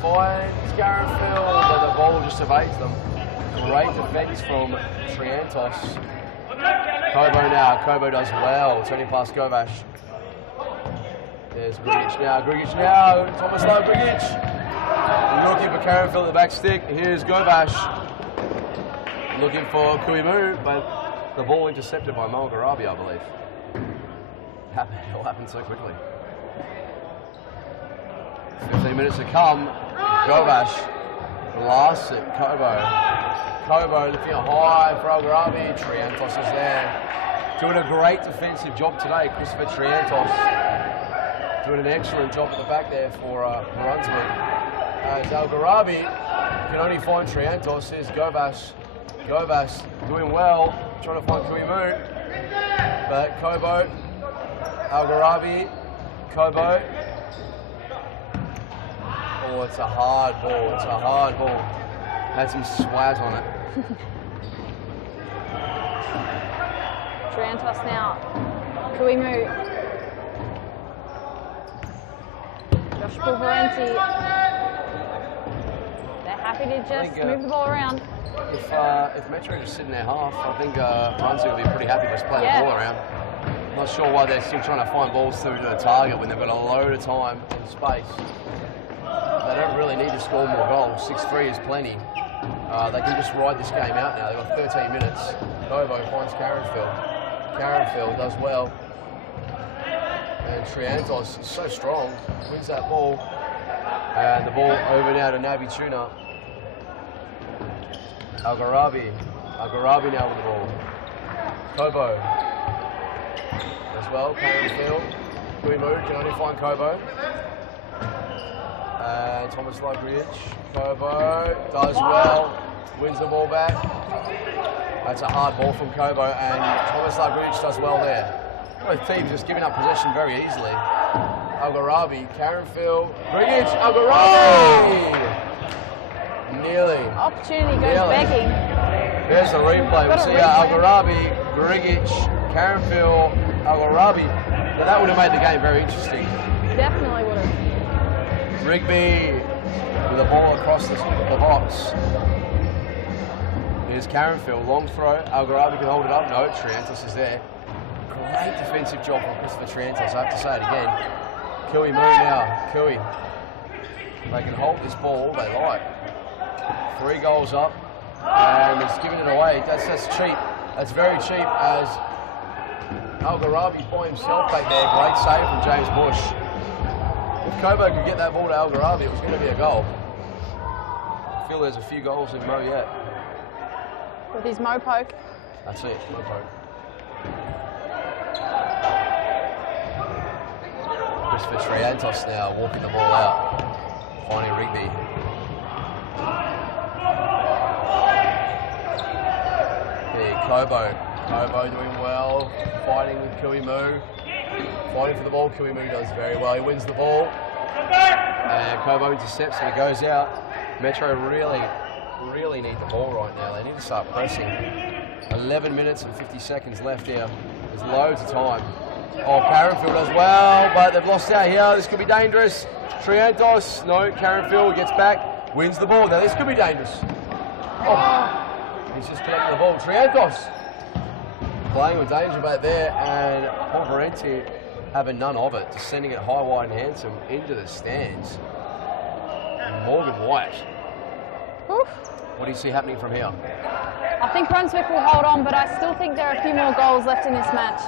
finds Carenfield, but the ball just evades them. Great defence from Triantos. Kobo now, Kobo does well, turning past Govash. There's Grigic now, Tomislav Grigic. Looking for Carenfield at the back stick. Here's Govash. Looking for Kuimu, but the ball intercepted by Malgarabi, I believe. It all happened so quickly. 15 minutes to come. Govash blasts it. Kobo lifting it high for Algarabi. Triantos is there. Doing a great defensive job today, Christopher Triantos. Doing an excellent job at the back there for Brunswick. As Algarabi can only find Triantos. Here's Govash doing well, trying to find Kuimu. But Kobo, Algarabi, Kobo. Oh, it's a hard ball. Had some swaz on it. Triantos now. Kuimu. Josh Pulverenti. Happy to just move the ball around. If Metro just sit in their half, I think Brunswick will be pretty happy just playing the ball around. Not sure why they're still trying to find balls through to the target when they've got a load of time and space. They don't really need to score more goals. 6-3 is plenty. They can just ride this game out now. They've got 13 minutes. Bobo finds Carenfield. Carenfield does well. And Triantos is so strong, wins that ball. And the ball over now to Nabituna. Algarabi now with the ball. Kobo as well, Carenfield. Hume can only find Kobo. And Thomas Lowbridge. Kobo does well, wins the ball back. That's a hard ball from Kobo, and Thomas Lowbridge does well there. Both teams just giving up possession very easily. Algarabi, Carenfield, Brigic, Algarabi! Nearly. Opportunity goes begging. There's the replay. We see Algarabi, Brigic, Carenfield, Algarabi. But that would have made the game very interesting. Definitely would have. Rigby with a ball across the box. Here's Carenfield, long throw. Algarabi can hold it up. No, Triantos is there. Great defensive job from Christopher Triantos. I have to say it again. Kiwi Moon now. Kiwi. They can hold this ball all they like. 3 goals up. And he's giving it away. That's cheap. That's very cheap as Algarabi by himself back there. Great save from James Bush. If Kobo could get that ball to Algarabi, it was going to be a goal. I feel there's a few goals in Mo yet. With his Mo poke. That's it, Mo poke. Christopher Triantos now walking the ball out. Finding Rigby. Here, Kobo. Kobo doing well. Fighting with Kiwimu. Fighting for the ball. Kiwimu does very well. He wins the ball. And Kobo intercepts and it goes out. Metro really need the ball right now. They need to start pressing. 11 minutes and 50 seconds left here. There's loads of time. Oh, Carenfield as well, but they've lost out here. This could be dangerous. Triantos, no, Carenfield gets back, wins the ball. Now this could be dangerous. Oh, he's just collecting the ball. Triantos playing with danger back there, and Poverenti having none of it, just sending it high, wide, and handsome into the stands. Morgan White. Oof. What do you see happening from here? I think Brunswick will hold on, but I still think there are a few more goals left in this match.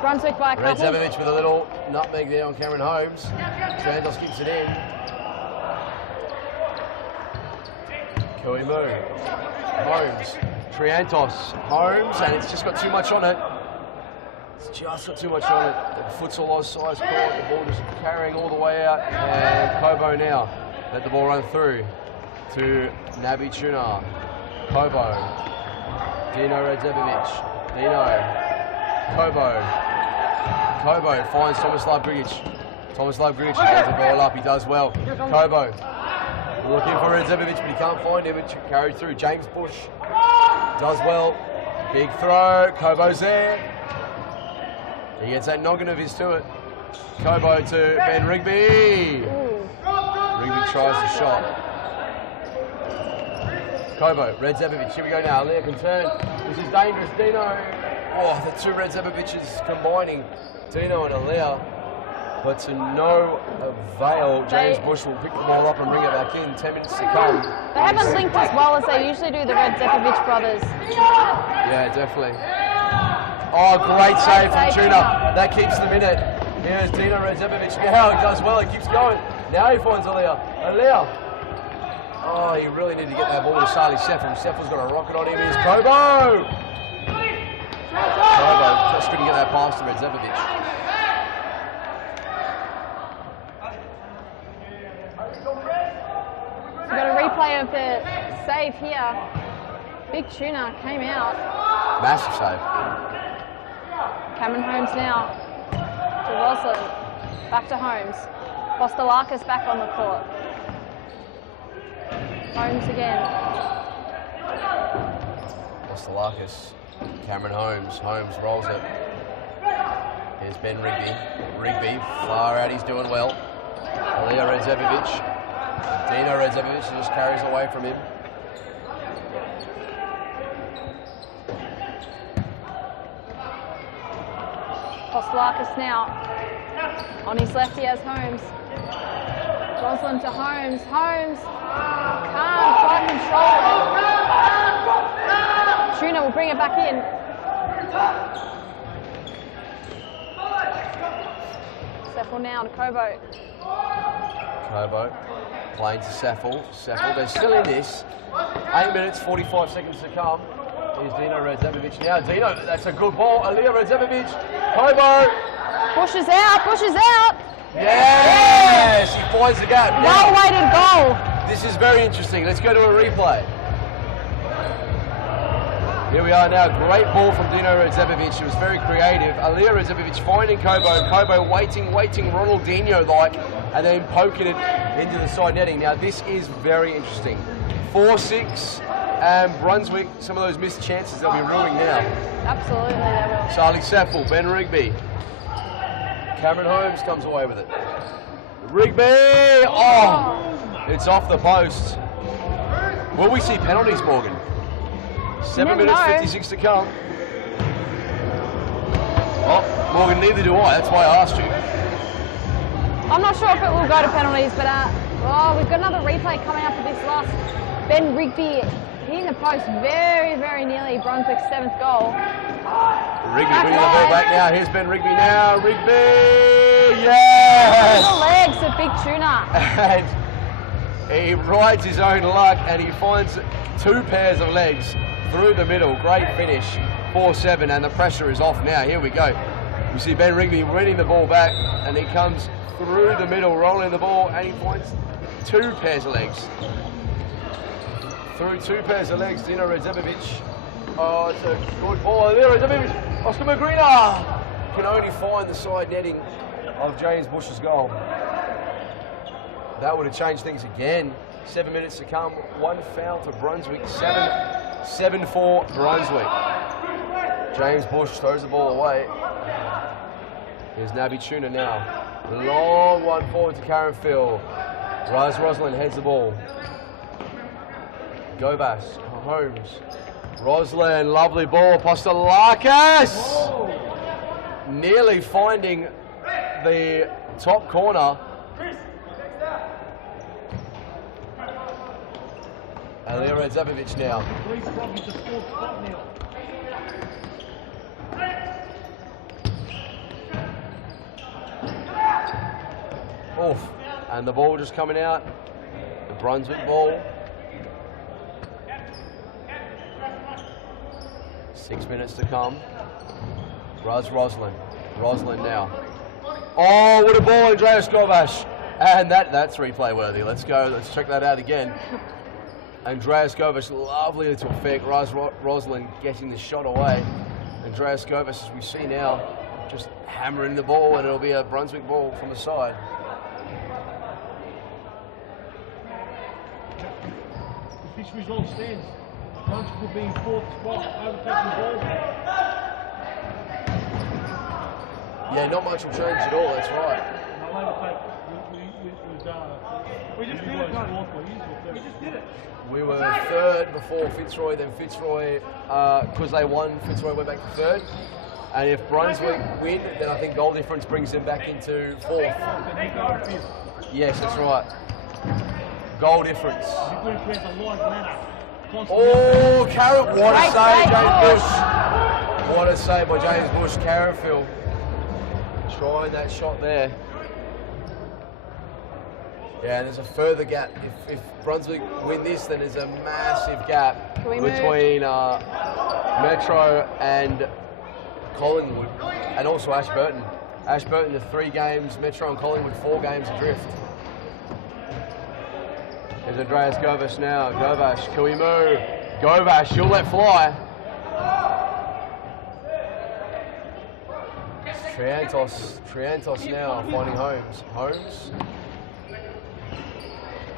Brunswick by a couple. Redzevich with a little nutmeg there on Cameron Holmes. Triantos keeps it in. Kiwimu. Holmes. Triantos. Holmes, and it's just got too much on it. It's just got too much on it. The Futsal Oz size court, the ball just carrying all the way out. And Kobo now. Let the ball run through to Nabi Tuna. Kobo. Dino Redzevich. Dino. Kobo. Kobo finds Thomas Lowbridge. Thomas Lowbridge holds the ball up. He does well. Kobo looking for Redzevich, but he can't find him. It carried through. James Bush does well. Big throw. Kobo's there. He gets that noggin of his to it. Kobo to Ben Rigby. Rigby tries the shot. Kobo, Redzevich. Here we go now. Leah can turn. This is dangerous. Dino. Oh, the two Redzeviches combining, Dino and Alea, but to no avail. James Bush will pick the ball up and bring it back in. 10 minutes to come. They haven't linked as well as they usually do, the Redzevich brothers. Yeah, definitely. Oh, great save from Tuna. That keeps them in it. Here's Dino Redzevich now. He does well. He keeps going. Now he finds Alea. Alea. Oh, he really needed to get that ball to Sali Seffel. Seffel's got a rocket on him. Here's Kobo. Kobo just couldn't get that pass to Redzevich. We've got a replay of the save here. Big Tuna came out. Massive save. Cameron Holmes now to Roslin. Back to Holmes. Postelakis back on the court. Holmes again. Postelakis. Cameron Holmes. Holmes rolls it. Here's Ben Rigby. Rigby, far out, he's doing well. Alea Redzevich. Dino Redzevich just carries away from him. Postelakis now. On his left he has Holmes. Roslin to Holmes. Holmes can't quite control it. Tuna will bring it back in. Seffel now to Kobo. Kobo playing to Seffel. Seffel, they're still in this. 8 minutes, 45 seconds to come. Here's Dino Redzevich now. Dino, that's a good ball. Alea Redzevich. Kobo. Bush is out, Bush is out. Yes! He finds the gap. Well weighted goal. This is very interesting. Let's go to a replay. Here we are now. Great ball from Dino Redzepovic. It was very creative. Alija Redzepovic finding Kobo. Kobo waiting, Ronaldinho-like, and then poking it into the side netting. Now, this is very interesting. 4-6, and Brunswick, some of those missed chances they'll be ruining now. Absolutely, they will. Charlie Seffel, Ben Rigby. Cameron Holmes comes away with it. Rigby! Oh! It's off the post. Will we see penalties, Morgan? 7 minutes, 56 to come. Oh, Morgan, neither do I. That's why I asked you. I'm not sure if it will go to penalties, but we've got another replay coming up for this last. Ben Rigby hitting the post very, very nearly Brunswick's 7th goal. Rigby bringing the ball back now. Here's Ben Rigby now. Rigby! Yes! The legs of Big Tuna. And he rides his own luck and he finds 2 pairs of legs through the middle. Great finish. 4-7, and the pressure is off now. Here we go. We see Ben Rigby winning the ball back, and he comes through the middle, rolling the ball, and he finds 2 pairs of legs. Through 2 pairs of legs, Dino Redzepovic. Oh, it's a good ball. There, Redzepovic. Oscar Magrina can only find the side netting of James Bush's goal. That would have changed things again. 7 minutes to come. 1 foul to Brunswick. 7-4 Brunswick. James Bush throws the ball away. Here's Naby Tuna now. Long one forward to Karen Phil. Roslin heads the ball. Gobas, Holmes. Roslin, lovely ball. Postolakis! Nearly finding the top corner. Alija Redzepovic now. Oof. And the ball just coming out. The Brunswick ball. 6 minutes to come. Roslin. Roslin now. Oh, what a ball, Andreas Govash. And that's replay worthy. Let's go. Let's check that out again. Andreas Govash, lovely little fake. Roslin getting the shot away. Andreas Govash, as we see now, just hammering the ball, and it'll be a Brunswick ball from the side. If this result stands, Brunswick will be in 4th spot, overtaking Bowwin. Yeah, not much will change at all, that's right. We just did it, we just did it. We were 3rd before Fitzroy, then Fitzroy, because they won, Fitzroy went back to 3rd. And if Brunswick win, then I think goal difference brings them back into 4th. Yes, that's right. Goal difference. Oh, Carrot, what a save, James Bush. What a save by James Bush, Carrotfield. Trying that shot there. Yeah, and there's a further gap. If Brunswick win this, then there's a massive gap between Metro and Collingwood, and also Ash Burton. Ash Burton to 3 games, Metro and Collingwood 4 games adrift. There's Andreas Govash now. Govash, can we move? Govash, you'll let fly. Triantos now finding Holmes. Holmes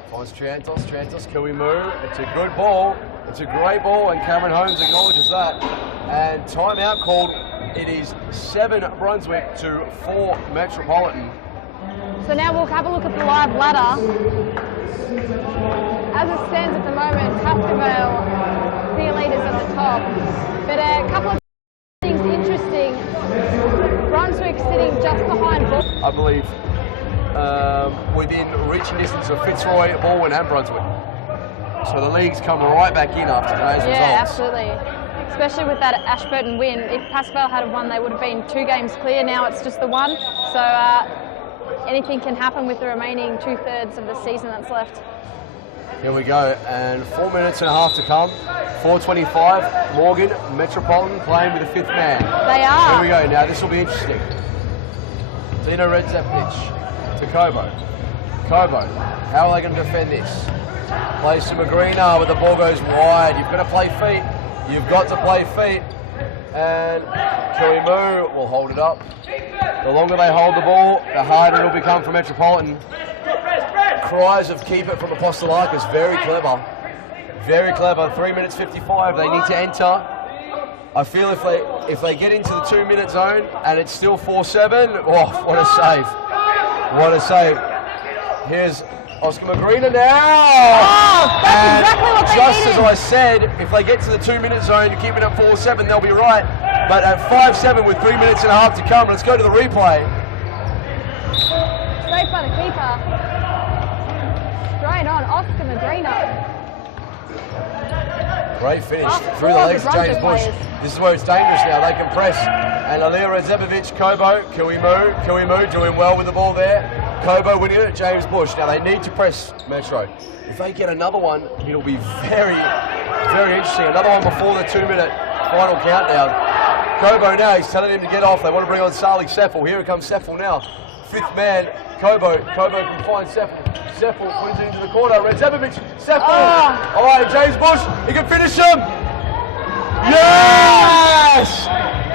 finds Triantos, can we move? It's a good ball. It's a great ball, and Cameron Holmes acknowledges that. And timeout called. It is 7 Brunswick to 4 Metropolitan. So now we'll have a look at the live ladder. As it stands at the moment, Pasco Vale clear leaders at the top. But a couple of things interesting. Brunswick sitting just behind Bowwin. I believe within reaching distance of Fitzroy, Bowwin and Brunswick. So the league's come right back in after today's results. Yeah, absolutely. Especially with that Ash Burton win. If Pasco Vale had won, they would have been 2 games clear. Now it's just the 1. So anything can happen with the remaining 2/3 of the season that's left. Here we go, and 4 minutes and a half to come. 4:25, Morgan, Metropolitan playing with the 5th man. They are. Here we go, now this will be interesting. Dino Redzepic to Kobo. Kobo, how are they going to defend this? Plays to Magrina, but the ball goes wide. You've got to play feet. You've got to play feet. And Kilimu will hold it up. The longer they hold the ball, the harder it'll become for Metropolitan. Cries of keep it from Apostolakis, very clever. Very clever, 3 minutes 55, they need to enter. I feel if they get into the 2 minute zone and it's still 4-7, oh, what a save. What a save. Here's Oscar Magrina now! Oh, that's exactly what they Just needed. as I said, if they get to the 2 minute zone and keep it at 4-7, they'll be right. But at 5-7 with 3 minutes and a half to come, let's go to the replay. Straight by the keeper. Straight on, Oscar Magrina. Great finish Oh, through the four legs of of the James Brunswick Bush. players. This is where it's dangerous now. They can press. And Alia Redzepic, Kobo, Kilimu doing well with the ball there. Kobo winning it, James Bush. Now they need to press Metro. If they get another one, it'll be very, very interesting. Another one before the 2 minute final countdown. Kobo now, he's telling him to get off. They want to bring on Salik Seffel. Here comes Seffel now. Fifth man, Kobo. Kobo can find Seffel. Seffel puts it into the corner. Redzepic, Seffel. Oh. All right, James Bush, he can finish him. Yes!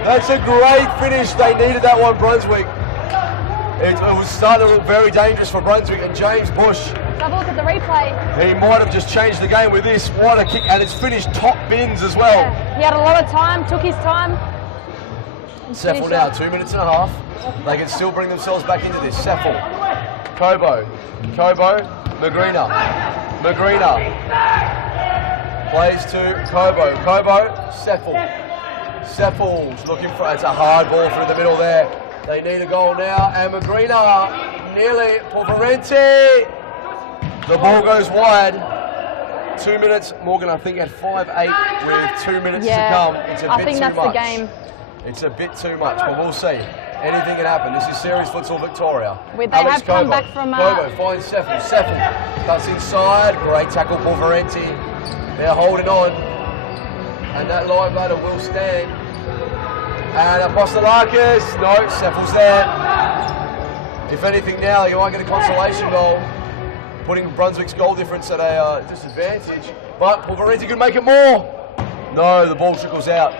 That's a great finish. They needed that one, Brunswick. It was starting to look very dangerous for Brunswick, and James Bush, Have a look at the replay. he might have just changed the game with this. What a kick, and it's finished top bins as well. Yeah, he had a lot of time, took his time. Seffel now, 2 minutes and a half. They can still bring themselves back into this. Seffel, Kobo, Magrina. Plays to Kobo, Seffel's looking for, it's a hard ball through the middle there. They need a goal now, and Magrina, nearly, Porvarenti. The ball goes wide. 2 minutes, Morgan, I think at 5-8 with 2 minutes to come. It's a bit too much. I think that's the game. It's a bit too much, but we'll see. Anything can happen. This is Series Futsal Victoria. They Alex have come Kobo. back from... Kobo finds Seffel. Seffel cuts inside. Great tackle for Valenti. They're holding on. And that live ladder will stand. And Apostolakis. No, Seffel's there. If anything now, they might get a consolation goal. Putting Brunswick's goal difference at a disadvantage. But Valenti could make it more. No, the ball trickles out.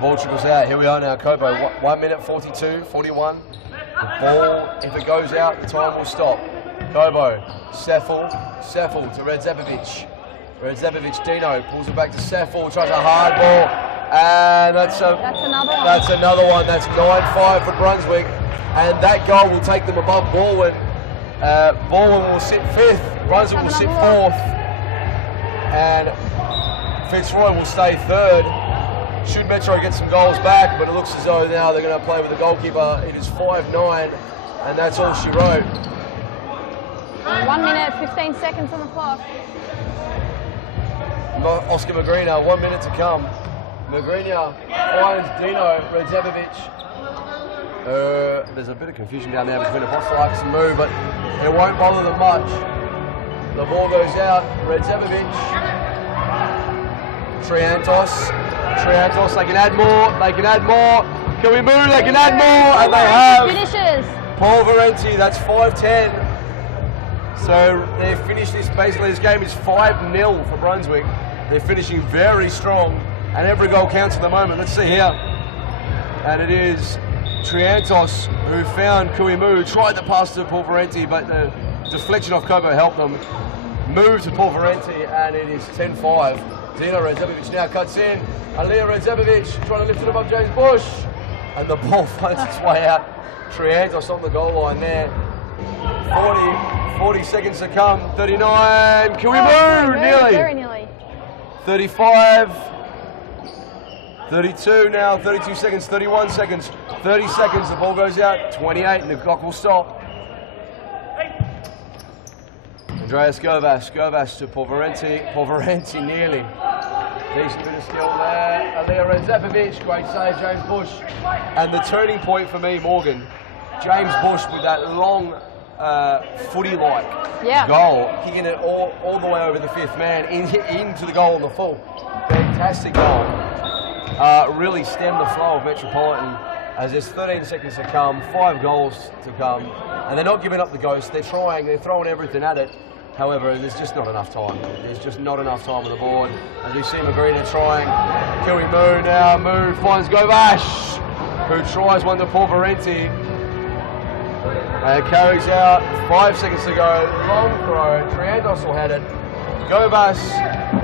Ball trickles out. Here we are now, Kobo. 1 minute 42, 41. The ball, if it goes out, the time will stop. Kobo, Seffel to Redzepic. Redzepic, Dino pulls it back to Seffel, tries a hard ball, and that's another one. That's another one. That's 9-5 for Brunswick, and that goal will take them above Bowwin. Bowwin will sit 5th. Brunswick will sit 4th, and Fitzroy will stay 3rd. Should Metro get some goals back, but it looks as though now they're going to play with the goalkeeper. It is 5-9, and that's all she wrote. 1 minute, 15 seconds on the clock. Oscar Magrina, 1 minute to come. Magrina finds Dino Redzepic. There's a bit of confusion down there between Apostolakis and Moo, but it won't bother them much. The ball goes out. Redzepic. Triantos, they can add more, Can we move? They can add more, and they have. Finishes. Paul Valenti, that's 5-10. So they've finished this, basically this game is 5-0 for Brunswick. They're finishing very strong, and every goal counts at the moment. Let's see here. And it is Triantos who found Kuimu, tried the pass to Paul Valenti, but the deflection off Kobo helped them. Move to Paul Valenti, and it is 10-5. Dino Redzepic now cuts in. Alia Redzepic trying to lift it above James Bush. And the ball finds its way out. Triantos on the goal line there. 40 seconds to come. 39. Can we move? Nearly. Very nearly. 35. 32 now. 32 seconds. 31 seconds. 30 seconds. The ball goes out. 28 and the clock will stop. Andreas Govas to Porvarenti nearly. Decent bit of skill there. Alia Redzepic, great save, James Bush. And the turning point for me, Morgan, James Bush with that long footy-like goal, kicking it all the way over the 5th man, into the goal on the full. Fantastic goal. really stem the flow of Metropolitan as there's 13 seconds to come, 5 goals to come, and they're not giving up the ghost. They're trying, they're throwing everything at it. However, there's just not enough time. There's just not enough time on the board. As we see Marina trying, Kiwi Moo now, Moo finds Govash, who tries one to Paul Valenti, and carries out, 5 seconds to go, long throw, Triandos will head it, Govash,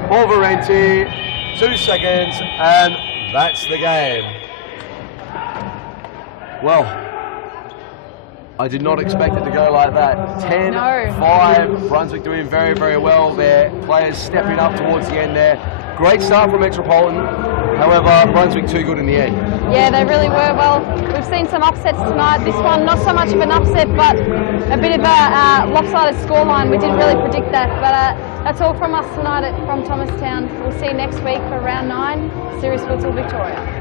Paul Valenti, 2 seconds, and that's the game. Well, I did not expect it to go like that. 10-5, Brunswick doing very, very well there. Players stepping up towards the end there. Great start from Metropolitan. However, Brunswick too good in the end. Yeah, they really were. Well, we've seen some upsets tonight. This one, not so much of an upset, but a bit of a lopsided scoreline. We didn't really predict that. But that's all from us tonight from Thomastown. We'll see you next week for round 9, Series Futsal Victoria.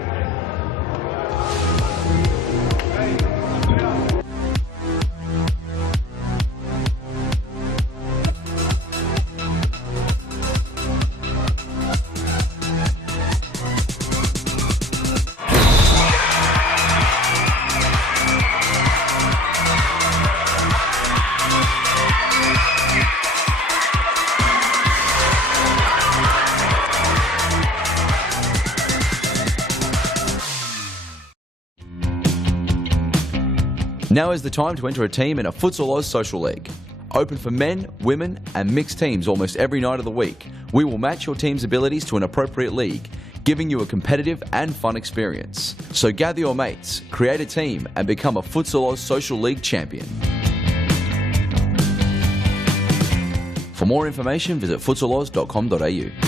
Now is the time to enter a team in a Futsal Oz Social League. Open for men, women and mixed teams almost every night of the week. We will match your team's abilities to an appropriate league, giving you a competitive and fun experience. So gather your mates, create a team and become a Futsal Oz Social League champion. For more information, visit futsaloz.com.au.